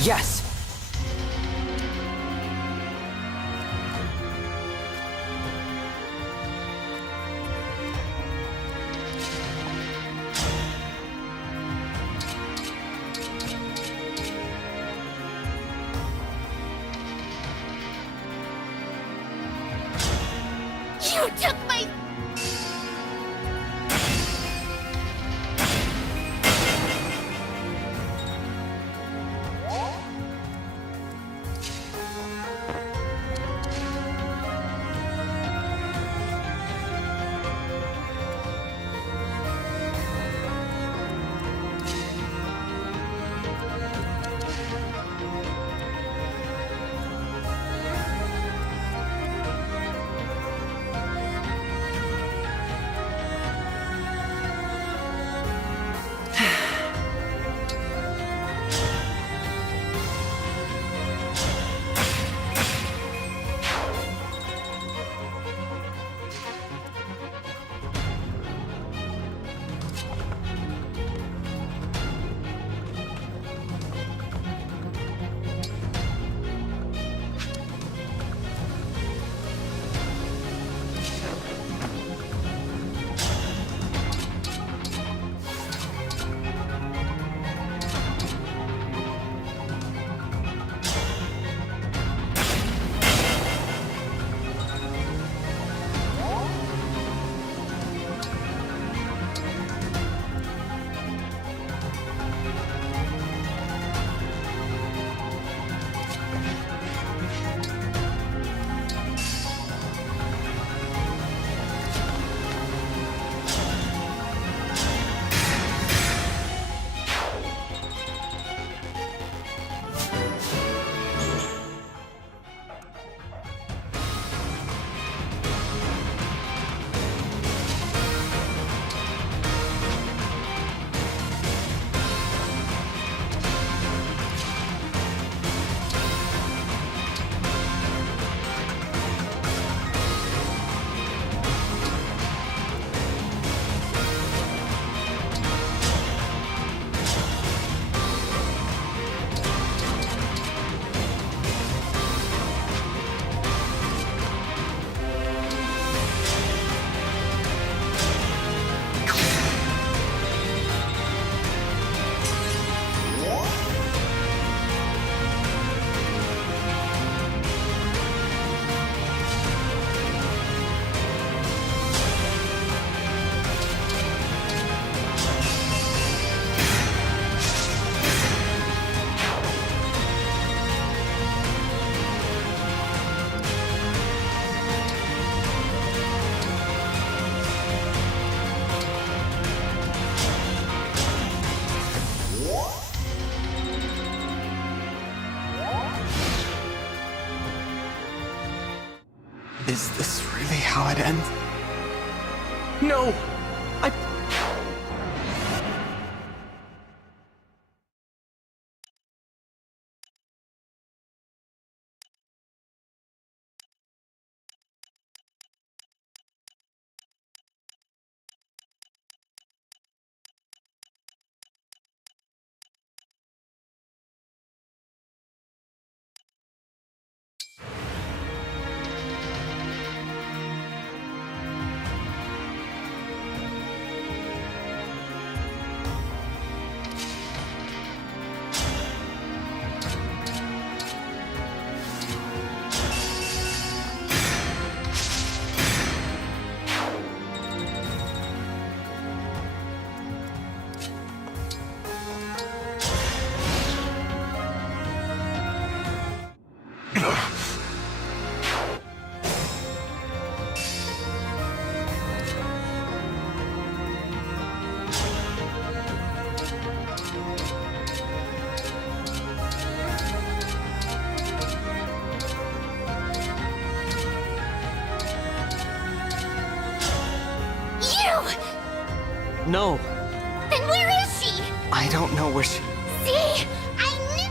Yes! You took my... Is this really how it ends? No! No. Then where is she? I don't know where she... See? I knew...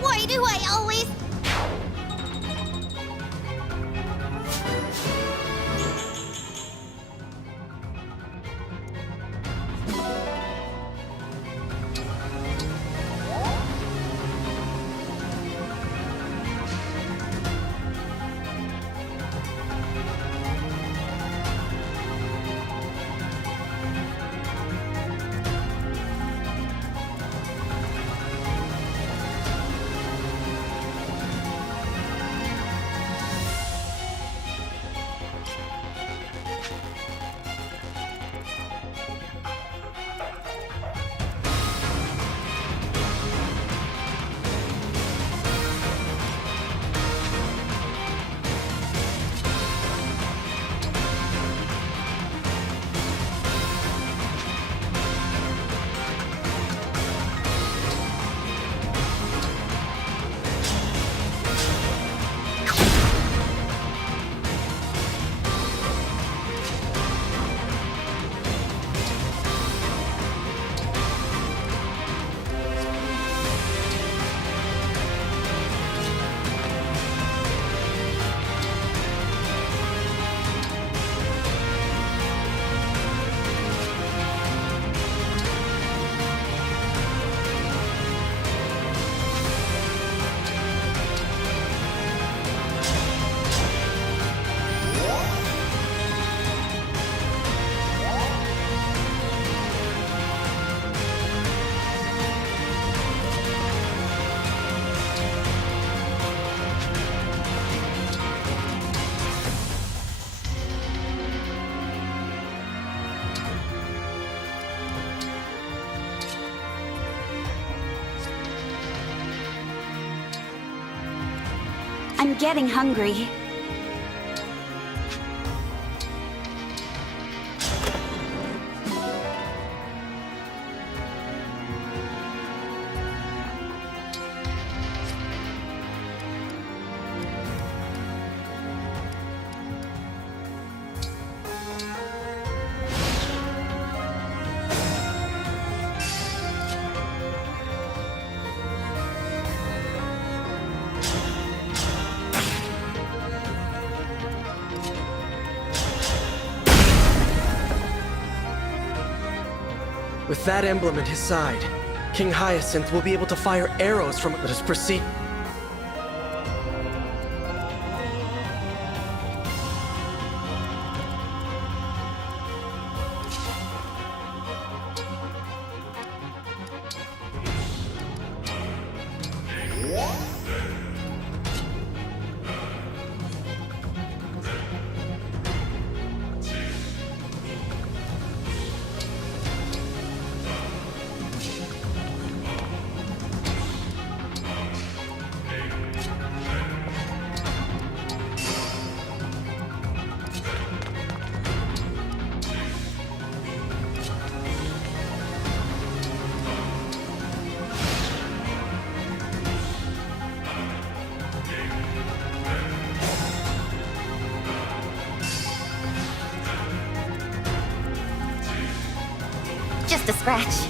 Why do I always... I'm getting hungry. With that emblem at his side, King Hyacinth will be able to fire arrows from it. Let us proceed. just a scratch.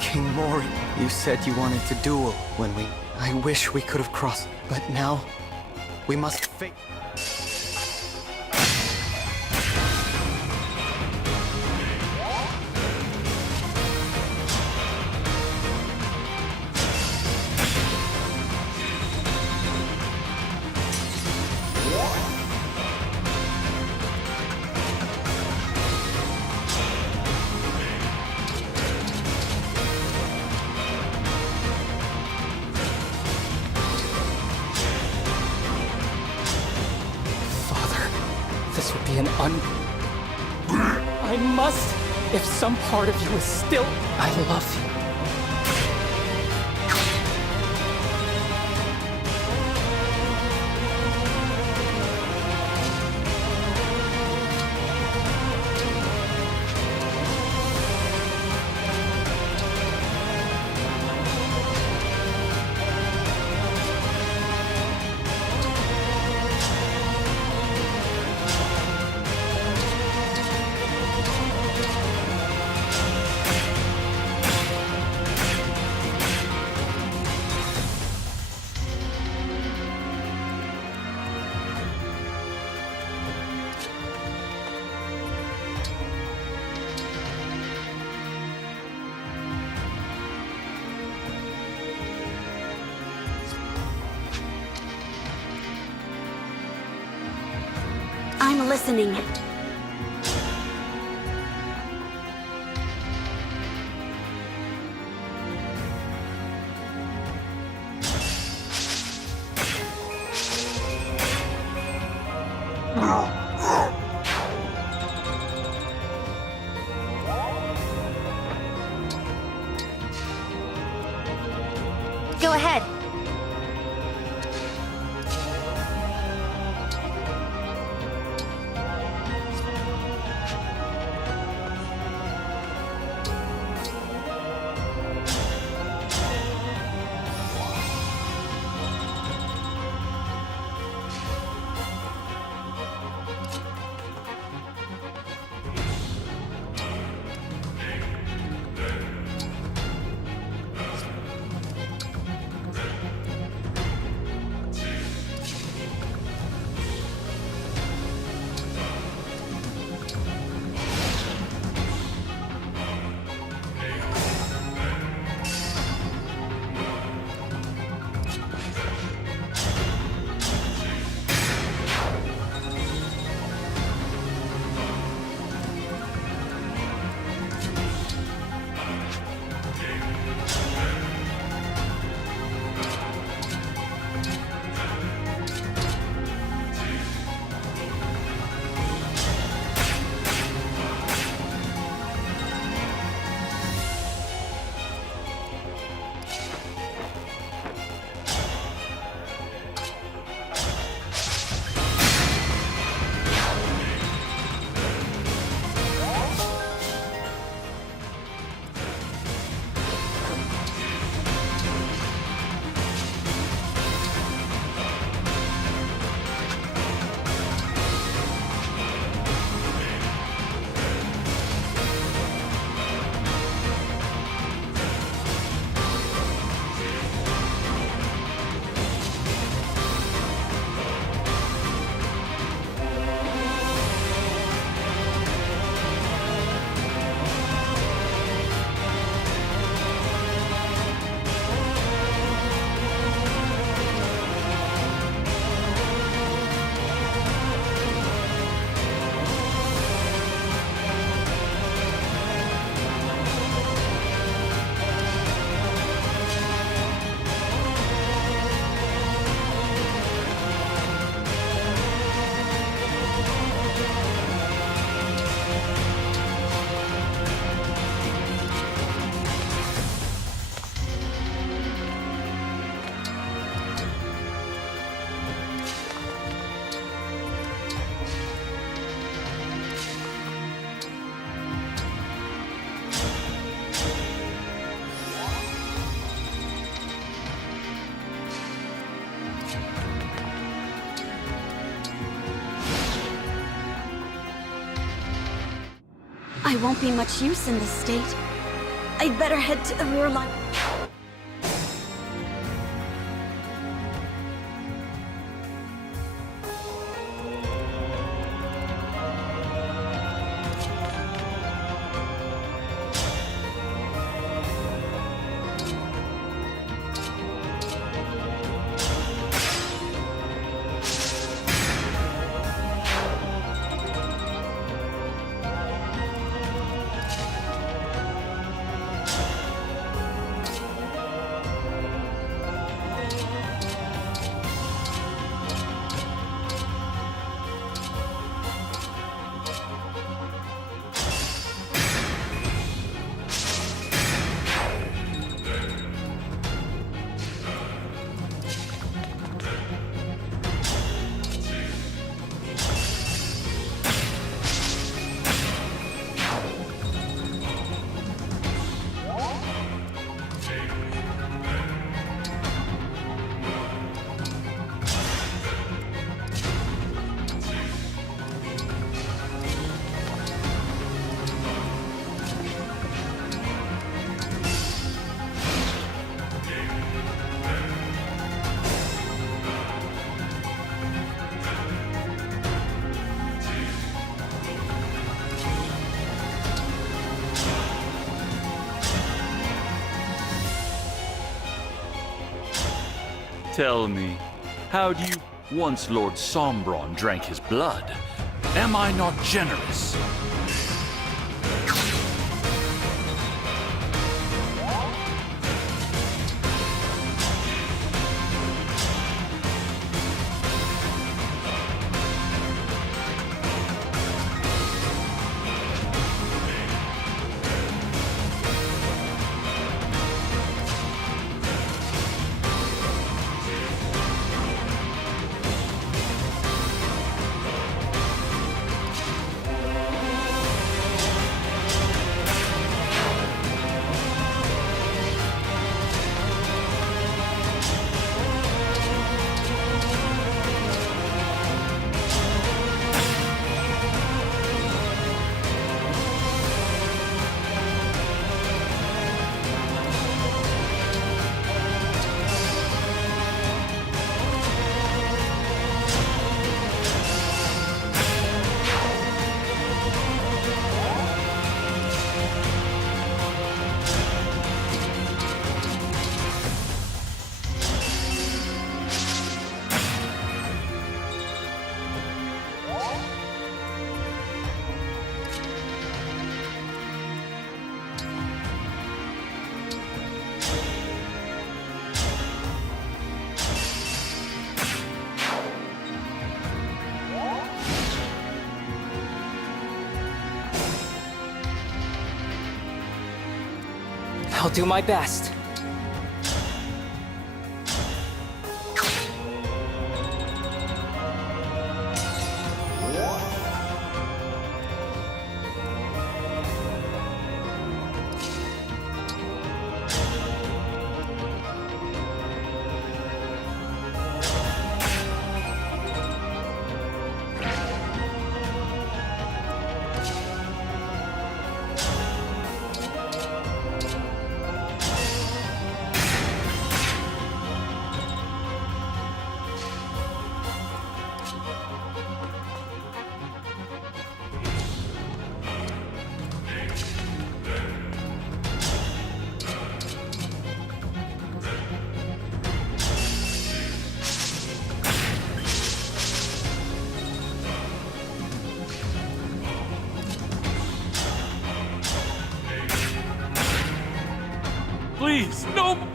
King Mori, you said you wanted to duel when we... I wish we could have crossed, but now we must face... This would be an I must! If some part of you is still... I love you. I'm listening. I won't be much use in this state. I'd better head to the rear line. Tell me, how do you... Once Lord Sombron drank his blood, am I not generous? I'll do my best. Please, no!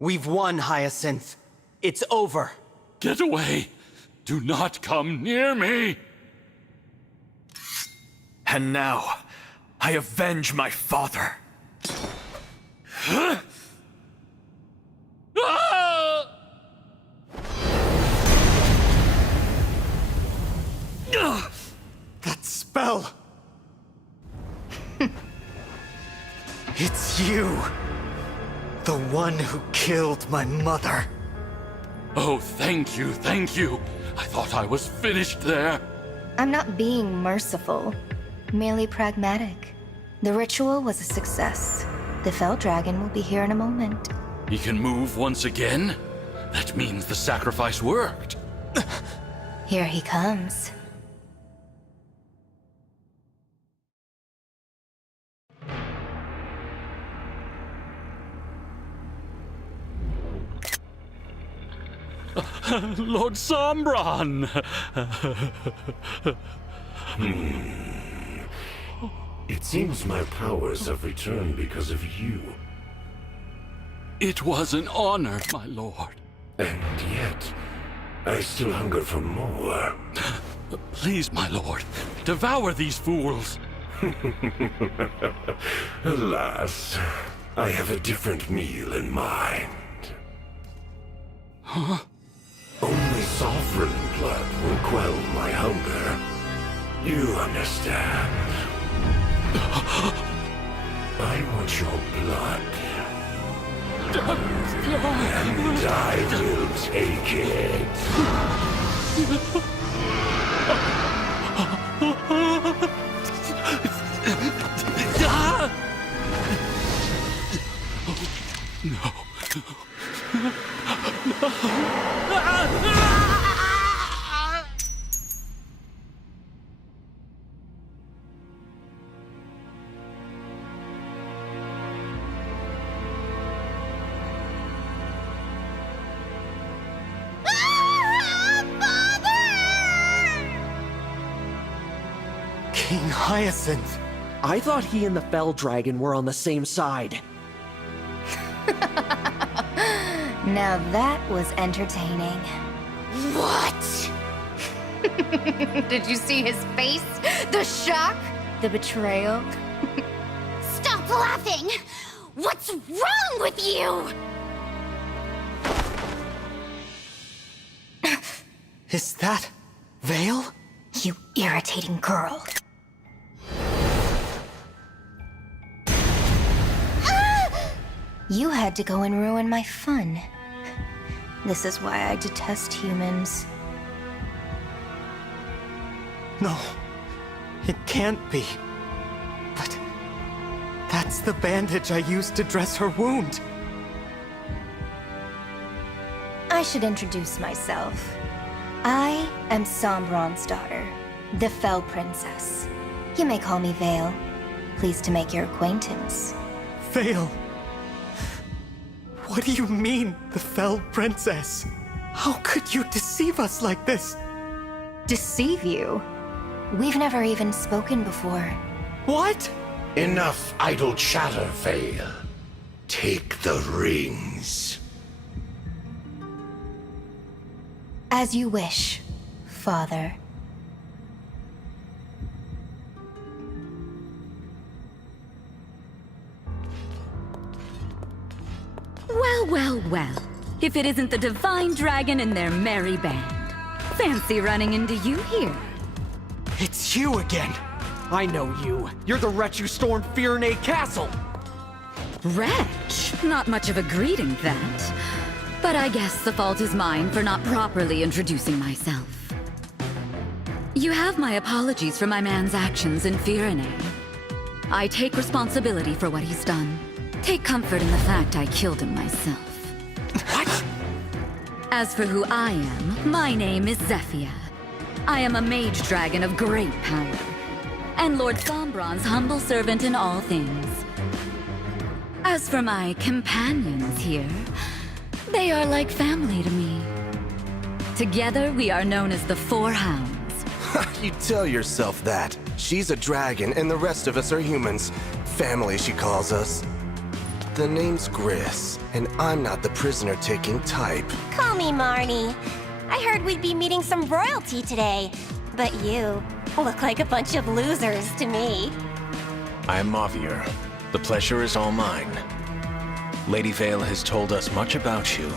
We've won, Hyacinth. It's over. Get away! Do not come near me! And now, I avenge my father. That spell! It's you! The one who killed my mother. Oh, thank you, thank you. I thought I was finished there. I'm not being merciful, merely pragmatic. The ritual was a success. The Fell Dragon will be here in a moment. He can move once again? That means the sacrifice worked. Here he comes. Lord Sombron! It seems my powers have returned because of you. It was an honor, my lord. And yet, I still hunger for more. Please, my lord, devour these fools. Alas, I have a different meal in mind. Huh? Only sovereign blood will quell my hunger. You understand. I want your blood. And I will take it. No. King Hyacinth! I thought he and the Fell Dragon were on the same side. Now that was entertaining. What? Did you see his face? The shock? The betrayal? Stop laughing! What's wrong with you? Is that Vale? You irritating girl. You had to go and ruin my fun. This is why I detest humans. No, it can't be. But that's the bandage I used to dress her wound. I should introduce myself. I am Sombron's daughter, the Fell Princess. You may call me Vale. Pleased to make your acquaintance. Vale? What do you mean, the Fell Princess? How could you deceive us like this? Deceive you? We've never even spoken before. What? Enough idle chatter, Vale. Take the rings. As you wish, Father. Well, well, well. If it isn't the Divine Dragon and their merry band. Fancy running into you here. It's you again! I know you. You're the wretch who stormed Firenze Castle! Wretch? Not much of a greeting, that. But I guess the fault is mine for not properly introducing myself. You have my apologies for my man's actions in Firenze. I take responsibility for what he's done. Take comfort in the fact I killed him myself. What? As for who I am, my name is Zephia. I am a mage dragon of great power, and Lord Sombron's humble servant in all things. As for my companions here, they are like family to me. Together, we are known as the Four Hounds. You tell yourself that. She's a dragon, and the rest of us are humans. Family, she calls us. The name's Gris, and I'm not the prisoner-taking type. Call me Marnie. I heard we'd be meeting some royalty today. But you, Look like a bunch of losers to me. I am Mavier. The pleasure is all mine. Lady Vale has told us much about you.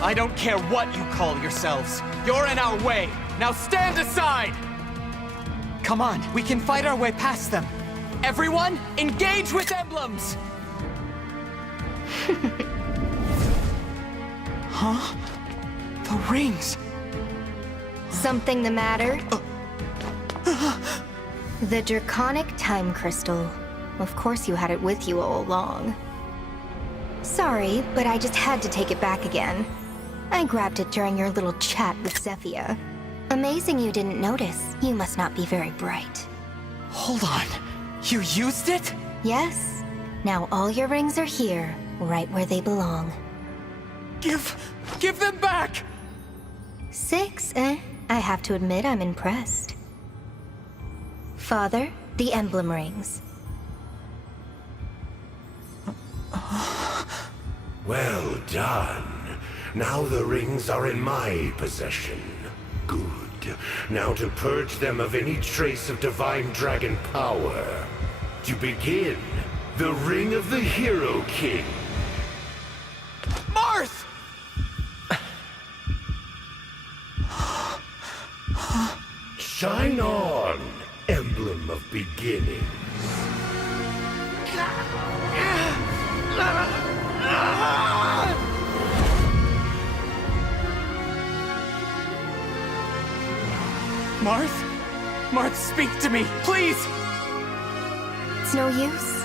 I don't care what you call yourselves. You're in our way. Now stand aside! Come on, we can fight our way past them. Everyone, engage with emblems! Huh? The rings. Something the matter? The Draconic Time Crystal. Of course you had it with you all along. Sorry, but I just had to take it back again. I grabbed it during your little chat with Zephyr. Amazing you didn't notice. You must not be very bright. Hold on. You used it? Yes. Now all your rings are here, right where they belong. Give them back! 6, eh? I have to admit I'm impressed. Father, the emblem rings. Well done. Now the rings are in my possession. Good. Now to purge them of any trace of divine dragon power. To begin, the Ring of the Hero King. Marth! Shine on, Emblem of Beginnings. Marth? Marth, speak to me, please! It's no use.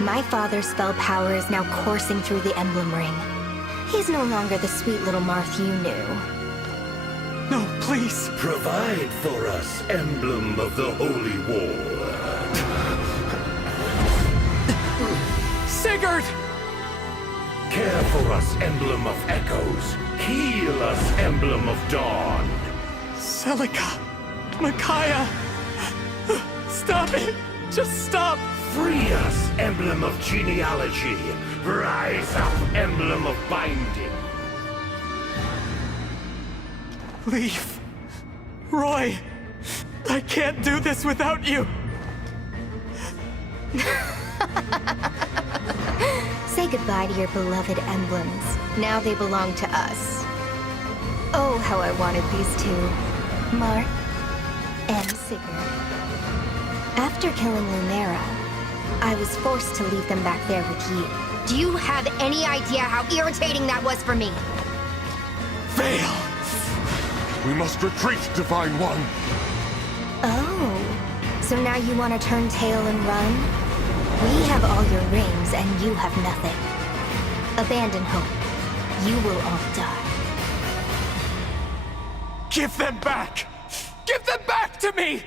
My father's spell power is now coursing through the emblem ring. He's no longer the sweet little Marth you knew. No, please. Provide for us, Emblem of the Holy War. Sigurd! Care for us, Emblem of Echoes. Heal us, Emblem of Dawn. Celica! Micaiah! Stop it! Just stop! Free us, Emblem of Genealogy. Rise up, Emblem of Binding. Leave. Roy! I can't do this without you! Say goodbye to your beloved emblems. Now they belong to us. Oh, how I wanted these two. Marth and Sigurd. After killing Lumera, I was forced to leave them back there with you. Do you have any idea how irritating that was for me? Vale! We must retreat, Divine One! Oh, so now you want to turn tail and run? We have all your rings and you have nothing. Abandon hope. You will all die. Give them back! Give them back to me!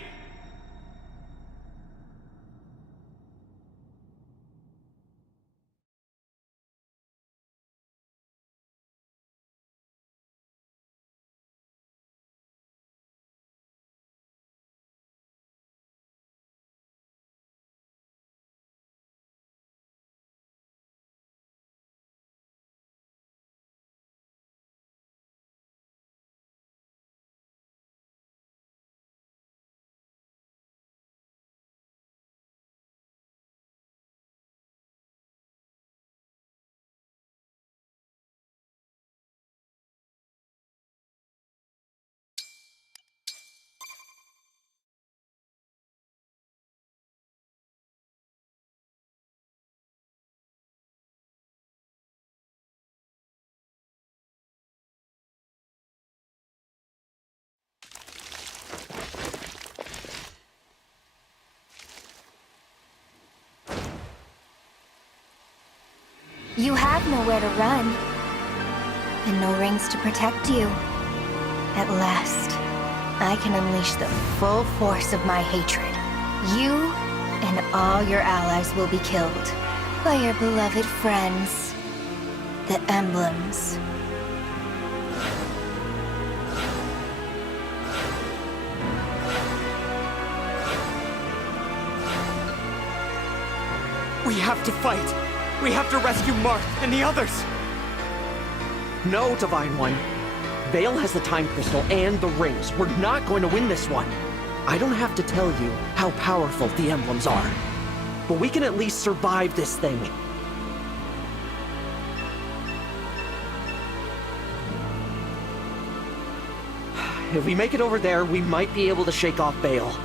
You have nowhere to run, and no rings to protect you. At last, I can unleash the full force of my hatred. You and all your allies will be killed by your beloved friends, the Emblems. We have to fight! We have to rescue Marth and the others! No, Divine One. Vale has the Time Crystal and the rings. We're not going to win this one. I don't have to tell you how powerful the emblems are. But we can at least survive this thing. If we make it over there, we might be able to shake off Bale.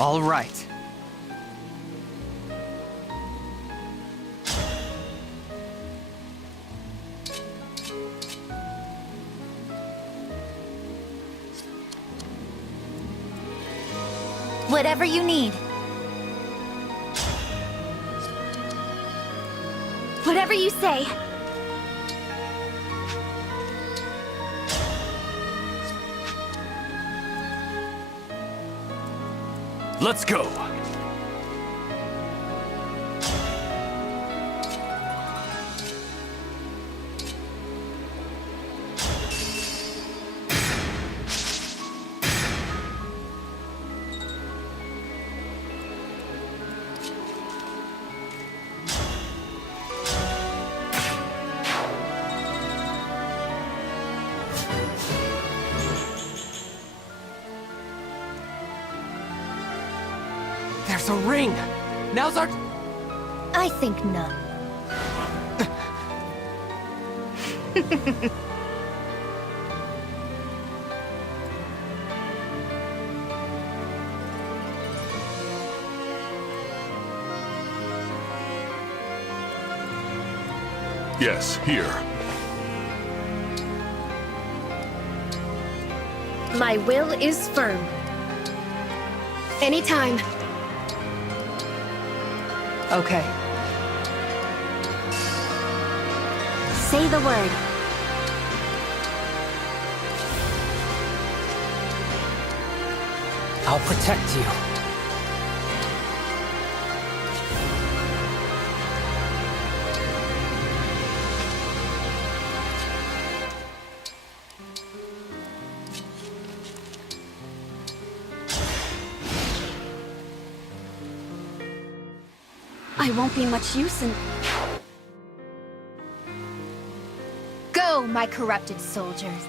All right. Whatever you need. Whatever you say. Let's go! There's a ring! Now's our... I think not. Yes, here. My will is firm. Anytime. Okay. Say the word. I'll protect you. I won't be much use in... Go, my corrupted soldiers.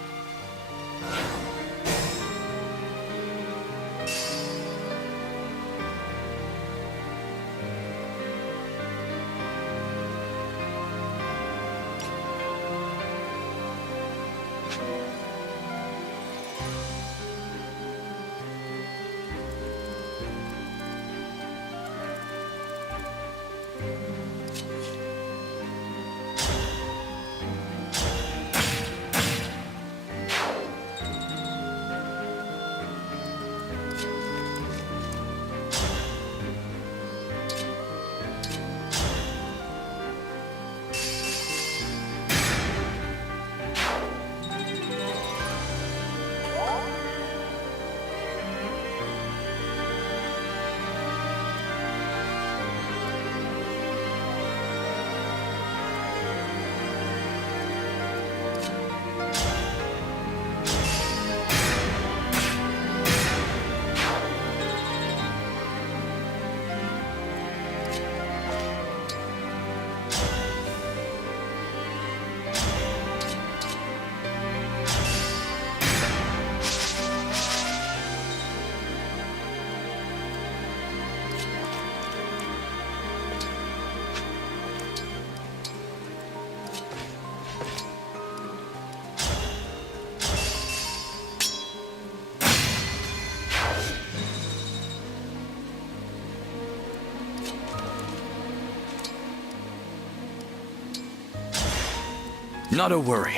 Not a worry.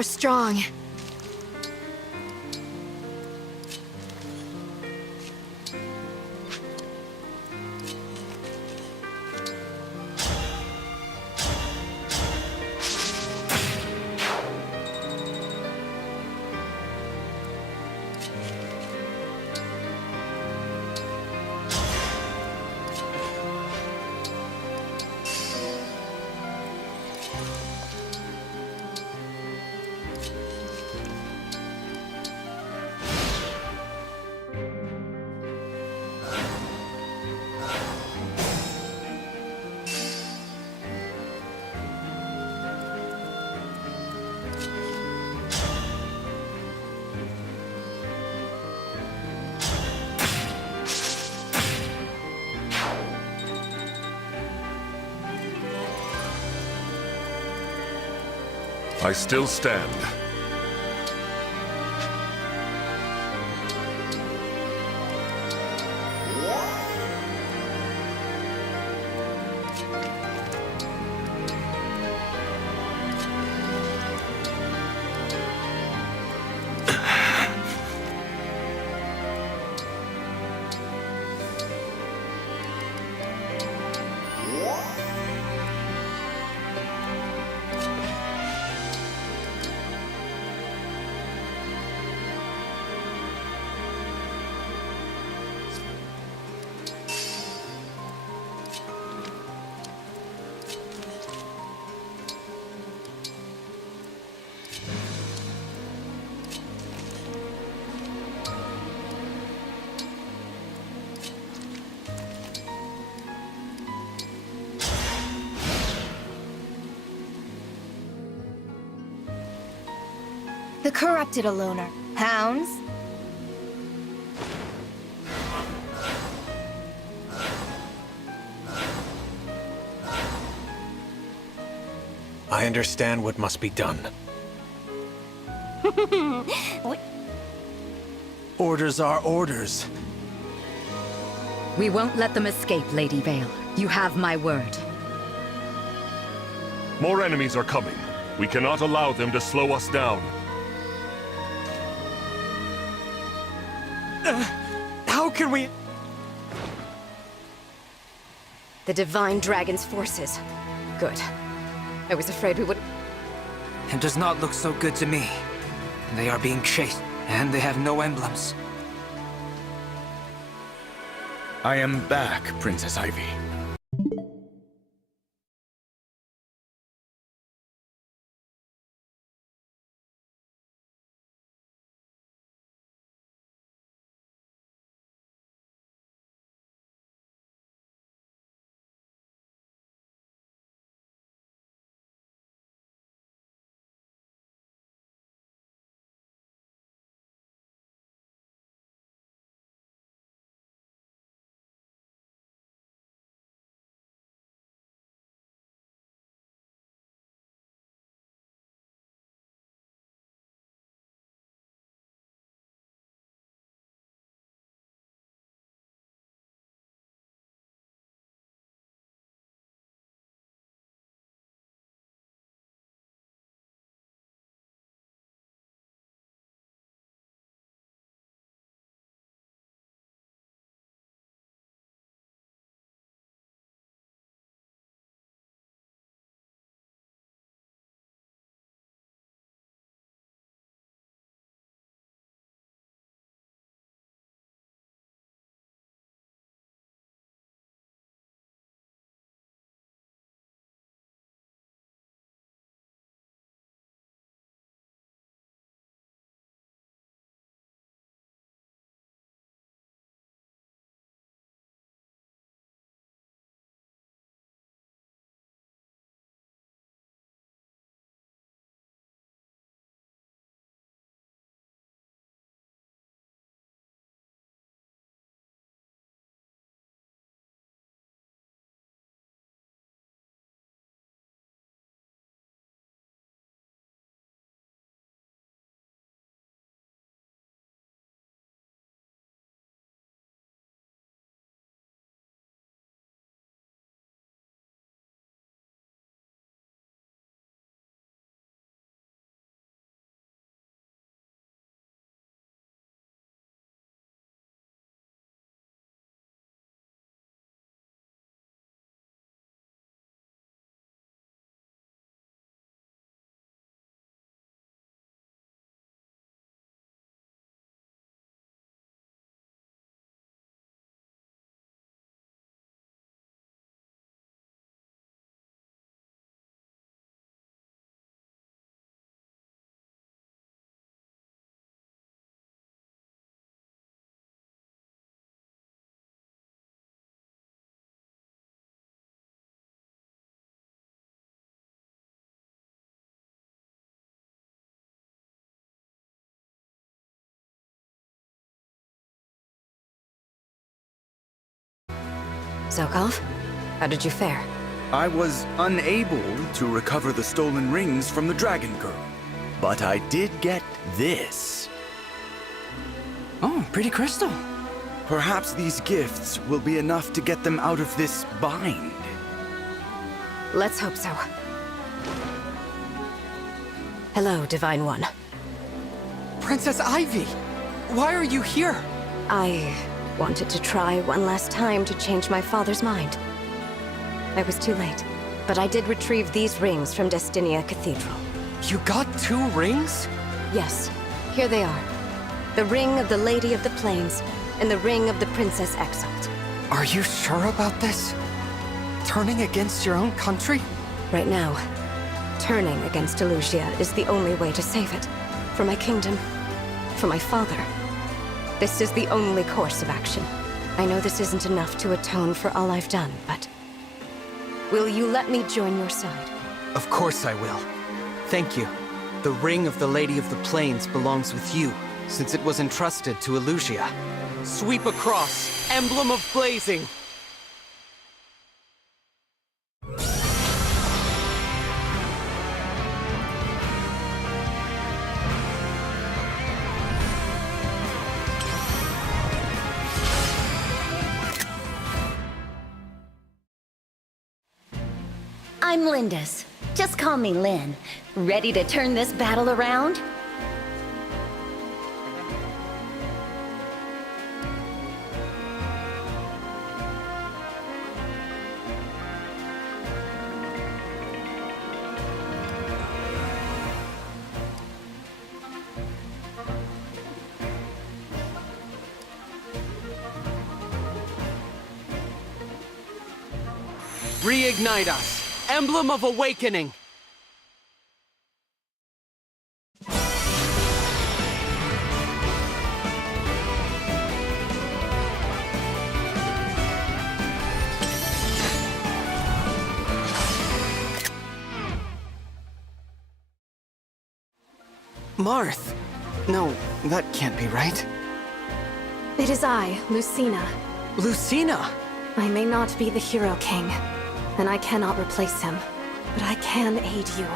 They're strong. I still stand. The corrupted Aloner. Hounds? I understand what must be done. Orders are orders. We won't let them escape, Lady Vale. You have my word. More enemies are coming. We cannot allow them to slow us down. How can we... The Divine Dragon's forces. Good. I was afraid we would... It does not look so good to me. They are being chased, and they have no emblems. I am back, Princess Ivy. Zokov, how did you fare? I was unable to recover the stolen rings from the Dragon Girl, but I did get this. Oh, pretty crystal. Perhaps these gifts will be enough to get them out of this bind. Let's hope so. Hello, Divine One. Princess Ivy! Why are you here? I wanted to try one last time to change my father's mind. I was too late, but I did retrieve these rings from Destinia Cathedral. You got 2 rings? Yes, here they are. The Ring of the Lady of the Plains, and the Ring of the Princess Exalt. Are you sure about this? Turning against your own country? Right now, turning against Elusia is the only way to save it. For my kingdom, for my father. This is the only course of action. I know this isn't enough to atone for all I've done, but... will you let me join your side? Of course I will. Thank you. The Ring of the Lady of the Plains belongs with you, since it was entrusted to Elusia. Sweep across, Emblem of Blazing! I'm Lindis. Just call me Lynn. Ready to turn this battle around? Reignite us! Emblem of Awakening! Marth! No, that can't be right. It is I, Lucina. Lucina! I may not be the Hero King, and I cannot replace him, but I can aid you.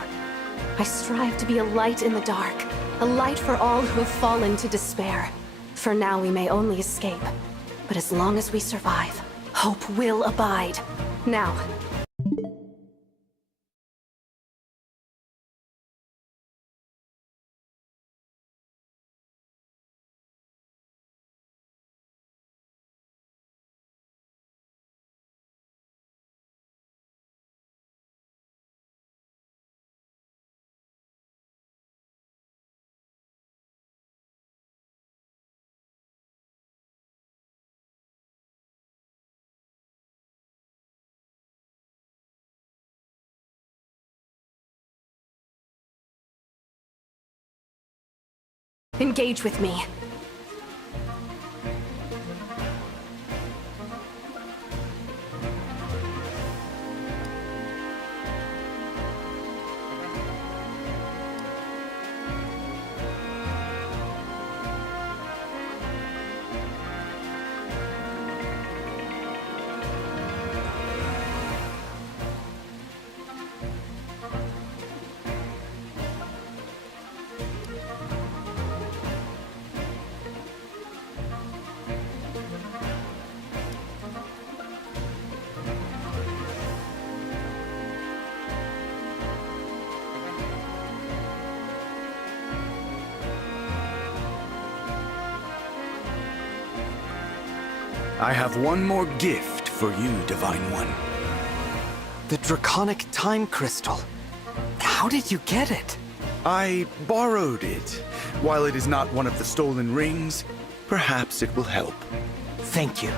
I strive to be a light in the dark, a light for all who have fallen to despair. For now we may only escape, but as long as we survive, hope will abide. Now, engage with me. I have one more gift for you, Divine One. The Draconic Time Crystal. How did you get it? I borrowed it. While it is not one of the stolen rings, perhaps it will help. Thank you.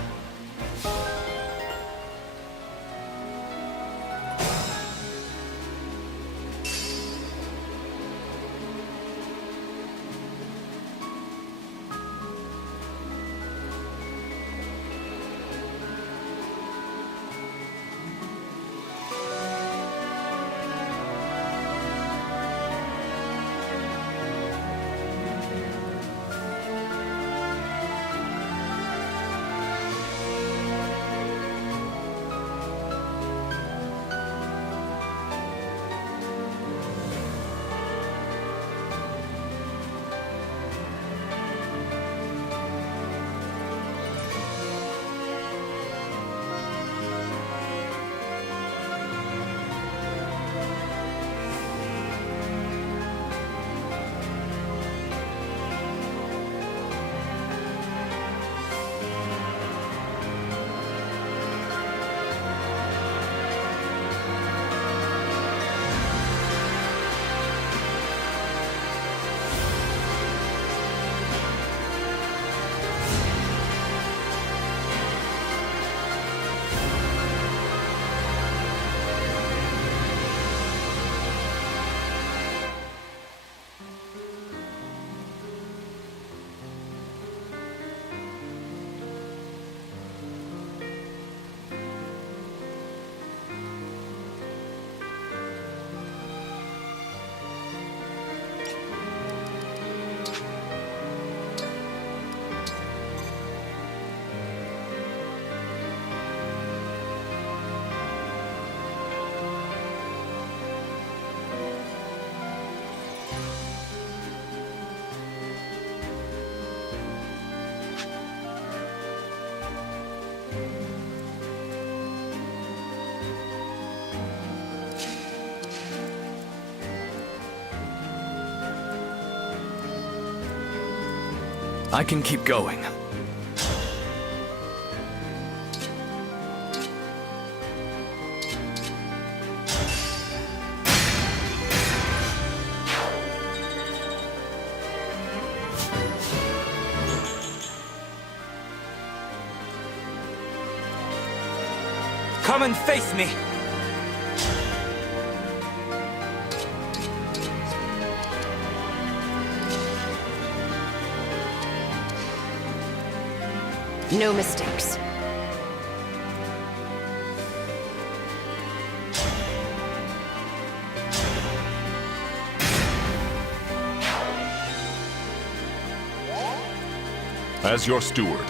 I can keep going. Come and face me! No mistakes. As your steward.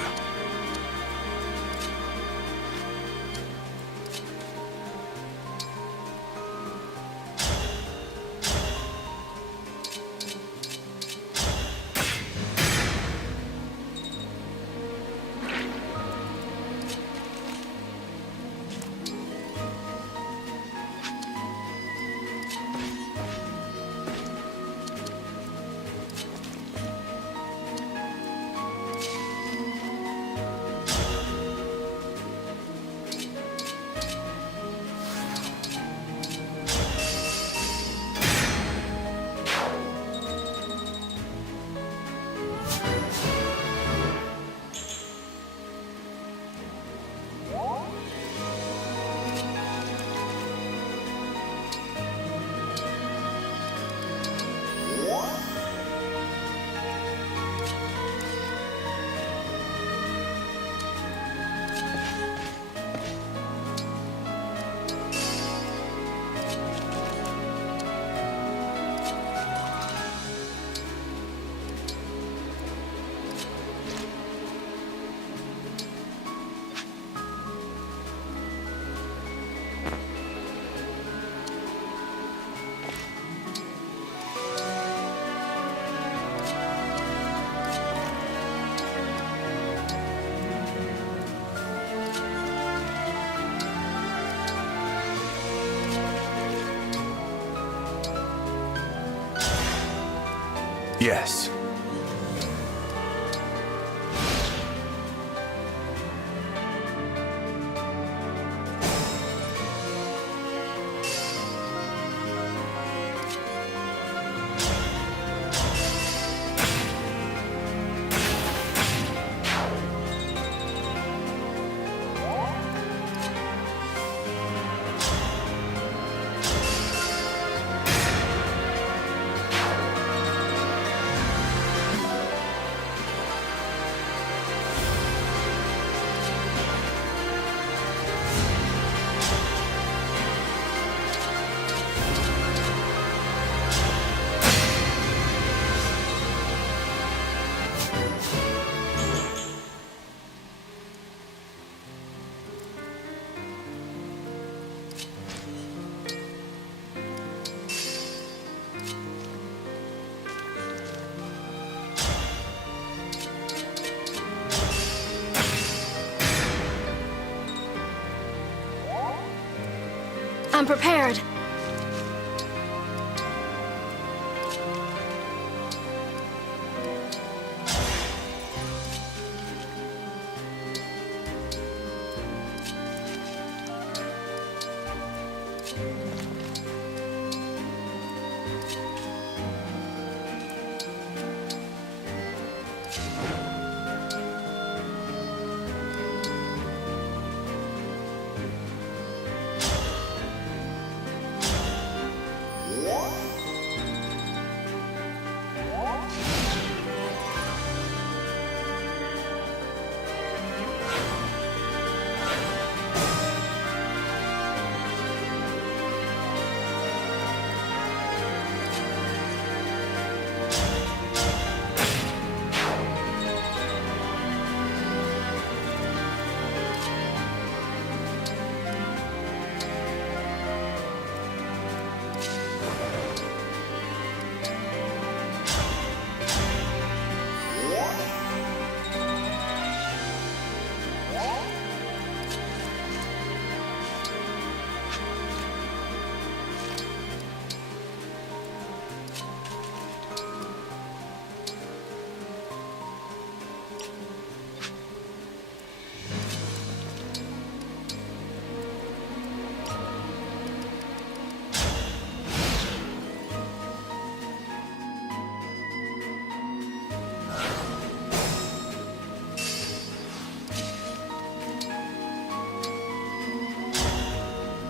Yes. I'm prepared.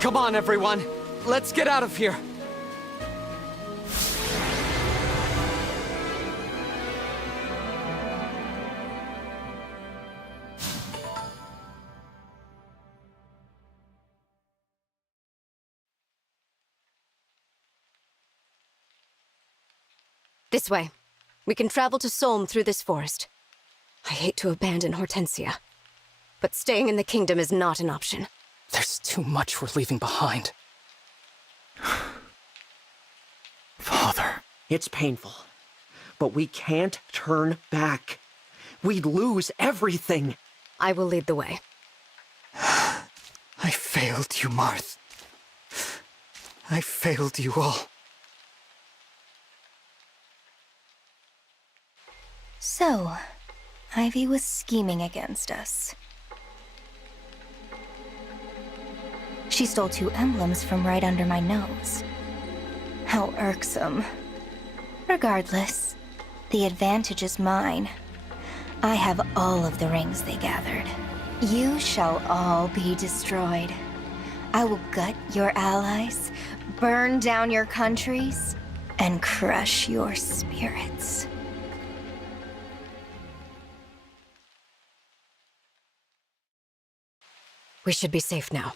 Come on, everyone. Let's get out of here. This way. We can travel to Solm through this forest. I hate to abandon Hortensia, but staying in the kingdom is not an option. There's too much we're leaving behind. Father. It's painful, but we can't turn back. We'd lose everything. I will lead the way. I failed you, Marth. I failed you all. So, Ivy was scheming against us. She stole 2 emblems from right under my nose. How irksome. Regardless, the advantage is mine. I have all of the rings they gathered. You shall all be destroyed. I will gut your allies, burn down your countries, and crush your spirits. We should be safe now.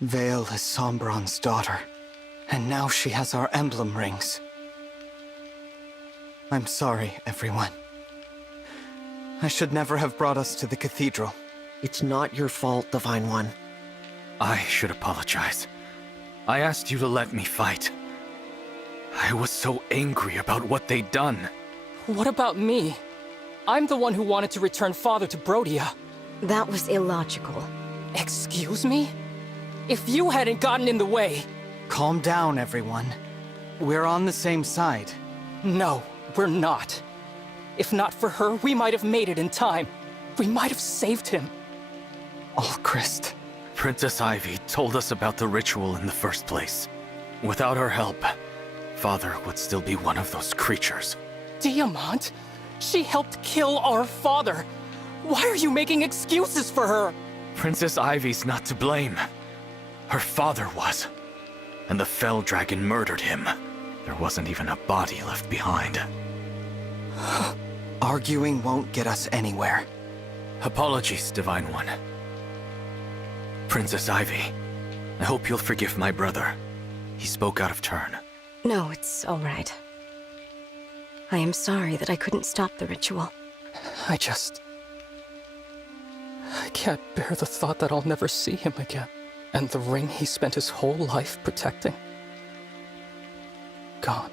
Vale is Sombron's daughter, and now she has our emblem rings. I'm sorry, everyone. I should never have brought us to the cathedral. It's not your fault, Divine One. I should apologize. I asked you to let me fight. I was so angry about what they'd done. What about me? I'm the one who wanted to return Father to Brodia. That was illogical. Excuse me? If you hadn't gotten in the way... Calm down, everyone. We're on the same side. No, we're not. If not for her, we might have made it in time. We might have saved him. Alchrist. Princess Ivy told us about the ritual in the first place. Without her help, Father would still be one of those creatures. Diamant? She helped kill our father. Why are you making excuses for her? Princess Ivy's not to blame. Her father was. And the Fell Dragon murdered him. There wasn't even a body left behind. Arguing won't get us anywhere. Apologies, Divine One. Princess Ivy, I hope you'll forgive my brother. He spoke out of turn. No, it's all right. I am sorry that I couldn't stop the ritual. I can't bear the thought that I'll never see him again. And the ring he spent his whole life protecting. Gone.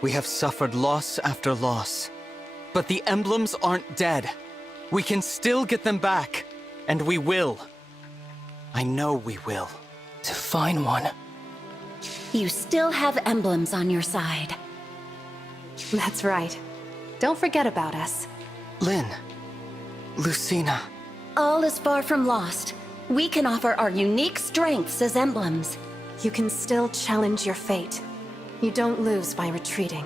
We have suffered loss after loss. But the emblems aren't dead. We can still get them back. And we will. I know we will. Divine One. You still have emblems on your side. That's right. Don't forget about us. Lynn. Lucina. All is far from lost. We can offer our unique strengths as emblems. You can still challenge your fate. You don't lose by retreating.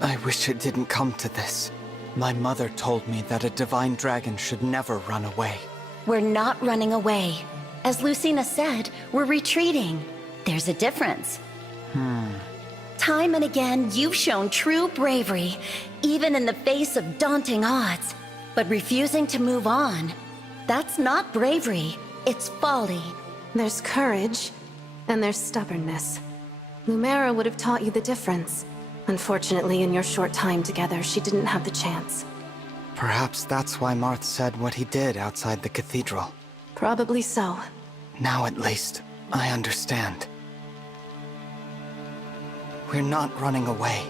I wish it didn't come to this. My mother told me that a divine dragon should never run away. We're not running away. As Lucina said, we're retreating. There's a difference. Time and again, you've shown true bravery, even in the face of daunting odds. But refusing to move on, that's not bravery, it's folly. There's courage, and there's stubbornness. Lumera would have taught you the difference. Unfortunately, in your short time together, she didn't have the chance. Perhaps that's why Marth said what he did outside the cathedral. Probably so. Now at least, I understand. We're not running away.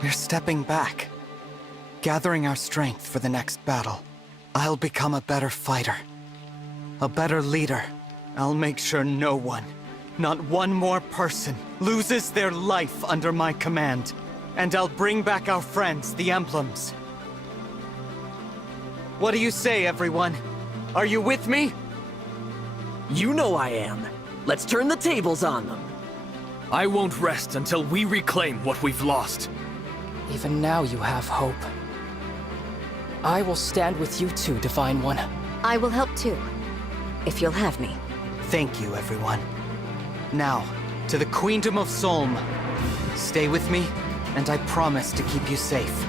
We're stepping back. Gathering our strength for the next battle. I'll become a better fighter. A better leader. I'll make sure no one, not one more person, loses their life under my command. And I'll bring back our friends, the Emblems. What do you say, everyone? Are you with me? You know I am. Let's turn the tables on them. I won't rest until we reclaim what we've lost. Even now you have hope. I will stand with you two, Divine One. I will help too, if you'll have me. Thank you, everyone. Now, to the Queendom of Solm. Stay with me, and I promise to keep you safe.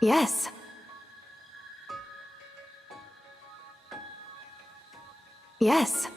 Yes. Yes.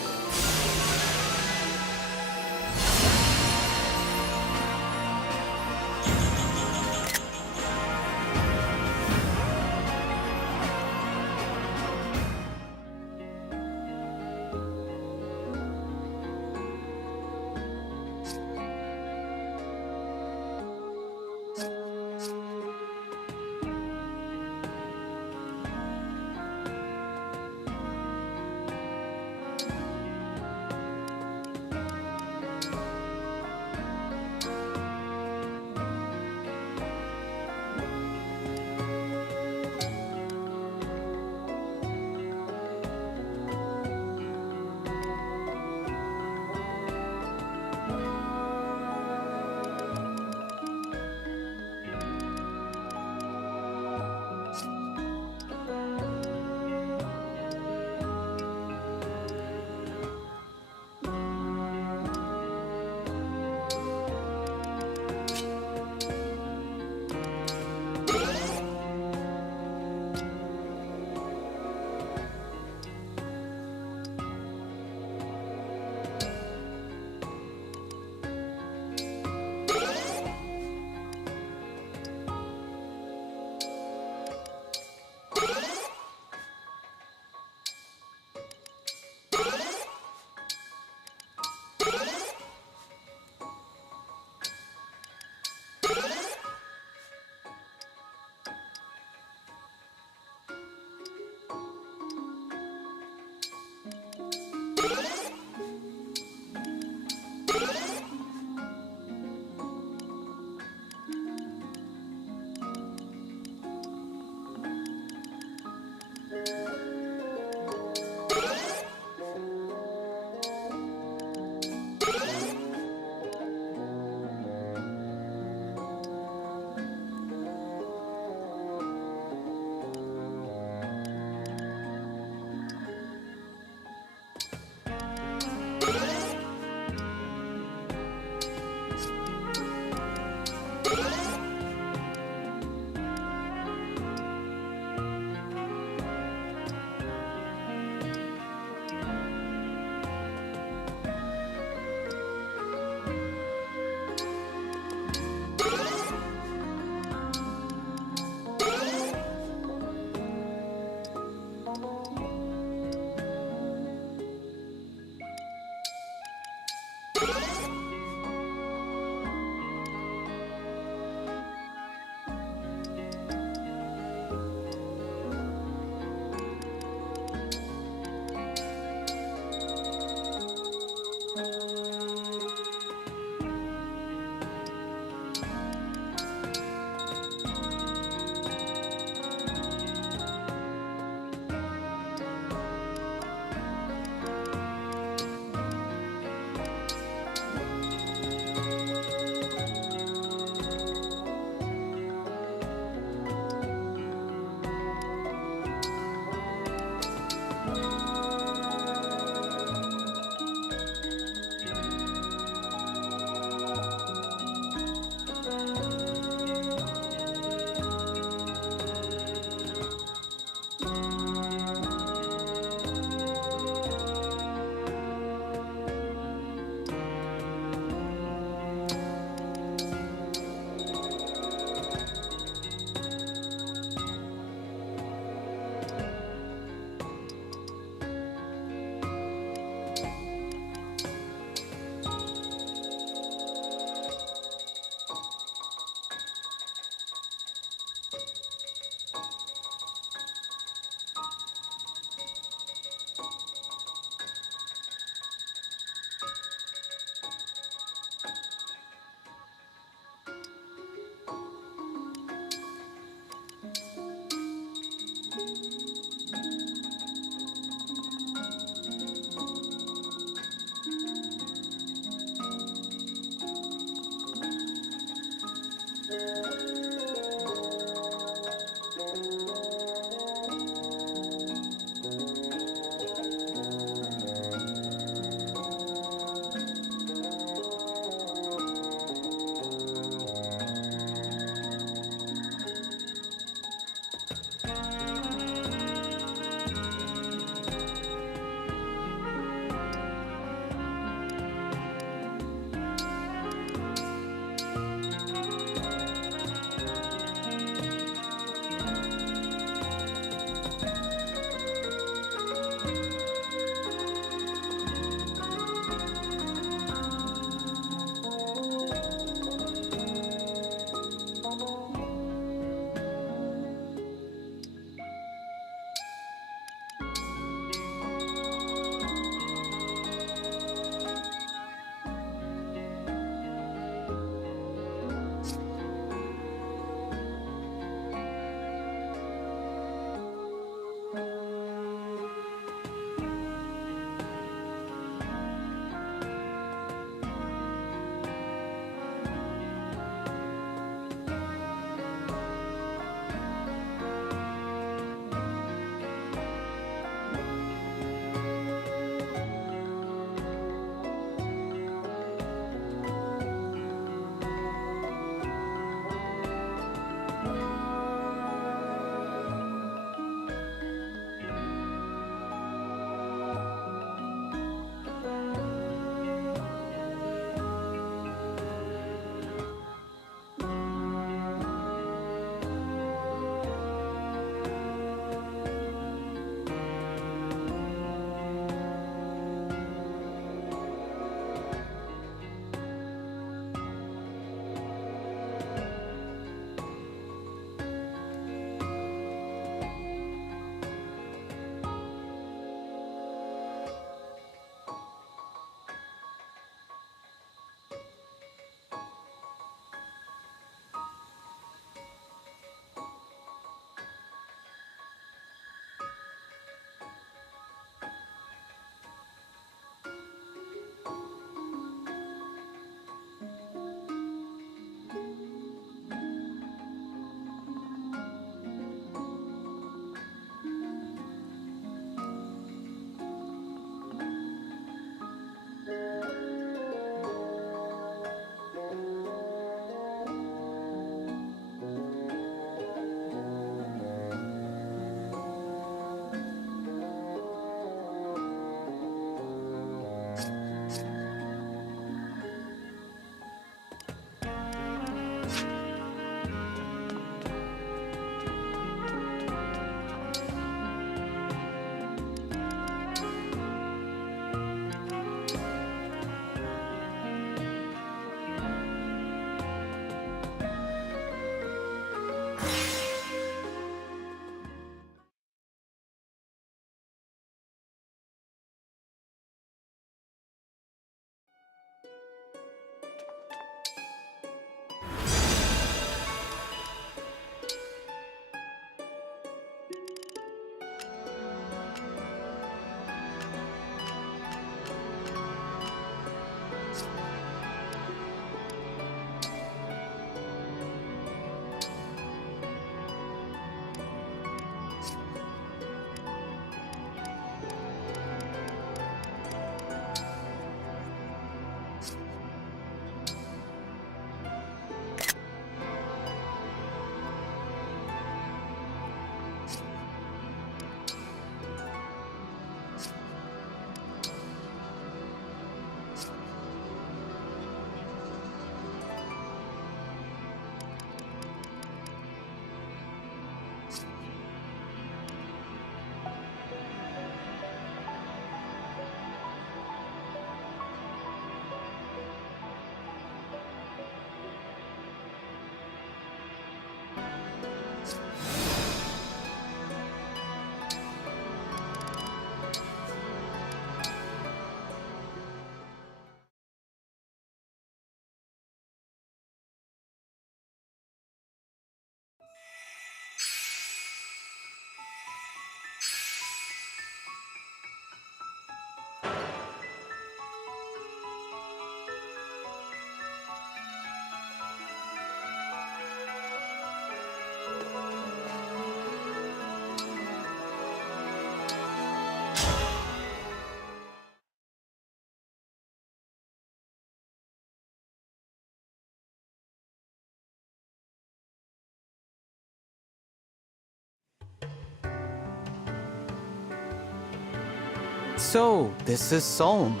So, this is Solm.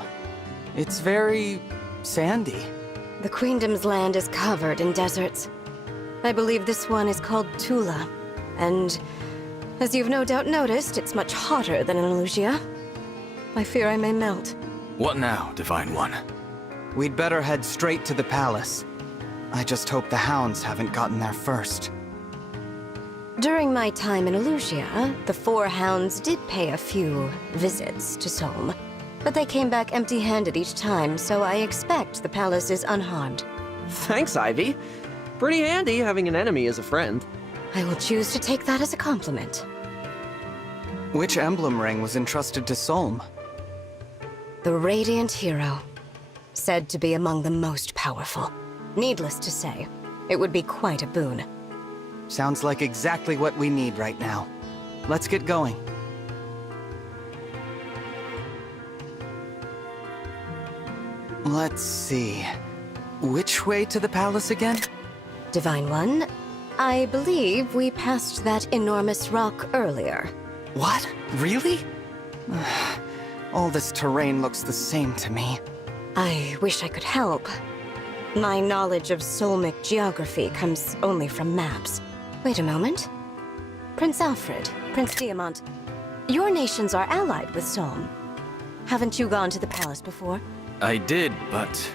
It's very sandy. The Queendom's land is covered in deserts. I believe this one is called Tula. And as you've no doubt noticed, it's much hotter than in Elusia. I fear I may melt. What now, Divine One? We'd better head straight to the palace. I just hope the hounds haven't gotten there first. During my time in Elusia, the 4 hounds did pay a few visits to Solm. But they came back empty-handed each time, so I expect the palace is unharmed. Thanks, Ivy. Pretty handy having an enemy as a friend. I will choose to take that as a compliment. Which emblem ring was entrusted to Solm? The Radiant Hero. Said to be among the most powerful. Needless to say, it would be quite a boon. Sounds like exactly what we need right now. Let's get going. Let's see. Which way to the palace again? Divine One, I believe we passed that enormous rock earlier. What? Really? All this terrain looks the same to me. I wish I could help. My knowledge of Solmic geography comes only from maps. Wait a moment. Prince Alfred, Prince Diamant, your nations are allied with Solm. Haven't you gone to the palace before? I did, but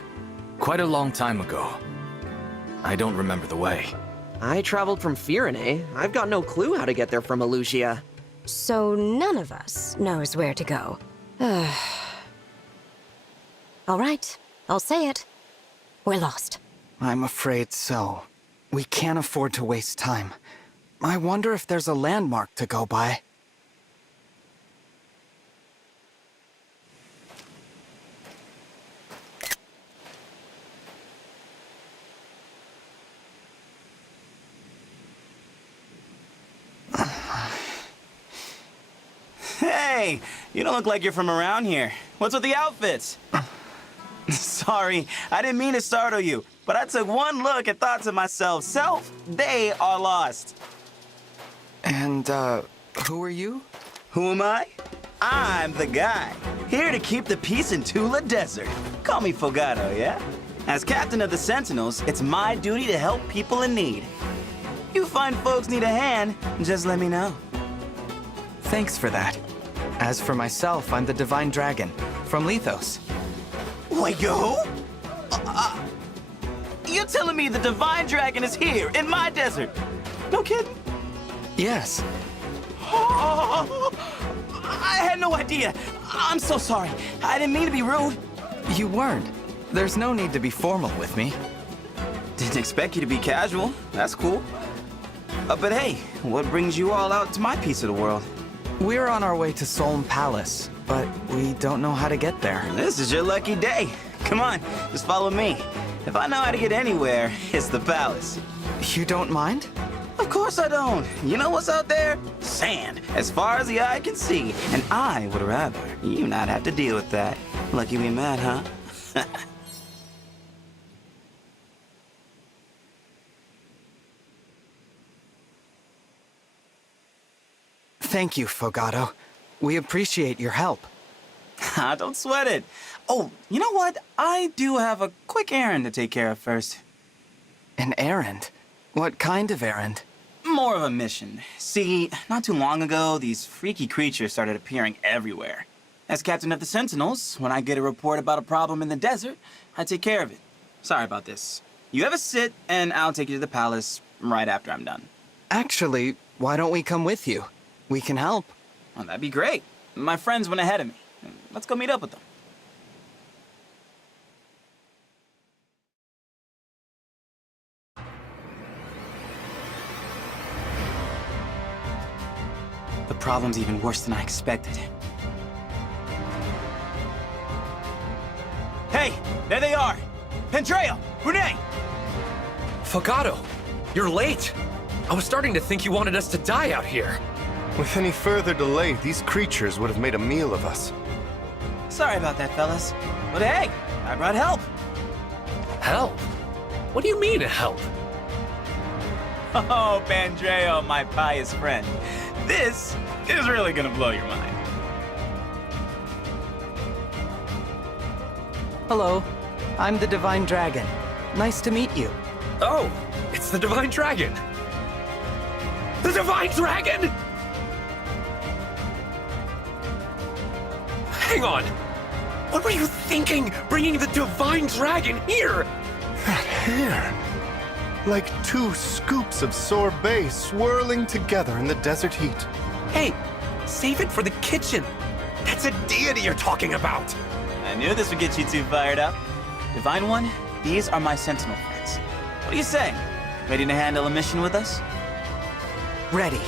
quite a long time ago. I don't remember the way. I traveled from Firene. I've got no clue how to get there from Elusia. So none of us knows where to go. All right, I'll say it. We're lost. I'm afraid so. We can't afford to waste time. I wonder if there's a landmark to go by. Hey, you don't look like you're from around here. What's with the outfits? Sorry, I didn't mean to startle you, but I took one look and thought to myself, Self, they are lost. And, who are you? Who am I? I'm the guy, here to keep the peace in Tula Desert. Call me Fogado, yeah? As captain of the Sentinels, it's my duty to help people in need. You find folks need a hand, just let me know. Thanks for that. As for myself, I'm the Divine Dragon, from Lethos. Wait, yo? You're telling me the Divine Dragon is here, in my desert? No kidding? Yes. Oh, I had no idea. I'm so sorry. I didn't mean to be rude. You weren't. There's no need to be formal with me. Didn't expect you to be casual. That's cool. But hey, what brings you all out to my piece of the world? We're on our way to Solm Palace, but we don't know how to get there. This is your lucky day. Come on, just follow me. If I know how to get anywhere, it's the palace. You don't mind? Of course I don't. You know what's out there? Sand, as far as the eye can see. And I would rather you not have to deal with that. Lucky we met, huh? Thank you, Fogado. We appreciate your help. Don't sweat it. Oh, you know what? I do have a quick errand to take care of first. An errand? What kind of errand? More of a mission. See, not too long ago, these freaky creatures started appearing everywhere. As captain of the Sentinels, when I get a report about a problem in the desert, I take care of it. Sorry about this. You have a sit, and I'll take you to the palace right after I'm done. Actually, why don't we come with you? We can help. Well, that'd be great. My friends went ahead of me. Let's go meet up with them. The problem's even worse than I expected. Hey, there they are! Andrea! Renee! Fogado, you're late. I was starting to think you wanted us to die out here. With any further delay, these creatures would have made a meal of us. Sorry about that, fellas. But hey, I brought help. Help? What do you mean, help? Oh, Pandreo, my pious friend. This is really gonna blow your mind. Hello, I'm the Divine Dragon. Nice to meet you. Oh, it's the Divine Dragon! The Divine Dragon?! Hang on! What were you thinking, bringing the Divine Dragon here? That hair! Like 2 scoops of sorbet swirling together in the desert heat. Hey, save it for the kitchen. That's a deity you're talking about. I knew this would get you 2 fired up. Divine One, these are my Sentinel friends. What do you say? Ready to handle a mission with us? Ready.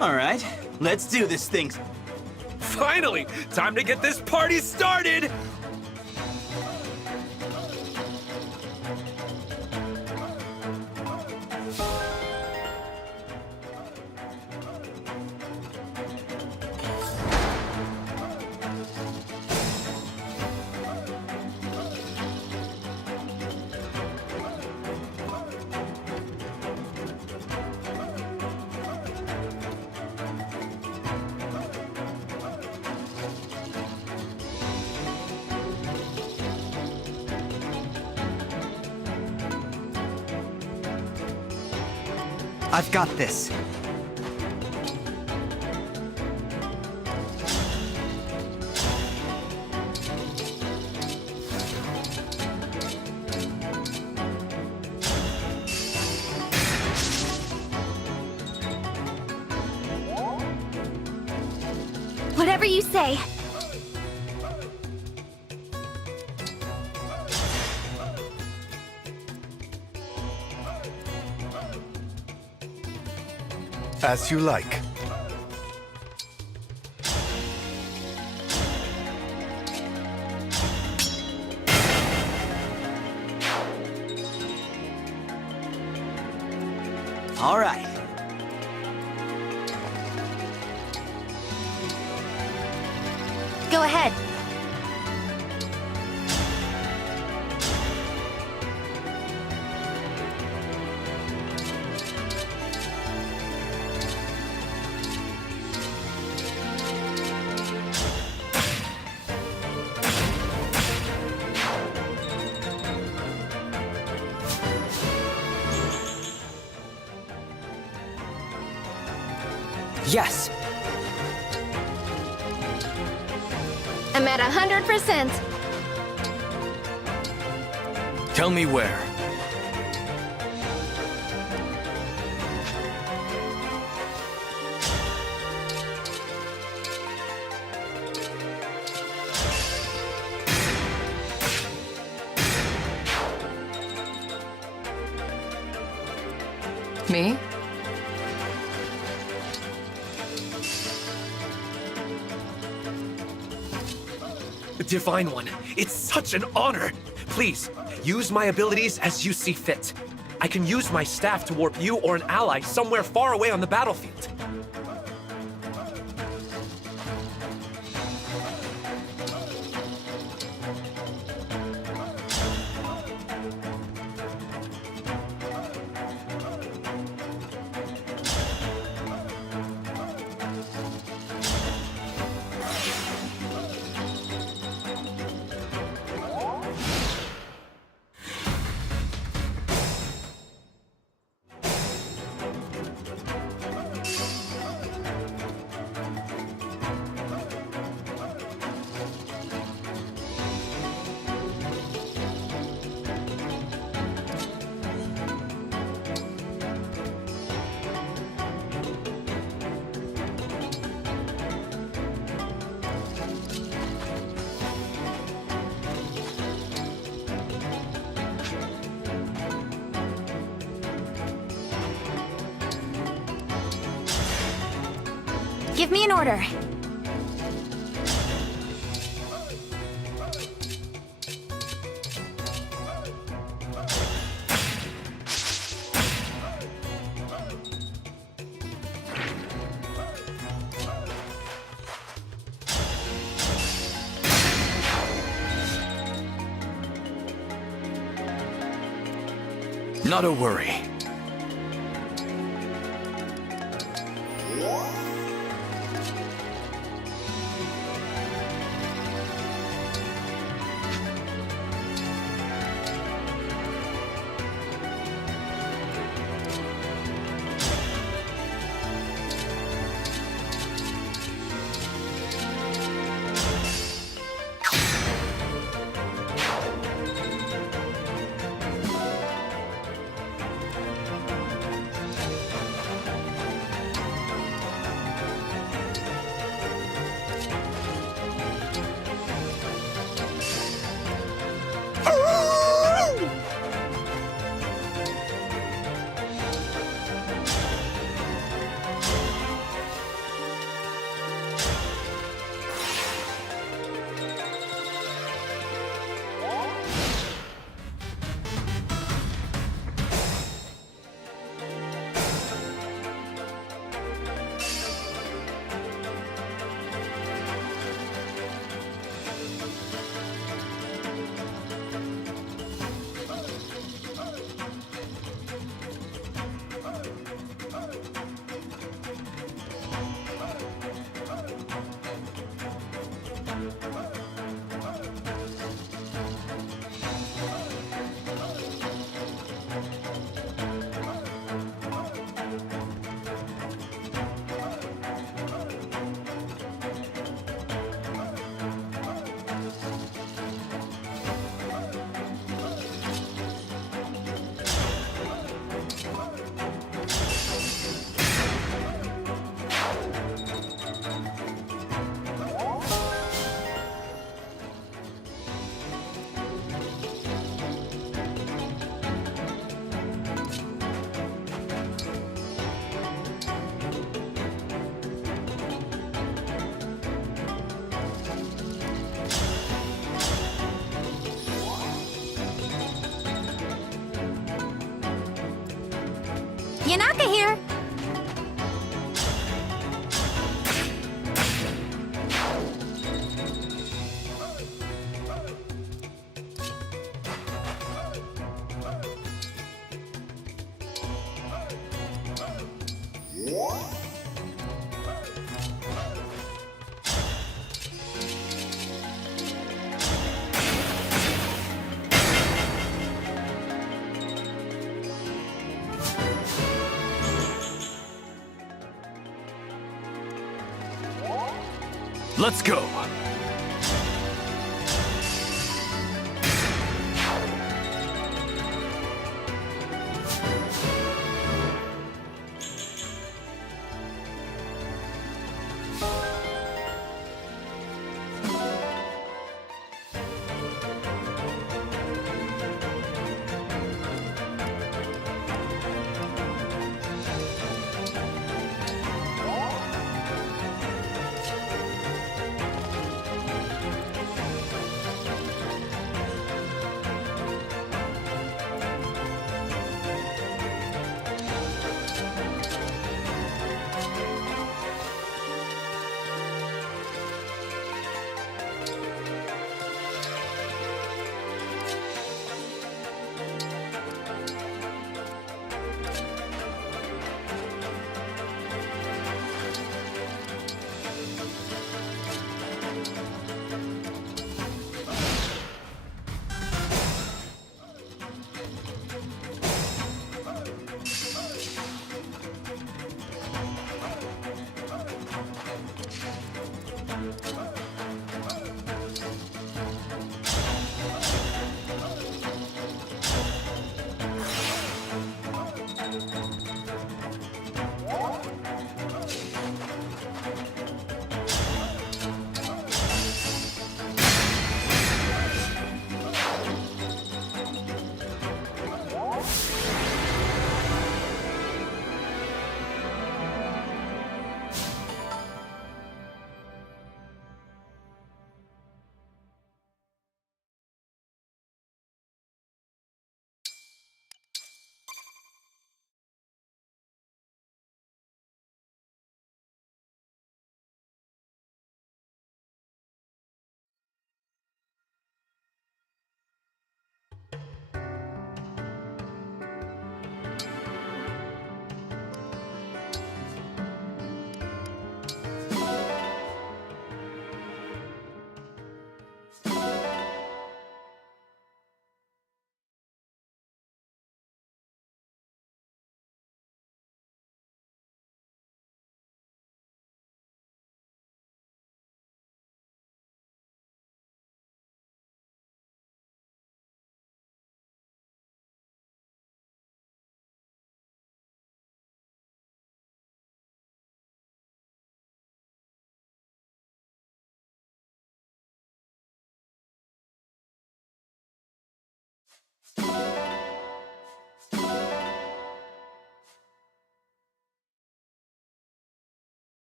All right, let's do this thing. Finally! Time to get this party started! I've got this. Whatever you say. As you like. All right. Go ahead. Yes. I'm at 100%. Tell me where. Me? Divine One, it's such an honor! Please, use my abilities as you see fit. I can use my staff to warp you or an ally somewhere far away on the battlefield. Give me an order. Not a worry. Yanaka here! Let's go!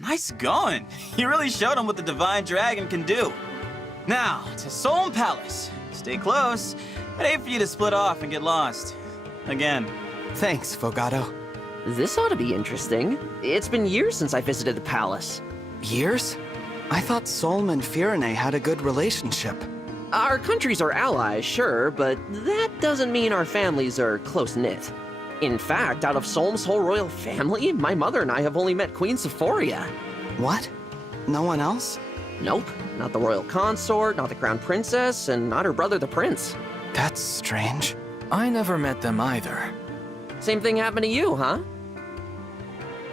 Nice going. You really showed him what the Divine Dragon can do. Now, to Solm Palace. Stay close. I'd hate for you to split off and get lost. Again. Thanks, Fogado. This ought to be interesting. It's been years since I visited the palace. Years? I thought Solm and Firene had a good relationship. Our countries are allies, sure, but that doesn't mean our families are close-knit. In fact, out of Solm's whole royal family, my mother and I have only met Queen Sephoria. What? No one else? Nope. Not the royal consort, not the crown princess, and not her brother the prince. That's strange. I never met them either. Same thing happened to you, huh?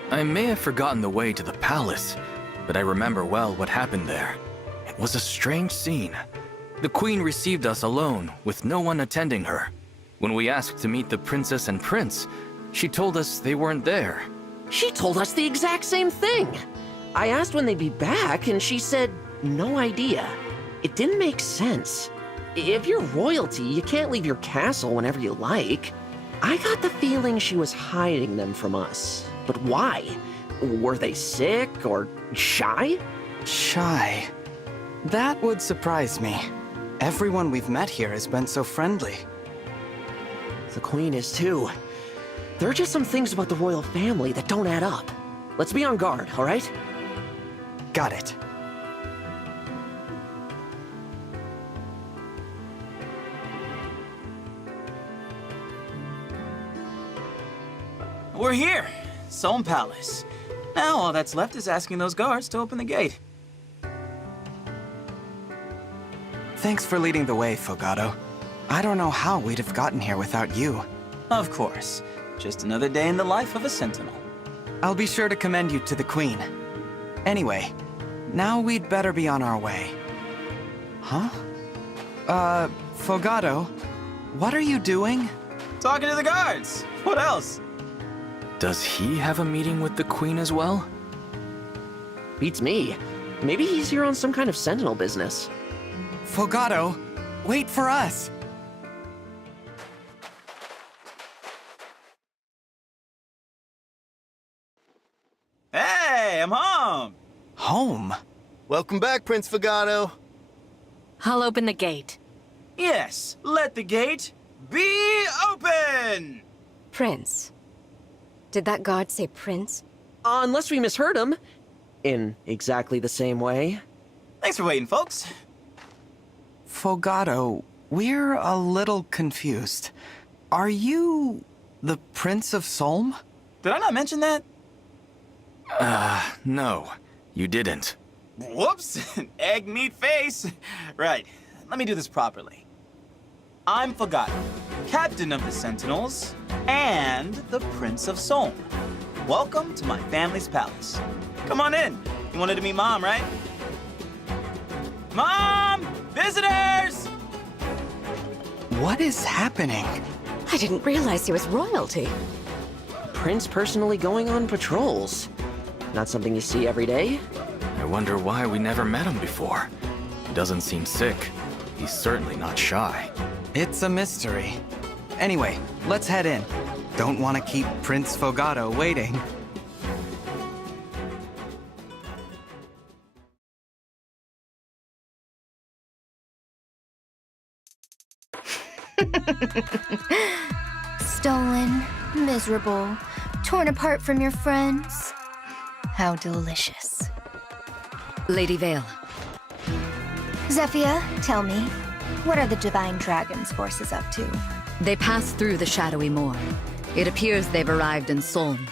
I may have forgotten the way to the palace, but I remember well what happened there. It was a strange scene. The queen received us alone, with no one attending her. When we asked to meet the princess and prince, she told us they weren't there. She told us the exact same thing. I asked when they'd be back, and she said, no idea. It didn't make sense. If you're royalty, you can't leave your castle whenever you like. I got the feeling she was hiding them from us. But why? Were they sick or shy? Shy? That would surprise me. Everyone we've met here has been so friendly. The queen is too. There are just some things about the royal family that don't add up. Let's be on guard, all right? Got it. We're here, Solm Palace. Now all that's left is asking those guards to open the gate. Thanks for leading the way, Fogado. I don't know how we'd have gotten here without you. Of course. Just another day in the life of a sentinel. I'll be sure to commend you to the Queen. Anyway, Now we'd better be on our way. Huh? Fogado, what are you doing? Talking to the guards. What else? Does he have a meeting with the Queen as well? Beats me. Maybe he's here on some kind of sentinel business. Fogado, wait for us! Hey, I'm home! Home? Welcome back, Prince Fogado. I'll open the gate. Yes, let the gate be open! Prince. Did that guard say prince? Unless we misheard him. In exactly the same way. Thanks for waiting, folks. Fogado, we're a little confused. Are you the Prince of Solm? Did I not mention that? No, you didn't. Whoops! Egg meat face! Right, let me do this properly. I'm Fogado, Captain of the Sentinels, and the Prince of Solm. Welcome to my family's palace. Come on in. You wanted to meet Mom, right? Mom! Visitors! What is happening? I didn't realize he was royalty. Prince personally going on patrols. Not something you see every day. I wonder why we never met him before. He doesn't seem sick. He's certainly not shy. It's a mystery. Anyway, let's head in. Don't want to keep Prince Fogado waiting. Stolen, miserable, torn apart from your friends. How delicious. Lady Vale. Zephyr, tell me, what are the Divine Dragon's forces up to? They passed through the shadowy moor. It appears they've arrived in Solm.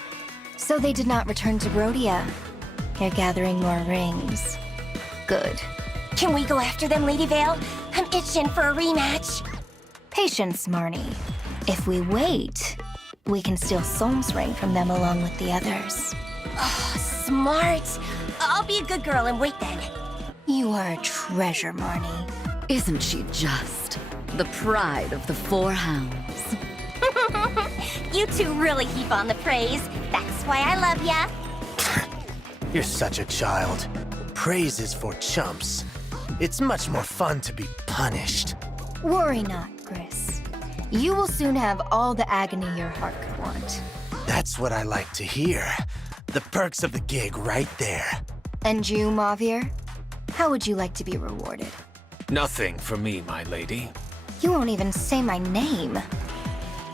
So they did not return to Brodia. They're gathering more rings. Good. Can we go after them, Lady Vale? I'm itching for a rematch. Patience, Marnie. If we wait, we can steal Solm's ring from them along with the others. Oh, smart. I'll be a good girl and wait then. You are a treasure, Marnie. Isn't she just? The pride of the Four Hounds. You two really heap on the praise. That's why I love ya. You're such a child. Praise is for chumps. It's much more fun to be punished. Worry not, Gris. You will soon have all the agony your heart could want. That's what I like to hear. The perks of the gig right there. And you, Mauvier? How would you like to be rewarded? Nothing for me, my lady. You won't even say my name.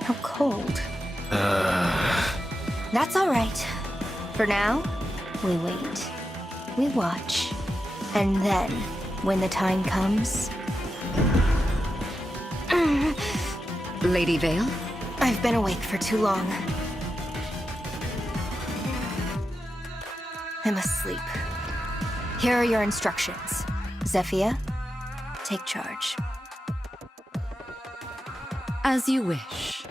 How cold. That's all right. For now, we wait. We watch. And then, when the time comes... Lady Vale? I've been awake for too long. I must sleep. Here are your instructions. Zephyr, take charge. As you wish.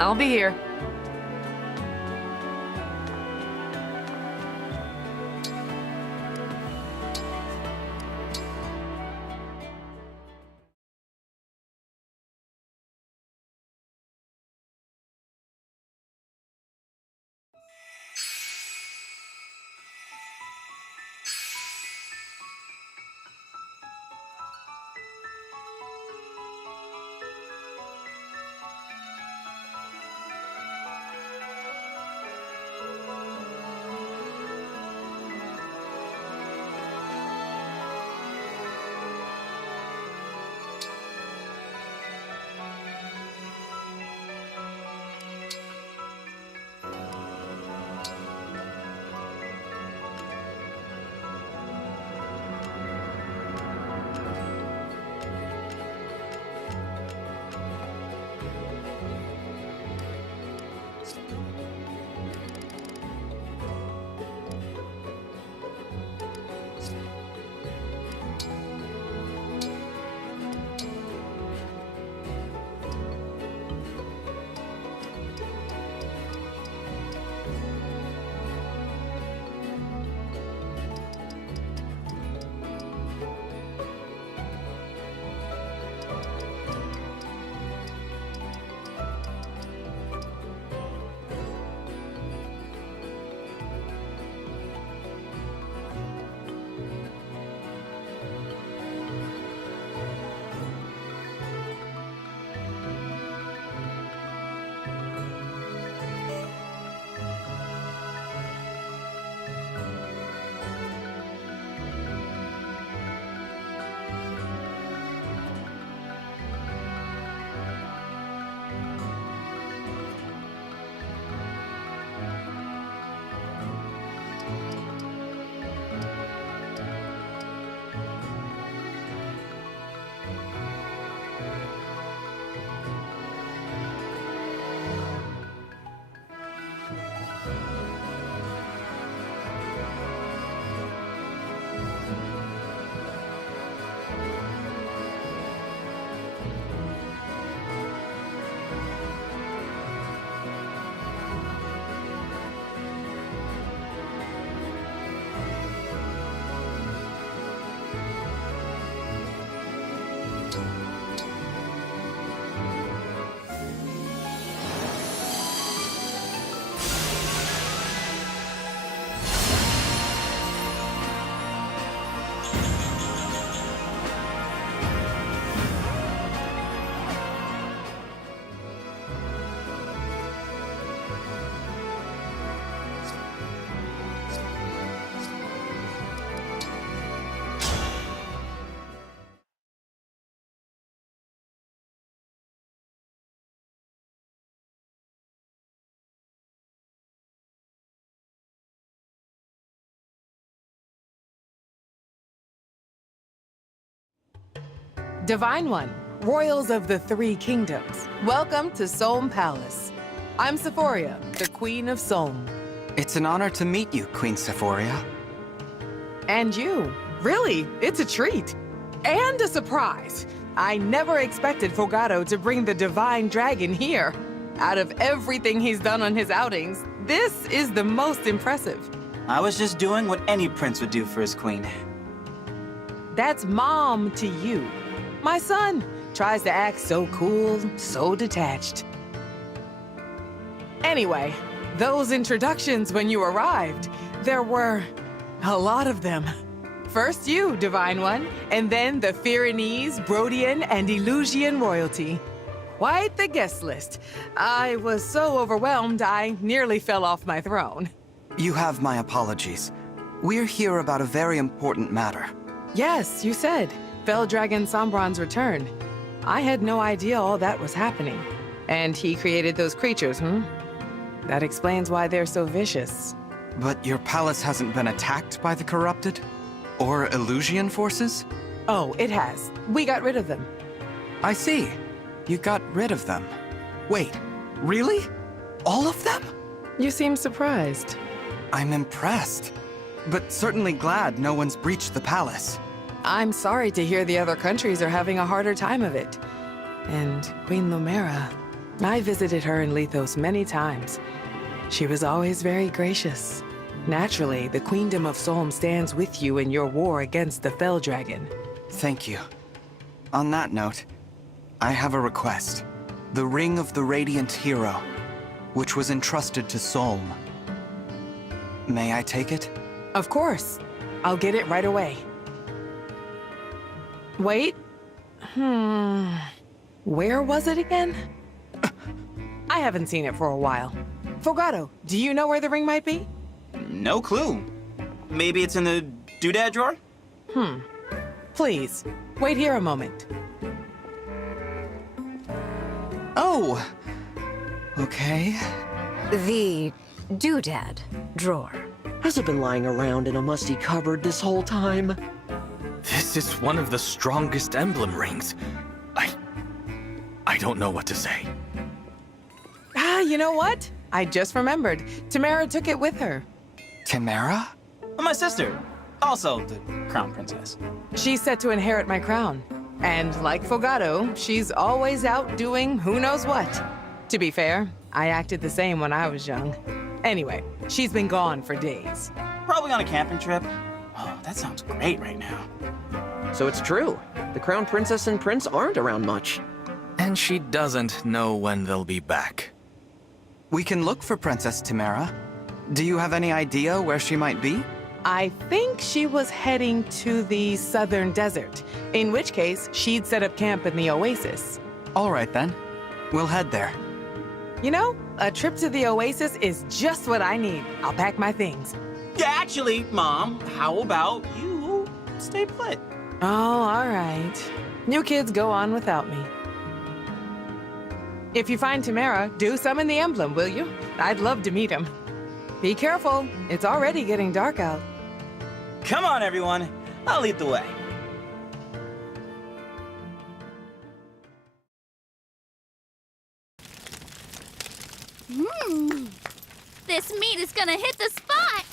I'll be here. Divine One, Royals of the Three Kingdoms, welcome to Solm Palace. I'm Sephoria, the Queen of Solm. It's an honor to meet you, Queen Sephoria. And you. Really, it's a treat. And a surprise. I never expected Fogado to bring the Divine Dragon here. Out of everything he's done on his outings, this is the most impressive. I was just doing what any prince would do for his queen. That's mom to you. My son tries to act so cool, so detached. Anyway, those introductions when you arrived, there were a lot of them. First you, Divine One, and then the Pyrenees, Brodian, and Elusian royalty. Quite the guest list. I was so overwhelmed I nearly fell off my throne. You have my apologies. We're here about a very important matter. Yes, you said. Fell Dragon Sombron's return. I had no idea all that was happening. And he created those creatures, That explains why they're so vicious. But your palace hasn't been attacked by the corrupted? Or Elusian forces? Oh, it has. We got rid of them. I see. You got rid of them. Wait, really? All of them? You seem surprised. I'm impressed. But certainly glad no one's breached the palace. I'm sorry to hear the other countries are having a harder time of it. And Queen Lumera... I visited her in Lethos many times. She was always very gracious. Naturally, the Queendom of Solm stands with you in your war against the Fell Dragon. Thank you. On that note, I have a request. The Ring of the Radiant Hero, which was entrusted to Solm. May I take it? Of course. I'll get it right away. Wait. Where was it again? I haven't seen it for a while. Fogado, do you know where the ring might be? No clue. Maybe it's in the doodad drawer? Please, wait here a moment. Oh! Okay. The doodad drawer. Has it been lying around in a musty cupboard this whole time? This is one of the strongest emblem rings. I don't know what to say. You know what? I just remembered. Tamara took it with her. Tamara? My sister. Also the crown princess. She's set to inherit my crown. And like Fogado, she's always out doing who knows what. To be fair, I acted the same when I was young. Anyway, she's been gone for days. Probably on a camping trip. Oh, that sounds great right now. So it's true. The crown princess and prince aren't around much. And she doesn't know when they'll be back. We can look for Princess Tamara. Do you have any idea where she might be? I think she was heading to the southern desert, in which case she'd set up camp in the oasis. All right then. We'll head there. You know, a trip to the oasis is just what I need. I'll pack my things. Yeah, actually, Mom, how about you stay put? Oh, all right. You kids go on without me. If you find Tamara, do summon the emblem, will you? I'd love to meet him. Be careful. It's already getting dark out. Come on, everyone. I'll lead the way. This meat is gonna hit the spot!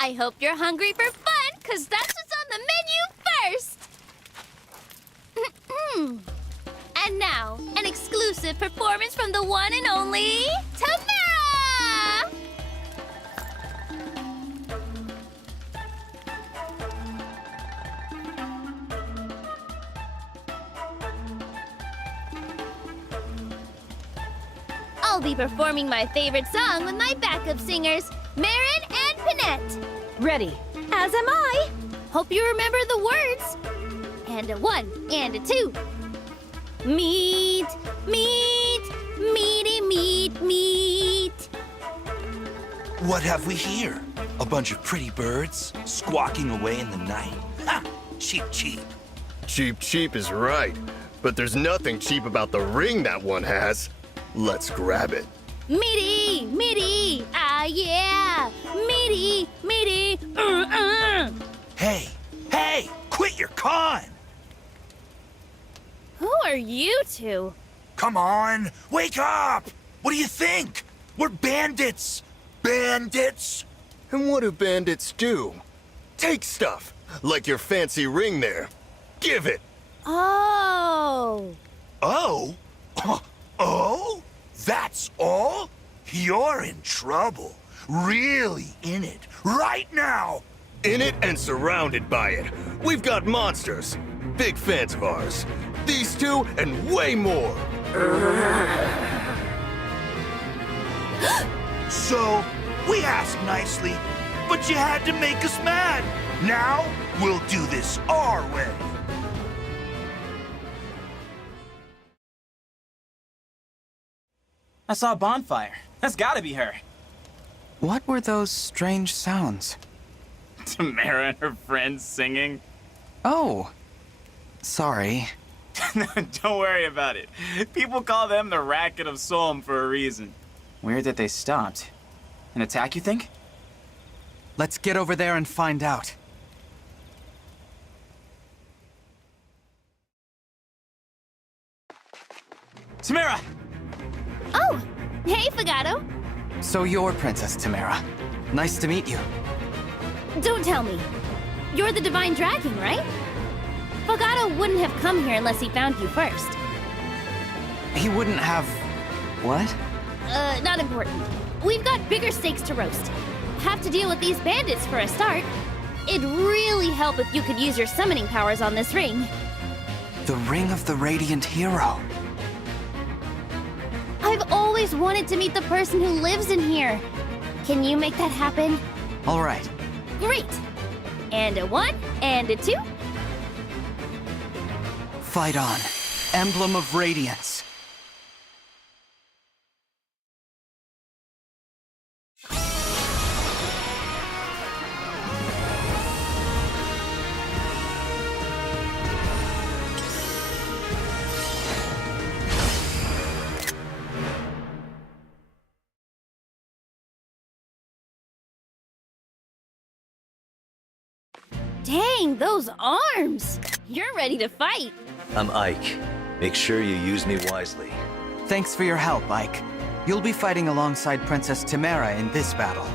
I hope you're hungry for fun, because that's what's on the menu first! And now, an exclusive performance from the one and only Tamara! I'll be performing my favorite song with my backup singers, Marin and Pinette. Ready. As am I. Hope you remember the words. And a 1 and a 2. Meat, meat, meaty meat, meat. What have we here? A bunch of pretty birds squawking away in the night? Ha! Cheap, cheap. Cheap, cheap is right. But there's nothing cheap about the ring that one has. Let's grab it. Meaty, meaty, ah yeah. Meaty, meaty, Hey, hey, quit your con! Who are you two? Come on, wake up! What do you think? We're bandits! Bandits! And what do bandits do? Take stuff, like your fancy ring there. Give it! Oh. Oh? Oh? That's all? You're in trouble. Really in it. Right now. In it and surrounded by it. We've got monsters. Big fans of ours. These two and way more. So, we asked nicely, but you had to make us mad. Now, we'll do this our way. I saw a bonfire. That's gotta be her. What were those strange sounds? Tamara and her friends singing. Oh. Sorry. Don't worry about it. People call them the Racket of Solm for a reason. Weird that they stopped. An attack, you think? Let's get over there and find out. Tamara! Oh, hey, Fogado. So you're Princess Tamara. Nice to meet you. Don't tell me. You're the Divine Dragon, right? Fogado wouldn't have come here unless he found you first. he wouldn't have... what? Not important. We've got bigger steaks to roast. Have to deal with these bandits for a start. It'd really help if you could use your summoning powers on this ring. The Ring of the Radiant Hero. I've always wanted to meet the person who lives in here. Can you make that happen? All right. Great! And a 1, and a 2. Fight on. Emblem of Radiance. Dang, those arms! You're ready to fight. I'm Ike. Make sure you use me wisely. Thanks for your help, Ike. You'll be fighting alongside Princess Timera in this battle.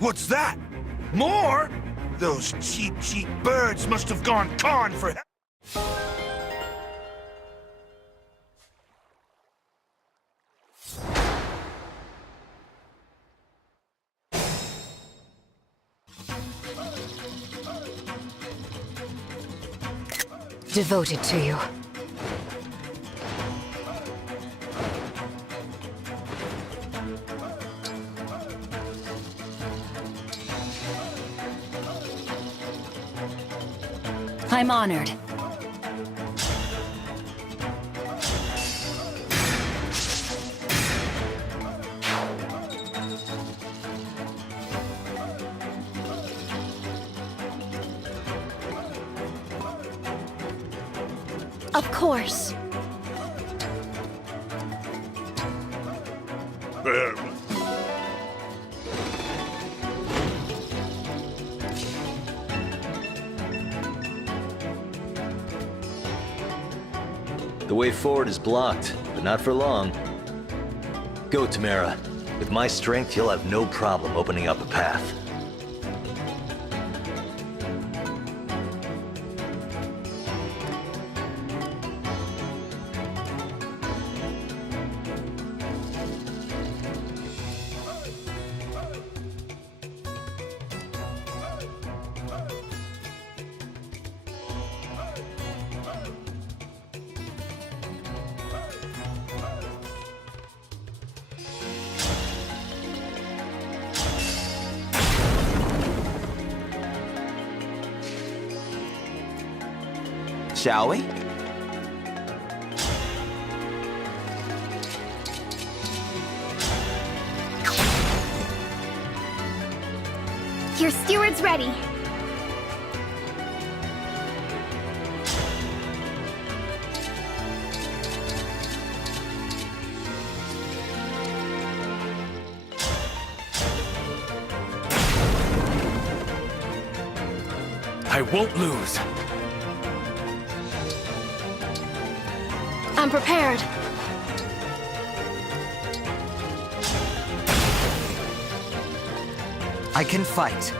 What's that? More? Those cheap birds must have gone con for Devoted to you. I'm honored. Of course. The way forward is blocked, but not for long. Go, Timera. With my strength, you'll have no problem opening up a path. Shall we? Your steward's ready. I won't lose. I'm prepared. I can fight.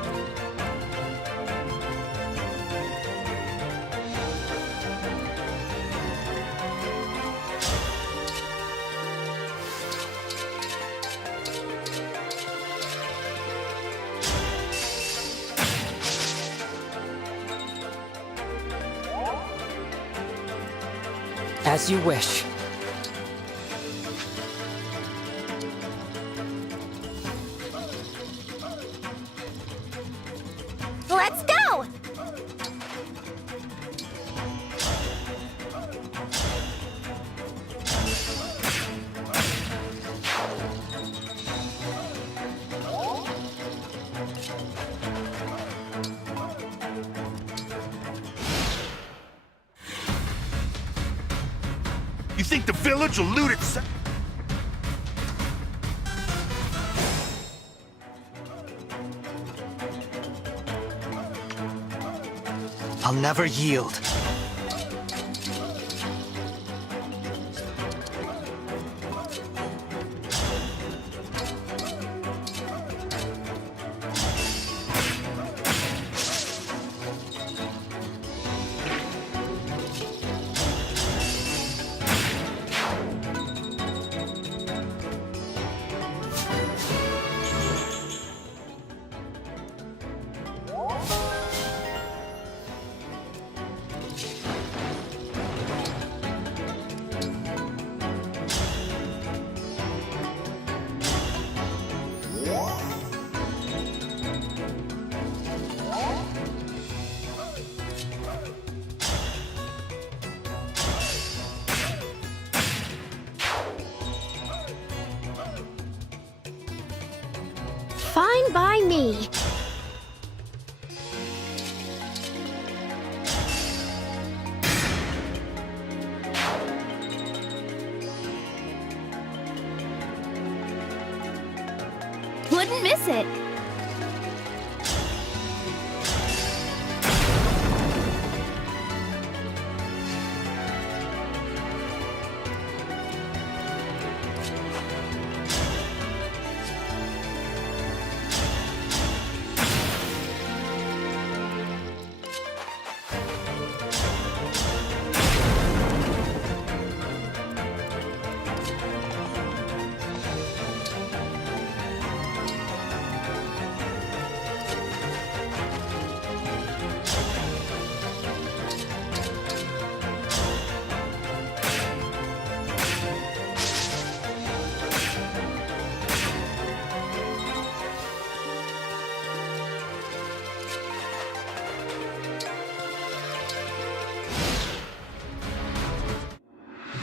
As you wish. Let's go! You think the village will loot itself? I'll never yield. Fine by me. Wouldn't miss it.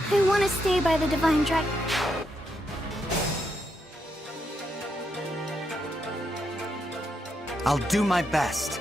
I want to stay by the Divine Dragon. I'll do my best.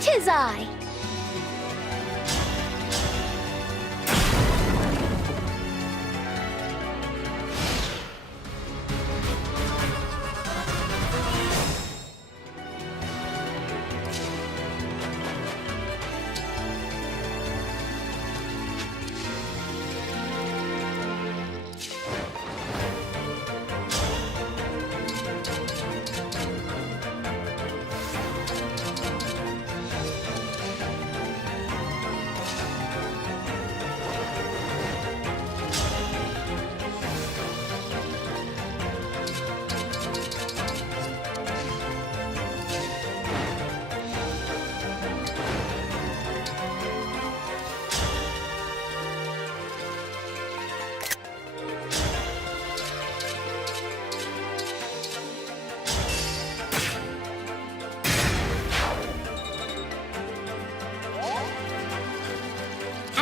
Tis I.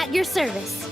At your service.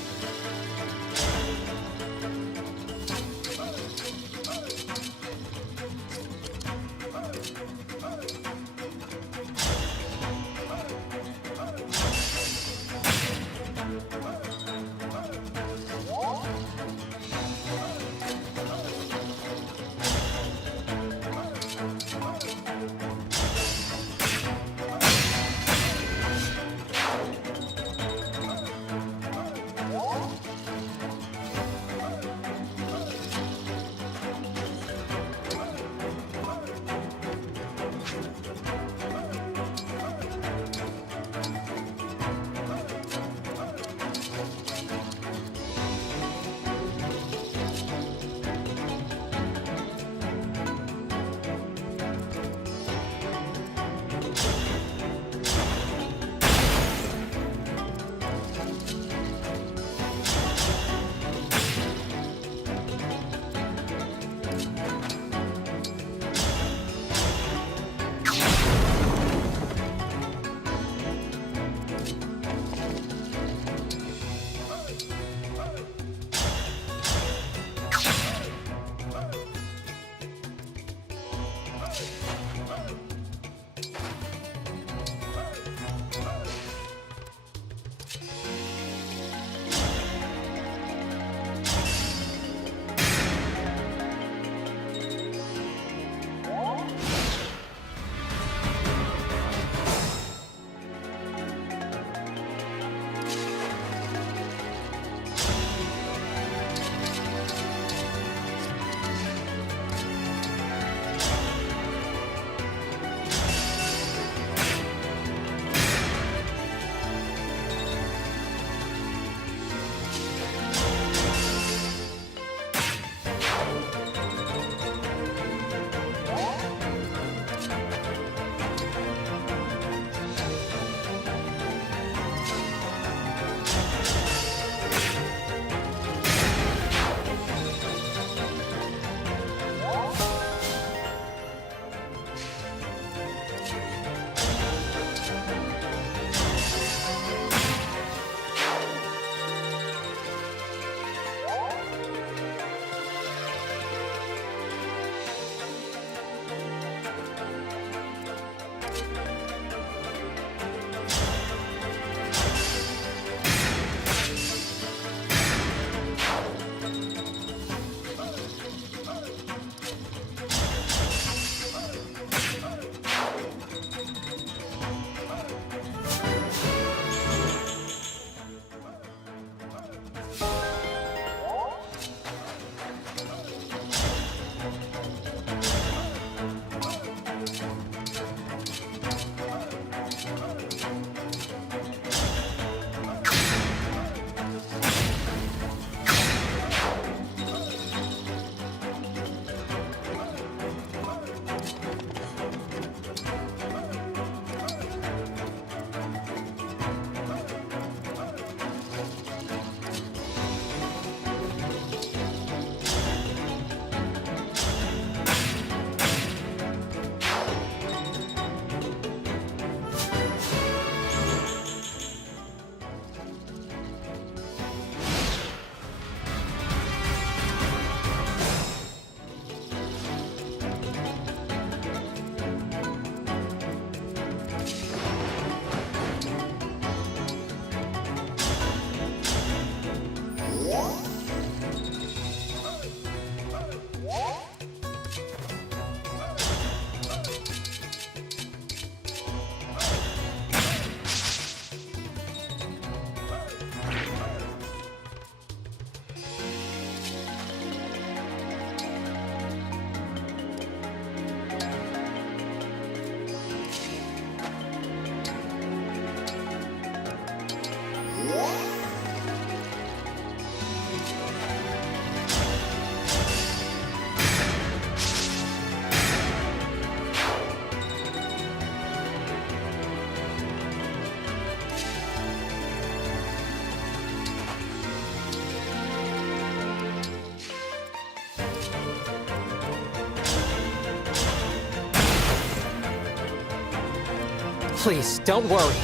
Please, don't worry.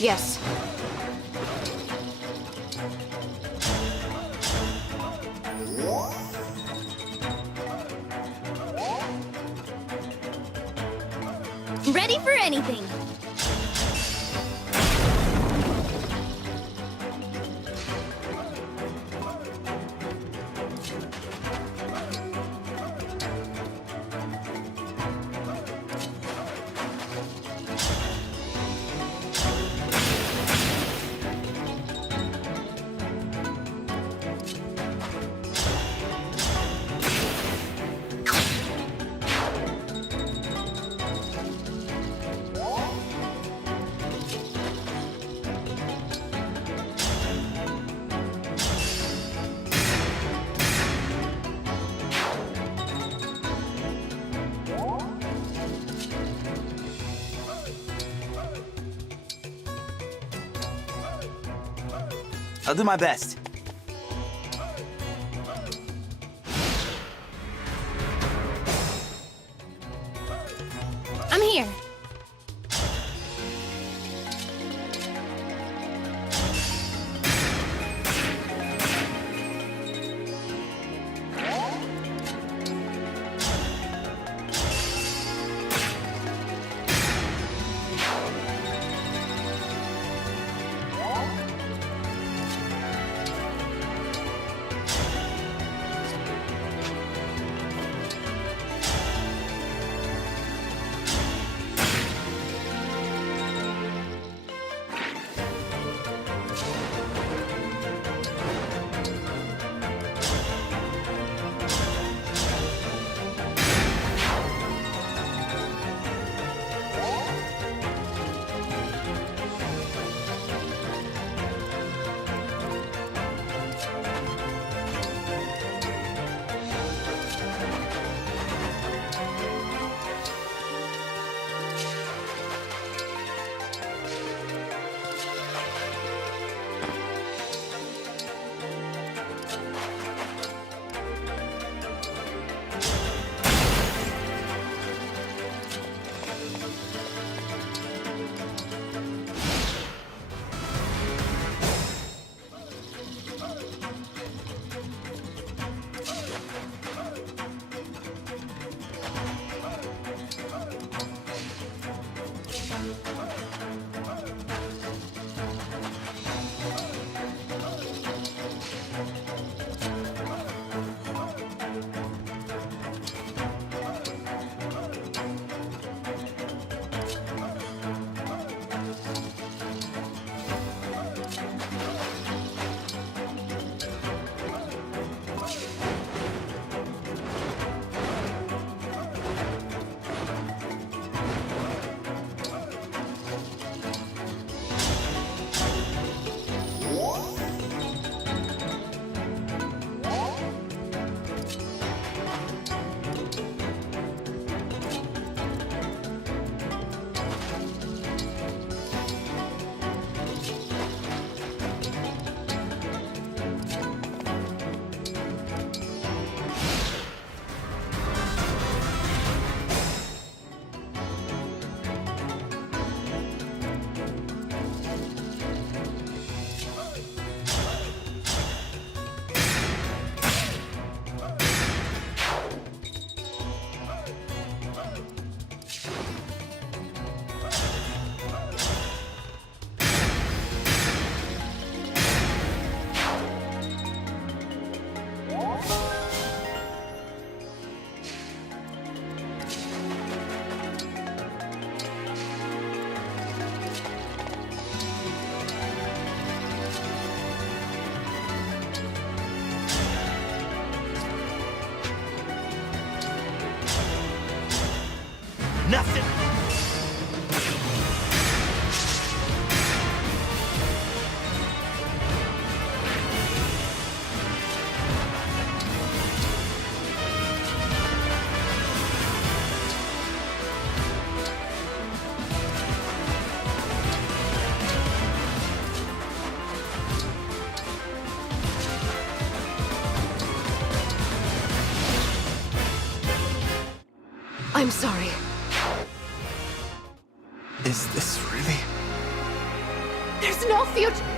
Yes. Ready for anything. I'll do my best. I'm here. Nothing. I'm sorry. Is this really no future.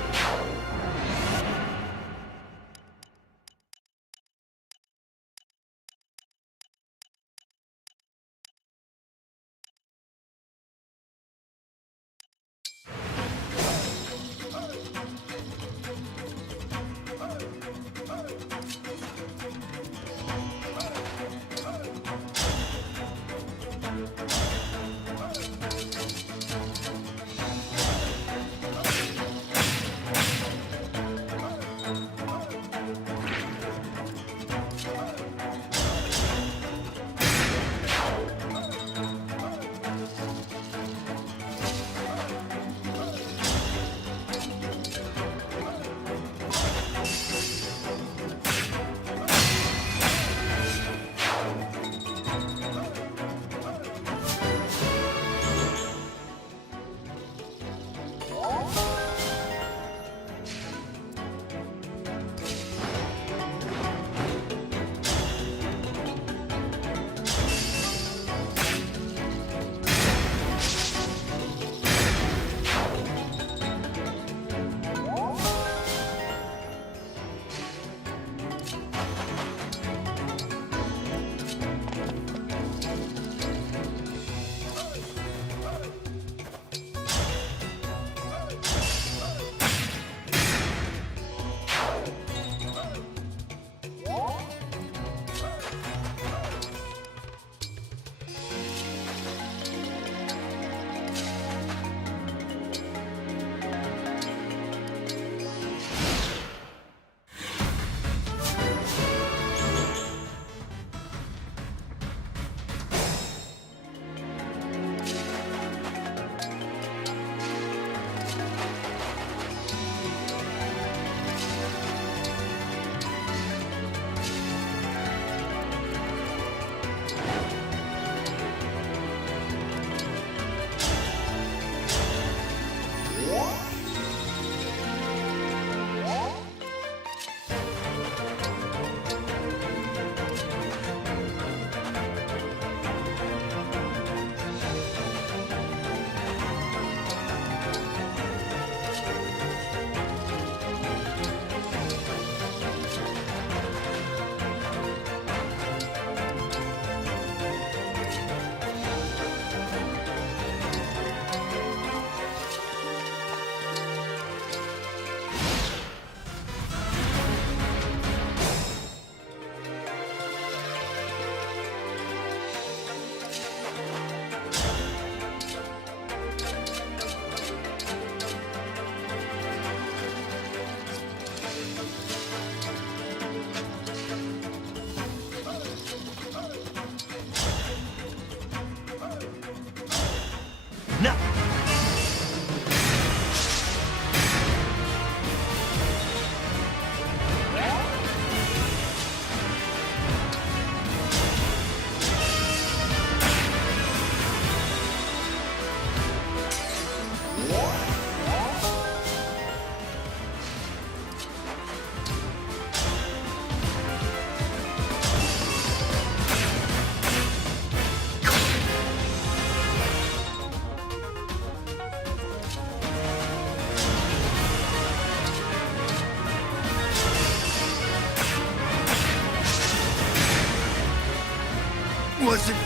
Was it?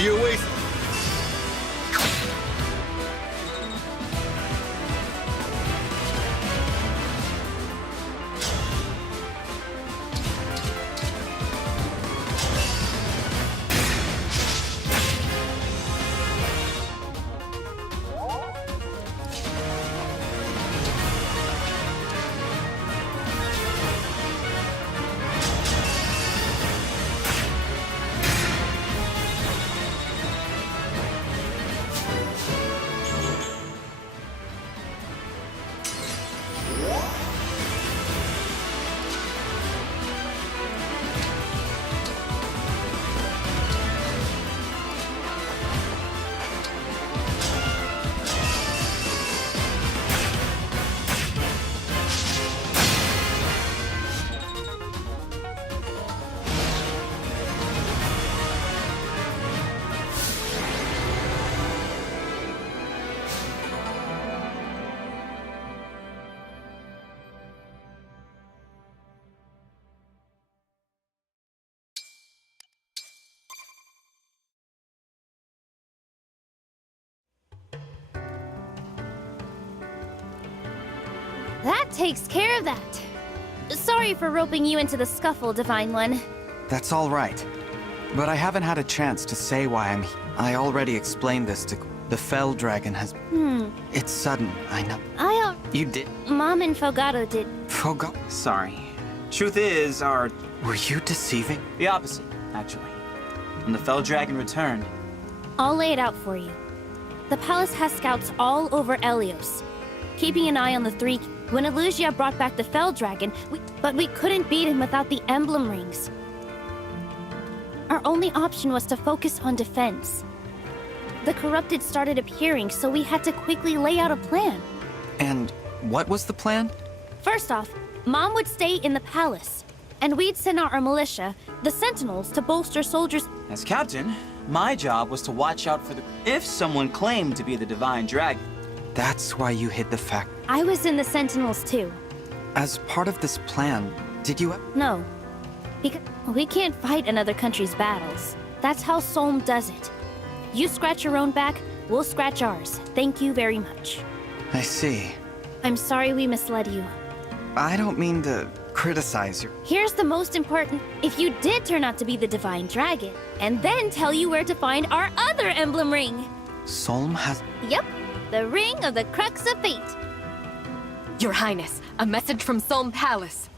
The Oasis. That takes care of that. Sorry for roping you into the scuffle, Divine One. That's all right. But I haven't had a chance to say why I'm here. I already explained this to... The Fell Dragon has... It's sudden, I know. You did... Mom and Fogado did. Sorry. Truth is, Were you deceiving? The opposite, actually. When the Fell Dragon returned... I'll lay it out for you. The palace has scouts all over Elios, keeping an eye on the three... When Elusia brought back the Fell Dragon, but we couldn't beat him without the Emblem rings. Our only option was to focus on defense. The corrupted started appearing, so we had to quickly lay out a plan. And what was the plan? First off, Mom would stay in the palace, and we'd send out our militia, the Sentinels, to bolster soldiers. As captain, my job was to watch out for if someone claimed to be the Divine Dragon. That's why you hid the fact. I was in the Sentinels too. As part of this plan, did you... No. Because we can't fight another country's battles. That's how Solm does it. You scratch your own back, we'll scratch ours. Thank you very much. I see. I'm sorry we misled you. I don't mean to criticize you. Here's the most important. If you did turn out to be the Divine Dragon, and then tell you where to find our other emblem ring. Solm has... Yep. The Ring of the Crux of Fate. Your Highness, a message from Solm Palace.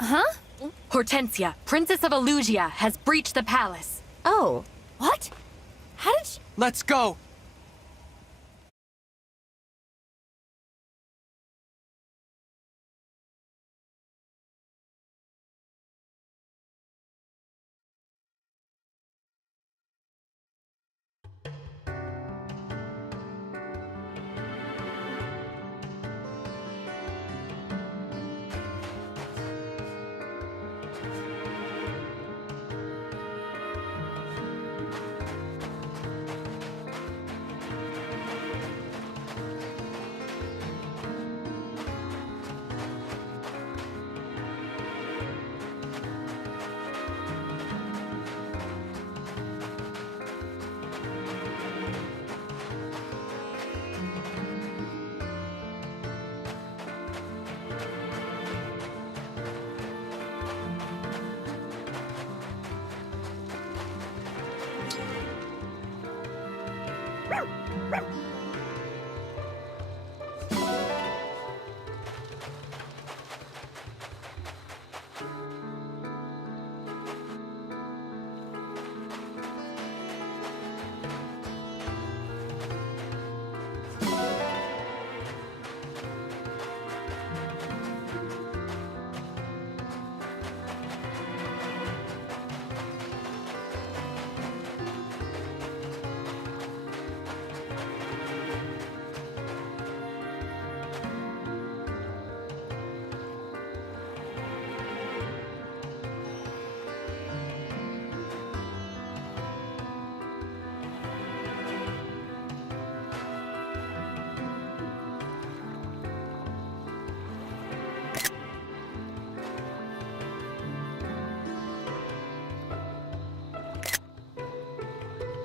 Huh? Hortensia, Princess of Elusia, has breached the palace. Oh. What? How did she... Let's go!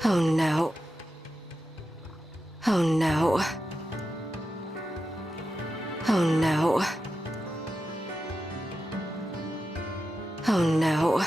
Oh no. Oh no. Oh no. Oh no.